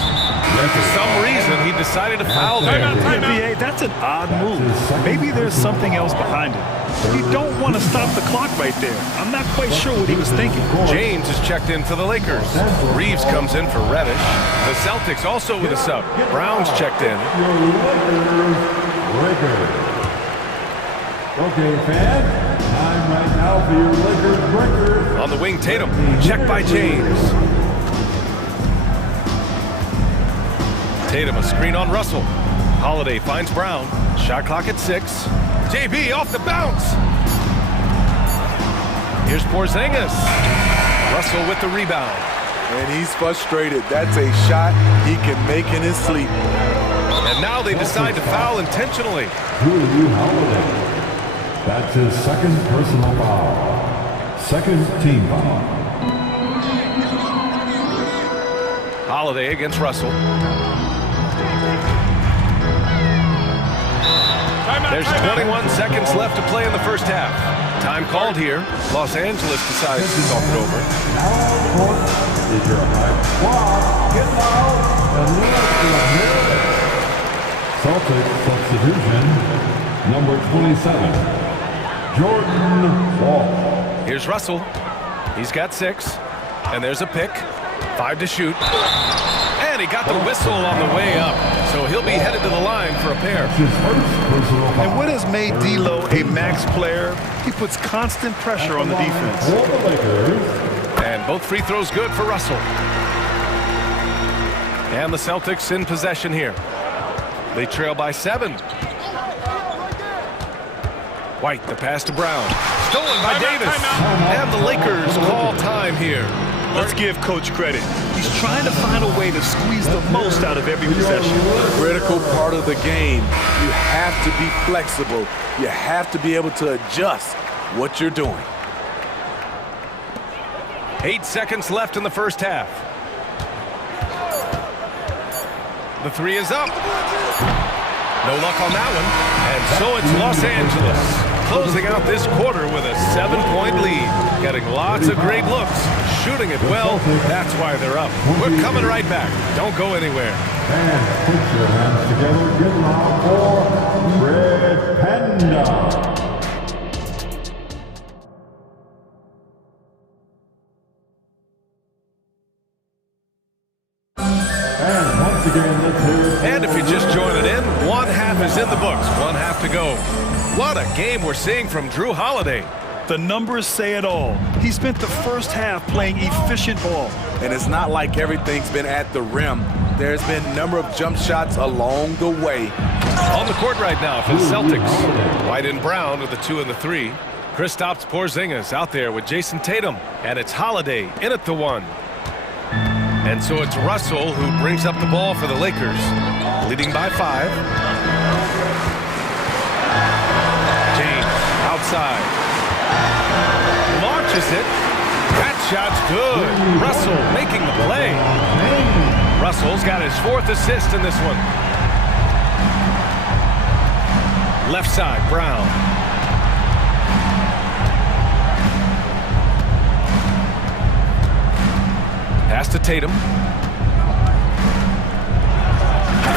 And for some reason, he decided to foul there. NBA, that's an odd move. Maybe there's something else behind it. You don't want to stop the clock right there. I'm not quite sure what he was thinking. James is checked in for the Lakers. Reeves comes in for Reddish. The Celtics also with a sub. Brown's checked in. Okay, fans, time right now for your Lakers breakers. On the wing, Tatum. Checked by James. Tatum, a screen on Russell. Holiday finds Brown. Shot clock at 6. JB off the bounce. Here's Porzingis. Russell with the rebound. And he's frustrated. That's a shot he can make in his sleep. And now they decide to foul intentionally. Holiday. That's his second personal foul. Second team foul. Holiday against Russell. There's 21 seconds left to play in the first half. Time called here. Los Angeles decides to talk it over. Is your high squad. Get loud and Celtic substitution, number 27, Jordan Wall. Here's Russell. He's got 6. And there's a pick. 5 to shoot. And he got the whistle on the way up. So he'll be headed to the line for a pair. And what has made D'Lo a max player? He puts constant pressure on the defense. And both free throws good for Russell. And the Celtics in possession here. They trail by 7. White, the pass to Brown. Stolen by Davis. And the Lakers call time here. Let's give Coach credit. He's trying to find a way to squeeze the most out of every possession. Critical part of the game. You have to be flexible. You have to be able to adjust what you're doing. 8 seconds left in the first half. The 3 is up. No luck on that one. And so it's Los Angeles closing out this quarter with a 7-point lead. Getting lots of great looks. Shooting it well. That's why they're up. We're coming right back. Don't go anywhere. And put your hands together. Get loud for Red Panda. And if you're just joining in, one half is in the books. One half to go. What a game we're seeing from Drew Holiday. The numbers say it all. He spent the first half playing efficient ball. And it's not like everything's been at the rim. There's been a number of jump shots along the way. On the court right now for the Celtics. White and Brown with the 2 and the 3. Kristaps Porzingis out there with Jason Tatum. And it's Holiday in at the 1. And so it's Russell who brings up the ball for the Lakers, leading by 5. James outside. Launches it. That shot's good. Russell making the play. Russell's got his 4th assist in this one. Left side, Brown. Pass to Tatum.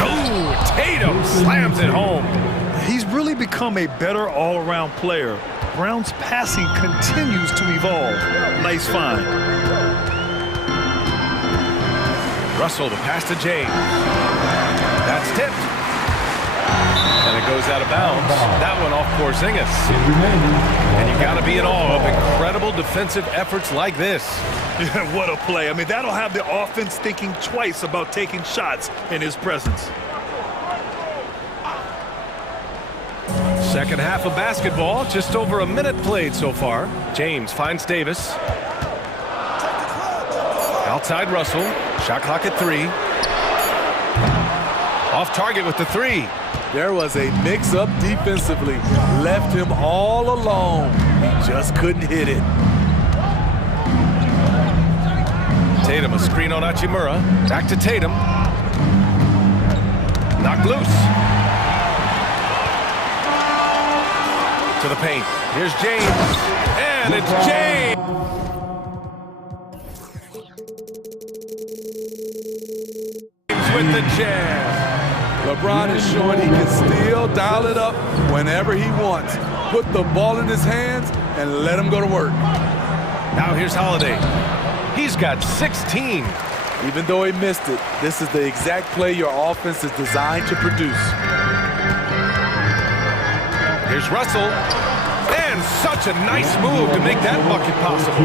Oh, Tatum slams it home. He's really become a better all-around player. Brown's passing continues to evolve. Nice find. Russell, the pass to James. That's tipped. And it goes out of bounds. That one off Porzingis. And you got to be in awe of incredible defensive efforts like this. Yeah, what a play. I mean, that'll have the offense thinking twice about taking shots in his presence. Second half of basketball, just over a minute played so far. James finds Davis. Outside Russell. Shot clock at 3. Off target with the 3. There was a mix-up defensively. Left him all alone. He just couldn't hit it. Tatum, a screen on Hachimura. Back to Tatum. Knocked loose. To the paint. Here's James. And it's James. With the jam. LeBron is showing he can still dial it up whenever he wants. Put the ball in his hands and let him go to work. Now here's Holiday. He's got 16. Even though he missed it, this is the exact play your offense is designed to produce. Here's Russell. And such a nice move to make that bucket possible.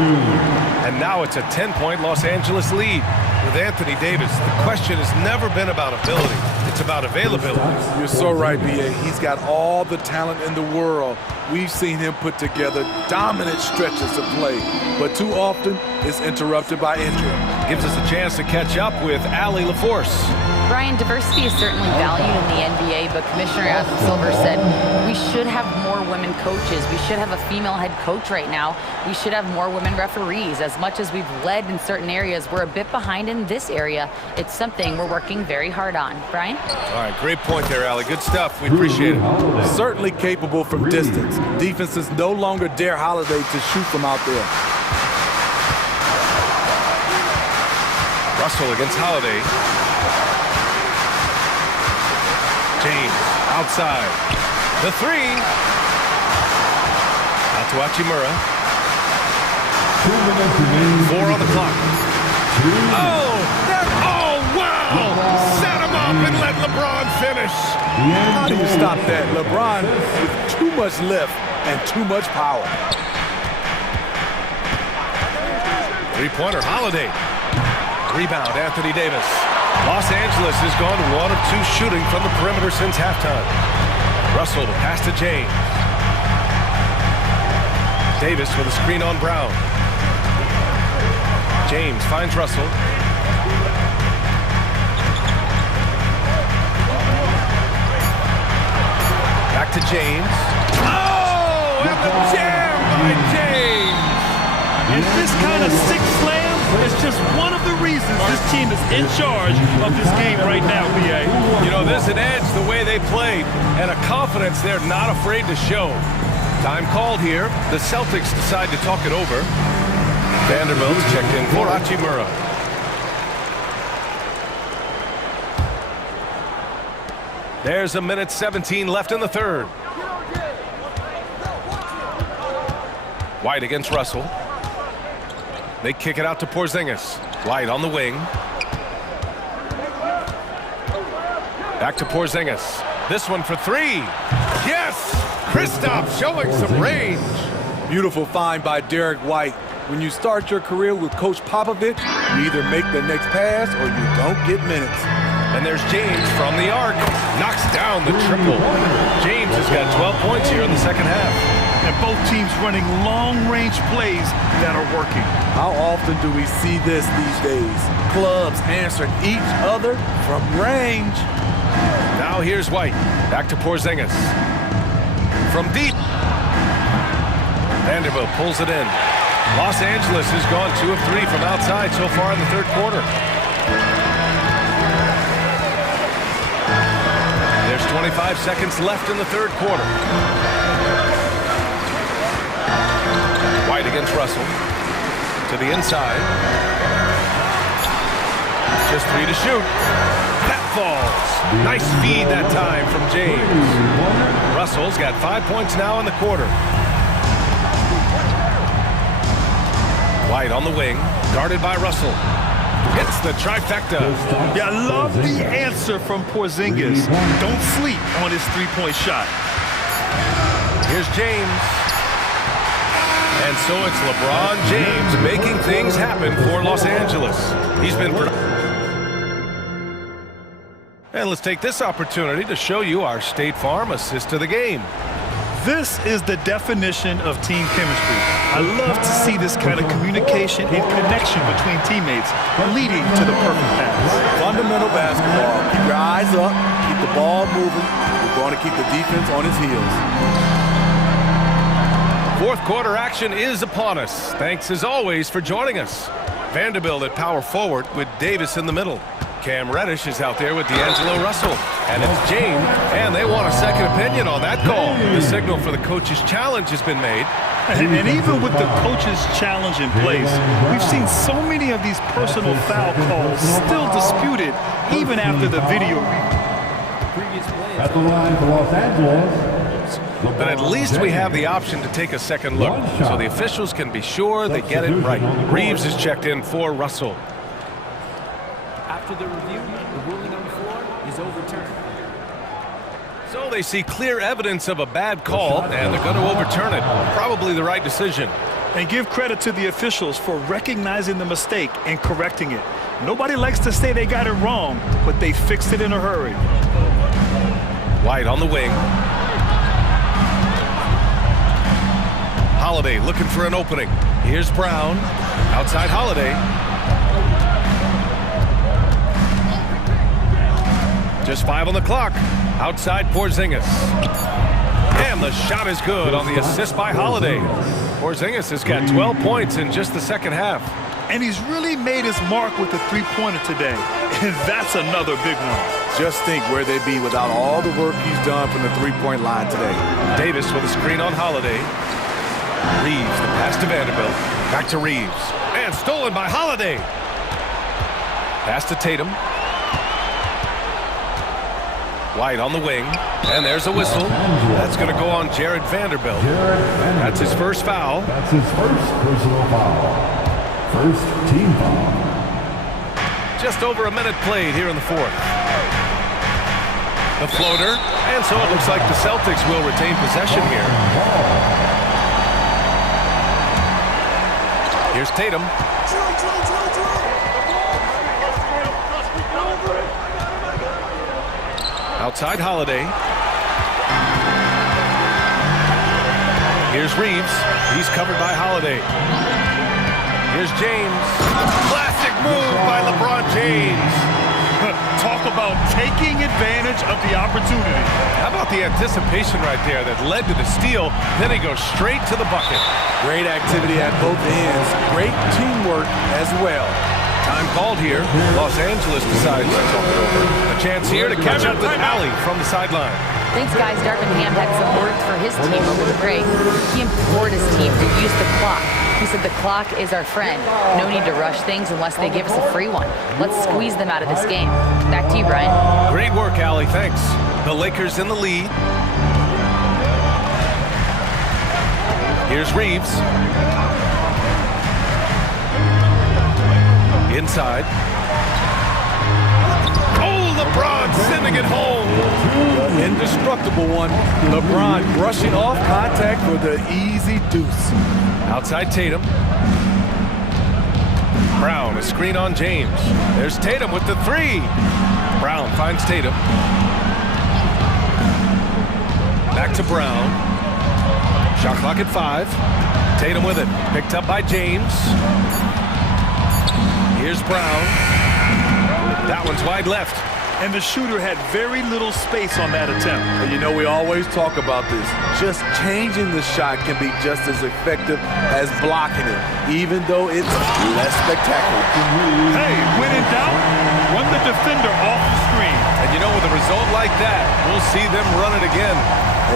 And now it's a 10-point Los Angeles lead. With Anthony Davis, the question has never been about ability. It's about availability. You're so right, B.A. He's got all the talent in the world. We've seen him put together dominant stretches of play, but too often it's interrupted by injury. Gives us a chance to catch up with Allie LaForce. Brian, diversity is certainly valued in the NBA, but Commissioner Adam Silver said we should have more women coaches. We should have a female head coach right now. We should have more women referees. As much as we've led in certain areas, we're a bit behind in this area. It's something we're working very hard on. Brian? All right, great point there, Allie. Good stuff. We appreciate it. Certainly capable from distance. Defenses no longer dare Holiday to shoot from out there. Russell against Holiday. James outside. The 3. Out to Hachimura. 4 on the clock. Oh, wow! Set him up and let LeBron finish. How do you stop that? LeBron with too much lift and too much power. 3-pointer, Holiday. Rebound, Anthony Davis. Los Angeles has gone 1 of 2 shooting from the perimeter since halftime. Russell to pass to James. Davis with a screen on Brown. James finds Russell. Back to James. Oh, and the jam by James. And this kind of six slam is just one of the reasons this team is in charge of this game right now, B.A. You know, there's an edge the way they played and a confidence they're not afraid to show. Time called here. The Celtics decide to talk it over. Vanderbilt's checked in for Hachimura. There's a minute 17 left in the third. White against Russell. They kick it out to Porzingis. White on the wing. Back to Porzingis. This one for 3. Yes! Kristaps showing some range. Beautiful find by Derek White. When you start your career with Coach Popovich, you either make the next pass or you don't get minutes. And there's James from the arc. Knocks down the triple. James has got 12 points here in the second half. And both teams running long-range plays that are working. How often do we see this these days? Clubs answering each other from range. Now here's White. Back to Porzingis. From deep. Vanderbilt pulls it in. Los Angeles has gone 2 of 3 from outside so far in the third quarter. There's 25 seconds left in the third quarter. White against Russell. To the inside. Just 3 to shoot. That falls. Nice feed that time from James. Russell's got 5 points now in the quarter. White on the wing, guarded by Russell. Hits the trifecta. Yeah, I love the answer from Porzingis. Don't sleep on his three-point shot. Here's James. And so it's LeBron James making things happen for Los Angeles. He's been... And let's take this opportunity to show you our State Farm assist to the game. This is the definition of team chemistry. I love to see this kind of communication and connection between teammates leading to the perfect pass. Fundamental basketball. Keep your eyes up, keep the ball moving. We're going to keep the defense on his heels. Fourth quarter action is upon us. Thanks as always for joining us. Vanderbilt at power forward with Davis in the middle. Cam Reddish is out there with D'Angelo Russell. And it's James, and they want a second opinion on that call. The signal for the coach's challenge has been made. And even with the coach's challenge in place, we've seen so many of these personal foul calls still disputed even after the video review. At the line for Los Angeles. But at least we have the option to take a second look, so the officials can be sure they get it right. Reeves is checked in for Russell. After the review, the ruling on the floor is overturned. So they see clear evidence of a bad call, and they're going to overturn it. Probably the right decision. And give credit to the officials for recognizing the mistake and correcting it. Nobody likes to say they got it wrong, but they fixed it in a hurry. White on the wing. Holiday looking for an opening. Here's Brown. Outside Holiday. Just 5 on the clock. Outside Porzingis. And the shot is good on the assist by Holiday. Porzingis has got 12 points in just the second half. And he's really made his mark with the three-pointer today. And that's another big one. Just think where they'd be without all the work he's done from the three-point line today. Davis with a screen on Holiday. Reeves, the pass to Vanderbilt. Back to Reeves. And stolen by Holiday. Pass to Tatum. White on the wing, and there's a whistle. That's going to go on Jared Vanderbilt. That's his first foul. That's his first personal foul. First team foul. Just over a minute played here in the fourth. The floater, and so it looks like the Celtics will retain possession here. Here's Tatum. Outside Holiday. Here's Reeves. He's covered by Holiday. Here's James. Classic move by LeBron James. Talk about taking advantage of the opportunity. How about the anticipation right there that led to the steal? Then he goes straight to the bucket. Great activity at both ends. Great teamwork as well. Time called here. Los Angeles decides to talk it over. A chance here to catch up with Allie from the sideline. Thanks, guys. Darvin Ham had some words for his team over the break. He implored his team to use the clock. He said the clock is our friend. No need to rush things unless they give us a free one. Let's squeeze them out of this game. Back to you, Brian. Great work, Allie. Thanks. The Lakers in the lead. Here's Reeves. Inside. Oh, LeBron sending it home. The indestructible one. LeBron brushing off contact for the easy deuce. Outside Tatum. Brown, a screen on James. There's Tatum with the three. Brown finds Tatum. Back to Brown. Shot clock at 5. Tatum with it. Picked up by James. Here's Brown. That one's wide left. and the shooter had very little space on that attempt. And you know, we always talk about this. Just changing the shot can be just as effective as blocking it, even though it's less spectacular. Hey, when in doubt, run the defender off the screen. And you know, with a result like that, we'll see them run it again.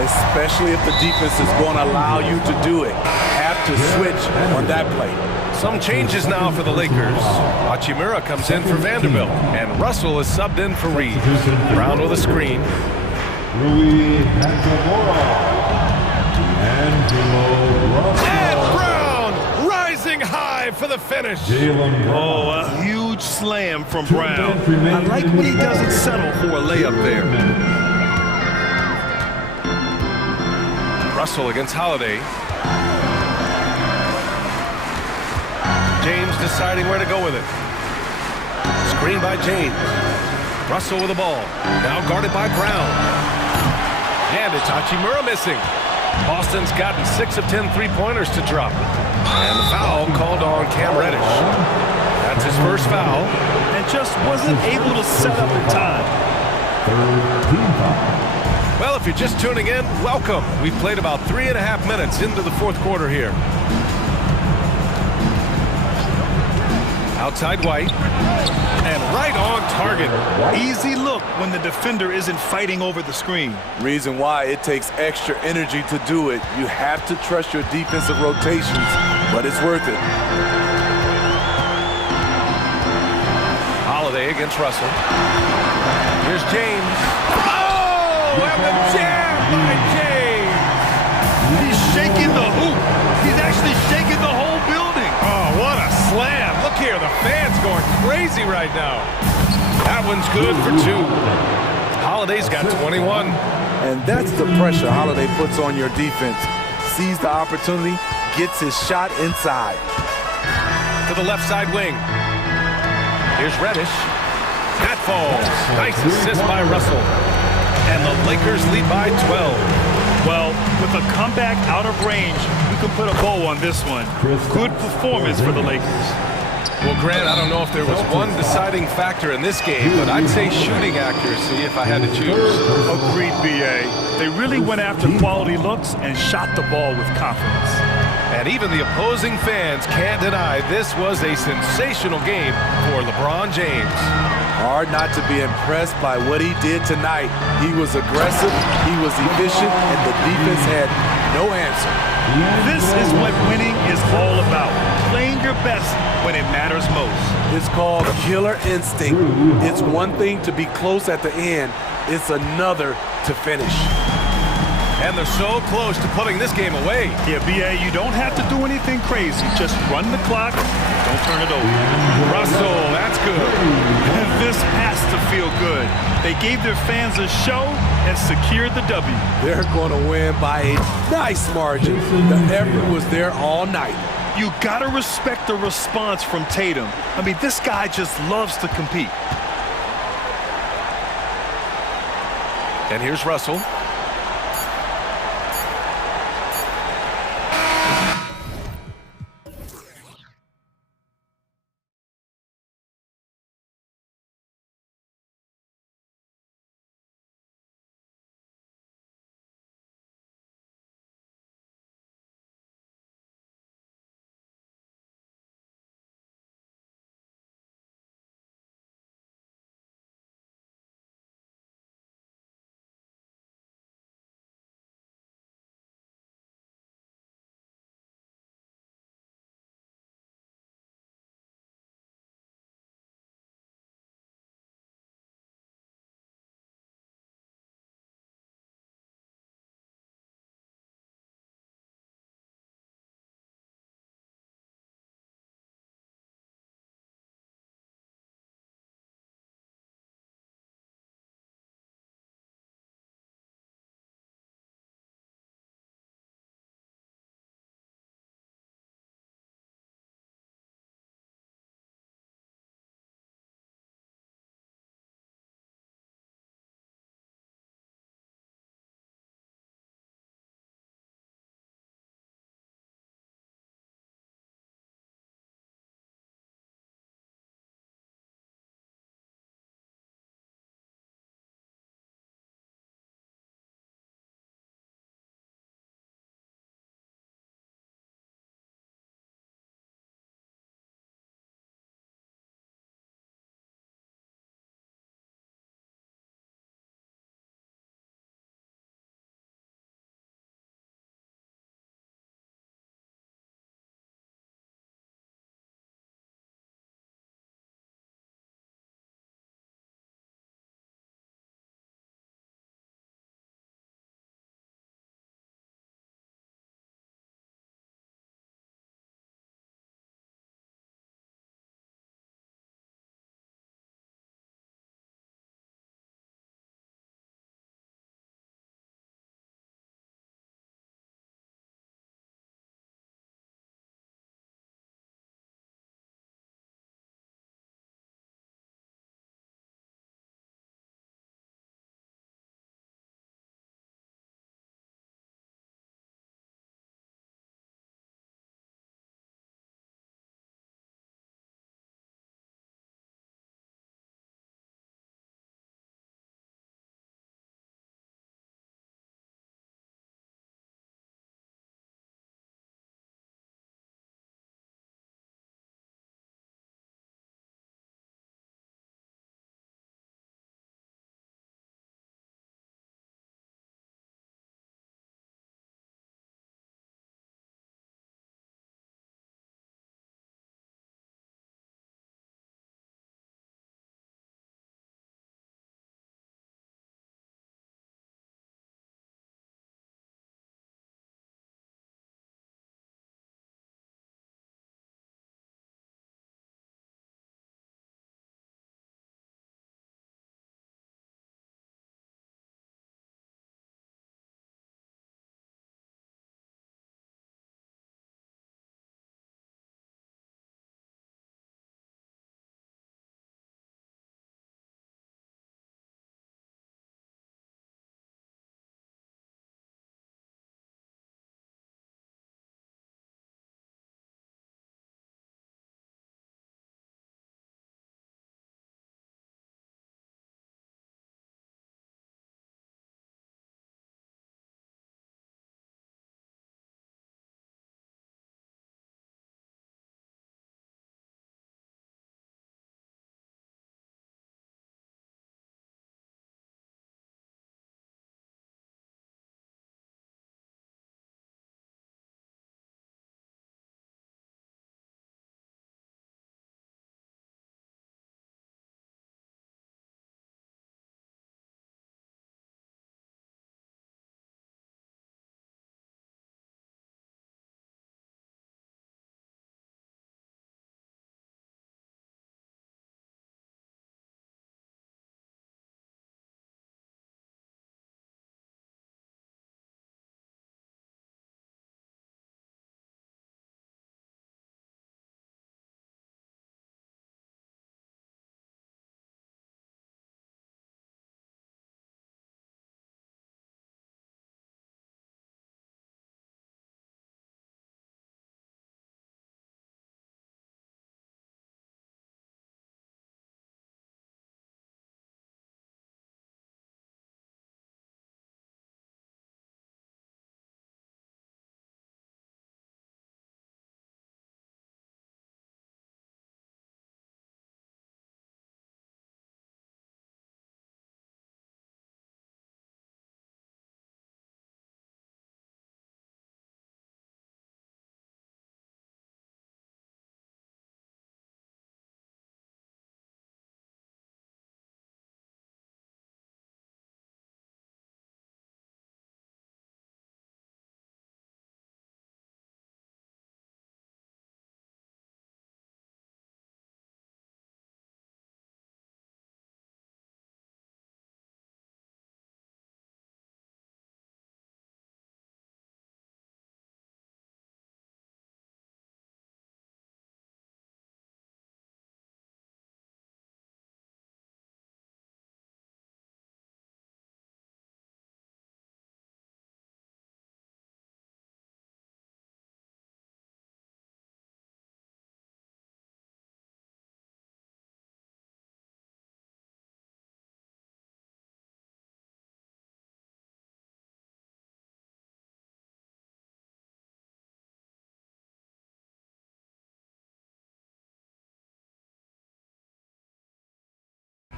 Especially if the defense is going to allow you to do it. Have to switch on that play. Some changes now for the Lakers. Hachimura comes in for Vanderbilt, and Russell is subbed in for Reed. Brown with a screen. And Brown rising high for the finish. Oh, a huge slam from Brown. I like when he doesn't settle for a layup there. Russell against Holiday. James deciding where to go with it. Screen by James. Russell with the ball. Now guarded by Brown. And it's Hachimura missing. Boston's gotten 6 of 10 three-pointers to drop. And the foul called on Cam Reddish. That's his first foul. And just wasn't able to set up in time. Well, if you're just tuning in, welcome. We've played about 3.5 minutes into the fourth quarter here. Outside White, and right on target. Easy look when the defender isn't fighting over the screen. Reason why it takes extra energy to do it. You have to trust your defensive rotations, but it's worth it. Holiday against Russell. Here's James. Oh, and the jam by James. He's shaking the hoop. He's actually shaking the whole building. Oh, what a slam. Look here, the fans going crazy right now. That one's good for 2. Holiday's got 21. And that's the pressure Holiday puts on your defense. Sees the opportunity, gets his shot inside. To the left side wing. Here's Reddish. That falls. Nice assist by Russell. And the Lakers lead by 12. Well, with a comeback out of range, we can put a bow on this one. Good performance for the Lakers. Well, Grant, I don't know if there was one deciding factor in this game, but I'd say shooting accuracy if I had to choose. Agreed, B.A. They really went after quality looks and shot the ball with confidence. And even the opposing fans can't deny this was a sensational game for LeBron James. Hard not to be impressed by what he did tonight. He was aggressive, he was efficient, and the defense had no answer. This is what winning is all about. Playing your best when it matters most. It's called killer instinct. It's one thing to be close at the end. It's another to finish. And they're so close to putting this game away. Yeah, B.A., you don't have to do anything crazy. Just run the clock. Don't turn it over. Russell, that's good. This has to feel good. They gave their fans a show and secured the W. They're going to win by a nice margin. The effort was there all night. You got to respect the response from Tatum. I mean, this guy just loves to compete. And here's Russell.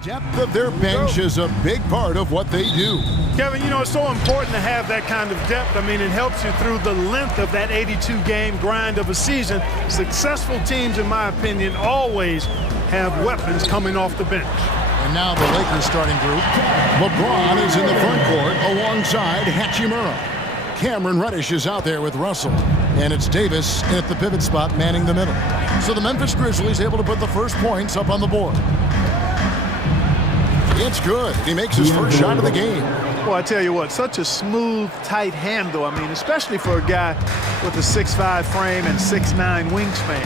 Depth of their bench is a big part of what they do. Kevin, you know, it's so important to have that kind of depth. I mean, it helps you through the length of that 82-game grind of a season. Successful teams, in my opinion, always have weapons coming off the bench. And now the Lakers starting group. LeBron is in the front court alongside Hachimura. Cameron Reddish is out there with Russell. And it's Davis at the pivot spot manning the middle. So the Memphis Grizzlies able to put the first points up on the board. It's good. He makes his first shot of the game. Well, I tell you what, such a smooth, tight handle. I mean, especially for a guy with a 6'5" frame and 6'9" wingspan.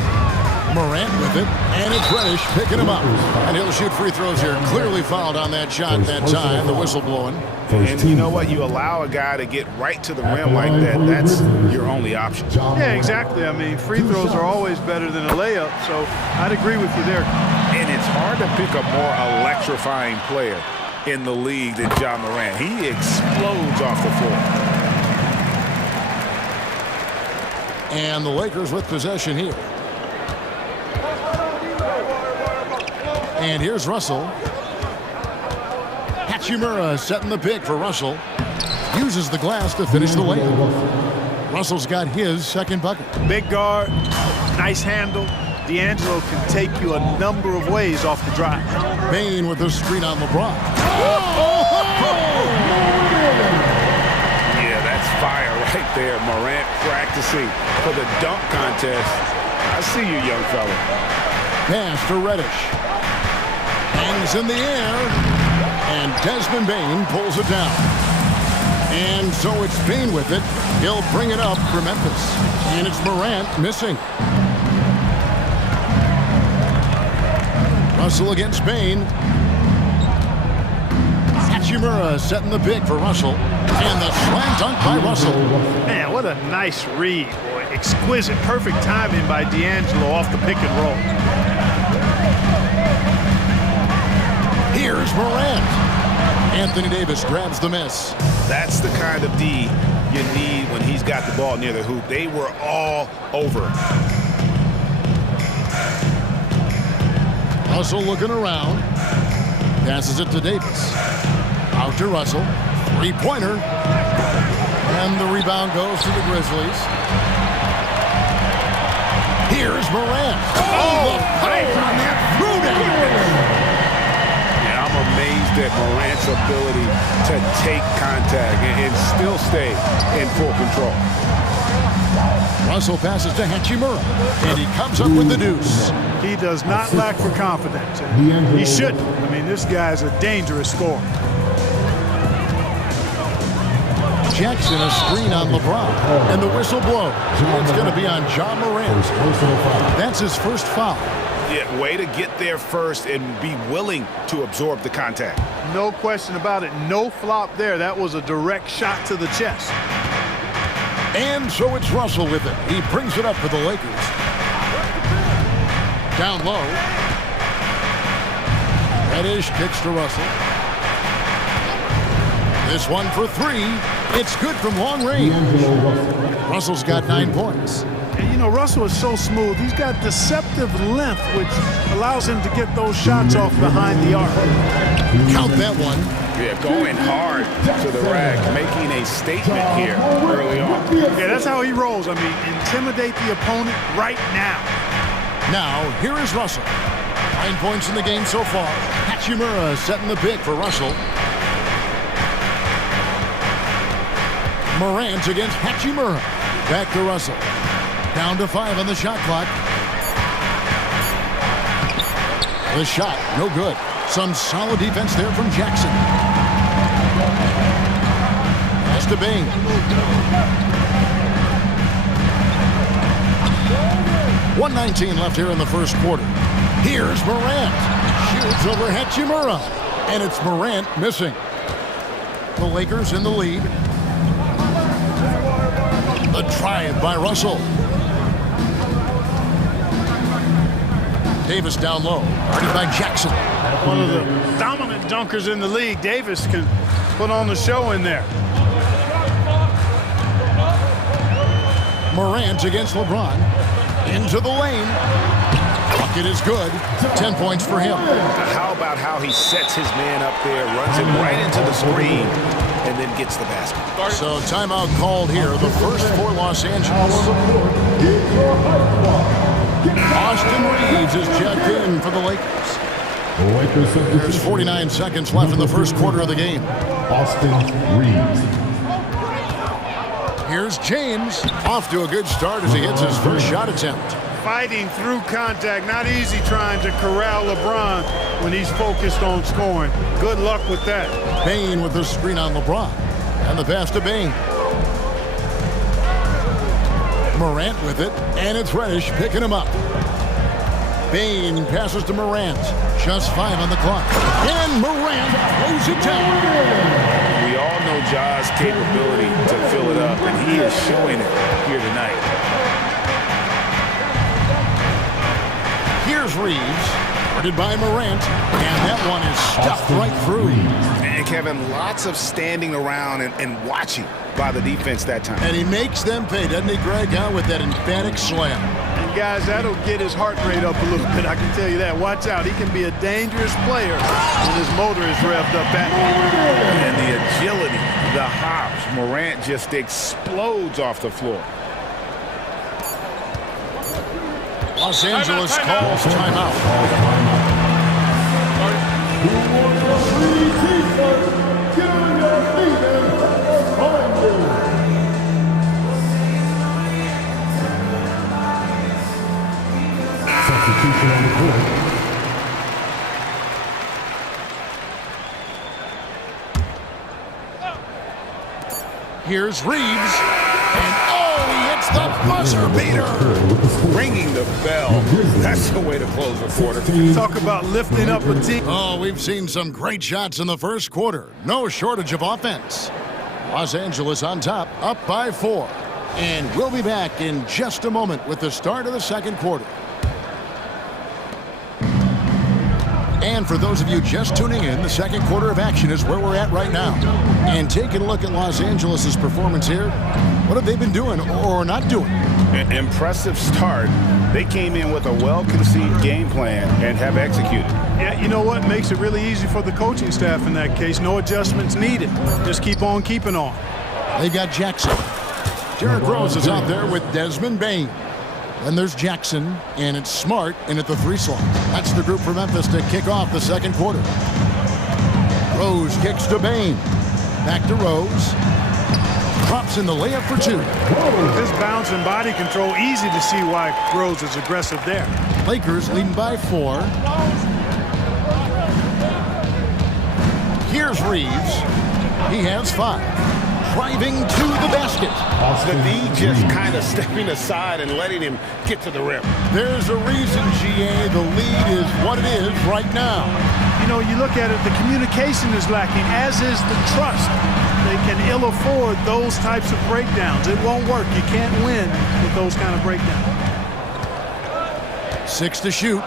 Morant with it, and it's Reddish picking him up. And he'll shoot free throws here. Clearly fouled on that shot that time, the whistle blowing. And you know what? You allow a guy to get right to the rim like that. That's your only option. Yeah, exactly. I mean, free throws are always better than a layup, so I'd agree with you there. And it's hard to pick a more electrifying player in the league than Ja Morant. He explodes off the floor. And the Lakers with possession here. And here's Russell. Hachimura setting the pick for Russell. Uses the glass to finish the layup. Russell's got his second bucket. Big guard, nice handle. D'Angelo can take you a number of ways off the drive. Bane with the screen on LeBron. Yeah, that's fire right there. Morant practicing for the dunk contest. I see you, young fella. Pass to Reddish. Hangs in the air. And Desmond Bane pulls it down. And so it's Bane with it. He'll bring it up for Memphis. And it's Morant missing. Russell against Bane. Hachimura setting the pick for Russell. And the slam dunk by Russell. Man, what a nice read, boy. Exquisite, perfect timing by D'Angelo off the pick and roll. Here's Morant. Anthony Davis grabs the miss. That's the kind of D you need when he's got the ball near the hoop. They were all over. Russell looking around. Passes it to Davis. Out to Russell. Three-pointer. And the rebound goes to the Grizzlies. Here's Morant. Oh, the power on that threw down. Yeah, I'm amazed at Morant's ability to take contact and still stay in full control. Russell passes to Hachimura, and he comes up with the deuce. He does not lack for confidence. He shouldn't. I mean, this guy's a dangerous scorer. Jackson a screen on LeBron, and the whistle blows. It's going to be on Ja Morant. That's his first foul. Yeah, way to get there first and be willing to absorb the contact. No question about it. No flop there. That was a direct shot to the chest. And so it's Russell with it. He brings it up for the Lakers. Down low. Reddish kicks to Russell. This one for three. It's good from long range. Russell's got 9 points. And you know, Russell is so smooth. He's got deceptive length, which allows him to get those shots off behind the arc. Count that one. Yeah, going hard to the rack, making a statement here early on. Yeah, that's how he rolls. I mean, intimidate the opponent right now. Now, here is Russell. 9 points in the game so far. Hachimura setting the pick for Russell. Morant against Hachimura. Back to Russell. Down to 5 on the shot clock. The shot, no good. Some solid defense there from Jackson. Pass to Bane. .119 left here in the first quarter. Here's Morant. Shoots over Hachimura. And it's Morant missing. The Lakers in the lead. The drive by Russell. Davis down low. Guarded by Jackson. One of the dominant dunkers in the league. Davis can put on the show in there. Morant against LeBron. Into the lane. Bucket is good. 10 points for him. How about how he sets his man up there, runs it right into the screen, and then gets the basket. So timeout called here, the first for Los Angeles. Austin Reeves is checked in for the Lakers. There's 49 seconds left in the first quarter of the game. Austin Reeves. Here's James, off to a good start as he hits his first shot attempt. Fighting through contact, not easy trying to corral LeBron when he's focused on scoring. Good luck with that. Bain with the screen on LeBron. And the pass to Bain. Morant with it, and it's Reddish picking him up. Bain passes to Morant. Just 5 on the clock. And Morant throws it down. We all know Ja's capability to fill it up, and he is showing it here tonight. Here's Reeves, guarded by Morant, and that one is stuffed right through. And Kevin, lots of standing around and watching by the defense that time. And he makes them pay, doesn't he, Greg, with that emphatic slam. And guys, that'll get his heart rate up a little bit, I can tell you that. Watch out, he can be a dangerous player when his motor is revved up that much. And the agility, the hops, Morant just explodes off the floor. Los Angeles calls timeout. Substitution on the court. Here's Reeves. He hits the buzzer beater. Ringing the bell. That's the way to close a quarter. Talk about lifting up a team. Oh, we've seen some great shots in the first quarter. No shortage of offense. Los Angeles on top, up by 4. And we'll be back in just a moment with the start of the second quarter. And for those of you just tuning in, the second quarter of action is where we're at right now. And taking a look at Los Angeles' performance here, what have they been doing or not doing? An impressive start. They came in with a well-conceived game plan and have executed. Yeah, you know what? Makes it really easy for the coaching staff in that case. No adjustments needed. Just keep on keeping on. They've got Jackson. Derrick Rose is out there with Desmond Bain. Then there's Jackson, and it's Smart in at the 3 slot. That's the group for Memphis to kick off the second quarter. Rose kicks to Bain. Back to Rose. Drops in the layup for 2. His bounce and body control, easy to see why Rose is aggressive there. Lakers leading by 4. Here's Reeves. He has 5. Driving to the basket. The D just kind of stepping aside and letting him get to the rim. There's a reason, GA, the lead is what it is right now. You know, you look at it, the communication is lacking, as is the trust. They can ill afford those types of breakdowns. It won't work. You can't win with those kind of breakdowns. 6 to shoot.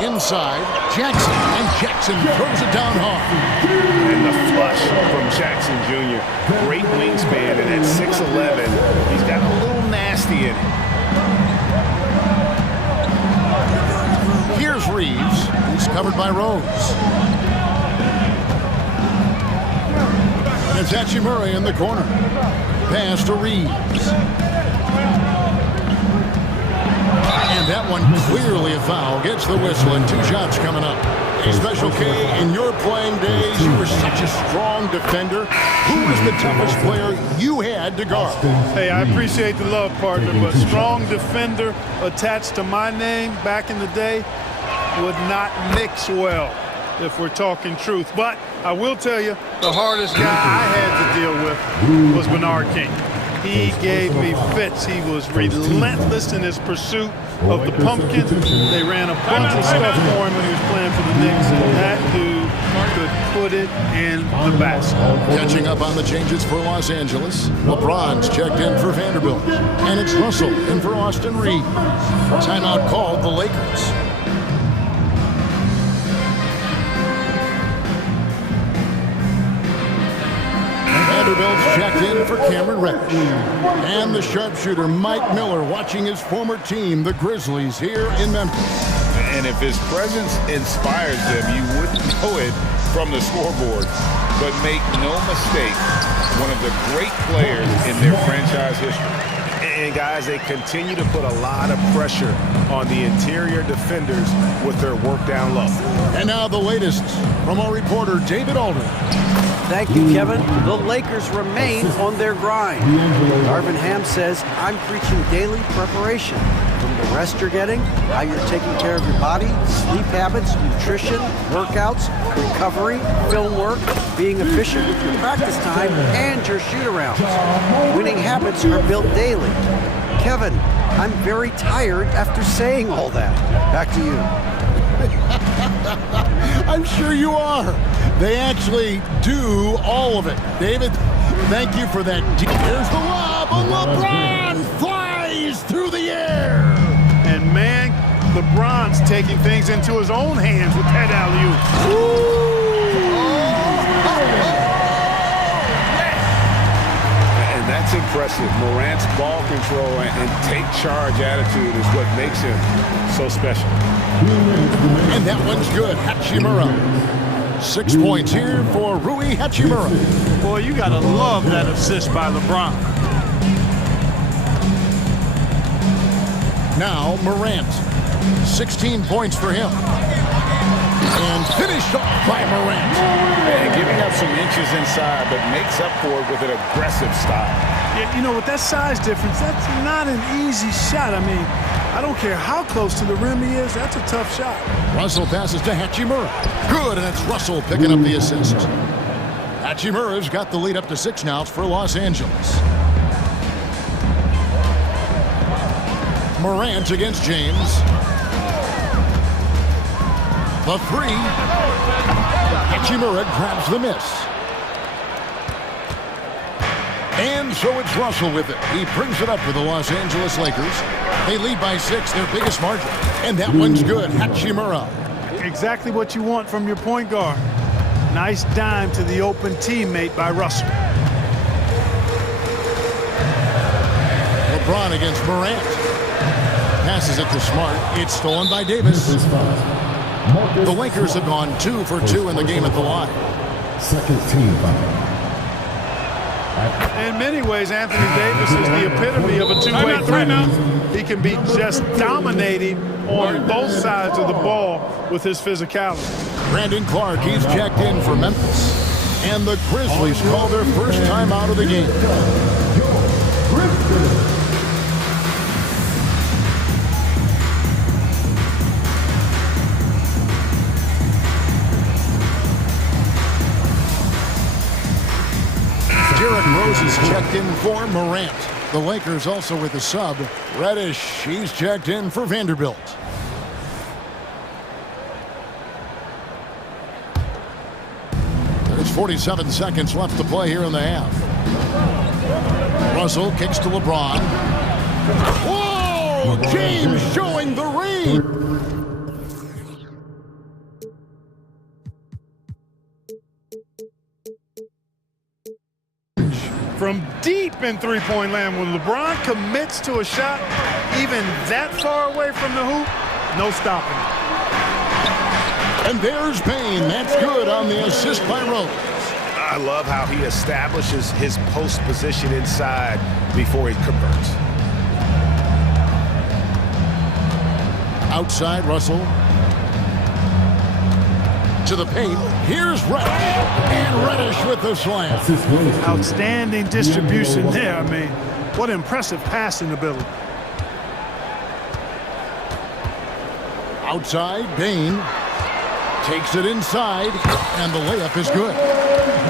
Inside, Jackson, and Jackson throws it down hard. And the flush from Jackson Jr. Great wingspan, and at 6'11", he's got a little nasty in it. Here's Reeves. He's covered by Rose. And it's Hachimura in the corner. Pass to Reeves. And that one clearly a foul. Gets the whistle and 2 shots coming up. Hey, Special K, in your playing days, you were such a strong defender. Who was the toughest player you had to guard? Hey, I appreciate the love, partner, but strong defender attached to my name back in the day would not mix well, if we're talking truth. But I will tell you, the hardest guy I had to deal with was Bernard King. He gave me fits. He was relentless in his pursuit of the pumpkin. They ran a bunch of stuff for him when he was playing for the Knicks, and that dude could put it in the basket. Catching up on the changes for Los Angeles. LeBron's checked in for Vanderbilt. And it's Russell in for Austin Reeves. Timeout called the Lakers. Vanderbilt's checked in for Cameron Reddish. And the sharpshooter Mike Miller watching his former team, the Grizzlies, here in Memphis. And if his presence inspires them, you wouldn't know it from the scoreboard. But make no mistake, one of the great players in their franchise history. And guys, they continue to put a lot of pressure on the interior defenders with their work down low. And now the latest from our reporter, David Alden. Thank you, Kevin. The Lakers remain on their grind. Darvin Ham says, I'm preaching daily preparation. From the rest you're getting, how you're taking care of your body, sleep habits, nutrition, workouts, recovery, film work, being efficient with your practice time, and your shoot-arounds. Winning habits are built daily. Kevin, I'm very tired after saying all that. Back to you. I'm sure you are. They actually do all of it. David, thank you for that. Here's the lob, and LeBron flies through the air. And man, LeBron's taking things into his own hands with that alley-oop. And that's impressive. Morant's ball control and take charge attitude is what makes him so special. And that one's good. Hachimura. 6 points here for Rui Hachimura. Boy, you gotta love that assist by LeBron. Now Morant. 16 points for him. And finished off by Morant. And giving up some inches inside, but makes up for it with an aggressive style. Yeah, you know, with that size difference, that's not an easy shot. I mean, I don't care how close to the rim he is, that's a tough shot. Russell passes to Hachimura. Good, and it's Russell picking up the assist. Hachimura's got the lead up to 6 now for Los Angeles. Morant against James. The 3. Hachimura grabs the miss. And so it's Russell with it. He brings it up for the Los Angeles Lakers. They lead by 6, their biggest margin. And that one's good. Hachimura. Exactly what you want from your point guard. Nice dime to the open teammate by Russell. LeBron against Morant. Passes it to Smart. It's stolen by Davis. The Lakers have gone 2 for 2 in the game at the line. Second team foul. In many ways, Anthony Davis is the epitome of a two-way threat. He can be just dominating on both sides of the ball with his physicality. Brandon Clark, he's checked in for Memphis. And the Grizzlies call their first time out of the game. Derrick Rose is checked in for Morant. The Lakers also with a sub. Reddish, he's checked in for Vanderbilt. There's 47 seconds left to play here in the half. Russell kicks to LeBron. Whoa! James showing the read. From deep in three-point land, when LeBron commits to a shot, even that far away from the hoop, no stopping it. And there's Payne. That's good on the assist by Rose. I love how he establishes his post position inside before he converts. Outside, Russell. To the paint. Here's Reddish. And Reddish with the slam. Outstanding distribution there. I mean, what impressive passing ability. Outside, Bain takes it inside, and the layup is good.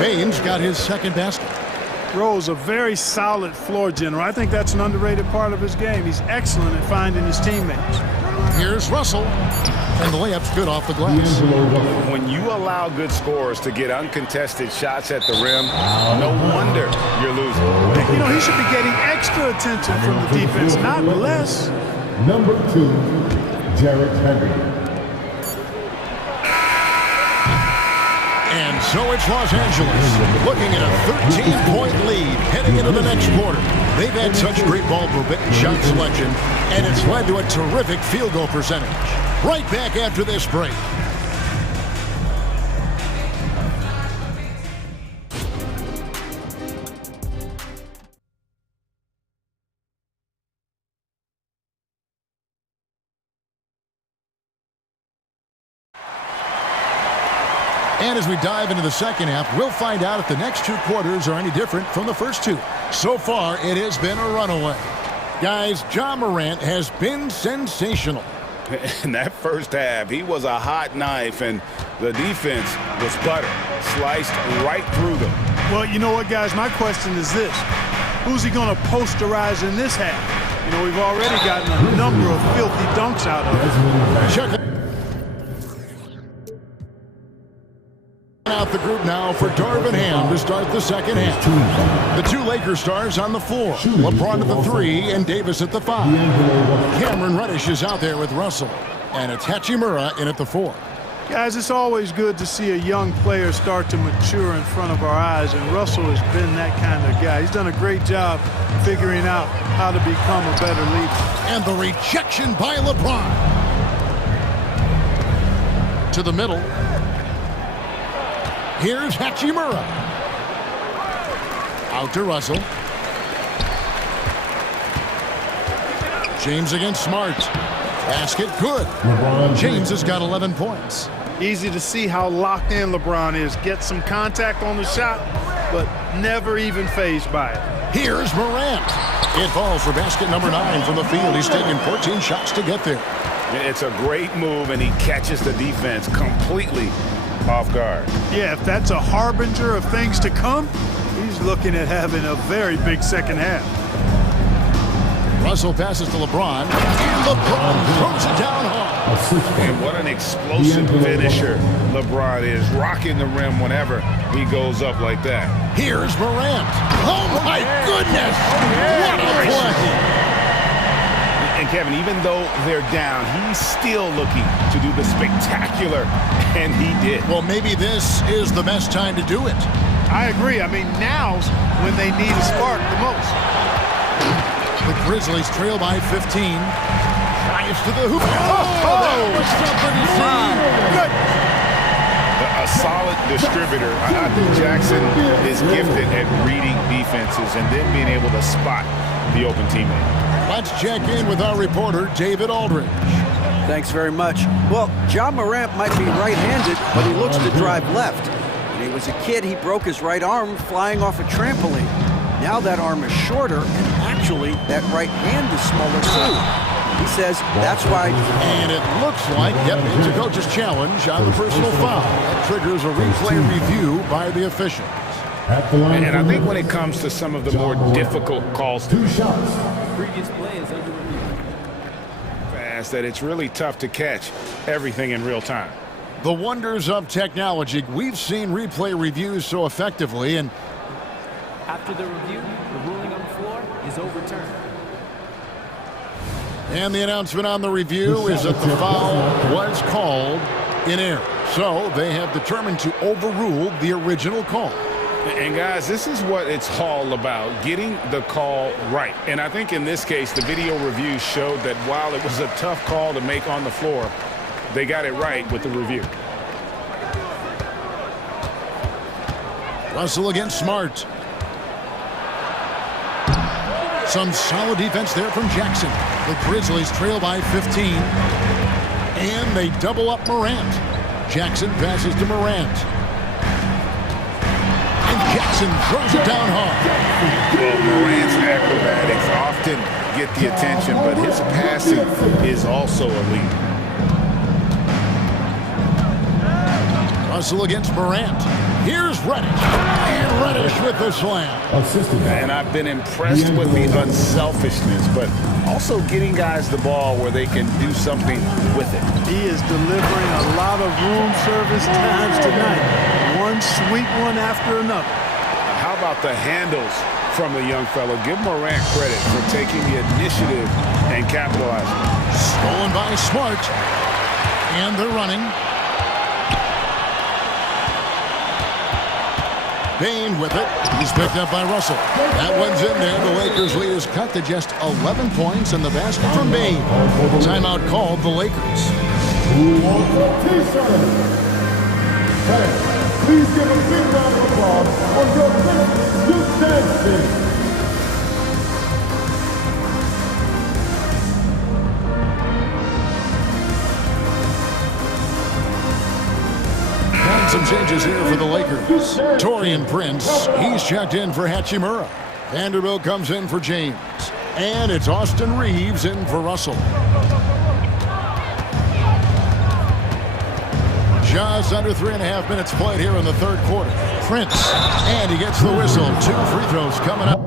Bain's got his second basket. Rose, a very solid floor general. I think that's an underrated part of his game. He's excellent at finding his teammates. Here's Russell, and the layup's good off the glass. When you allow good scorers to get uncontested shots at the rim, no wonder you're losing. You know, he should be getting extra attention from the defense, not less. Number 2, Jared Henry. And And so it's Los Angeles looking at a 13-point lead heading into the next quarter. They've had such great ball movement and shot selection, and it's led to a terrific field goal percentage. Right back after this break. And as we dive into the second half, we'll find out if the next two quarters are any different from the first two. So far, it has been a runaway. Guys, Ja Morant has been sensational. In that first half, he was a hot knife, and the defense was butter, sliced right through them. Well, you know what, guys? My question is this. Who's he going to posterize in this half? You know, we've already gotten a number of filthy dunks out of him. Check it out the group now for Darvin Ham to start the second half. The two Lakers stars on the floor. LeBron at the 3 and Davis at the 5. Cameron Reddish is out there with Russell. And it's Hachimura in at the 4. Guys, it's always good to see a young player start to mature in front of our eyes, and Russell has been that kind of guy. He's done a great job figuring out how to become a better leader. And the rejection by LeBron. To the middle. Here's Hachimura. Out to Russell. James against Smart. Basket good. James has got 11 points. Easy to see how locked in LeBron is. Gets some contact on the shot, but never even fazed by it. Here's Morant. It falls for basket number 9 from the field. He's taken 14 shots to get there. It's a great move, and he catches the defense completely off guard. Yeah, if that's a harbinger of things to come, he's looking at having a very big second half. Russell passes to LeBron, and LeBron throws it down hard. And what an explosive finisher LeBron is, rocking the rim whenever he goes up like that. Here's Morant. Oh, my goodness. What a play. And Kevin, even though they're down, he's still looking to do the spectacular, and he did. Well, maybe this is the best time to do it. I agree. I mean, now's when they need a spark the most. The Grizzlies trail by 15. Drives to the hoop. Oh, that was something to see. Good. A solid distributor. I think Jackson is gifted at reading defenses and then being able to spot the open teammate. Let's check in with our reporter, David Aldridge. Thanks very much. Well, Ja Morant might be right-handed, but he looks to drive left. When he was a kid, he broke his right arm flying off a trampoline. Now that arm is shorter, and actually, that right hand is smaller too. He says that's why. And it looks like, it's a coach's challenge on the personal foul. That triggers a replay review by the officials. And I think when it comes to some of the more difficult calls, Previous play is under review. Fast that it's really tough to catch everything in real time. The wonders of technology. We've seen replay reviews so effectively, and After the review, the ruling on the floor is overturned. And the announcement on the review is that the foul was called in error. So they have determined to overrule the original call. And guys, this is what it's all about, getting the call right. And I think in this case, the video review showed that while it was a tough call to make on the floor, they got it right with the review. Russell against Smart. Some solid defense there from Jackson. The Grizzlies trail by 15. And they double up Morant. Jackson passes to Morant. And Jackson throws it down hard. Well, Morant's acrobatics often get the attention, but his passing is also elite. Russell against Morant. Here's Reddish. And Reddish with the slam. And I've been impressed with the unselfishness, but also getting guys the ball where they can do something with it. He is delivering a lot of room service times tonight. One sweet one after another. How about the handles from the young fellow? Give Morant credit for taking the initiative and capitalizing. Stolen by Smart. And they're running. Bane with it. He's picked up by Russell. That one's in there. The Lakers lead is cut to just 11 points, and the basket from Bane. Timeout called the Lakers. Who wants a t-shirt? Hey, please give a big round of applause for your business you dancing. Some changes here for the Lakers. Taurean Prince, he's checked in for Hachimura. Vanderbilt comes in for James. And it's Austin Reeves in for Russell. Just under 3.5 minutes played here in the third quarter. Prince, and he gets the whistle. 2 free throws coming up.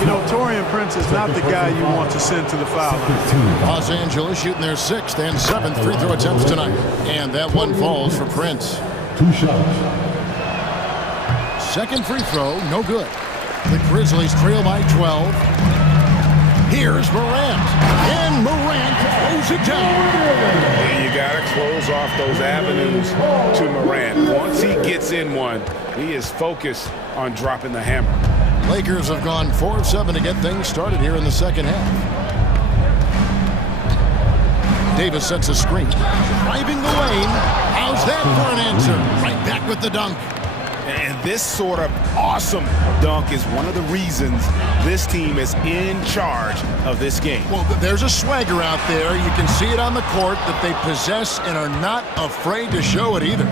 You know, Taurean Prince is not the guy you want to send to the foul line. Los Angeles shooting their 6th and 7th free throw attempts tonight. And that one falls for Prince. 2 shots. Second free throw, no good. The Grizzlies trail by 12. Here's Morant. And Morant throws it down. And you got to close off those avenues to Morant. Once he gets in one, he is focused on dropping the hammer. Lakers have gone 4 of 7 to get things started here in the second half. Davis sets a screen. Driving the lane. How's that for an answer? Right back with the dunk. And this sort of awesome dunk is one of the reasons this team is in charge of this game. Well, there's a swagger out there. You can see it on the court that they possess and are not afraid to show it either.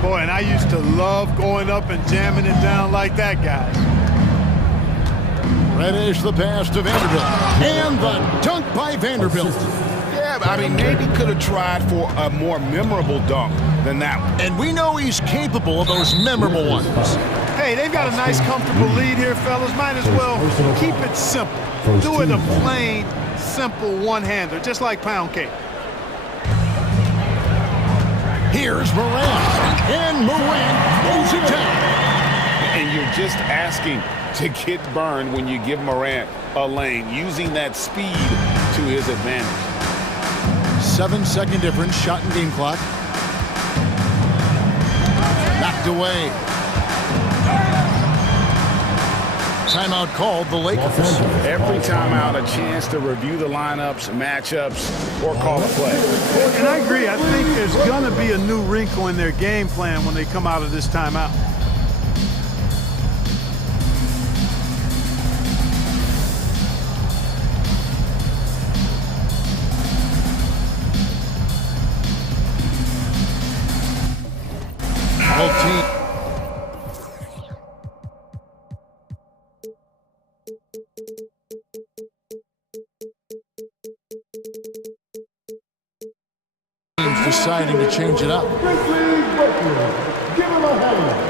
Boy, and I used to love going up and jamming it down like that, guys. Reddish the pass to Vanderbilt. And the dunk by Vanderbilt. Yeah, I mean, maybe could have tried for a more memorable dunk than that one. And we know he's capable of those memorable ones. Hey, they've got a nice, comfortable lead here, fellas. Might as well keep it simple. Do it a plain, simple one-hander, just like pound cake. Here's Morant. And Morant throws it down. And you're just asking to get burned when you give Morant a lane, using that speed to his advantage. 7-second difference, shot and game clock. Knocked away. Timeout called the Lakers. Every timeout, a chance to review the lineups, matchups, or call a play. And I agree. I think there's going to be a new wrinkle in their game plan when they come out of this timeout. Deciding to change it up. Give him a hand.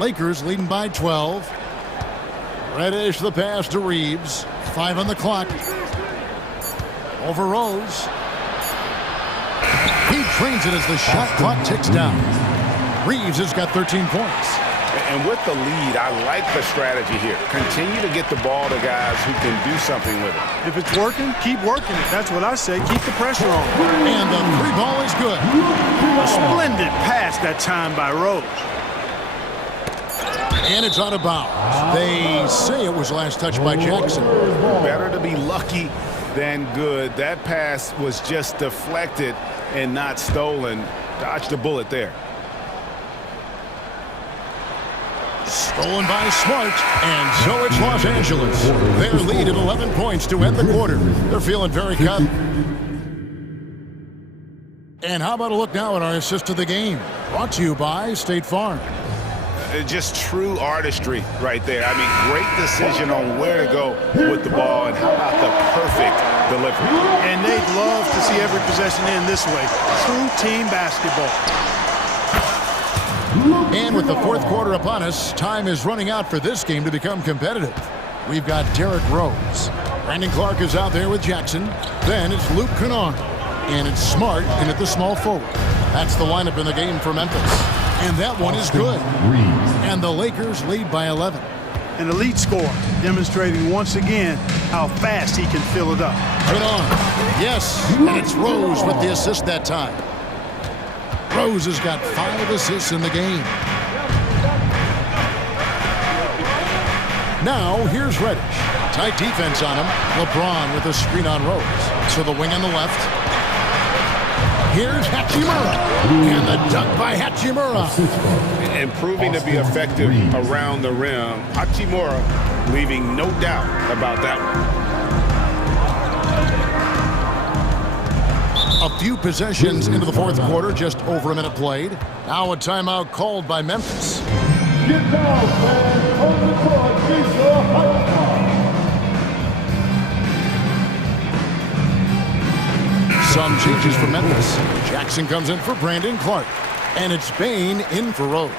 Lakers leading by 12. Reddish the pass to Reeves. 5 on the clock. Over Rose. He trains it as the shot clock ticks down. Reeves has got 13 points. And with the lead, I like the strategy here. Continue to get the ball to guys who can do something with it. If it's working, keep working it. That's what I say. Keep the pressure on. And the 3 ball is good. A splendid pass that time by Rose. And it's out of bounds. They say it was last touched by Jackson. Better to be lucky than good. That pass was just deflected and not stolen. Dodged a bullet there. Stolen by Smart, and so it's Los Angeles. Their lead at 11 points to end the quarter. They're feeling very cut. And how about a look now at our assist of the game? Brought to you by State Farm. Just true artistry right there. I mean, great decision on where to go with the ball, and how about the perfect delivery. And they'd love to see every possession end this way. True team basketball. And with the fourth quarter upon us, time is running out for this game to become competitive. We've got Derrick Rose. Brandon Clark is out there with Jackson. Then it's Luke Kennard. And it's Smart in at the small forward. That's the lineup in the game for Memphis. And that one is good. And the Lakers lead by 11. an elite scorer, demonstrating once again how fast he can fill it up. Right on. Yes, and it's Rose with the assist that time. Rose has got 5 assists in the game. Now, here's Reddish. Tight defense on him. LeBron with a screen on Rose. So the wing on the left. Here's Hachimura. And the dunk by Hachimura. And proving to be effective around the rim. Hachimura leaving no doubt about that one. A few possessions into the fourth quarter, just over a minute played. Now a timeout called by Memphis. Get down, man. On the court, Some changes for Memphis. Jackson comes in for Brandon Clark. And it's Bain in for Rose.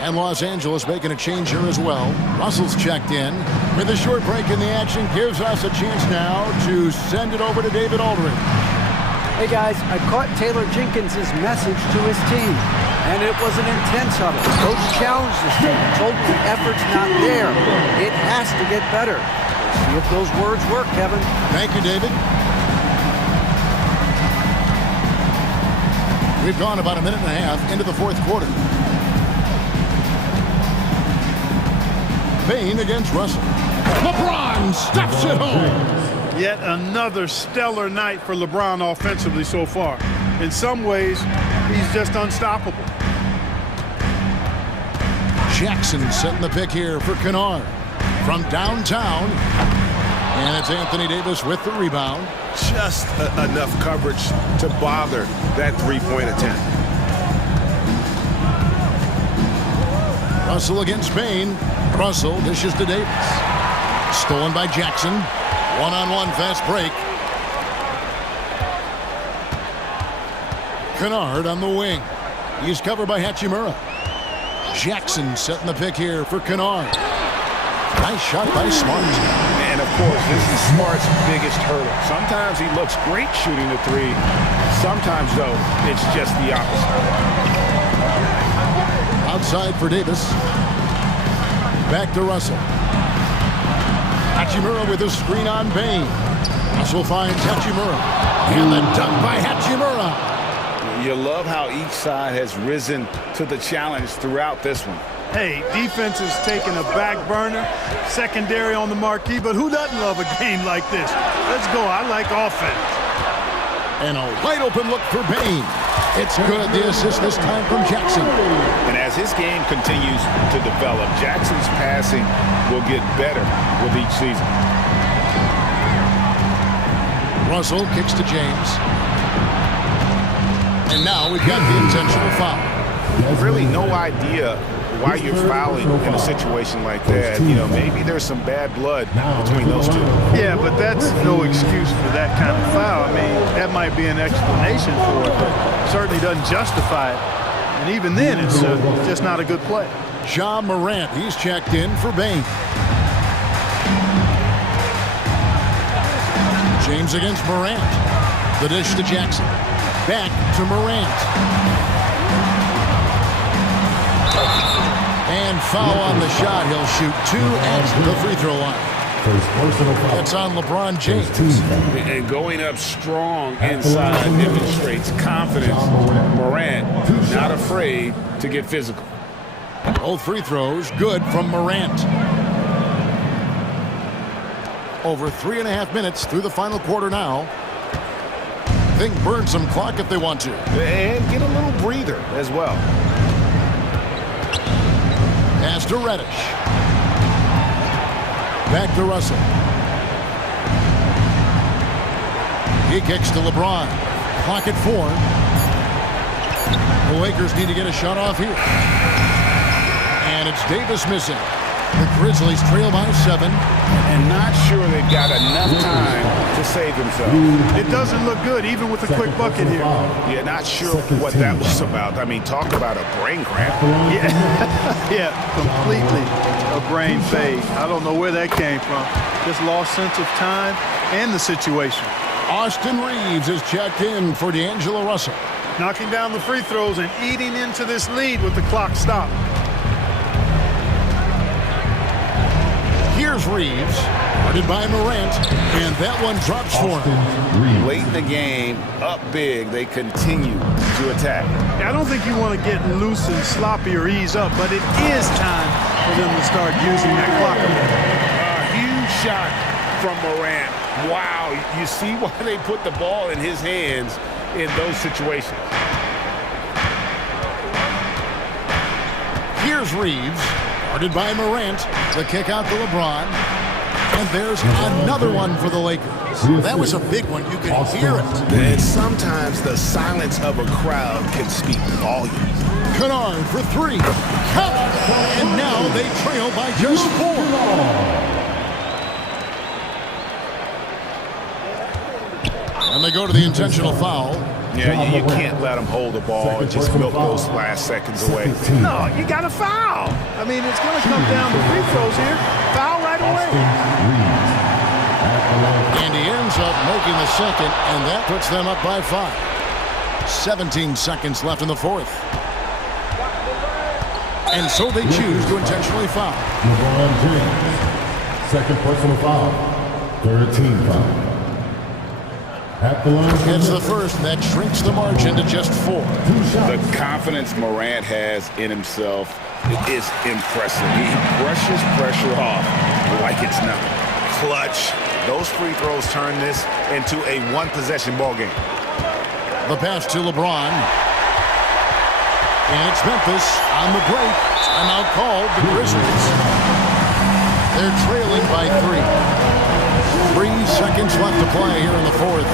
And Los Angeles making a change here as well. Russell's checked in. With a short break in the action, gives us a chance now to send it over to David Aldridge. Hey guys, I caught Taylor Jenkins' message to his team, and it was an intense huddle. Coach challenged his team, told them the effort's not there. It has to get better. Let's see if those words work, Kevin. Thank you, David. We've gone about a minute and a half into the fourth quarter. Bain against Russell. LeBron steps it home. Yet another stellar night for LeBron offensively so far. In some ways, he's just unstoppable. Jackson setting the pick here for Kennard. From downtown. And it's Anthony Davis with the rebound. Just enough coverage to bother that three-point attempt. Russell against Bain. Russell dishes to Davis. Stolen by Jackson. One-on-one fast break. Kennard on the wing. He's covered by Hachimura. Jackson setting the pick here for Kennard. Nice shot by Smart. And of course, this is Smart's biggest hurdle. Sometimes he looks great shooting the three. Sometimes, though, it's just the opposite. Outside for Davis. Back to Russell. Hachimura with a screen on Bain. Russell finds Hachimura. And the dunk by Hachimura. You love how each side has risen to the challenge throughout this one. Hey, defense is taking a back burner, secondary on the marquee, but who doesn't love a game like this? Let's go. I like offense. And a wide open look for Bain. It's good. The assist this time from Jackson. And as his game continues to develop, Jackson's passing will get better with each season. Russell kicks to James. And now we've got the intentional foul. Really no idea why you're fouling in a situation like that. You know, maybe there's some bad blood between those two. Yeah, but that's no excuse for that kind of foul. I mean, that might be an explanation for it, but certainly doesn't justify it. And even then, it's just not a good play. Ja Morant, he's checked in for Bain. James against Morant. The dish to Jackson. Back to Morant. And foul on the shot. He'll shoot 2 at the free throw line. That's on LeBron James. And going up strong inside demonstrates confidence. Morant not afraid to get physical. Both free throws good from Morant. Over 3.5 minutes through the final quarter now. Think burn some clock if they want to. And get a little breather as well. Pass to Reddish. Back to Russell. He kicks to LeBron. Clock at 4. The Lakers need to get a shot off here. And it's Davis missing. The Grizzlies trail by 7. And not sure they've got enough time to save themselves. It doesn't look good, even with a quick bucket here. Yeah, not sure what that was about. I mean, talk about a brain cramp. Yeah, yeah, completely a brain fade. I don't know where that came from. Just lost sense of time and the situation. Austin Reeves is checked in for D'Angelo Russell. Knocking down the free throws and eating into this lead with the clock stopped. Here's Reeves, guarded by Morant, and that one drops for him. Late in the game, up big, they continue to attack. I don't think you want to get loose and sloppy or ease up, but it is time for them to start using that clock. A huge shot from Morant. Wow, you see why they put the ball in his hands in those situations. Here's Reeves, guarded by Morant. The kick out to LeBron. And there's another one for the Lakers. That was a big one. You can hear it. And sometimes the silence of a crowd can speak volumes. Kennard for three. Count! And now they trail by just 4. And they go to the intentional foul. Yeah, you can't let them hold the ball and just milk those last seconds away. No, you got to foul. I mean, it's going to come down to free throws here. Foul right away. And he ends up making the second, and that puts them up by 5. 17 seconds left in the fourth. And so they choose to intentionally foul. LeBron James, second personal foul, 13 foul. At the line, gets the first, and that shrinks the margin to just 4. The confidence Morant has in himself is impressive. He brushes pressure off like it's nothing. Clutch. Those free throws turn this into a one-possession ball game. The pass to LeBron. And it's Memphis on the break. Timeout called, the Grizzlies. They're trailing by 3. 3 seconds left to play here in the fourth.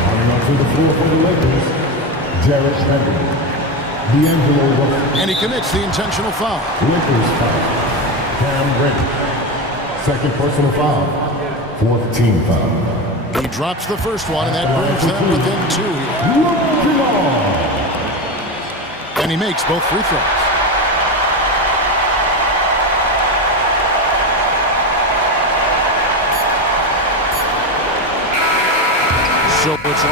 Coming onto the floor for the Lakers, Jarrett Allen. D'Angelo. And he commits the intentional foul. Lakers foul. Cam Reddish. Second personal foul. 14 foul. He drops the first one, and that brings them within 2 here. And he makes both free throws. So it's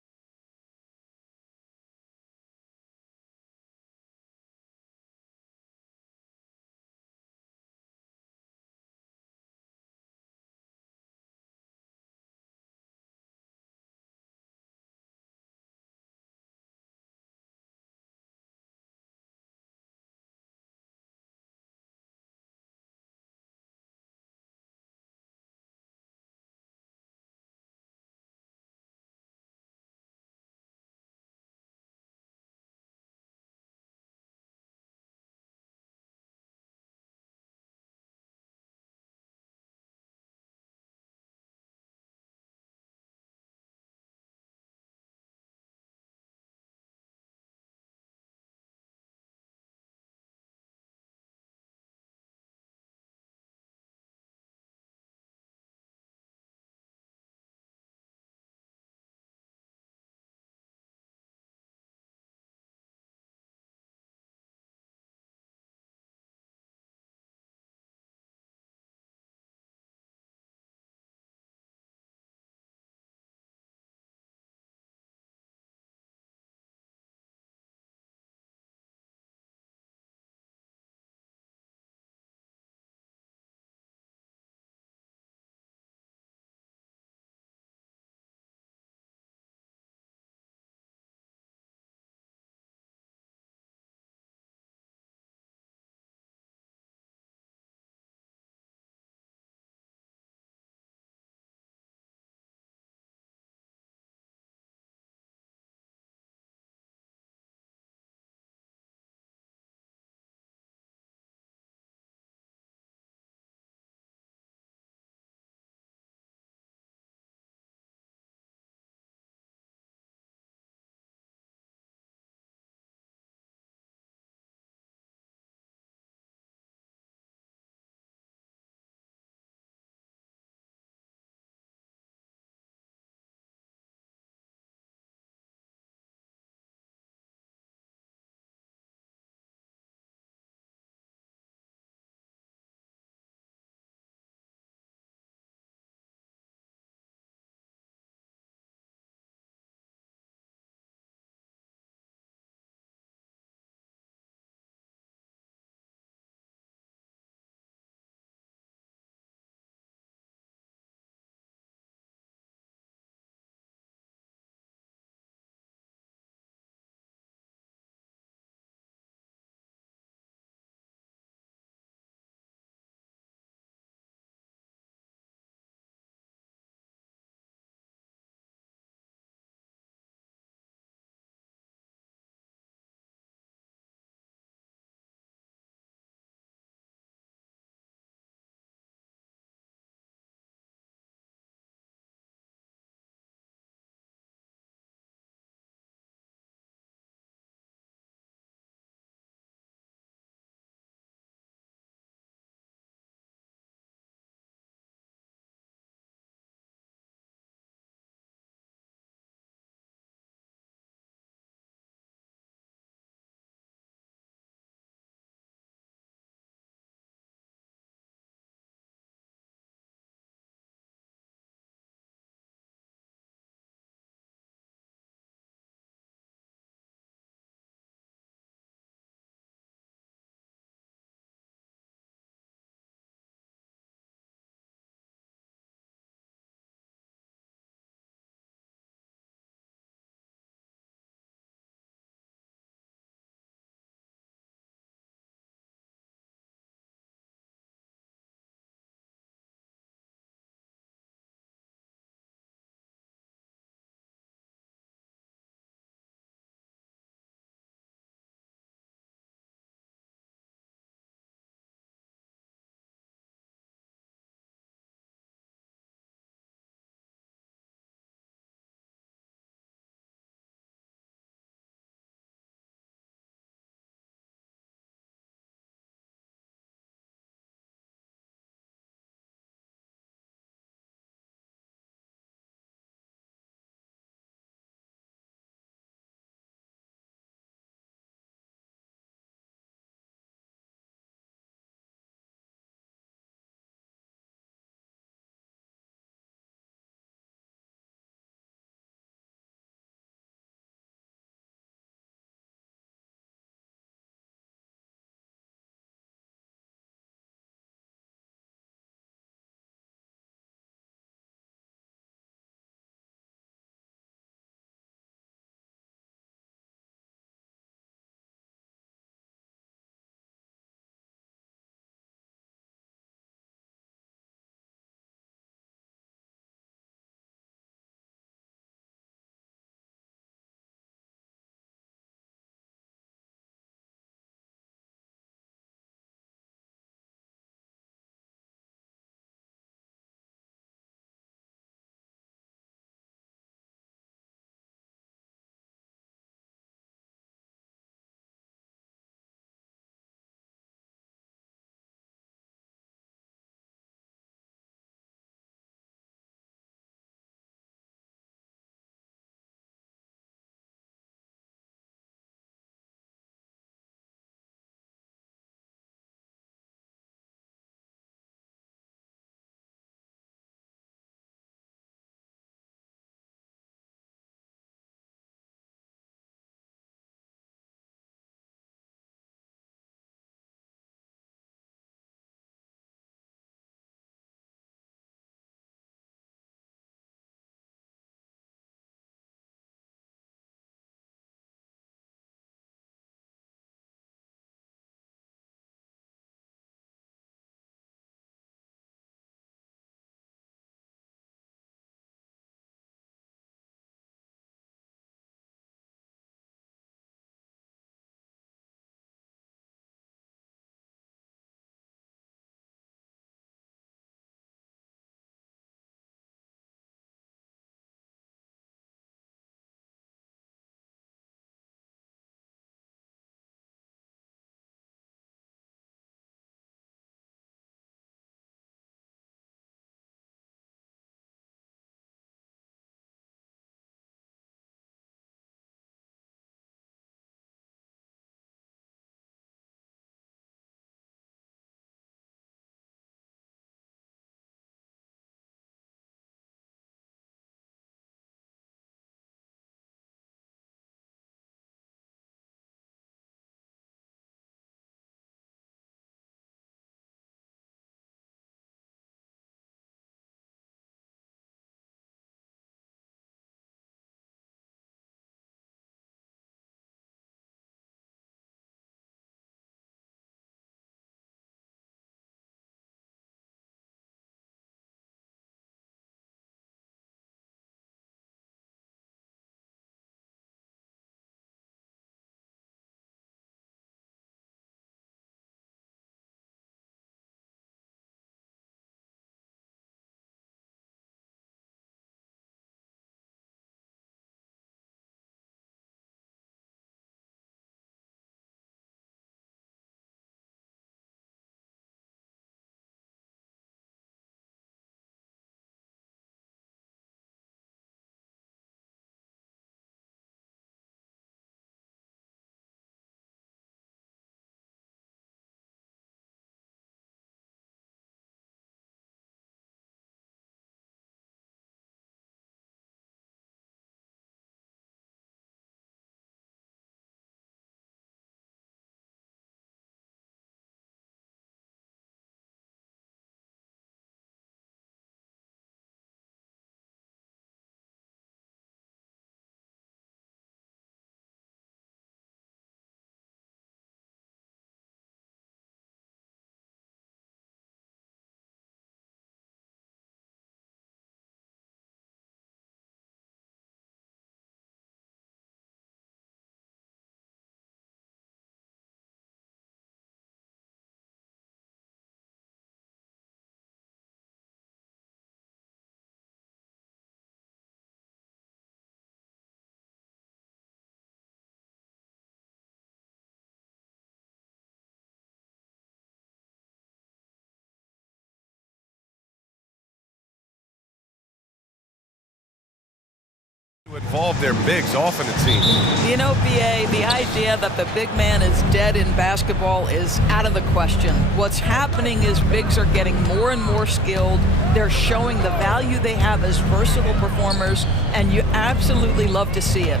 involve their bigs often, it seems. You know, BA, the idea that the big man is dead in basketball is out of the question. What's happening is bigs are getting more and more skilled. They're showing the value they have as versatile performers, and you absolutely love to see it.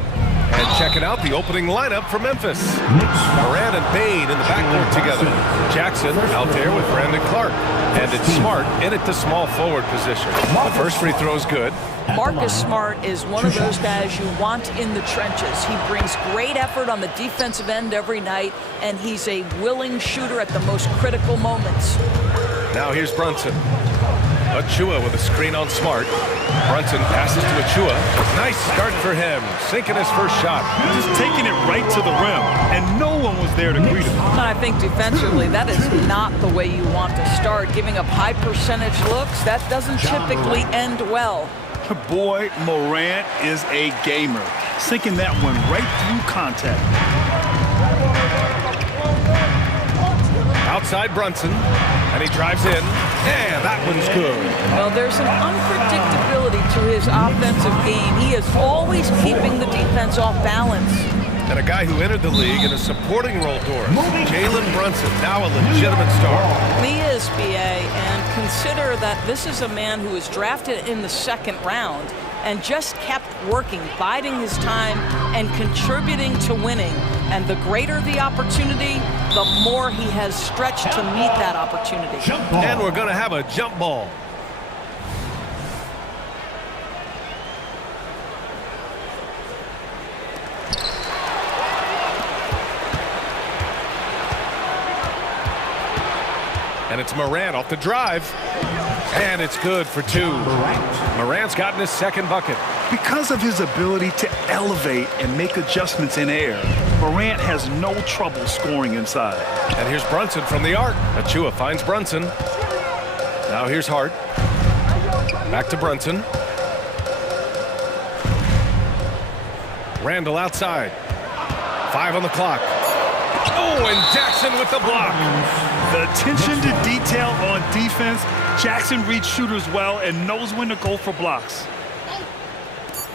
And checking out the opening lineup for Memphis. Moran and Bain in the backcourt together. Jackson out there with Brandon Clark. And it's Smart in at the small forward position. The first free throw is good. Marcus Smart is one of those guys you want in the trenches. He brings great effort on the defensive end every night, and he's a willing shooter at the most critical moments. Now here's Brunson. Achua with a screen on Smart. Brunson passes to Achua. Nice start for him. Sinking his first shot. Just taking it right to the rim, and no one was there to greet him. I think defensively, that is not the way you want to start. Giving up high percentage looks, that doesn't typically end well. Boy, Morant is a gamer. Sinking that one right through contact. Outside Brunson, and he drives in, and that one's good. Well, there's an unpredictability to his offensive game. He is always keeping the defense off balance. And a guy who entered the league in a supporting role, Doris. Jalen Brunson, now a legitimate star. He is, BA, and consider that this is a man who was drafted in the second round and just kept working, biding his time, and contributing to winning. And the greater the opportunity, the more he has stretched to meet that opportunity. And we're going to have a jump ball. And it's Morant off the drive. And it's good for two. Morant's gotten his second bucket. Because of his ability to elevate and make adjustments in air, Morant has no trouble scoring inside. And here's Brunson from the arc. Achua finds Brunson. Now here's Hart. Back to Brunson. Randall outside. 5 on the clock. Oh, and Jackson with the block. The attention to detail on defense. Jackson reads shooters well and knows when to go for blocks.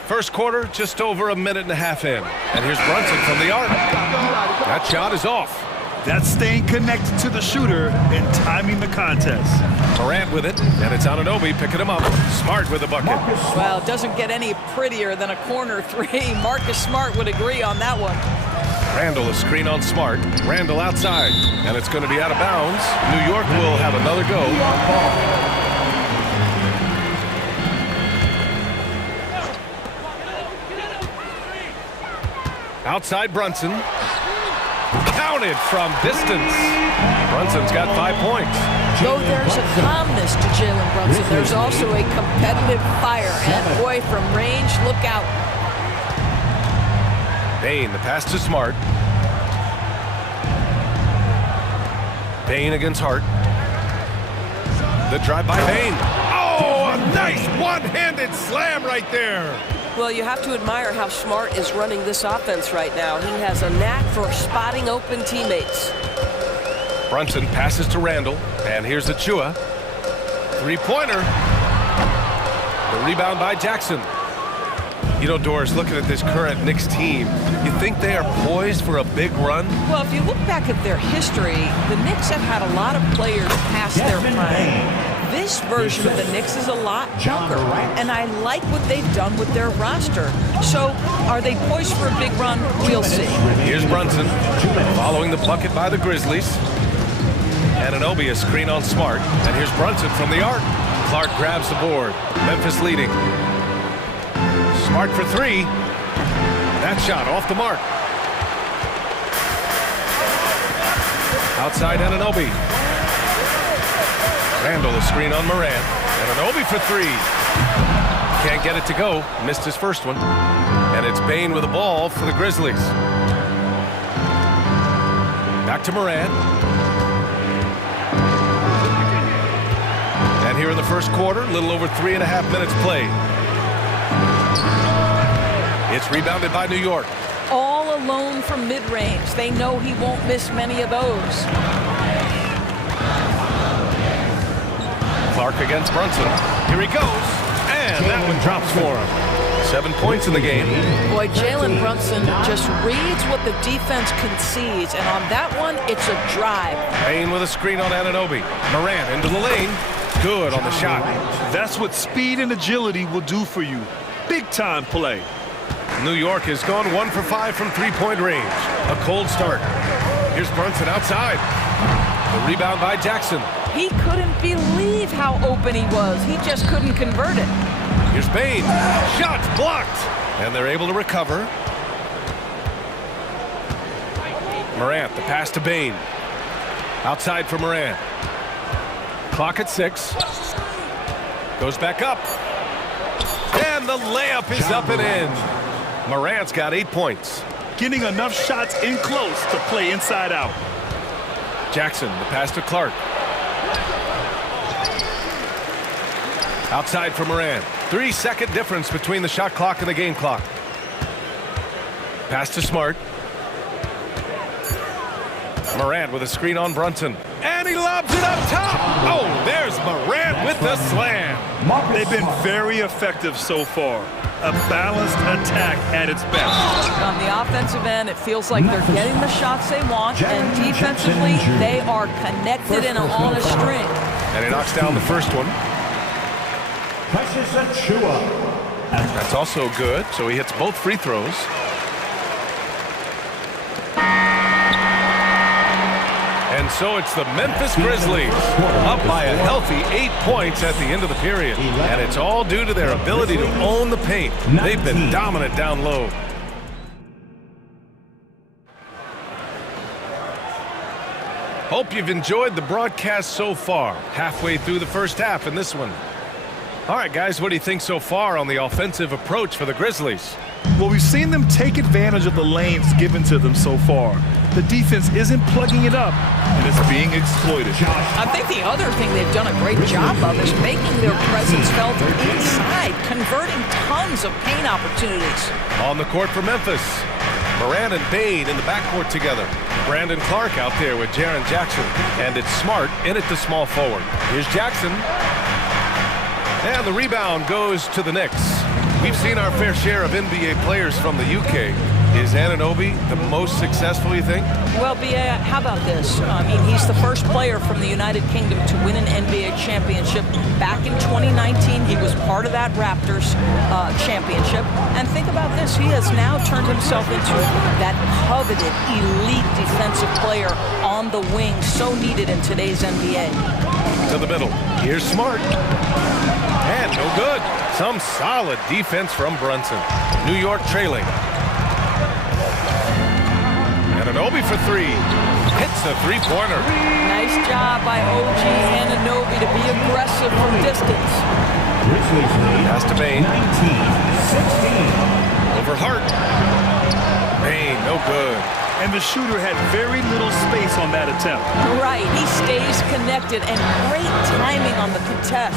First quarter, just over a minute and a half in. And here's Brunson from the arc. That shot is off. That's staying connected to the shooter and timing the contest. Morant with it, and it's Anunoby picking him up. Smart with the bucket. Well, it doesn't get any prettier than a corner three. Marcus Smart would agree on that one. Randall, a screen on Smart. Randall outside, and it's going to be out of bounds. New York will have another go. Outside Brunson. Counted from distance. Brunson's got 5 points. Though there's a calmness to Jalen Brunson, there's also a competitive fire. And boy, from range, look out. Bain, the pass to Smart. Bain against Hart. The drive by Bain. Oh, a nice one-handed slam right there. Well, you have to admire how Smart is running this offense right now. He has a knack for spotting open teammates. Brunson passes to Randall, and here's Achua. Three-pointer. The rebound by Jackson. You know, Doris, looking at this current Knicks team, you think they are poised for a big run? Well, if you look back at their history, the Knicks have had a lot of players past their prime. This version of the Knicks is a lot younger, and I like what they've done with their roster. So, are they poised for a big run? We'll see. Here's Brunson, following the bucket by the Grizzlies. Anunoby, a screen on Smart, and here's Brunson from the arc. Clark grabs the board. Memphis leading. Smart for three. That shot off the mark. Outside Anunoby. Randall, a screen on Moran. Anunoby for three. Can't get it to go. Missed his first one. And it's Bain with the ball for the Grizzlies. Back to Moran. And here in the first quarter, a little over 3.5 minutes played. It's rebounded by New York. All alone from mid-range. They know he won't miss many of those. Clark against Brunson. Here he goes. And that one drops for him. 7 points in the game. Boy, Jalen Brunson just reads what the defense concedes, and on that one, it's a drive. Bain with a screen on Anunoby. Morant into the lane. Good on the shot. That's what speed and agility will do for you. Big-time play. New York has gone 1 for 5 from three-point range. A cold start. Here's Brunson outside. The rebound by Jackson. He couldn't believe how open he was. He just couldn't convert it. Here's Bain. Shots blocked. And they're able to recover. Morant, the pass to Bain. Outside for Morant. Clock at 6. Goes back up. And the layup is up and in. Morant's got 8 points. Getting enough shots in close to play inside out. Jackson, the pass to Clark. Outside for Morant. 3-second difference between the shot clock and the game clock. Pass to Smart. Morant with a screen on Brunson. And he lobs it up top. Oh, there's Morant with the slam. They've been very effective so far. A balanced attack at its best. On the offensive end, it feels like they're getting the shots they want, and defensively, they are connected and on a string. And he knocks down the first one. That's also good, so he hits both free throws. And so it's the Memphis Grizzlies up by a healthy 8 points at the end of the period. And it's all due to their ability to own the paint. They've been dominant down low. Hope you've enjoyed the broadcast so far. Halfway through the first half in this one. All right, guys, what do you think so far on the offensive approach for the Grizzlies? Well, we've seen them take advantage of the lanes given to them so far. The defense isn't plugging it up, and it's being exploited. I think the other thing they've done a great job of is making their presence felt inside, converting tons of paint opportunities. On the court for Memphis, Morant and Bain in the backcourt together. Brandon Clark out there with Jaren Jackson, and it's Smart in at the small forward. Here's Jackson. And the rebound goes to the Knicks. We've seen our fair share of NBA players from the UK. Is Anunoby the most successful, you think? Well, B.A., how about this? I mean, he's the first player from the United Kingdom to win an NBA championship. Back in 2019, he was part of that Raptors championship. And think about this. He has now turned himself into that coveted, elite defensive player on the wing, so needed in today's NBA. To the middle. Here's Smart. And no good. Some solid defense from Brunson. New York trailing. Anunoby for 3. Hits the three-pointer. Nice job by OG Anunoby to be aggressive from distance. Pass to Bain. Over Hart. Bain, no good. And the shooter had very little space on that attempt. Right, he stays connected, and great timing on the contest.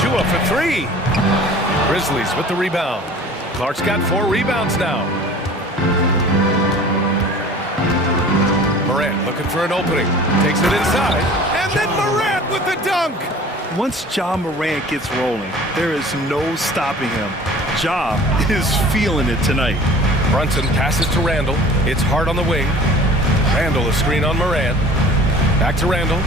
Chua for 3. Grizzlies with the rebound. Clark's got 4 rebounds now. Morant looking for an opening. Takes it inside. And then Morant with the dunk. Once Ja Morant gets rolling, there is no stopping him. Ja is feeling it tonight. Brunson passes to Randall. It's Hart on the wing. Randall a screen on Morant. Back to Randall.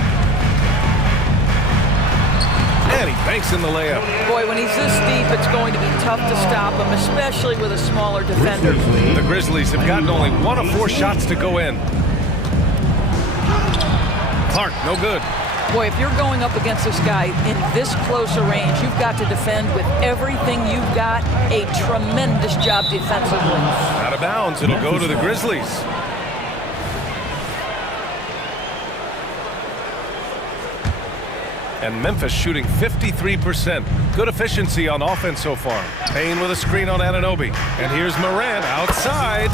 And he banks in the layup. Boy, when he's this deep, it's going to be tough to stop him, especially with a smaller defender. The Grizzlies have gotten only 1 of 4 shots to go in. Clark, no good. Boy, if you're going up against this guy in this close a range, you've got to defend with everything you've got. A tremendous job defensively. Out of bounds, it'll go to the Grizzlies. And Memphis shooting 53%. Good efficiency on offense so far. Payne with a screen on Anunoby. And here's Morant outside.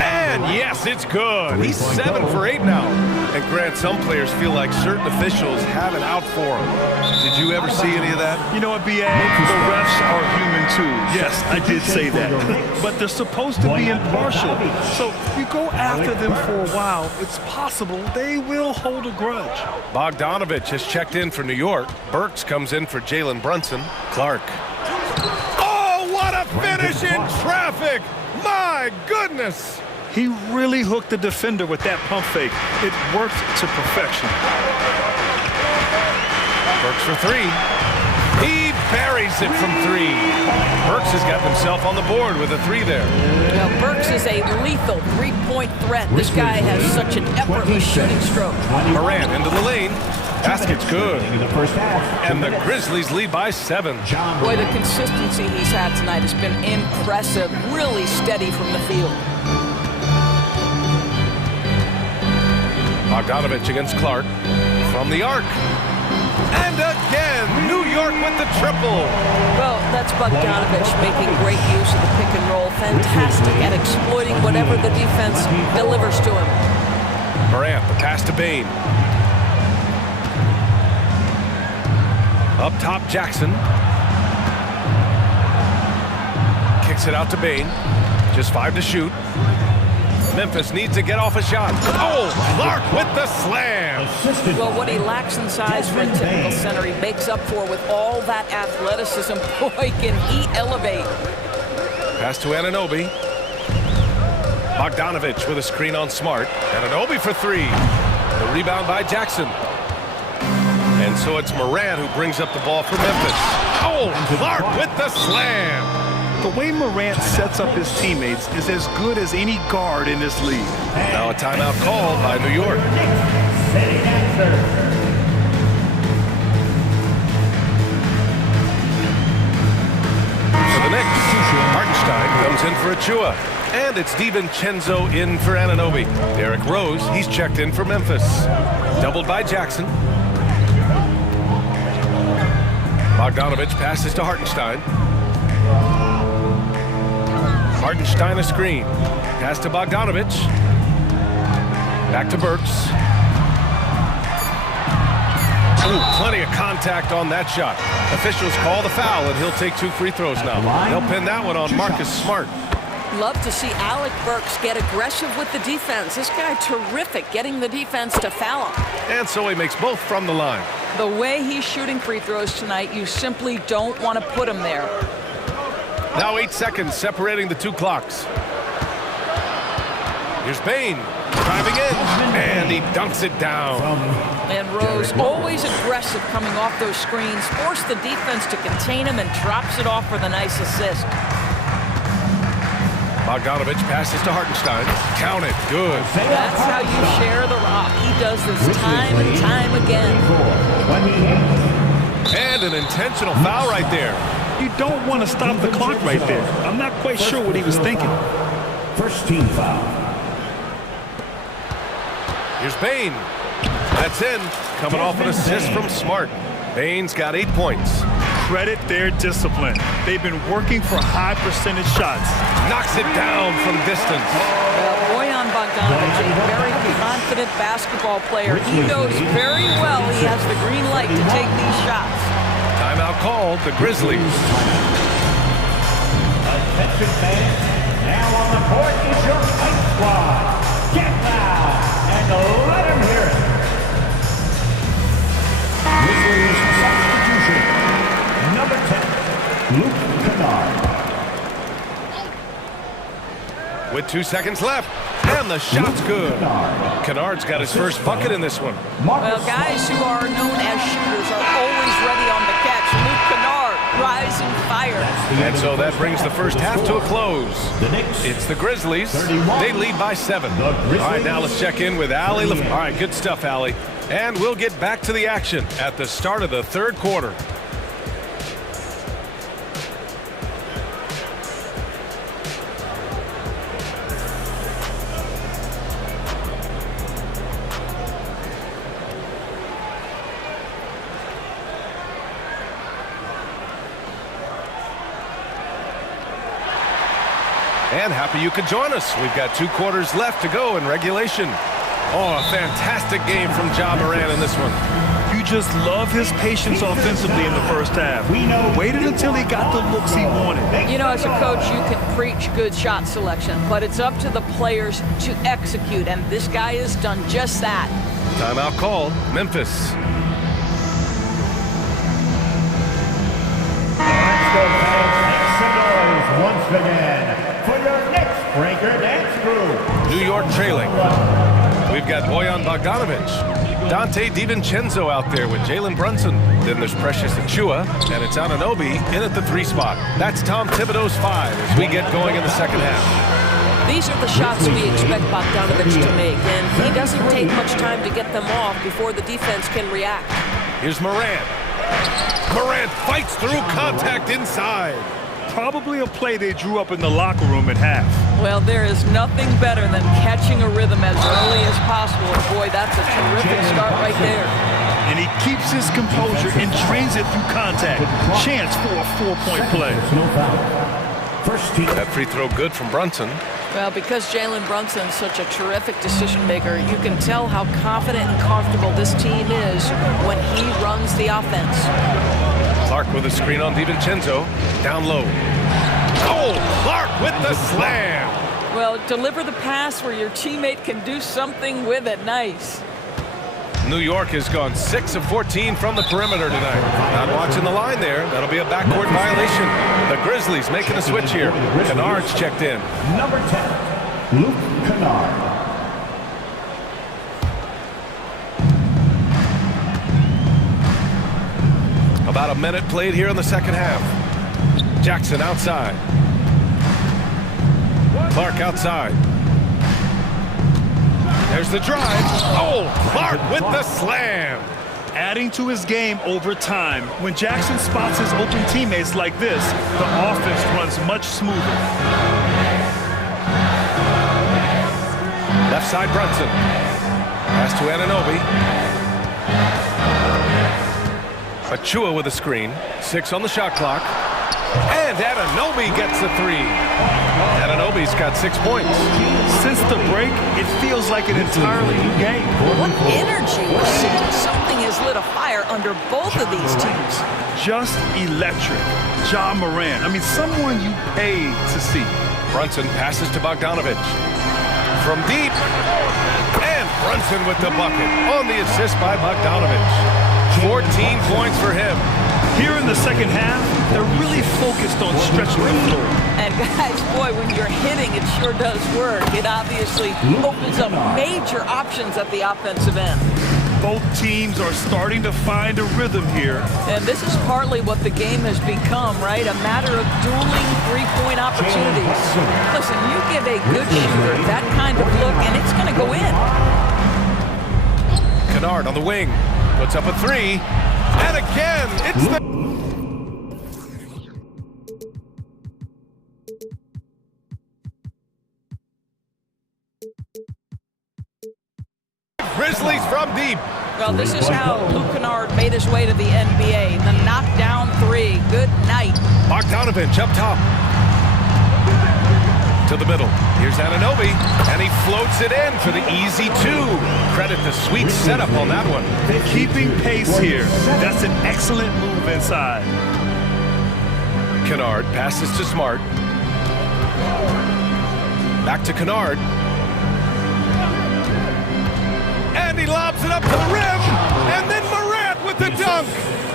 And yes, it's good. He's 7 for 8 now. And Grant, some players feel like certain officials have it out for them. Did you ever see any of that? You know what, B.A.? The refs are human too. Yes, I did say that. But they're supposed to be impartial. So you go after them for a while, it's possible they will hold a grudge. Bogdanovich has checked in for New York. Burks comes in for Jalen Brunson. Clark. Oh, what a finish in traffic. My goodness. He really hooked the defender with that pump fake. It worked to perfection. Burks for three. He buries it from three. Burks has got himself on the board with a three there. Now, Burks is a lethal three-point threat. This guy has such an effortless shooting stroke. Morant into the lane. Basket's good. And the Grizzlies lead by 7. Boy, the consistency he's had tonight has been impressive. Really steady from the field. Bogdanovich against Clark from the arc. And again, New York with the triple. Well, that's Bogdanovich making great use of the pick and roll. Fantastic at exploiting whatever the defense delivers to him. Morant, the pass to Bane. Up top, Jackson. Kicks it out to Bane. Just 5 to shoot. Memphis needs to get off a shot. Oh, Clark with the slam. Well, what he lacks in size for a typical center, he makes up for with all that athleticism. Boy, can he elevate. Pass to Anunoby. Bogdanovich with a screen on Smart. Anunoby for 3. The rebound by Jackson. And so it's Morant who brings up the ball for Memphis. Oh, Clark with the slam. The way Morant sets up his teammates is as good as any guard in this league. Now a timeout called by New York. For the Knicks, Hartenstein comes in for Achua. And it's DiVincenzo in for Anunoby. Derrick Rose, he's checked in for Memphis. Doubled by Jackson. Bogdanovich passes to Hartenstein. Hartenstein a screen. Pass to Bogdanovich. Back to Burks. Ooh, plenty of contact on that shot. Officials call the foul, and he'll take 2 free throws now. They'll pin that one on Marcus Smart. Love to see Alec Burks get aggressive with the defense. This guy terrific getting the defense to foul him. And so he makes both from the line. The way he's shooting free throws tonight, you simply don't want to put him there. Now 8 seconds separating the 2 clocks. Here's Bane driving in, and he dunks it down. And Rose, always aggressive coming off those screens, forced the defense to contain him and drops it off for the nice assist. Bogdanovich passes to Hartenstein. Count it. Good. That's how you share the rock. He does this time and time again. And an intentional foul right there. You don't want to stop the clock right there. I'm not quite sure what he was thinking. First team foul. Here's Bane. That's in. Coming off an assist from Smart. Bane's got 8 points. Credit their discipline. They've been working for high percentage shots. Knocks it down from distance. Well, Bojan Bogdanović, a very confident basketball player. He knows very well he has the green light to take these shots. Timeout called, the Grizzlies. Attention fans, now on the court is your fight squad. Get loud and let them hear it. Grizzlies substitution. Number 10, Luke Kennard. With 2 seconds left, and the shot's good. Kennard's got his first bucket in this one. Well, guys who are known as shooters are always ready on the catch. Luke Kennard, rising fire. And so that brings the first half to a close. It's the Grizzlies. They lead by 7. All right, now let's check in with Allie. All right, good stuff, Allie. And we'll get back to the action at the start of the 3rd quarter. And happy you could join us. We've got 2 quarters left to go in regulation. Oh, a fantastic game from Ja Morant in this one. You just love his patience offensively in the first half. Waited until he got the looks he wanted. You know, as a coach, you can preach good shot selection, but it's up to the players to execute, and this guy has done just that. Timeout called, Memphis. Let's go, fans. Make some noise. again for your next breaker dance crew. New York trailing. We've got Bojan Bogdanovic, Dante DiVincenzo out there with Jalen Brunson. Then there's Precious Achua, and it's Anunoby in at the 3 spot. That's Tom Thibodeau's 5 as we get going in the second half. These are the shots we expect Bogdanovic to make, and he doesn't take much time to get them off before the defense can react. Here's Morant. Morant fights through contact inside. Probably a play they drew up in the locker room at half. Well, there is nothing better than catching a rhythm as early as possible. And boy, that's a terrific start right there. And he keeps his composure and trains it through contact. Chance for a 4-point play. That free throw good from Brunson. Well, because Jalen Brunson's such a terrific decision maker, you can tell how confident and comfortable this team is when he runs the offense. Clark with a screen on DiVincenzo. Down low. Oh, Clark with the slam. Well, deliver the pass where your teammate can do something with it. Nice. New York has gone 6 of 14 from the perimeter tonight. Not watching the line there. That'll be a backcourt violation. The Grizzlies making a switch here. Kennard's checked in. Number 10, Luke Kennard. About a minute played here in the second half. Jackson outside. Clark outside. There's the drive. Oh, Clark with the slam. Adding to his game over time. When Jackson spots his open teammates like this, the offense runs much smoother. Left side Brunson. Pass to Anunoby. Achua with a screen. 6 on the shot clock. And Anunoby gets the 3. Anunoby's got 6 points. Since the break, it feels like an entirely new game. What energy we're seeing. Something has lit a fire under both of these teams. Just electric. Ja Morant. I mean, someone you paid to see. Brunson passes to Bogdanovic. From deep. And Brunson with the bucket on the assist by Bogdanovic. 14 points for him. Here in the second half, they're really focused on stretching the floor. And guys, boy, when you're hitting, it sure does work. It obviously opens up major options at the offensive end. Both teams are starting to find a rhythm here. And this is partly what the game has become, right? A matter of dueling three-point opportunities. Listen, you give a good shooter that kind of look, and it's going to go in. Kennard on the wing. Puts up a 3. And again, it's the... Grizzlies from deep. Well, this is how Luke Kennard made his way to the NBA. The knockdown 3. Good night. Bogdanovic up top. To the middle. Here's Anunoby, and he floats it in for the easy 2. Credit the sweet setup on that one. Keeping pace here. That's an excellent move inside. Kennard passes to Smart. Back to Kennard. And he lobs it up to the rim, and then Morant with the dunk.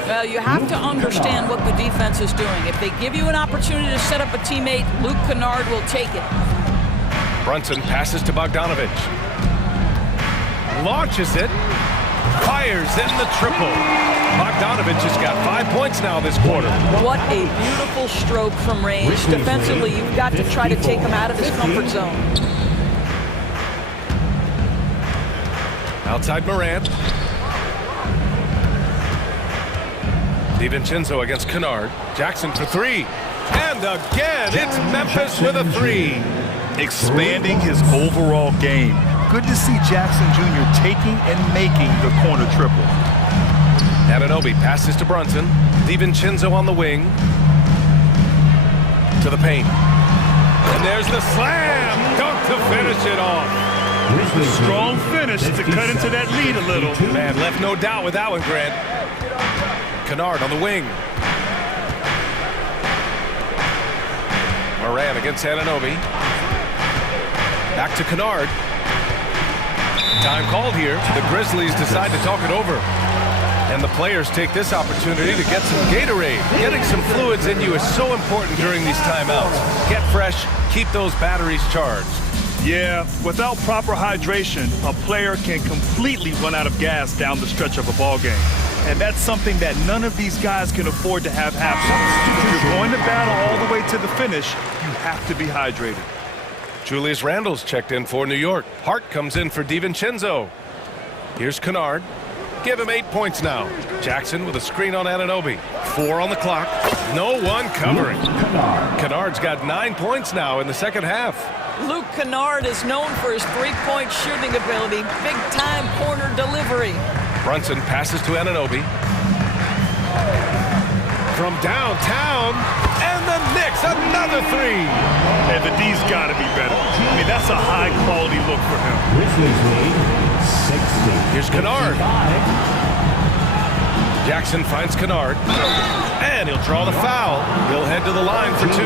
Well, you have to understand what the defense is doing. If they give you an opportunity to set up a teammate, Luke Kennard will take it. Brunson passes to Bogdanovic. Launches it. Fires in the triple. Bogdanovic has got 5 points now this quarter. What a beautiful stroke from range. Defensively, you've got to try to take him out of his comfort zone. Outside Morant. DiVincenzo against Kennard. Jackson for 3. And again, it's Memphis with a 3. Expanding his overall game. Good to see Jackson Jr. taking and making the corner triple. Anunoby passes to Brunson. DiVincenzo on the wing. To the paint. And there's the slam. Dunk to finish it off. A strong finish to cut into that lead a little. Man, left no doubt with that one, Grant. Kennard on the wing. Morant against Anunoby. Back to Kennard. Time called here. The Grizzlies decide to talk it over. And the players take this opportunity to get some Gatorade. Getting some fluids in you is so important during these timeouts. Get fresh, keep those batteries charged. Yeah, without proper hydration, a player can completely run out of gas down the stretch of a ball game. And that's something that none of these guys can afford to have happen. If you're going to battle all the way to the finish, you have to be hydrated. Julius Randle's checked in for New York. Hart comes in for DiVincenzo. Here's Kennard. Give him 8 points now. Jackson with a screen on Anunoby. 4 on the clock. No one covering. Kennard's got 9 points now in the second half. Luke Kennard is known for his three-point shooting ability. Big-time corner delivery. Brunson passes to Anunoby. From downtown, and the Knicks, another three. And the D's got to be better. I mean, that's a high-quality look for him. Here's Kennard. Jackson finds Kennard. And he'll draw the foul. He'll head to the line for 2.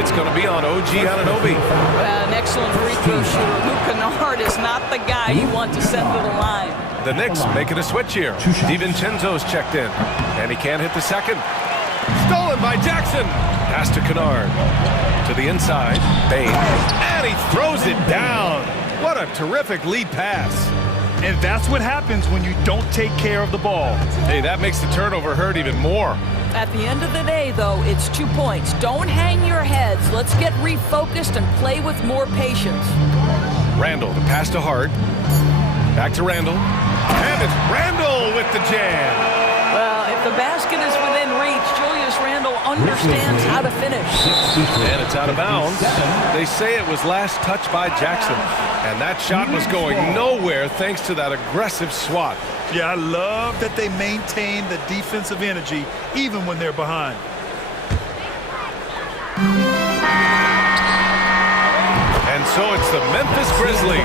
It's going to be on OG Anunoby. An excellent free throw shooter. Luke Kennard is not the guy you want to send to the line. The Knicks making a switch here. DiVincenzo's checked in. And he can't hit the second. Stolen by Jackson. Pass to Kennard. To the inside. Bain. And he throws it down. What a terrific lead pass. And that's what happens when you don't take care of the ball. Hey, that makes the turnover hurt even more. At the end of the day, though, it's 2 points. Don't hang your heads. Let's get refocused and play with more patience. Randle, the pass to Hart. Back to Randle. And it's Randle with the jam. Well, if the basket is within reach, Julius Randle understands how to finish. And it's out of bounds. They say it was last touched by Jackson. And that shot was going nowhere thanks to that aggressive swat. Yeah, I love that they maintain the defensive energy even when they're behind. And so it's the Memphis Grizzlies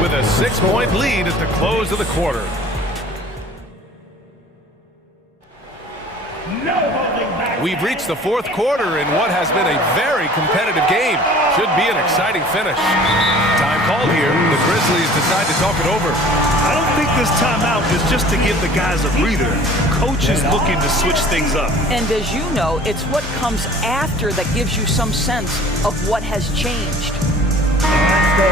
with a 6-point lead at the close of the quarter. We've reached the fourth quarter in what has been a very competitive game. Should be an exciting finish. Time called here. The Grizzlies decide to talk it over. I don't think this timeout is just to give the guys a breather. Coach is looking to switch things up. And as you know, it's what comes after that gives you some sense of what has changed.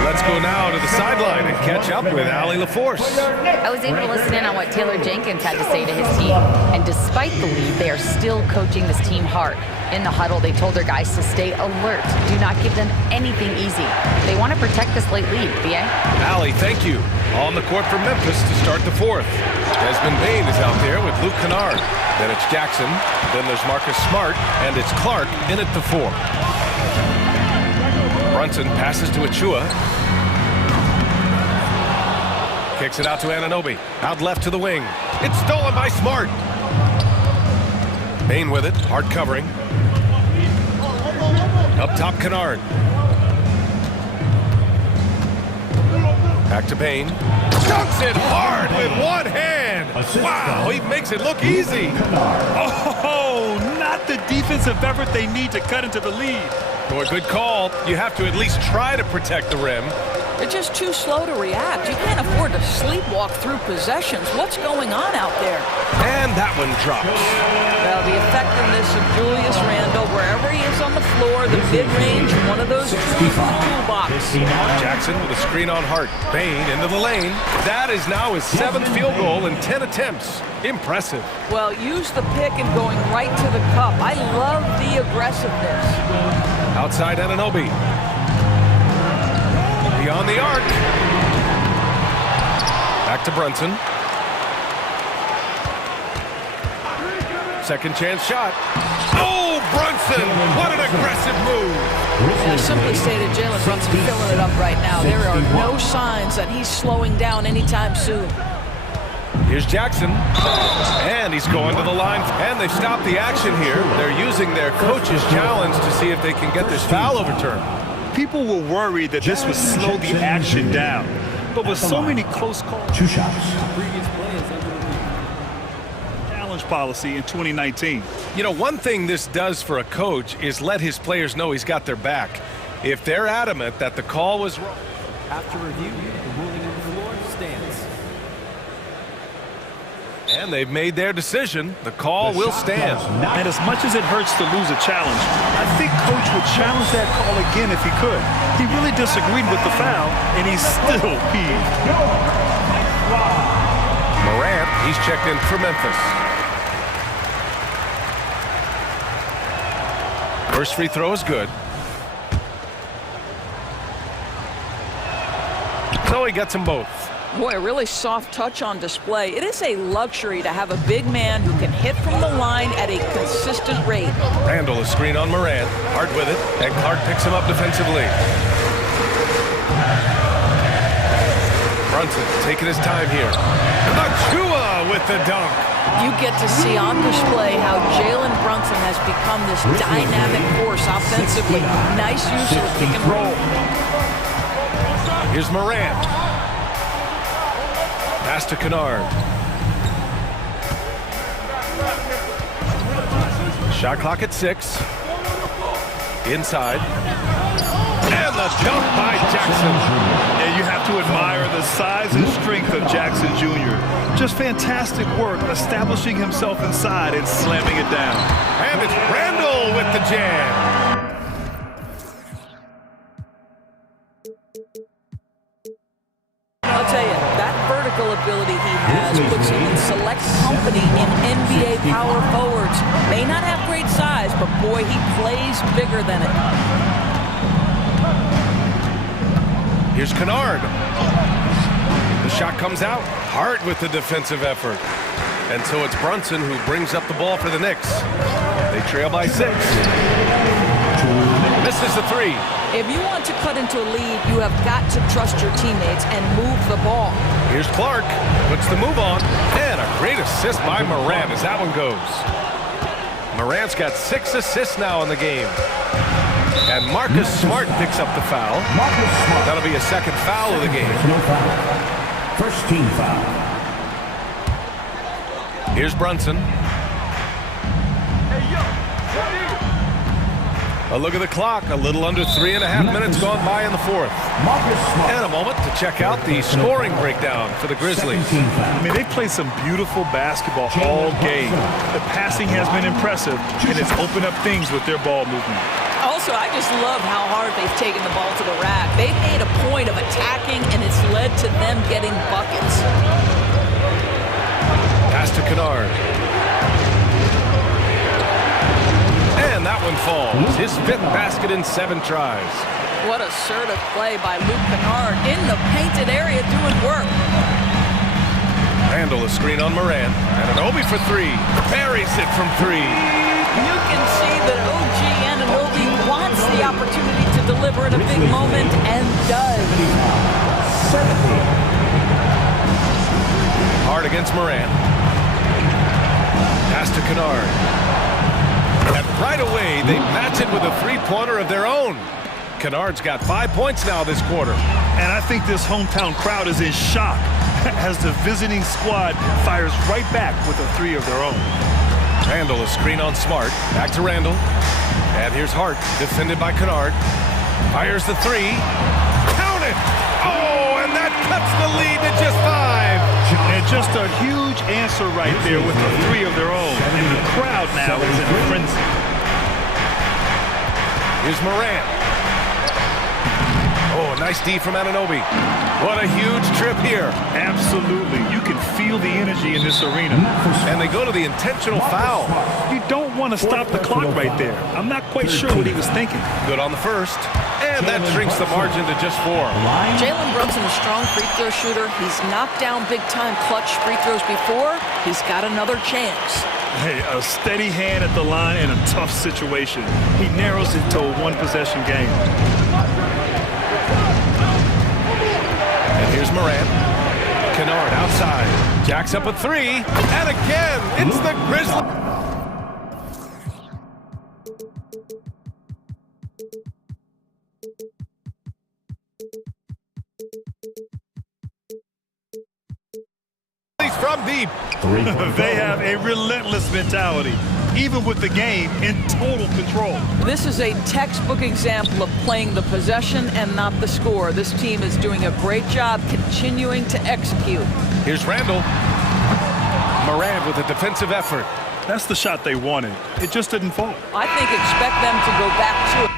Let's go now to the sideline and catch up with Allie LaForce. I was able to listen in on what Taylor Jenkins had to say to his team. And despite the lead, they are still coaching this team hard. In the huddle, they told their guys to stay alert. Do not give them anything easy. They want to protect this late lead, BA. Allie, thank you. On the court for Memphis to start the fourth. Desmond Bain is out there with Luke Kennard. Then it's Jackson. Then there's Marcus Smart. And it's Clark in at the 4. Brunson passes to Achua. Kicks it out to Anunoby. Out left to the wing. It's stolen by Smart. Bain with it. Hard covering. Up top, Kennard. Back to Bain. Dunks it hard with one hand. Wow, he makes it look easy. Oh, not the defensive effort they need to cut into the lead. For a good call, you have to at least try to protect the rim. They're just too slow to react. You can't afford to sleepwalk through possessions. What's going on out there? And that one drops. Well, the effectiveness of Julius Randle, wherever he is on the floor, the mid-range, one of those tools in the toolbox. Jackson with a screen on Hart. Bain into the lane. That is now his 7th field goal in 10 attempts. Impressive. Well, use the pick and going right to the cup. I love the aggressiveness. Outside Anunoby. Beyond the arc. Back to Brunson. Second chance shot. Oh, Brunson! What an aggressive move! Yeah, simply stated, Jalen Brunson filling it up right now. There are no signs that he's slowing down anytime soon. Here's Jackson. And he's going to the line. And they've stopped the action here. They're using their coach's challenge to see if they can get this foul overturned. People were worried that this would slow the action down. But with so many close calls, 2 shots. Challenge policy in 2019. You know, one thing this does for a coach is let his players know he's got their back. If they're adamant that the call was wrong. After review, the ruling on the floor stands. And they've made their decision. The call will stand. And as much as it hurts to lose a challenge, I think Coach would challenge that call again if he could. He really disagreed with the foul, and he's still peeved. Morant, he's checked in for Memphis. First free throw is good. So he gets them both. Boy, a really soft touch on display. It is a luxury to have a big man who can hit from the line at a consistent rate. Randall is screen on Morant. Hard with it, and Clark picks him up defensively. Brunson taking his time here. Achua with the dunk. You get to see on display how Jalen Brunson has become this dynamic force offensively. Nice use of pick and roll. Here's Morant. Pass to Kennard. Shot clock at 6. Inside. And the dunk by Jackson. Yeah, you have to admire the size and strength of Jackson Jr. Just fantastic work establishing himself inside and slamming it down. And it's Randall with the jam. I'll tell you, that vertical ability he has puts him in select company in NBA power forwards. May not have great size, but boy, he plays bigger than it. Here's Kennard. The shot comes out. Hart with the defensive effort. And so it's Brunson who brings up the ball for the Knicks. They trail by 6. Misses the 3. If you want to cut into a lead, you have got to trust your teammates and move the ball. Here's Clark. Puts the move on. And a great assist by Morant as that one goes. Morant's got 6 assists now in the game. And Marcus Smart picks up the foul. That'll be a second foul of the game. First team foul. Here's Brunson. A look at the clock. A little under 3.5 minutes gone by in the 4th. And a moment to check out the scoring breakdown for the Grizzlies. I mean, they play some beautiful basketball all game. The passing has been impressive, and it's opened up things with their ball movement. Also, I just love how hard they've taken the ball to the rack. They've made a point of attacking, and it's led to them getting buckets. Pass to Kennard. And that one falls. His 5th basket in 7 tries. What assertive play by Luke Kennard in the painted area doing work. Randall a screen on Morant. And an Obi for 3. Buries it from 3. You can see that OG Anunoby wants the opportunity to deliver in a big moment and does. Hard against Morant. Pass to Kennard. And right away, they match it with a 3-pointer of their own. Kennard's got 5 points now this quarter. And I think this hometown crowd is in shock as the visiting squad fires right back with a 3 of their own. Randall a screen on Smart. Back to Randall. And here's Hart, defended by Kennard. Fires the 3. Count it! Oh, and that cuts the lead to just 5. And just a huge answer right there with the 3 of their own. And the crowd now is in a frenzy. Here's Morant. Oh, nice D from Anunoby. What a huge trip here. Absolutely. You can feel the energy in this arena. And they go to the intentional foul. You don't want to stop the clock right there. I'm not quite sure what he was thinking. Good on the first. And that shrinks the margin to just 4. Jalen Brunson, a strong free throw shooter. He's knocked down big-time clutch free throws before. He's got another chance. Hey, a steady hand at the line in a tough situation. He narrows it to a 1-possession game. And here's Morant. Kennard outside. Jacks up a 3. And again, it's the Grizzlies. From deep. They have a relentless mentality, even with the game in total control. This is a textbook example of playing the possession and not the score. This team is doing a great job continuing to execute. Here's Randall. Morant with a defensive effort. That's the shot they wanted. It just didn't fall. I think expect them to go back to it.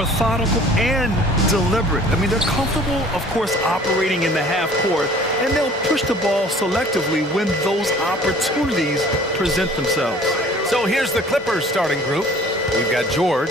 methodical and deliberate. I mean, they're comfortable, of course, operating in the half court, and they'll push the ball selectively when those opportunities present themselves. So here's the Clippers starting group. We've got George.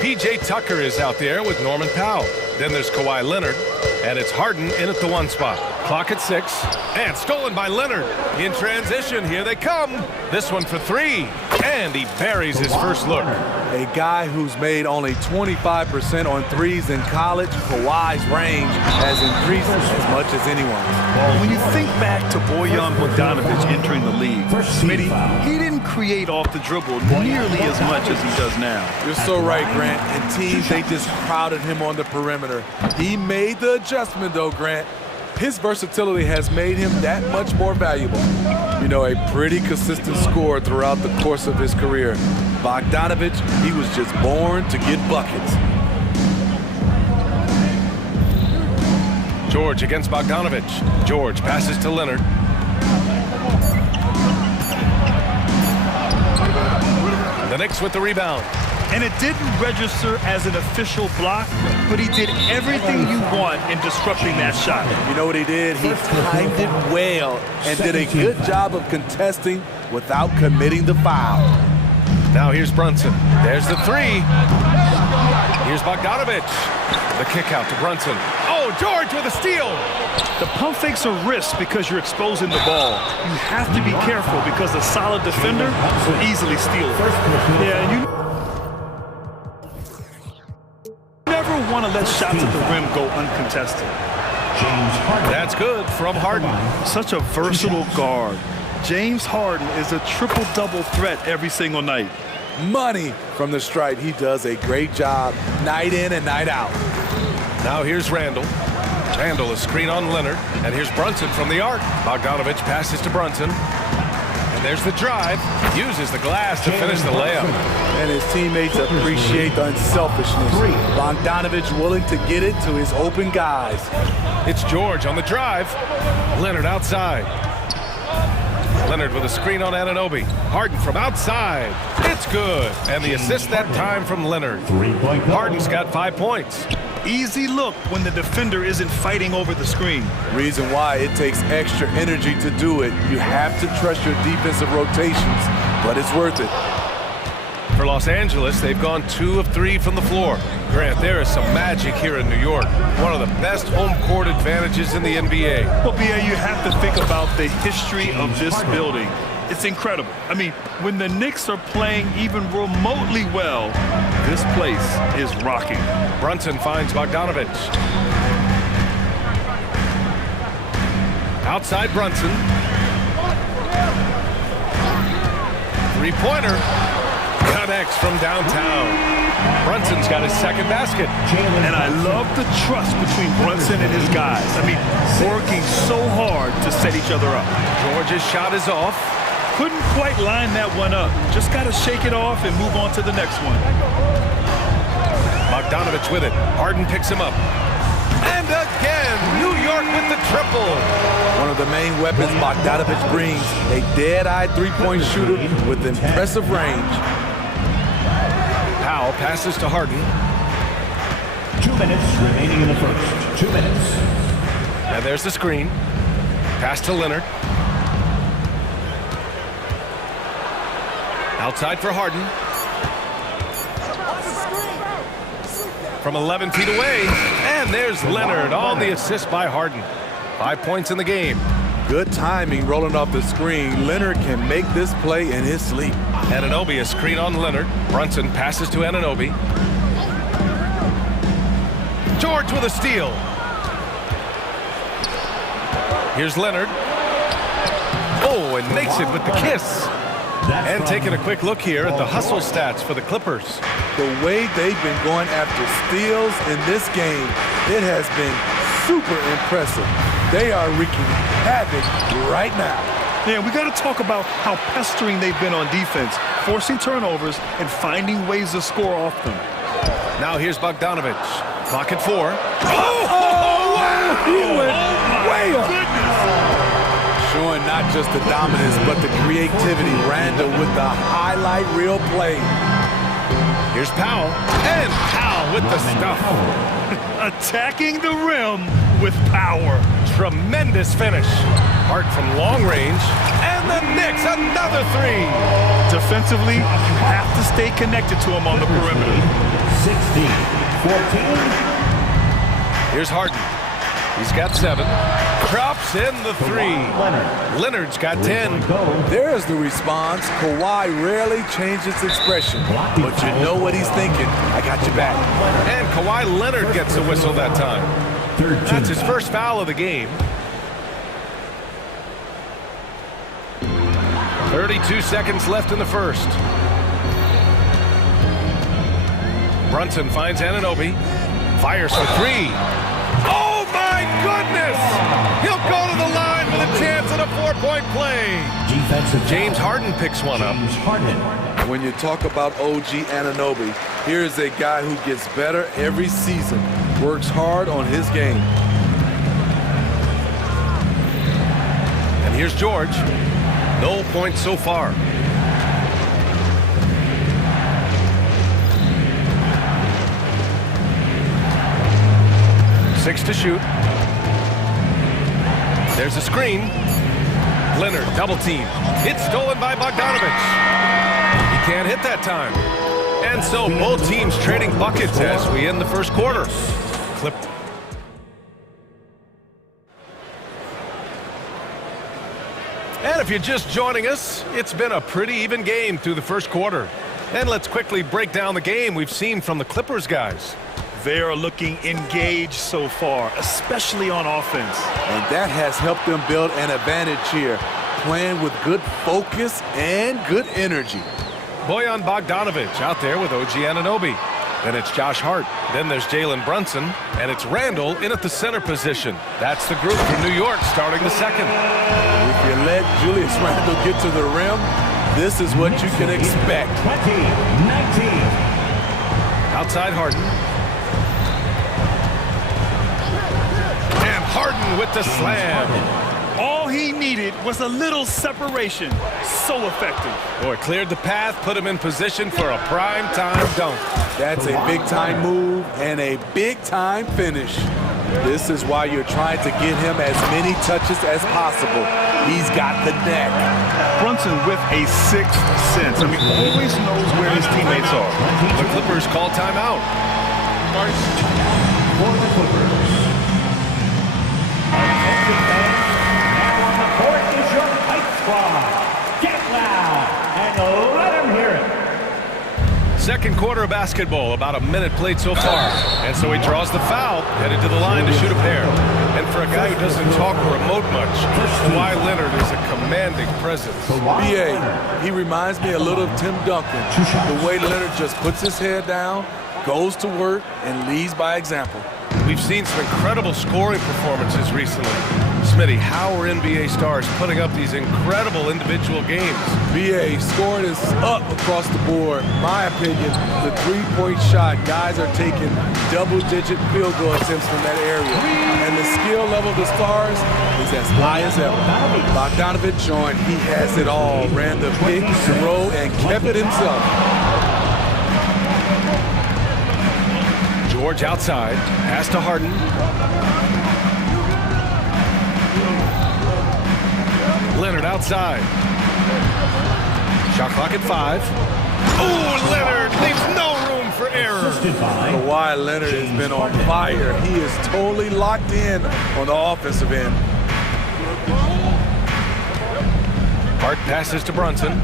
P.J. Tucker is out there with Norman Powell. Then there's Kawhi Leonard, and it's Harden in at the 1 spot. Clock at 6, and stolen by Leonard. In transition, here they come. This one for 3, and he buries his first look. A guy who's made only 25% on threes in college, Kawhi's range has increased as much as anyone's. Well, when you think back to Bojan Bogdanovic entering the league, Smitty, he didn't create off the dribble nearly as much as he does now. You're so right, Grant. And teams, they just crowded him on the perimeter. He made the adjustment, though, Grant. His versatility has made him that much more valuable. You know, a pretty consistent scorer throughout the course of his career. Bogdanovic, he was just born to get buckets. George against Bogdanovic. George passes to Leonard. The Knicks with the rebound. And it didn't register as an official block, but he did everything you want in disrupting that shot. You know what he did? He timed it well and did a good job of contesting without committing the foul. Now here's Brunson. There's the 3. Here's Bogdanovic. The kick out to Brunson. Oh, George with a steal. The pump fakes are risks because you're exposing the ball. You have to be careful because a solid defender will easily steal it. Yeah, and you never want to let shots at the rim go uncontested. That's good from Harden. Such a versatile guard. James Harden is a triple-double threat every single night. Money from the stripe. He does a great job night in and night out. Now here's Randall. Randall is screen on Leonard. And here's Brunson from the arc. Bogdanovic passes to Brunson. And there's the drive. Uses the glass to finish the layup. And his teammates appreciate the unselfishness. Bogdanovic willing to get it to his open guys. It's George on the drive. Leonard outside. Leonard with a screen on Anunoby. Harden from outside. It's good. And the assist that time from Leonard. Harden's got 5 points. Easy look when the defender isn't fighting over the screen. Reason why it takes extra energy to do it. You have to trust your defensive rotations, but it's worth it. For Los Angeles, they've gone 2 of 3 from the floor. Grant, there is some magic here in New York. One of the best home court advantages in the NBA. Well, B.A., you have to think about the history of this building. It's incredible. I mean, when the Knicks are playing even remotely well, this place is rocking. Brunson finds Bogdanovic. Outside Brunson. Three-pointer. Connects from downtown. Brunson's got his second basket. And I love the trust between Brunson and his guys. I mean, working so hard to set each other up. George's shot is off. Couldn't quite line that one up. Just got to shake it off and move on to the next one. Bogdanovic with it. Harden picks him up. And again, New York with the triple. One of the main weapons Bogdanovic brings, a dead-eye three-point shooter with impressive range. Powell passes to Harden. 2 minutes remaining in the first. 2 minutes. And there's the screen. Pass to Leonard. Outside for Harden. From 11 feet away. And there's Leonard on the assist by Harden. 5 points in the game. Good timing rolling off the screen. Leonard can make this play in his sleep. Anunoby, a screen on Leonard. Brunson passes to Anunoby. George with a steal. Here's Leonard. Oh, and makes it with the kiss. And taking a quick look here at the hustle stats for the Clippers. The way they've been going after steals in this game, it has been super impressive. They are wreaking havoc right now. Yeah, we got to talk about how pestering they've been on defense, forcing turnovers and finding ways to score off them. Now here's Bogdanovic. Clock at 4. Oh, wow! He went way up. Showing not just the dominance, but the creativity. Randall with the highlight reel play. Here's Powell, and Powell with the stuff. Attacking the rim with power. Tremendous finish. Hart from long range, and the Knicks another three. Defensively, you have to stay connected to him on the perimeter. 16-14. Here's Harden. He's got 7. Drops in the 3. Leonard's got 10. There's the response. Kawhi rarely changes expression, but you know what he's thinking. I got your back. And Kawhi Leonard gets the whistle that time. That's his first foul of the game. 32 seconds left in the first. Brunson finds Anunoby. Fires for 3. Oh my goodness! He'll go to the line with a chance at a 4-point play. James Harden picks one up. When you talk about OG Anunoby, here's a guy who gets better every season, works hard on his game. And here's George. No points so far. Six to shoot. There's a screen. Leonard double team. It's stolen by Bogdanovich. He can't hit that time. And so both teams trading buckets as we end the first quarter. Clip. And if you're just joining us, it's been a pretty even game through the first quarter. And let's quickly break down the game we've seen from the Clippers guys. They are looking engaged so far, especially on offense. And that has helped them build an advantage here, playing with good focus and good energy. Bojan Bogdanovich out there with OG Anunoby. Then it's Josh Hart. Then there's Jalen Brunson. And it's Randall in at the center position. That's the group from New York starting the second. If you let Julius Randle get to the rim, this is what you can expect. 20-19. Outside Harden. And Harden with the slam. All he needed was a little separation. So effective. Boy, cleared the path, put him in position for a prime-time dunk. That's a big-time move and a big-time finish. This is why you're trying to get him as many touches as possible. He's got the neck. Brunson with a sixth sense. I mean, always knows where his teammates are. The Clippers call timeout. For the Clippers. Attention fans, now on the court is your fight squad. Get loud and let them hear it. Second quarter of basketball, about a minute played so far. And so he draws the foul, headed to the line to shoot a pair. And for a guy who doesn't talk or emote much, Kawhi Leonard is a commanding presence. B.A., he reminds me a little of Tim Duncan. The way Leonard just puts his head down, goes to work, and leads by example. We've seen some incredible scoring performances recently. Smitty, how are NBA stars putting up these incredible individual games? B.A., scoring is up across the board. My opinion, the three-point shot, guys are taking double-digit field goal attempts from that area. And the skill level of the stars is as high as ever. Bogdanovich showing he has it all. Ran the pick and roll and kept it himself. George outside, pass to Harden. Leonard outside. Shot clock at 5. Oh, Leonard leaves no room for error. Kawhi Leonard has been on fire. He is totally locked in on the offensive end. Hart passes to Brunson.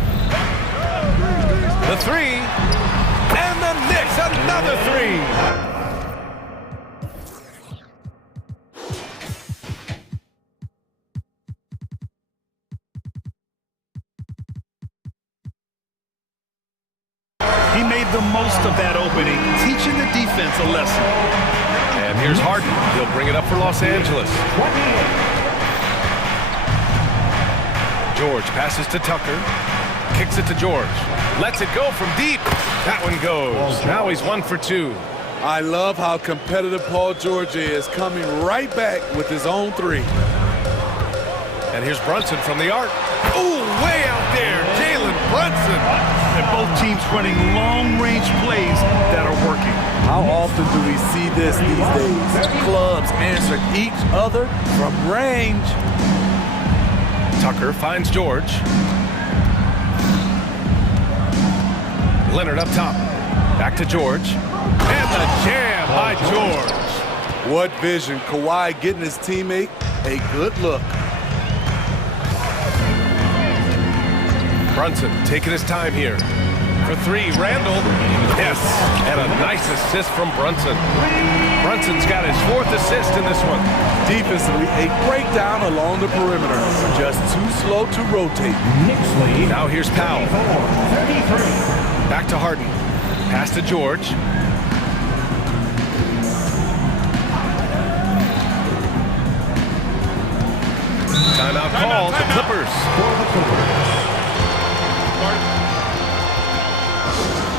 The 3. And the Knicks another 3. He made the most of that opening, teaching the defense a lesson. And here's Harden. He'll bring it up for Los Angeles. George passes to Tucker. Kicks it to George. Lets it go from deep. That one goes. Now he's 1 for 2. I love how competitive Paul George is, coming right back with his own 3. And here's Brunson from the arc. Ooh, way out there. Jalen Brunson. And both Both teams running long-range plays that are working. How often do we see this these days? Clubs answering each other from range. Tucker finds George. Leonard up top. Back to George. And the jam by George. What vision. Kawhi getting his teammate a good look. Brunson taking his time here. For three, Randall. Yes, and a nice assist from Brunson. Brunson's got his 4th assist in this one. Defensively, a breakdown along the perimeter. Just too slow to rotate. Now here's Powell. Back to Harden. Pass to George. Timeout call. The Clippers.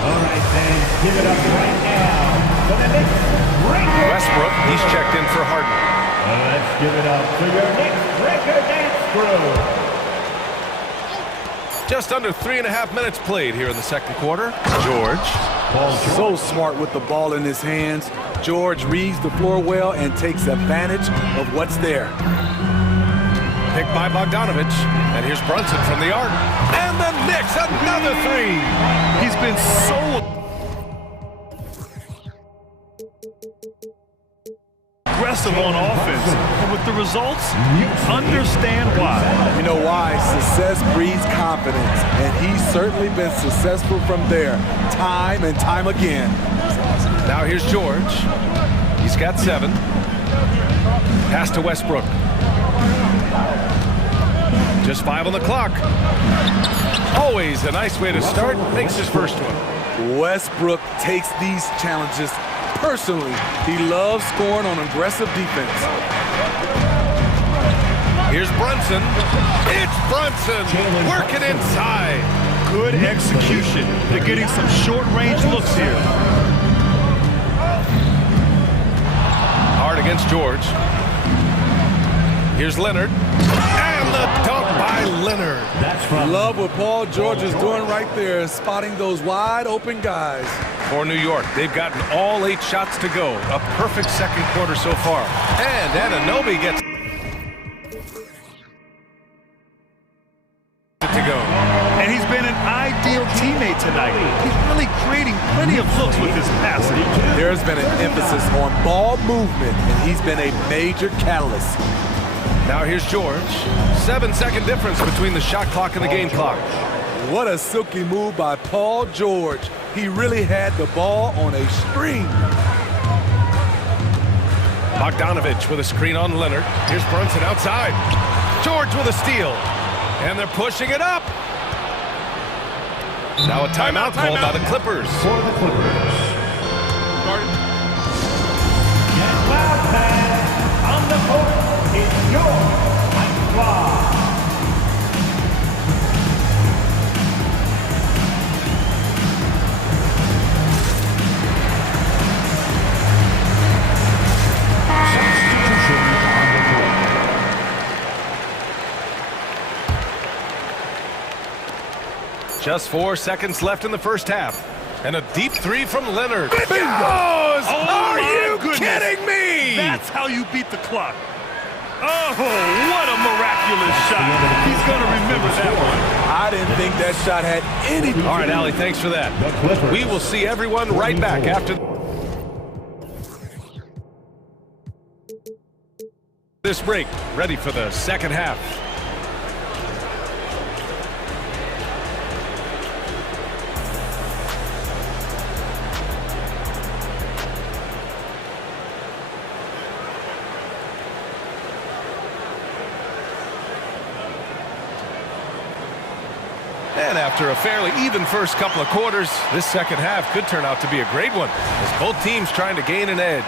All right, fans, give it up right now for the next breaker. Westbrook, he's checked in for Harden. Let's give it up for your next breaker dance crew. Just under 3.5 minutes played here in the second quarter. George. So smart with the ball in his hands. George reads the floor well and takes advantage of what's there. Picked by Bogdanovich. And here's Brunson from the arc. And the Knicks, another three. He's been so aggressive on offense. And with the results, you understand why. You know why? Success breeds confidence. And he's certainly been successful from there, time and time again. Now here's George. He's got 7. Pass to Westbrook. Just 5 on the clock. Always a nice way to start. Makes his first one. Westbrook takes these challenges personally. He loves scoring on aggressive defense. Here's Brunson. It's Brunson working inside. Good execution. They're getting some short-range looks here. Hard against George. Here's Leonard. And the dunk by Leonard. Love what Paul George is doing right there, spotting those wide open guys. For New York, they've gotten all 8 shots to go. A perfect second quarter so far. And Anunoby gets to go. And he's been an ideal teammate tonight. He's really creating plenty of looks with his passing. There's been an emphasis on ball movement, and he's been a major catalyst. Now here's George. 7-second difference between the shot clock and the game clock. What a silky move by Paul George. He really had the ball on a string. Bogdanovich with a screen on Leonard. Here's Brunson outside. George with a steal. And they're pushing it up. Now a timeout called by the Clippers. For the Clippers. Get loud, fans. On the court, it's your White Claw. Just 4 seconds left in the first half. And a deep 3 from Leonard. Bingo! Are you kidding me? That's how you beat the clock. Oh, what a miraculous shot. He's going to remember that one. I didn't think that shot had any... All right, Allie, thanks for that. We will see everyone right back after this break. Ready for the second half. And after a fairly even first couple of quarters, this second half could turn out to be a great one, as both teams trying to gain an edge.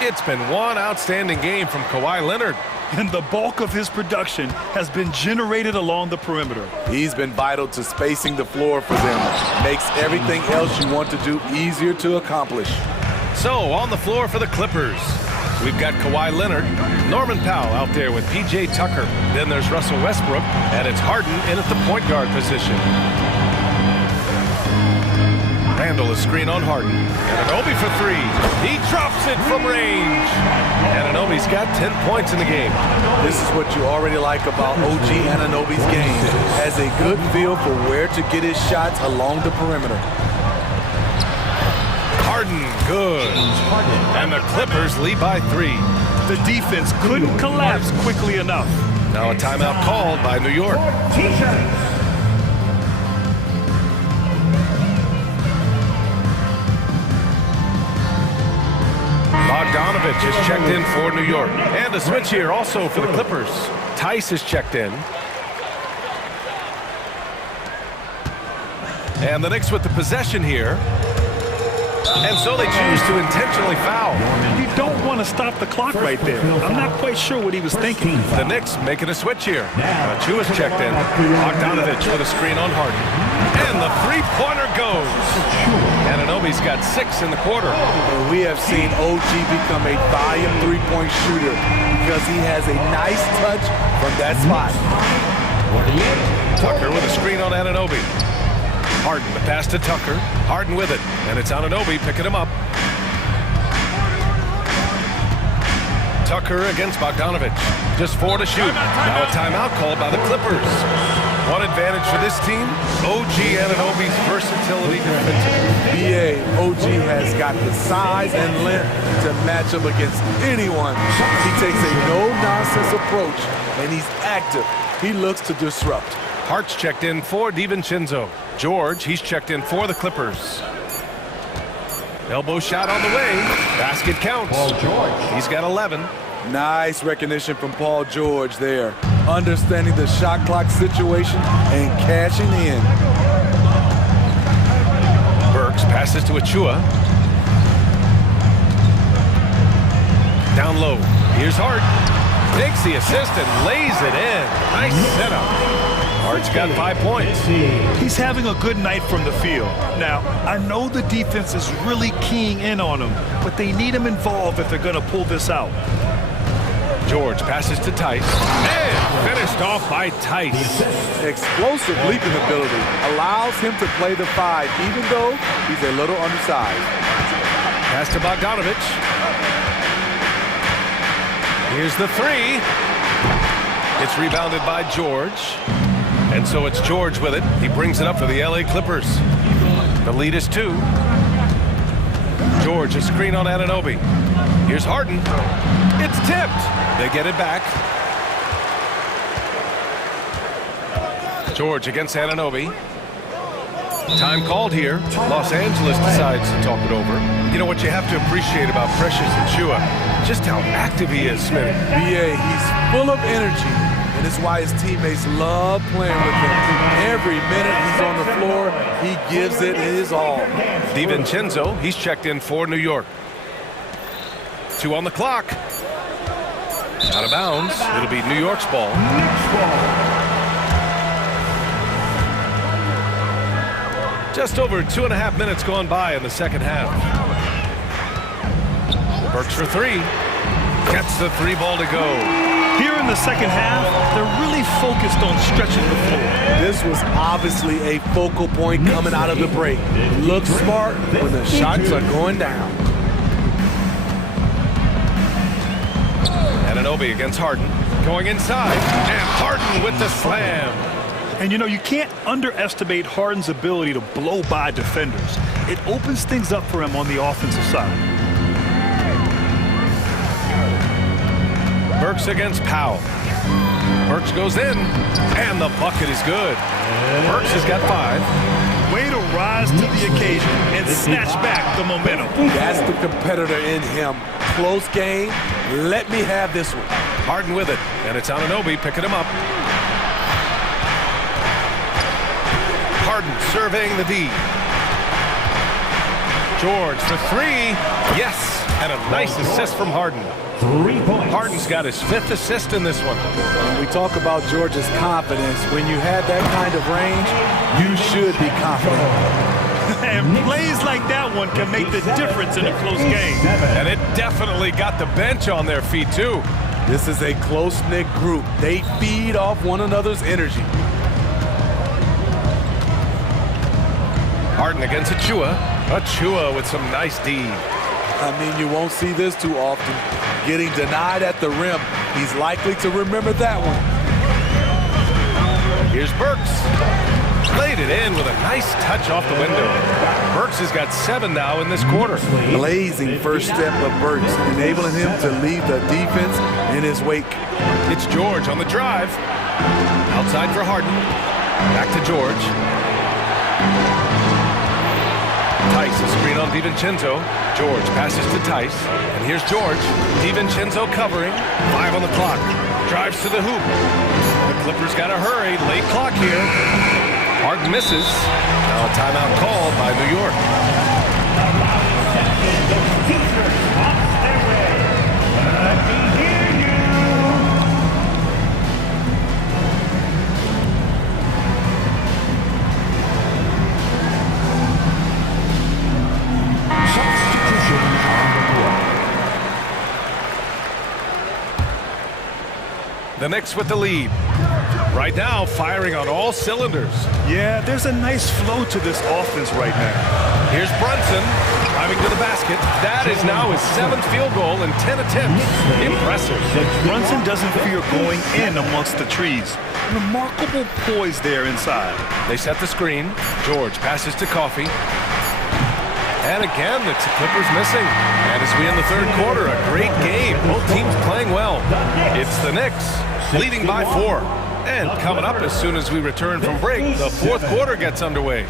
It's been one outstanding game from Kawhi Leonard. And the bulk of his production has been generated along the perimeter. He's been vital to spacing the floor for them. Makes everything else you want to do easier to accomplish. So, on the floor for the Clippers, we've got Kawhi Leonard, Norman Powell out there with P.J. Tucker. Then there's Russell Westbrook, and it's Harden in at the point guard position. Randall, a screen on Harden. Anunoby for three. He drops it from range. Anunoby's got 10 points in the game. This is what you already like about OG Anunoby's game. Has a good feel for where to get his shots along the perimeter. Harden, good. And the Clippers lead by 3. The defense couldn't collapse quickly enough. Now a timeout called by New York. Bogdanovich is checked in for New York. And a switch here also for the Clippers. Tice is checked in. And the Knicks with the possession here. And so they choose to intentionally foul. You don't want to stop the clock right there. I'm not quite sure what he was thinking. The Knicks making a switch here. Achua's checked in. Bogdanovich with a screen on Harden. And the three-pointer goes. Anunoby's got 6 in the quarter. And we have seen OG become a volume three-point shooter because he has a nice touch from that spot. Tucker with a screen on Anunoby. Harden, the pass to Tucker. Harden with it. And it's Anunoby picking him up. Tucker against Bogdanovich. Just 4 to shoot. Now a timeout called by the Clippers. One advantage for this team, OG Anunoby's versatility defensively. BA, OG has got the size and length to match up against anyone. He takes a no-nonsense approach, and he's active. He looks to disrupt. Hart's checked in for DiVincenzo. George, he's checked in for the Clippers. Elbow shot on the way. Basket counts. Paul George. He's got 11. Nice recognition from Paul George there. Understanding the shot clock situation and cashing in. Burks passes to Achua. Down low. Here's Hart. Takes the assist and lays it in. Nice setup. Hart's got 5 points. He's having a good night from the field. Now, I know the defense is really keying in on him, but they need him involved if they're going to pull this out. George passes to Tice. And finished off by Tice. Explosive leaping ability allows him to play the 5, even though he's a little undersized. Pass to Bogdanovich. Here's the 3. It's rebounded by George. And so it's George with it. He brings it up for the LA Clippers. The lead is 2. George, a screen on Anunoby. Here's Harden. It's tipped. They get it back. George against Anunoby. Time called here. Los Angeles decides to talk it over. You know what you have to appreciate about Precious Achiuwa? Just how active he is, Smitty. BA, he's full of energy. And it's why his teammates love playing with him. Every minute he's on the floor, he gives it his all. DiVincenzo, he's checked in for New York. 2 on the clock. Out of bounds. It'll be New York's ball. Just over 2.5 minutes gone by in the second half. Burks for 3. Gets the 3 ball to go. Here in the second half, they're really focused on stretching the floor. This was obviously a focal point coming out of the break. Look smart when the shots are going down. Anunoby against Harden. Going inside. And Harden with the slam. And you know, you can't underestimate Harden's ability to blow by defenders. It opens things up for him on the offensive side. Burks against Powell. Burks goes in, and the bucket is good. Burks has got 5. Way to rise to the occasion and snatch back the momentum. That's the competitor in him. Close game. Let me have this one. Harden with it, and it's Anunoby picking him up. Harden surveying the D. George for 3. Yes, and a nice assist from Harden. 3 points. Harden's got his 5th assist in this one. When we talk about George's confidence, when you have that kind of range, you should be confident. And plays like that one can make the difference in a close game. And it definitely got the bench on their feet, too. This is a close-knit group. They feed off one another's energy. Harden against Achiuwa. Achua with some nice D. I mean, you won't see this too often. Getting denied at the rim. He's likely to remember that one. Here's Burks. Laid it in with a nice touch off the window. Burks has got 7 now in this quarter. Blazing first step of Burks, enabling him to leave the defense in his wake. It's George on the drive. Outside for Harden. Back to George. Tice, a screen on DiVincenzo. George passes to Tice. And here's George. DiVincenzo covering. 5 on the clock. Drives to the hoop. The Clippers got to hurry. Late clock here. Harden misses. Now a timeout called by New York. The Knicks with the lead. Right now, firing on all cylinders. Yeah, there's a nice flow to this offense right now. Here's Brunson driving to the basket. That is now his 7th field goal in 10 attempts. Impressive. Brunson doesn't fear going in amongst the trees. Remarkable poise there inside. They set the screen. George passes to Coffey. And again, the Clippers missing. And as we end the third quarter, a great game. Both teams playing well. It's the Knicks leading by 4. And coming up as soon as we return from break, the fourth quarter gets underway.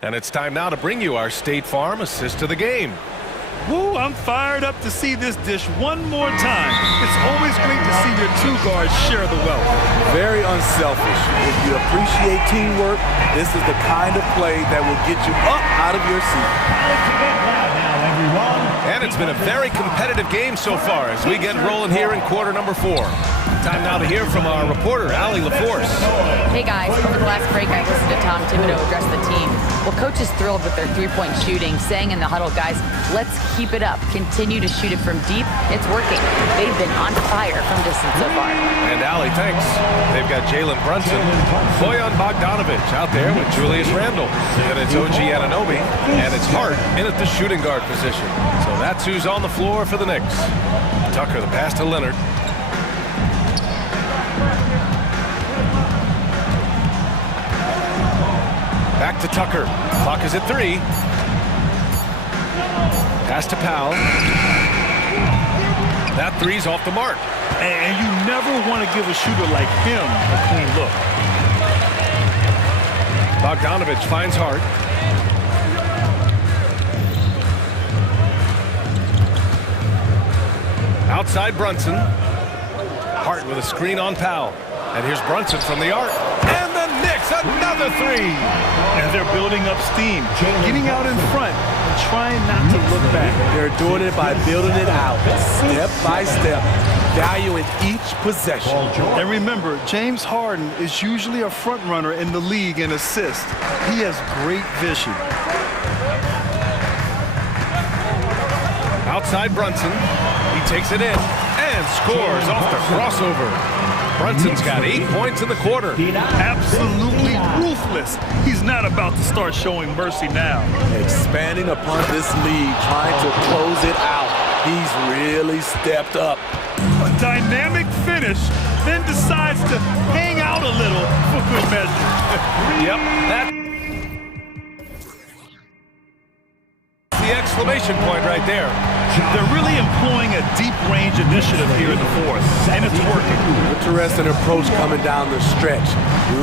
And it's time now to bring you our State Farm assist of the game. Woo, I'm fired up to see this dish one more time. It's always great to see your 2 guards share the wealth. Very unselfish. If you appreciate teamwork, this is the kind of play that will get you up out of your seat. And it's been a very competitive game so far as we get rolling here in quarter number 4. Time now to hear from our reporter, Allie LaForce. Hey guys, over the last break I listened to Tom Thibodeau address the team. Well, coach is thrilled with their 3-point shooting, saying in the huddle, guys, let's keep it up. Continue to shoot it from deep. It's working. They've been on fire from distance so far. And Allie, thanks. They've got Jalen Brunson, Bojan Bogdanovic out there with Julius Randle. And it's OG Anunoby, and it's Hart in at the shooting guard position. So that's who's on the floor for the Knicks. Tucker, the pass to Leonard. Back to Tucker. Clock is at 3. Pass to Powell. That 3's off the mark. And you never want to give a shooter like him a clean look. Bogdanovic finds Hart. Outside Brunson. Hart with a screen on Powell. And here's Brunson from the arc. And the Knicks, another 3. And they're building up steam, getting out in front, and trying not to look back. They're doing it by building it out, step by step, valuing each possession. And remember, James Harden is usually a front runner in the league in assists. He has great vision. Outside Brunson. He takes it in and scores off the crossover. Brunson's got 8 points in the quarter. Absolutely ruthless. He's not about to start showing mercy now. Expanding upon this lead, trying to close it out. He's really stepped up. A dynamic finish, then decides to hang out a little for good measure. Yep, that's the exclamation point right there. They're really employing a deep range initiative here in the fourth, and it's working. Interesting approach coming down the stretch,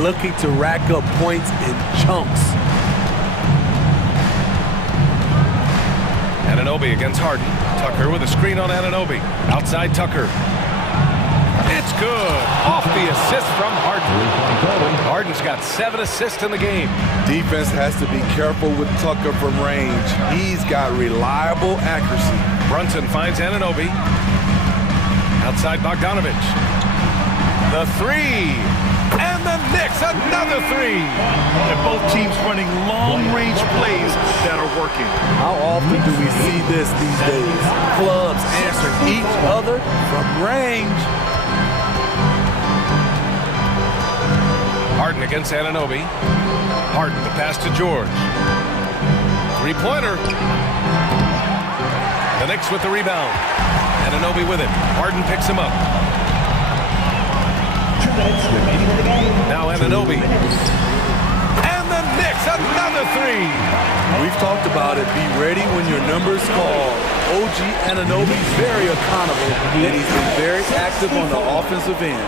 looking to rack up points in chunks. Anunoby against Harden. Tucker with a screen on Anunoby. Outside Tucker. It's good. Off the assist from Harden. Harden's got 7 assists in the game. Defense has to be careful with Tucker from range. He's got reliable accuracy. Brunson finds Anunoby. Outside Bogdanovic. The 3. And the Knicks, another 3. And both teams running long-range plays that are working. How often do we see this these days? Clubs answering each other from range. Harden against Anunoby. Harden, the pass to George. Three-pointer. The Knicks with the rebound. Anunoby with it. Harden picks him up. Now Anunoby. And the Knicks, another three. We've talked about it. Be ready when your number's called. OG Anunoby's very accountable, and he's been very active on the offensive end.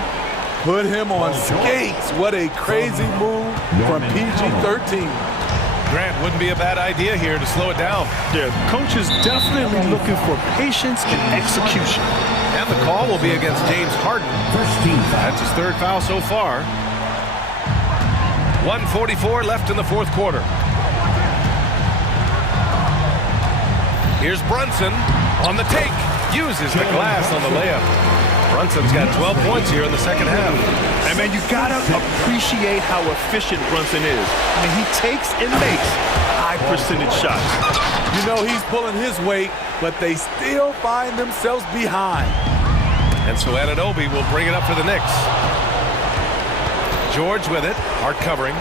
Put him on skates. What a crazy move from PG-13. Grant, wouldn't be a bad idea here to slow it down. Yeah, coach is definitely looking for patience and execution. And the call will be against James Harden. That's his third foul so far. 1:44 left in the fourth quarter. Here's Brunson on the take. Uses the glass on the layup. Brunson's got 12 points here in the second half. And man, you gotta appreciate how efficient Brunson is. I mean, he takes and makes high percentage shots. You know he's pulling his weight, but they still find themselves behind. And so Anunoby will bring it up for the Knicks. George with it, hard covering.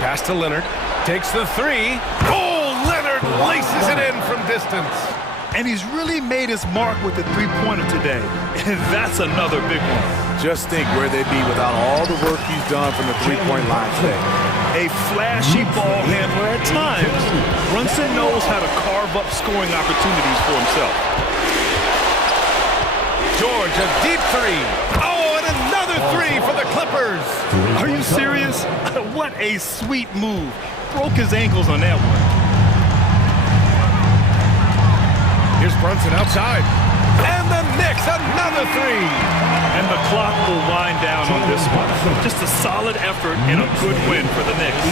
Pass to Leonard, takes the three. Oh, Leonard laces it in from distance. And he's really made his mark with the three-pointer today. And that's another big one. Just think where they'd be without all the work he's done from the three-point line today. A flashy ball handler at times. Brunson knows how to carve up scoring opportunities for himself. George, a deep three. Oh, and another three for the Clippers. Are you serious? What a sweet move. Broke his ankles on that one. Here's Brunson outside. And the Knicks, another three. And the clock will wind down on this one. Just a solid effort and a good win for the Knicks.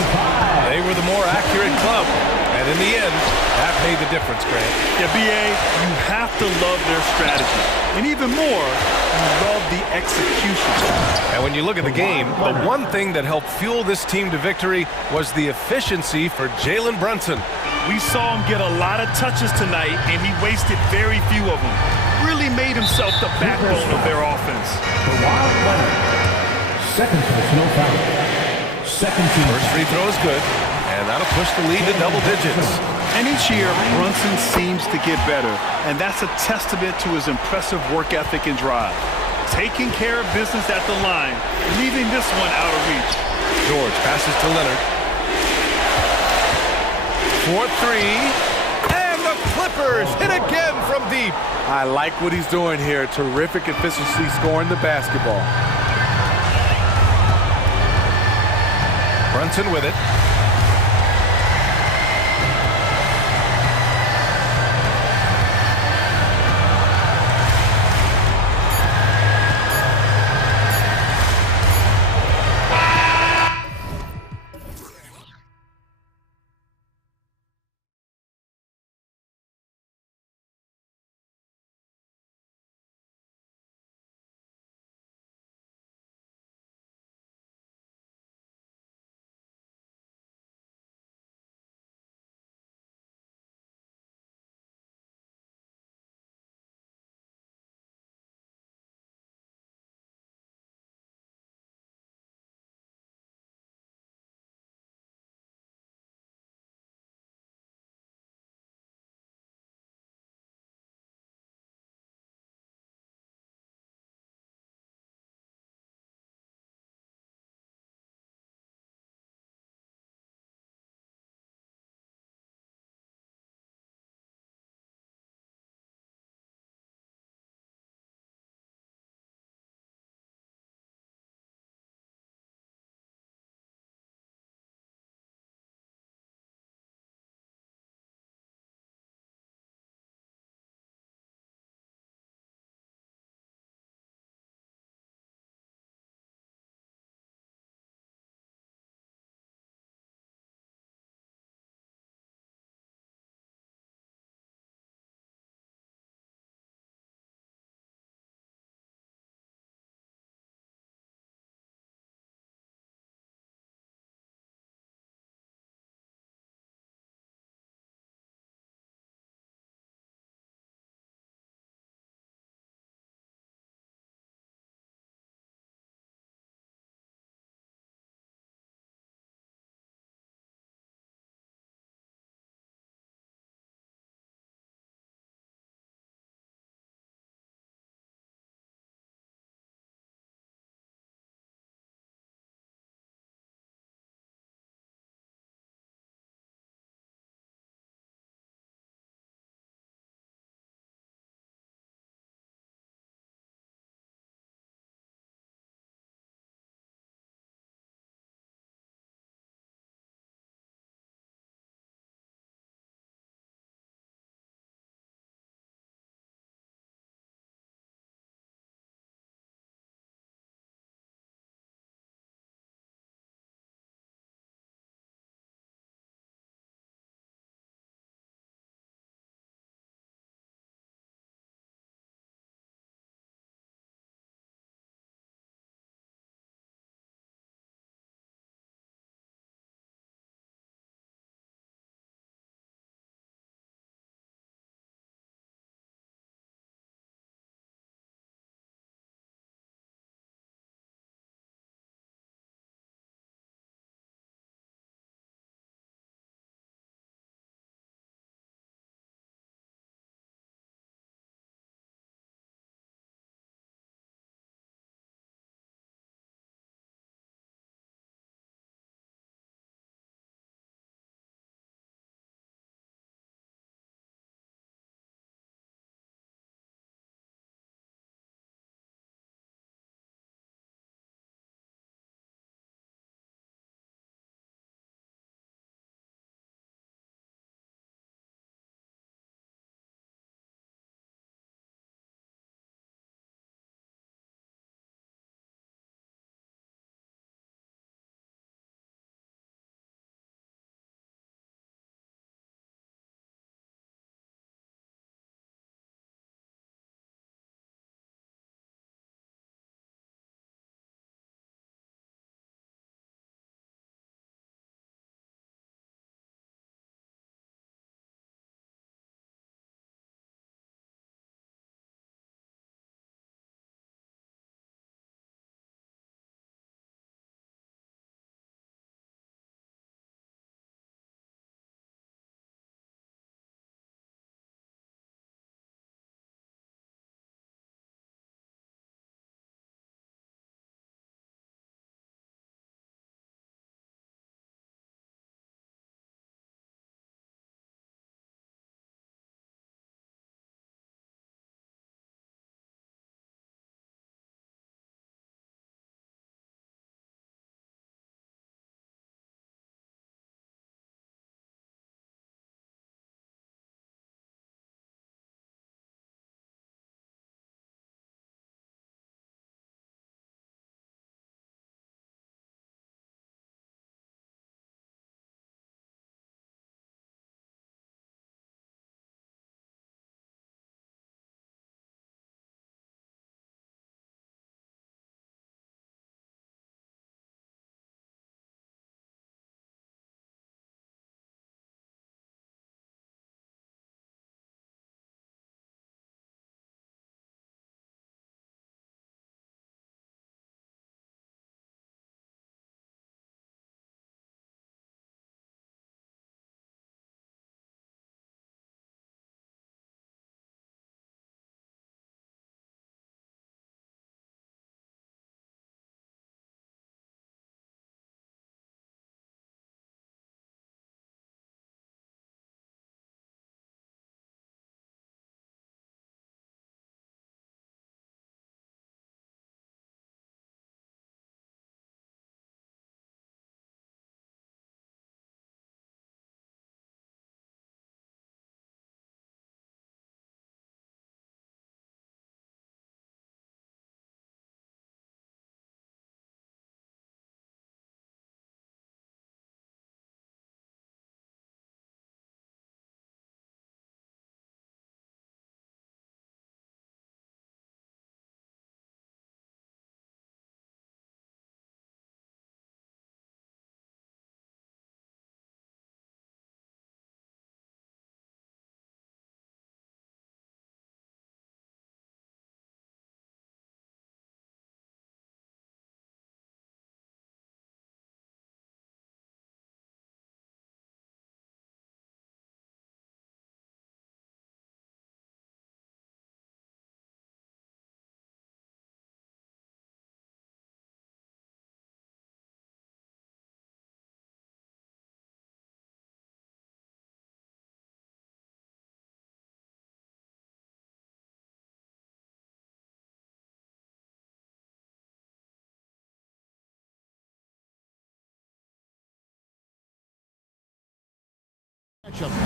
They were the more accurate club. And in the end, that made the difference, Grant. Yeah, B.A., you have to love their strategy. And even more, you love the execution. And when you look at the game, the one thing that helped fuel this team to victory was the efficiency for Jalen Brunson. We saw him get a lot of touches tonight, and he wasted very few of them. Really made himself the backbone of their offense. Second personal foul. Second team. First free throw is good, and that'll push the lead to double digits. And each year, Brunson seems to get better, and that's a testament to his impressive work ethic and drive. Taking care of business at the line, leaving this one out of reach. George passes to Leonard. 4-3, and the Clippers hit again from deep. I like what he's doing here. Terrific efficiency scoring the basketball. Brunson with it.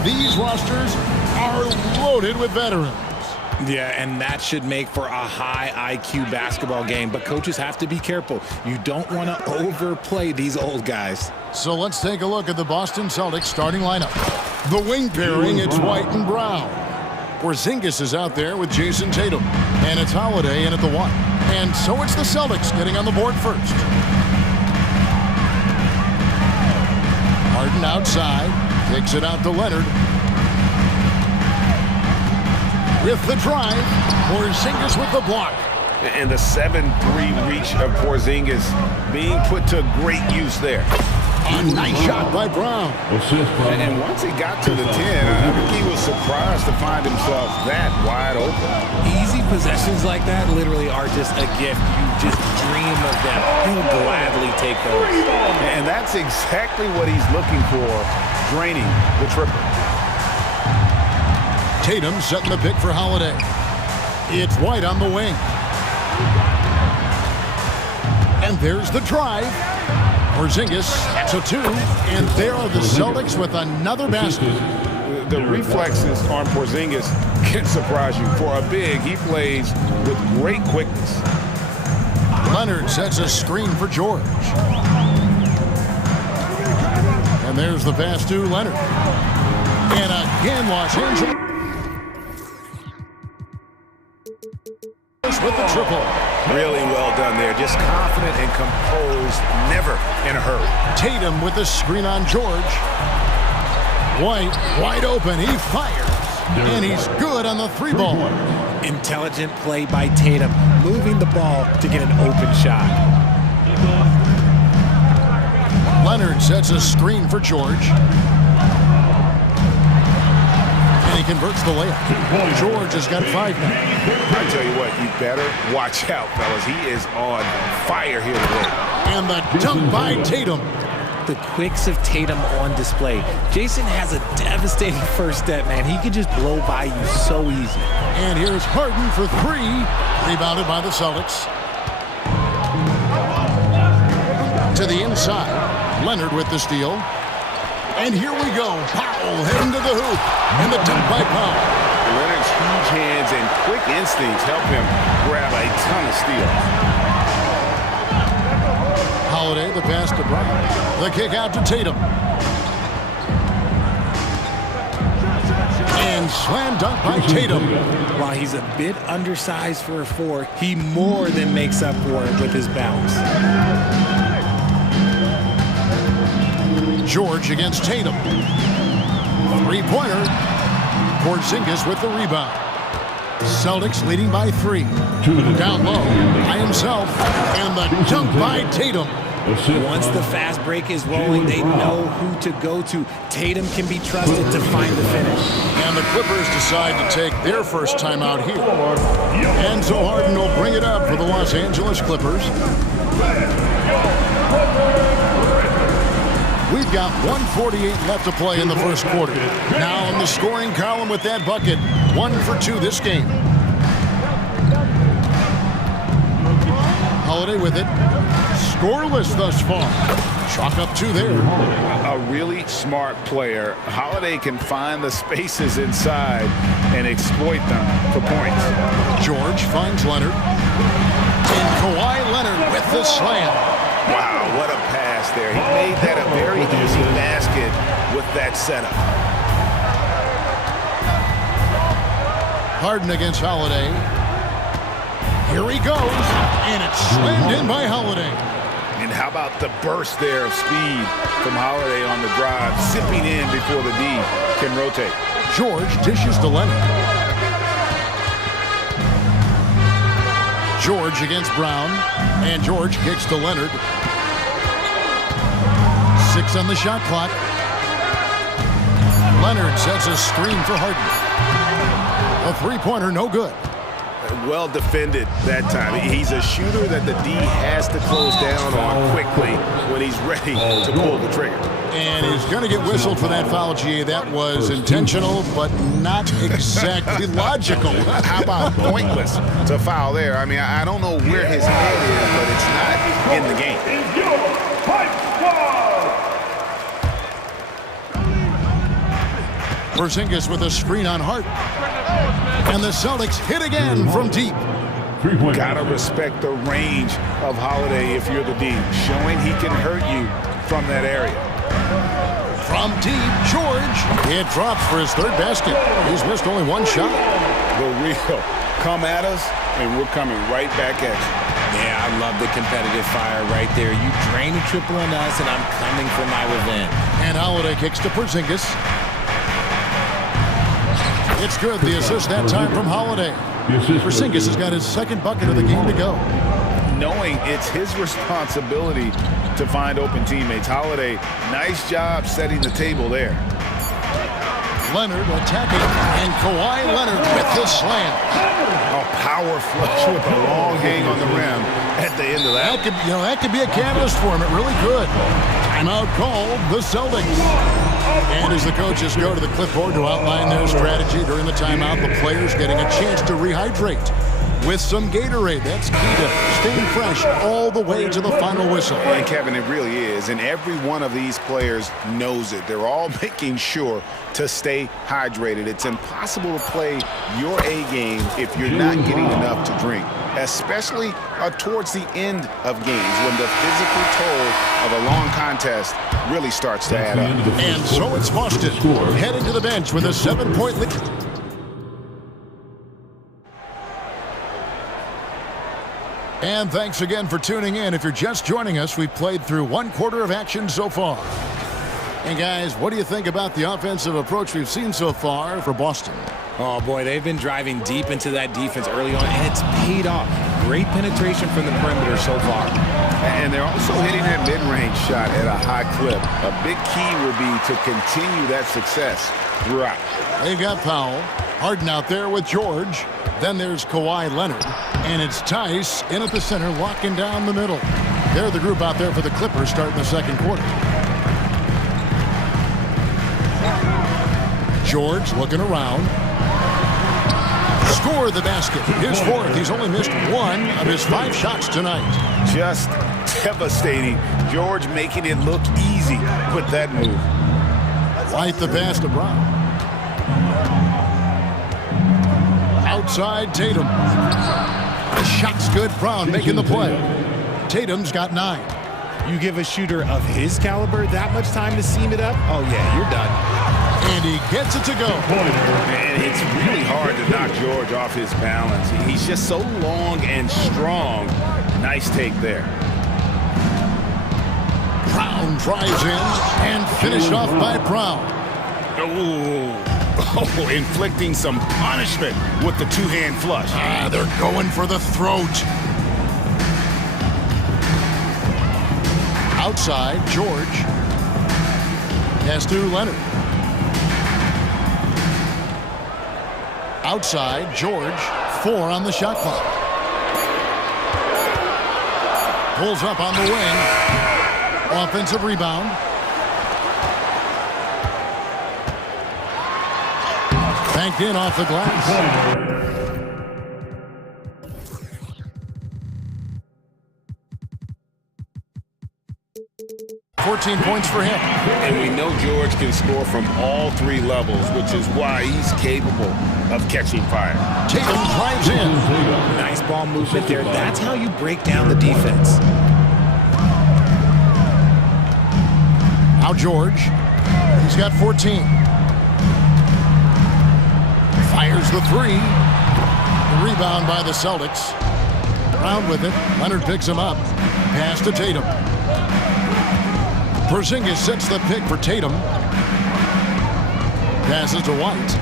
These rosters are loaded with veterans. Yeah, and that should make for a high IQ basketball game. But coaches have to be careful. You don't want to overplay these old guys. So let's take a look at the Boston Celtics starting lineup. The wing pairing, it's White and Brown. Porzingis is out there with Jason Tatum. And it's Holiday in at the 1. And so it's the Celtics getting on the board first. Harden outside. Takes it out to Leonard. With the drive, Porzingis with the block. And the 7-3 reach of Porzingis being put to great use there. A nice shot by Brown. And once he got to the 10, I think he was surprised to find himself that wide open. Easy possessions like that literally are just a gift. You just dream of them. He'll gladly take those. And that's exactly what he's looking for, draining the triple. Tatum setting the pick for Holiday. It's White on the wing. And there's the drive. Porzingis to 2, and there are the Celtics with another basket. The reflexes on Porzingis can surprise you. For a big, he plays with great quickness. Leonard sets a screen for George. And there's the pass to Leonard. And again, Los Angeles with the triple. Really well done there. Just confident and composed, never in a hurry. Tatum with the screen on George. White wide open. He fires. And he's good on the 3-ball. Intelligent play by Tatum, moving the ball to get an open shot. Leonard sets a screen for George. And he converts the layup. George has got 5 now. I tell you what, you better watch out, fellas. He is on fire here today. And the dunk by Tatum. The quicks of Tatum on display. Jason has a devastating first step, man. He can just blow by you so easy. And here's Harden for 3. Rebounded by the Celtics. To the inside. Leonard with the steal. And here we go. Powell heading to the hoop. And the dunk by Powell. Leonard's huge hands and quick instincts help him grab a ton of steals. Holiday, the pass to Brown. The kick out to Tatum. And slam dunk by Tatum. While he's a bit undersized for a 4, he more than makes up for it with his bounce. George against Tatum. 3-pointer. Porzingis with the rebound. Celtics leading by 3. Down low by himself. And the dunk by Tatum. Once the fast break is rolling, they know who to go to. Tatum can be trusted to find the finish. And the Clippers decide to take their first time out here. And so Harden will bring it up for the Los Angeles Clippers. We've got 1:48 left to play in the first quarter. Now in the scoring column with that bucket, 1 for 2 this game. Holiday with it. Scoreless thus far. Chalk up 2 there. A really smart player. Holiday can find the spaces inside and exploit them for points. George finds Leonard. And Kawhi Leonard with the slam. Wow, what a pass there. He made that a very easy basket with that setup. Harden against Holiday. Here he goes. And it's slammed in by Holiday. And how about the burst there of speed from Holiday on the drive, zipping in before the D can rotate. George dishes to Leonard. George against Brown. And George kicks to Leonard. 6 on the shot clock. Leonard sets a screen for Harden. A 3-pointer, no good. Well defended that time. He's a shooter that the D has to close down on quickly when he's ready to pull the trigger. And he's going to get whistled for that foul, G. That was intentional, but not exactly logical. How about pointless to foul there? I mean, I don't know where his head is, but it's not in the game. Porzingis with a screen on Hart. And the Celtics hit again from deep. Gotta respect the range of Holiday if you're the D, showing he can hurt you from that area. From deep, George. It drops for his third basket. He's missed only one shot. The real come at us, and we're coming right back at you. Yeah, I love the competitive fire right there. You drain a triple on us, and I'm coming for my revenge. And Holiday kicks to Porzingis. It's good. The assist that time from Holiday. Porzingis has got his second bucket of the game to go. Knowing it's his responsibility to find open teammates. Holiday, nice job setting the table there. Leonard attacking, and Kawhi Leonard with the slam. A power flush with a long hang on the rim at the end of that. That could be a catalyst for him. It really could. Timeout called the Celtics. And as the coaches go to the clipboard to outline their strategy during the timeout, the players getting a chance to rehydrate with some Gatorade. That's key to staying fresh all the way to the final whistle. And Kevin, it really is. And every one of these players knows it. They're all making sure to stay hydrated. It's impossible to play your A game if you're not getting enough to drink, especially towards the end of games when the physical toll of a long contest really starts to add up. And so it's Boston heading to the bench with a 7-point lead. And thanks again for tuning in. If you're just joining us, we've played through one quarter of action so far. And guys, what do you think about the offensive approach we've seen so far for Boston? Oh boy, they've been driving deep into that defense early on, and it's paid off. Great penetration from the perimeter so far. And they're also hitting that mid-range shot at a high clip. A big key will be to continue that success throughout. They've got Powell, Harden out there with George. Then there's Kawhi Leonard. And it's Tice in at the center, locking down the middle. They're the group out there for the Clippers starting the second quarter. George looking around. Score the basket. His fourth. He's only missed one of his 5 shots tonight. Just devastating. George making it look easy with that move. Light the pass to Brown. Outside Tatum. The shot's good. Brown making the play. Tatum's got 9. You give a shooter of his caliber that much time to seam it up? Oh yeah, you're done. And he gets it to go. And it's really hard to knock George off his balance. He's just so long and strong. Nice take there. Brown drives in and finished off by Brown. Oh, inflicting some punishment with the two-hand flush. They're going for the throat. Outside, George. Pass to Leonard. Outside, George. 4 on the shot clock. Pulls up on the wing. Offensive rebound. Banked in off the glass. 14 points for him. And we know George can score from all 3 levels, which is why he's capable of catching fire. Tatum drives in. Nice ball movement there. That's how you break down the defense. Now George. He's got 14. Fires the 3. The rebound by the Celtics. Brown with it. Leonard picks him up. Pass to Tatum. Porzingis sets the pick for Tatum. Passes to White.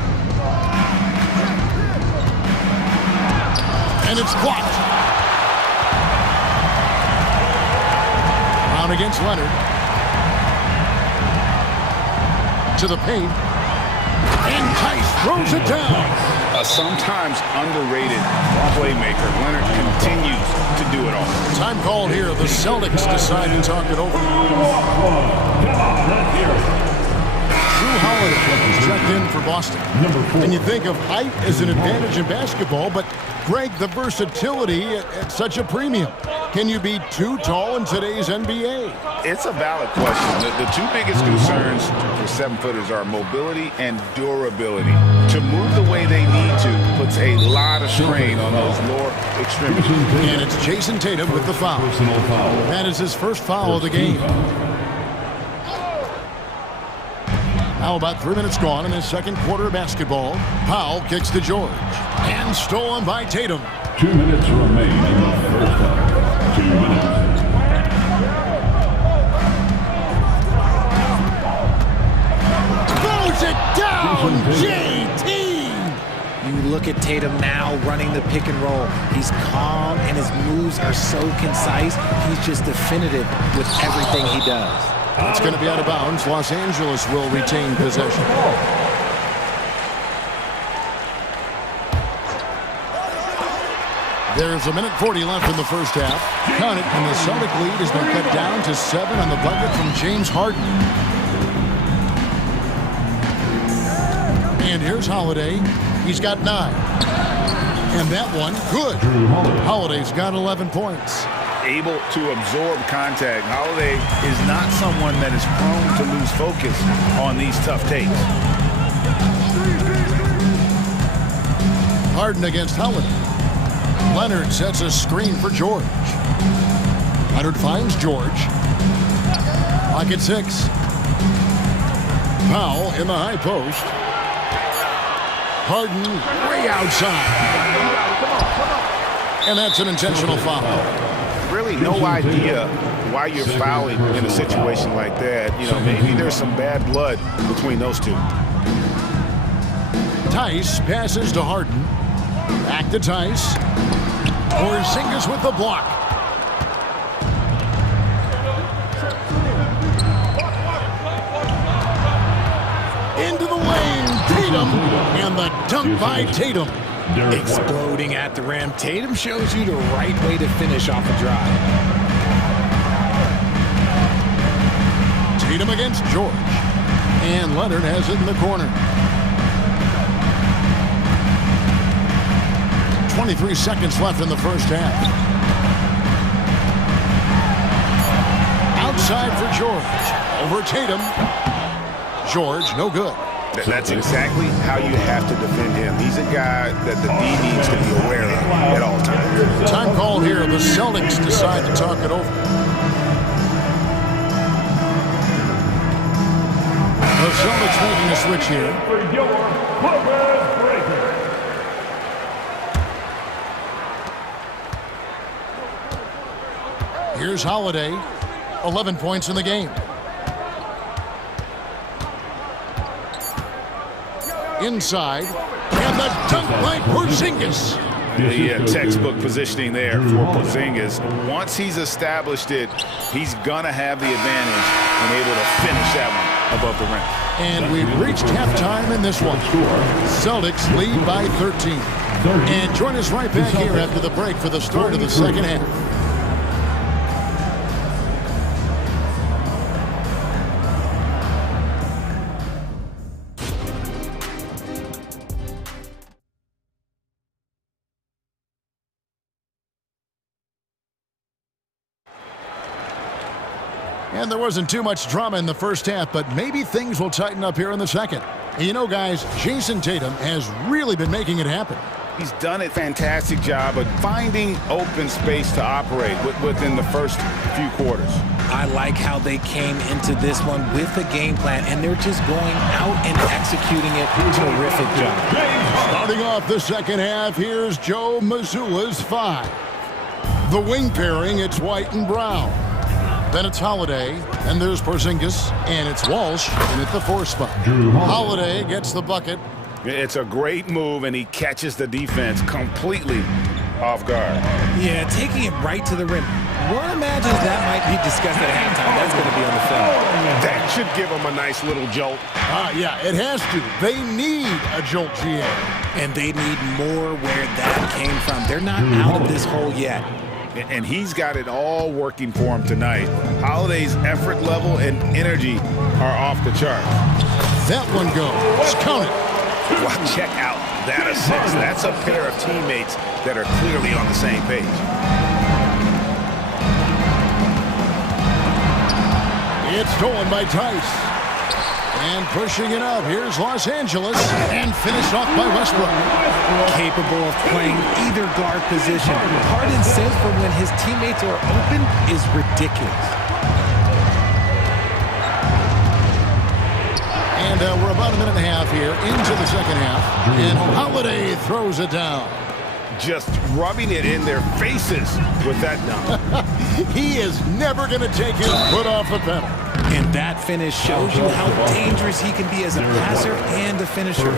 And it's blocked. Brown against Leonard. To the paint. And Tice throws it down. A sometimes underrated playmaker. Leonard continues to do it all. Time called here. The Celtics decide to talk it over. Drew Holiday checked in for Boston. And you think of height as an advantage in basketball, but Greg, the versatility at such a premium. Can you be too tall in today's NBA? It's a valid question. The two biggest concerns for 7-footers are mobility and durability. To move the way they need to puts a lot of strain on those lower extremities. And it's Jason Tatum with the foul. That is his first foul of the game. Now about 3 minutes gone in the second quarter of basketball. Powell kicks to George. And stolen by Tatum. 2 minutes remain in the first half. 2 minutes. Throws it down, JT! You look at Tatum now running the pick and roll. He's calm and his moves are so concise. He's just definitive with everything he does. It's going to be out of bounds. Los Angeles will retain possession. There's 1:40 left in the first half. Count it, and the Celtic lead has been cut down to 7 on the bucket from James Harden. And here's Holiday. He's got 9. And that one, good. Holiday's got 11 points. Able to absorb contact. Holiday is not someone that is prone to lose focus on these tough takes. Harden against Holiday. Leonard sets a screen for George. Leonard finds George. Pocket 6. Powell in the high post. Harden way outside. And that's an intentional foul. Really no idea why you're fouling in a situation like that. You know, maybe there's some bad blood between those two. Tice passes to Harden. Back to Tice. Porzingis with the block. Into the lane, Tatum, and the dunk by Tatum. Exploding at the rim. Tatum shows you the right way to finish off a drive. Tatum against George. And Leonard has it in the corner. 23 seconds left in the first half. Outside for George. Over Tatum. George, no good. That's exactly how you have to defend him. He's a guy that the D needs to be aware of at all times. Time call here. The Celtics decide to talk it over. The Celtics making a switch here. Here's Holiday. 11 points in the game. Inside, and the dunk by Porzingis. The textbook positioning there for Porzingis. Once he's established it, he's gonna have the advantage and able to finish that one above the rim. And we've reached halftime in this one. Celtics lead by 13. And join us right back here after the break for the start of the second half. And there wasn't too much drama in the first half, but maybe things will tighten up here in the second. And you know, guys, Jason Tatum has really been making it happen. He's done a fantastic job of finding open space to operate within the first few quarters. I like how they came into this one with a game plan, and they're just going out and executing it. Terrific job. Starting off the second half, here's Joe Mazzulla's 5. The wing pairing, it's White and Brown. Then it's Holiday, and there's Porzingis, and it's Walsh in at the 4 spot. Holiday gets the bucket. It's a great move, and he catches the defense completely off guard. Yeah, taking it right to the rim. One imagines that might be discussed at halftime. That's going to be on the film. That should give him a nice little jolt. Yeah, it has to. They need a jolt, GA. And they need more where that came from. They're not out of this hole yet. And he's got it all working for him tonight. Holiday's effort level and energy are off the chart. That one goes. Count it. Well, check out that assist. That's a pair of teammates that are clearly on the same page. It's stolen by Tice. And pushing it up. Here's Los Angeles. And finished off by Westbrook. Capable of playing either guard position. Harden says for when his teammates are open is ridiculous. And we're about a minute and a half here into the second half. And Holiday throws it down. Just rubbing it in their faces with that dunk. He is never going to take his foot off the pedal. And that finish shows you how dangerous he can be as a passer and a finisher.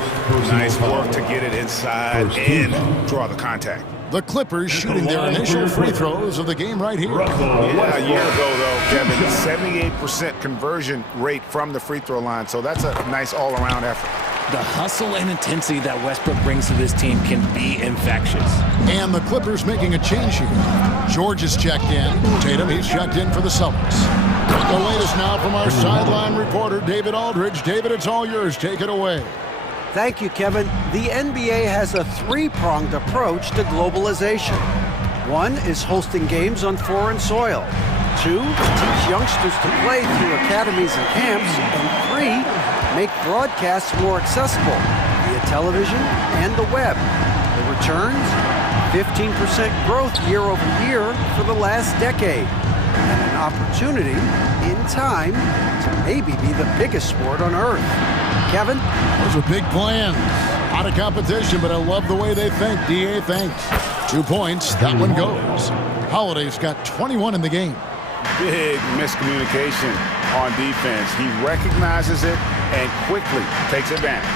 Nice work to get it inside and draw the contact. The Clippers shooting their initial free throws of the game right here. Yeah, a year ago, though, Kevin, 78% conversion rate from the free throw line. So that's a nice all-around effort. The hustle and intensity that Westbrook brings to this team can be infectious. And the Clippers making a change here. George is checked in. Tatum, he's checked in for the Celtics. The latest now from our sideline reporter, David Aldridge. David, it's all yours. Take it away. Thank you, Kevin. The NBA has a three-pronged approach to globalization. One is hosting games on foreign soil. Two, teach youngsters to play through academies and camps. And three, make broadcasts more accessible via television and the web. The returns, 15% growth year over year for the last decade. And an opportunity, in time, to maybe be the biggest sport on earth. Kevin? Those are big plans. Out of competition, but I love the way they think. DA thanks. 2 points. That one goes. Holiday's got 21 in the game. Big miscommunication on defense. He recognizes it and quickly takes advantage.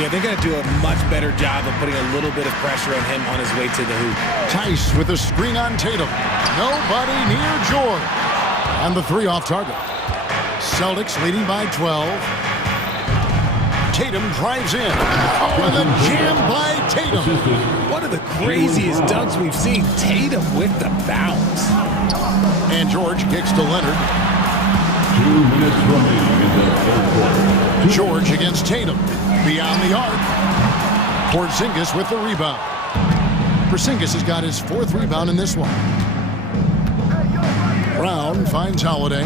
Yeah, they're going to do a much better job of putting a little bit of pressure on him on his way to the hoop. Tice with a screen on Tatum. Nobody near George. And the three off target. Celtics leading by 12. Tatum drives in. Oh, and the jam by Tatum. One of the craziest dunks we've seen. Tatum with the bounce. And George kicks to Leonard. 2 minutes remaining in the third quarter. George against Tatum. Beyond the arc. Porzingis with the rebound. Porzingis has got his 4th rebound in this one. Brown finds Holiday.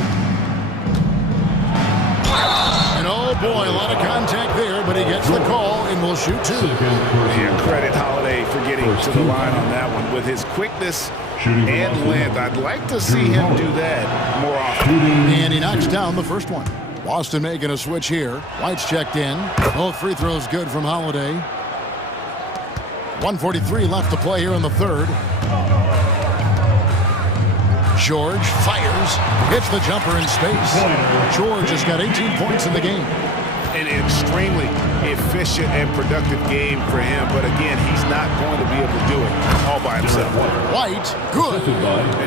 And oh boy, a lot of contact there, but he gets the call and will shoot 2. Yeah, credit Holiday for getting to the line on that one. With his quickness and length, I'd like to see him do that more often. And he knocks down the first one. Boston making a switch here. White's checked in. Both free throws good from Holiday. 1:43 left to play here in the third. George fires, hits the jumper in space. George has got 18 points in the game. An extremely efficient and productive game for him, but again, he's not going to be able to do it all by himself. White, good.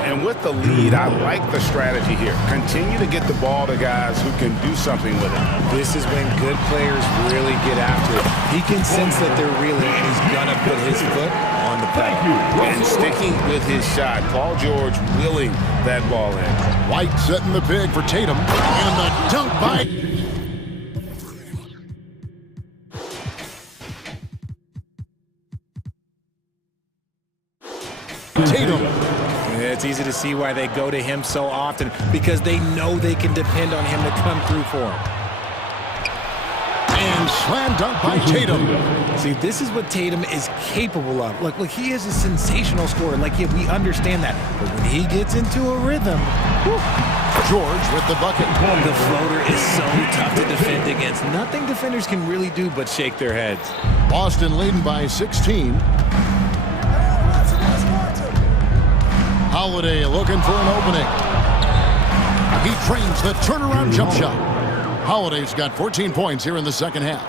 And with the lead, I like the strategy here. Continue to get the ball to guys who can do something with it. This is when good players really get after it. He can sense that they're reeling, and he's going to put his foot on the pedal. And sticking with his shot, Paul George willing that ball in. White setting the big for Tatum. And the dunk by... Tatum. It's easy to see why they go to him so often, because they know they can depend on him to come through for them. And slam dunk by Tatum. See, this is what Tatum is capable of. Look, he is a sensational scorer. Like, yeah, we understand that. But when he gets into a rhythm, whew. George with the bucket. The floater is so tough to defend against. Nothing defenders can really do but shake their heads. Boston leading by 16. Holiday looking for an opening. He trains the turnaround jump shot. Holiday's got 14 points here in the second half.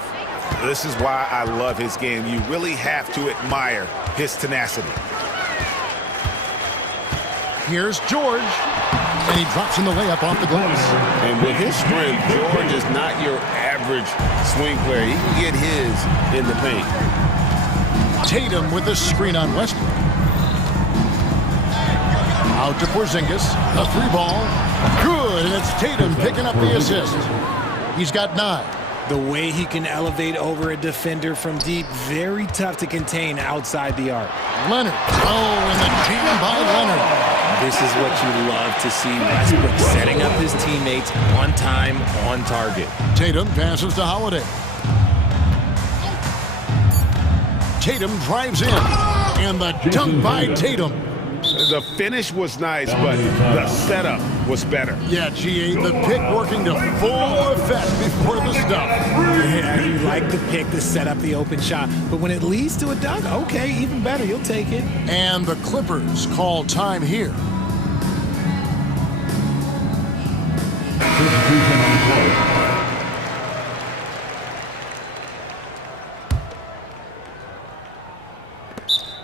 This is why I love his game. You really have to admire his tenacity. Here's George. And he drops in the layup off the glass. And with his strength, George is not your average swing player. He can get his in the paint. Tatum with the screen on Westbrook. Out to Porzingis. The 3 ball. Good. And it's Tatum picking up the assist. He's got 9. The way he can elevate over a defender from deep, very tough to contain outside the arc. Leonard. Oh, and the jam by Leonard. This is what you love to see. Westbrook setting up his teammates on time, on target. Tatum passes to Holiday. Tatum drives in, and the dunk by Tatum. The finish was nice, but the setup was better. Yeah, GA, the pick working to full effect before the stuff. Yeah, you like the pick to set up the open shot, but when it leads to a dunk, okay, even better, you'll take it. And the Clippers call time here.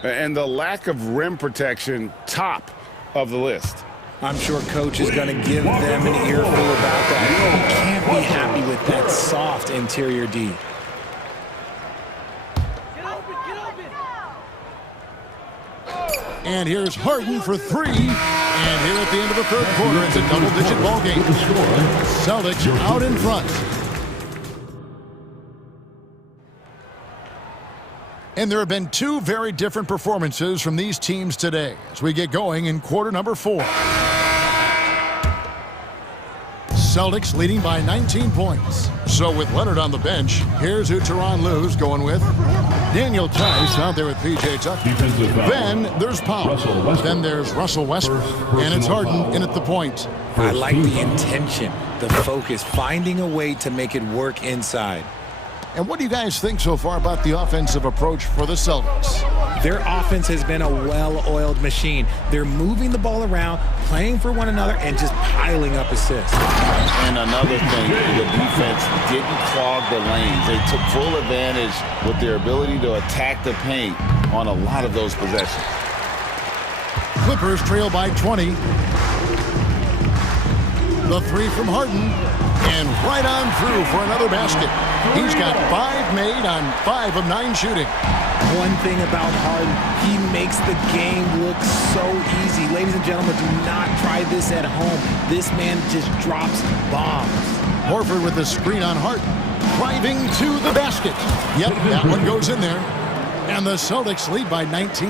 And the lack of rim protection, top of the list. I'm sure coach is going to give them an earful about that. You can't be happy with that soft interior D. And here's Harden for three. And here at the end of the third quarter, it's a double-digit ball game. Celtics out in front. And there have been two very different performances from these teams today as we get going in quarter number 4. Celtics leading by 19 points. So with Leonard on the bench, here's who Tyronn Lue's going with. Daniel Tice out there with P.J. Tucker. Then there's Powell. Then there's Russell Westbrook. And it's Harden in at the point. I like the intention, the focus, finding a way to make it work inside. And what do you guys think so far about the offensive approach for the Celtics? Their offense has been a well-oiled machine. They're moving the ball around, playing for one another, and just piling up assists. And another thing, the defense didn't clog the lanes. They took full advantage with their ability to attack the paint on a lot of those possessions. Clippers trail by 20. The three from Harden. And right on through for another basket. He's got 5 made on 5 of 9 shooting. One thing about Harden, he makes the game look so easy. Ladies and gentlemen, do not try this at home. This man just drops bombs. Horford with the screen on Harden. Driving to the basket. Yep, that one goes in there. And the Celtics lead by 19.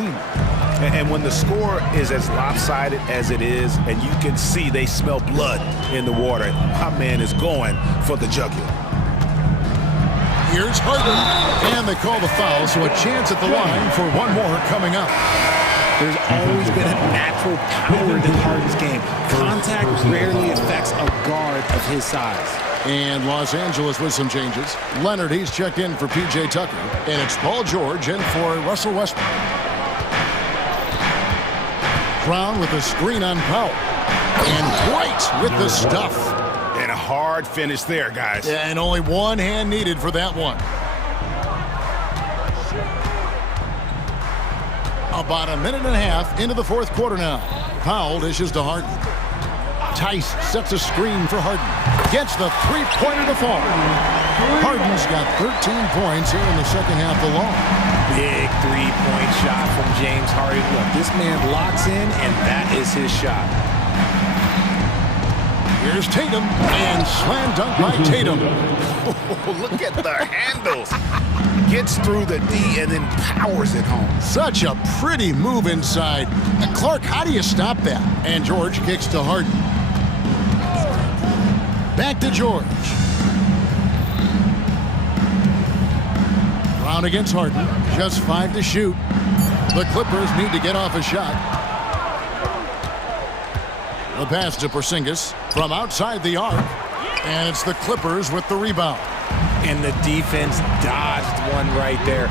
And when the score is as lopsided as it is, and you can see they smell blood in the water, my man is going for the jugular. Here's Harden, and they call the foul, so a chance at the line for one more coming up. There's always been a natural power in Harden's game. Contact rarely affects a guard of his size. And Los Angeles with some changes. Leonard, he's checked in for P.J. Tucker, and it's Paul George in for Russell Westbrook. Brown with the screen on Powell. And White with the stuff. And a hard finish there, guys. Yeah, and only one hand needed for that one. About a minute and a half into the fourth quarter now. Powell dishes to Harden. Tice sets a screen for Harden. Gets the three-pointer to fall. Harden's got 13 points here in the second half alone. Big three-point shot from James Harden. Look, this man locks in, and that is his shot. Here's Tatum, and slam dunk by Tatum. Oh, look at the handles. Gets through the D and then powers it home. Such a pretty move inside. Clark, how do you stop that? And George kicks to Harden. Back to George. Brown against Harden. Just 5 to shoot. The Clippers need to get off a shot. The pass to Porzingis from outside the arc. And it's the Clippers with the rebound. And the defense dodged one right there.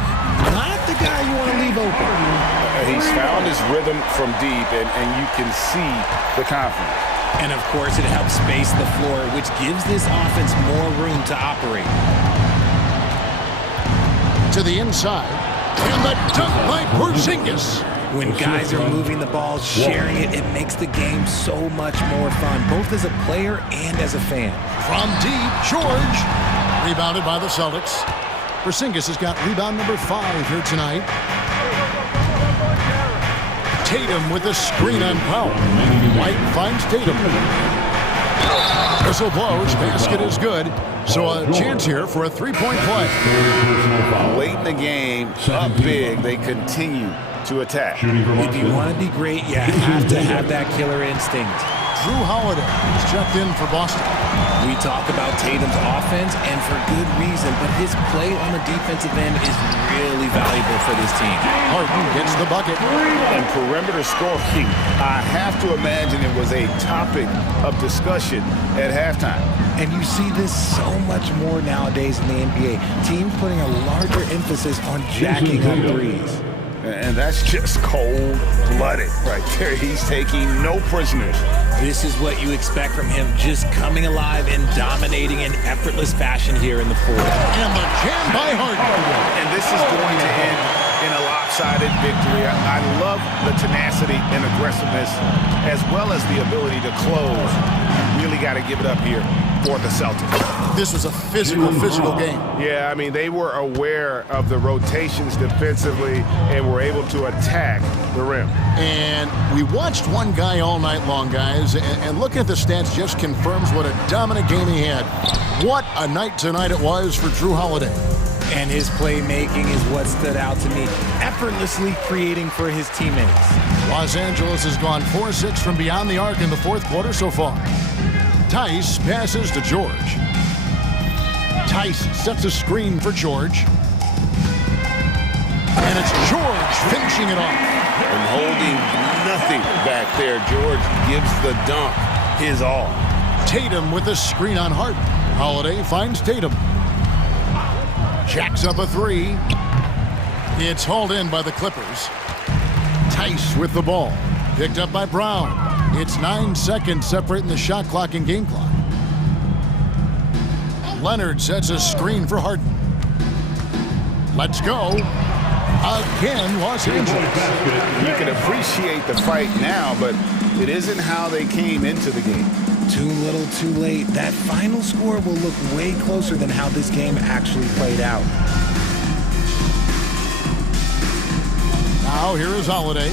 Not the guy you want to leave open. He's found his rhythm from deep, and you can see the confidence. And, of course, it helps space the floor, which gives this offense more room to operate. To the inside. And the dunk by Porzingis. When guys are moving the ball, sharing it, it makes the game so much more fun, both as a player and as a fan. From deep, George. Rebounded by the Celtics. Porzingis has got rebound number 5 here tonight. Tatum with a screen on Powell. White finds Tatum. Whistle blows, basket is good. So a chance here for a three-point play. Late in the game, up big, they continue to attack. If you want to be great, you have to have that killer instinct. Drew Holiday is checked in for Boston. We talk about Tatum's offense, and for good reason, but his play on the defensive end is really valuable for this team. Harden gets the bucket. And perimeter scoring, I have to imagine it was a topic of discussion at halftime. And you see this so much more nowadays in the NBA. Teams putting a larger emphasis on jacking up threes. And that's just cold-blooded right there. He's taking no prisoners. This is what you expect from him, just coming alive and dominating in effortless fashion here in the fourth. And the jam by Harden. And this is going to end in a lopsided victory. I love the tenacity and aggressiveness, as well as the ability to close. Really got to give it up here for the Celtics. This was a physical game. Yeah, I mean, they were aware of the rotations defensively and were able to attack the rim. And we watched one guy all night long, guys, and looking at the stats just confirms what a dominant game he had. What a night tonight it was for Drew Holiday. And his playmaking is what stood out to me, effortlessly creating for his teammates. Los Angeles has gone 4-6 from beyond the arc in the fourth quarter so far. Tice passes to George. Tice sets a screen for George. And it's George finishing it off. And holding nothing back there, George gives the dunk his all. Tatum with a screen on Harden. Holiday finds Tatum. Jacks up a three. It's hauled in by the Clippers. Tice with the ball. Picked up by Brown. It's 9 seconds separating the shot clock and game clock. Leonard sets a screen for Harden. Let's go. Again, Los Angeles. You can appreciate the fight now, but it isn't how they came into the game. Too little, too late. That final score will look way closer than how this game actually played out. Now here is Holiday.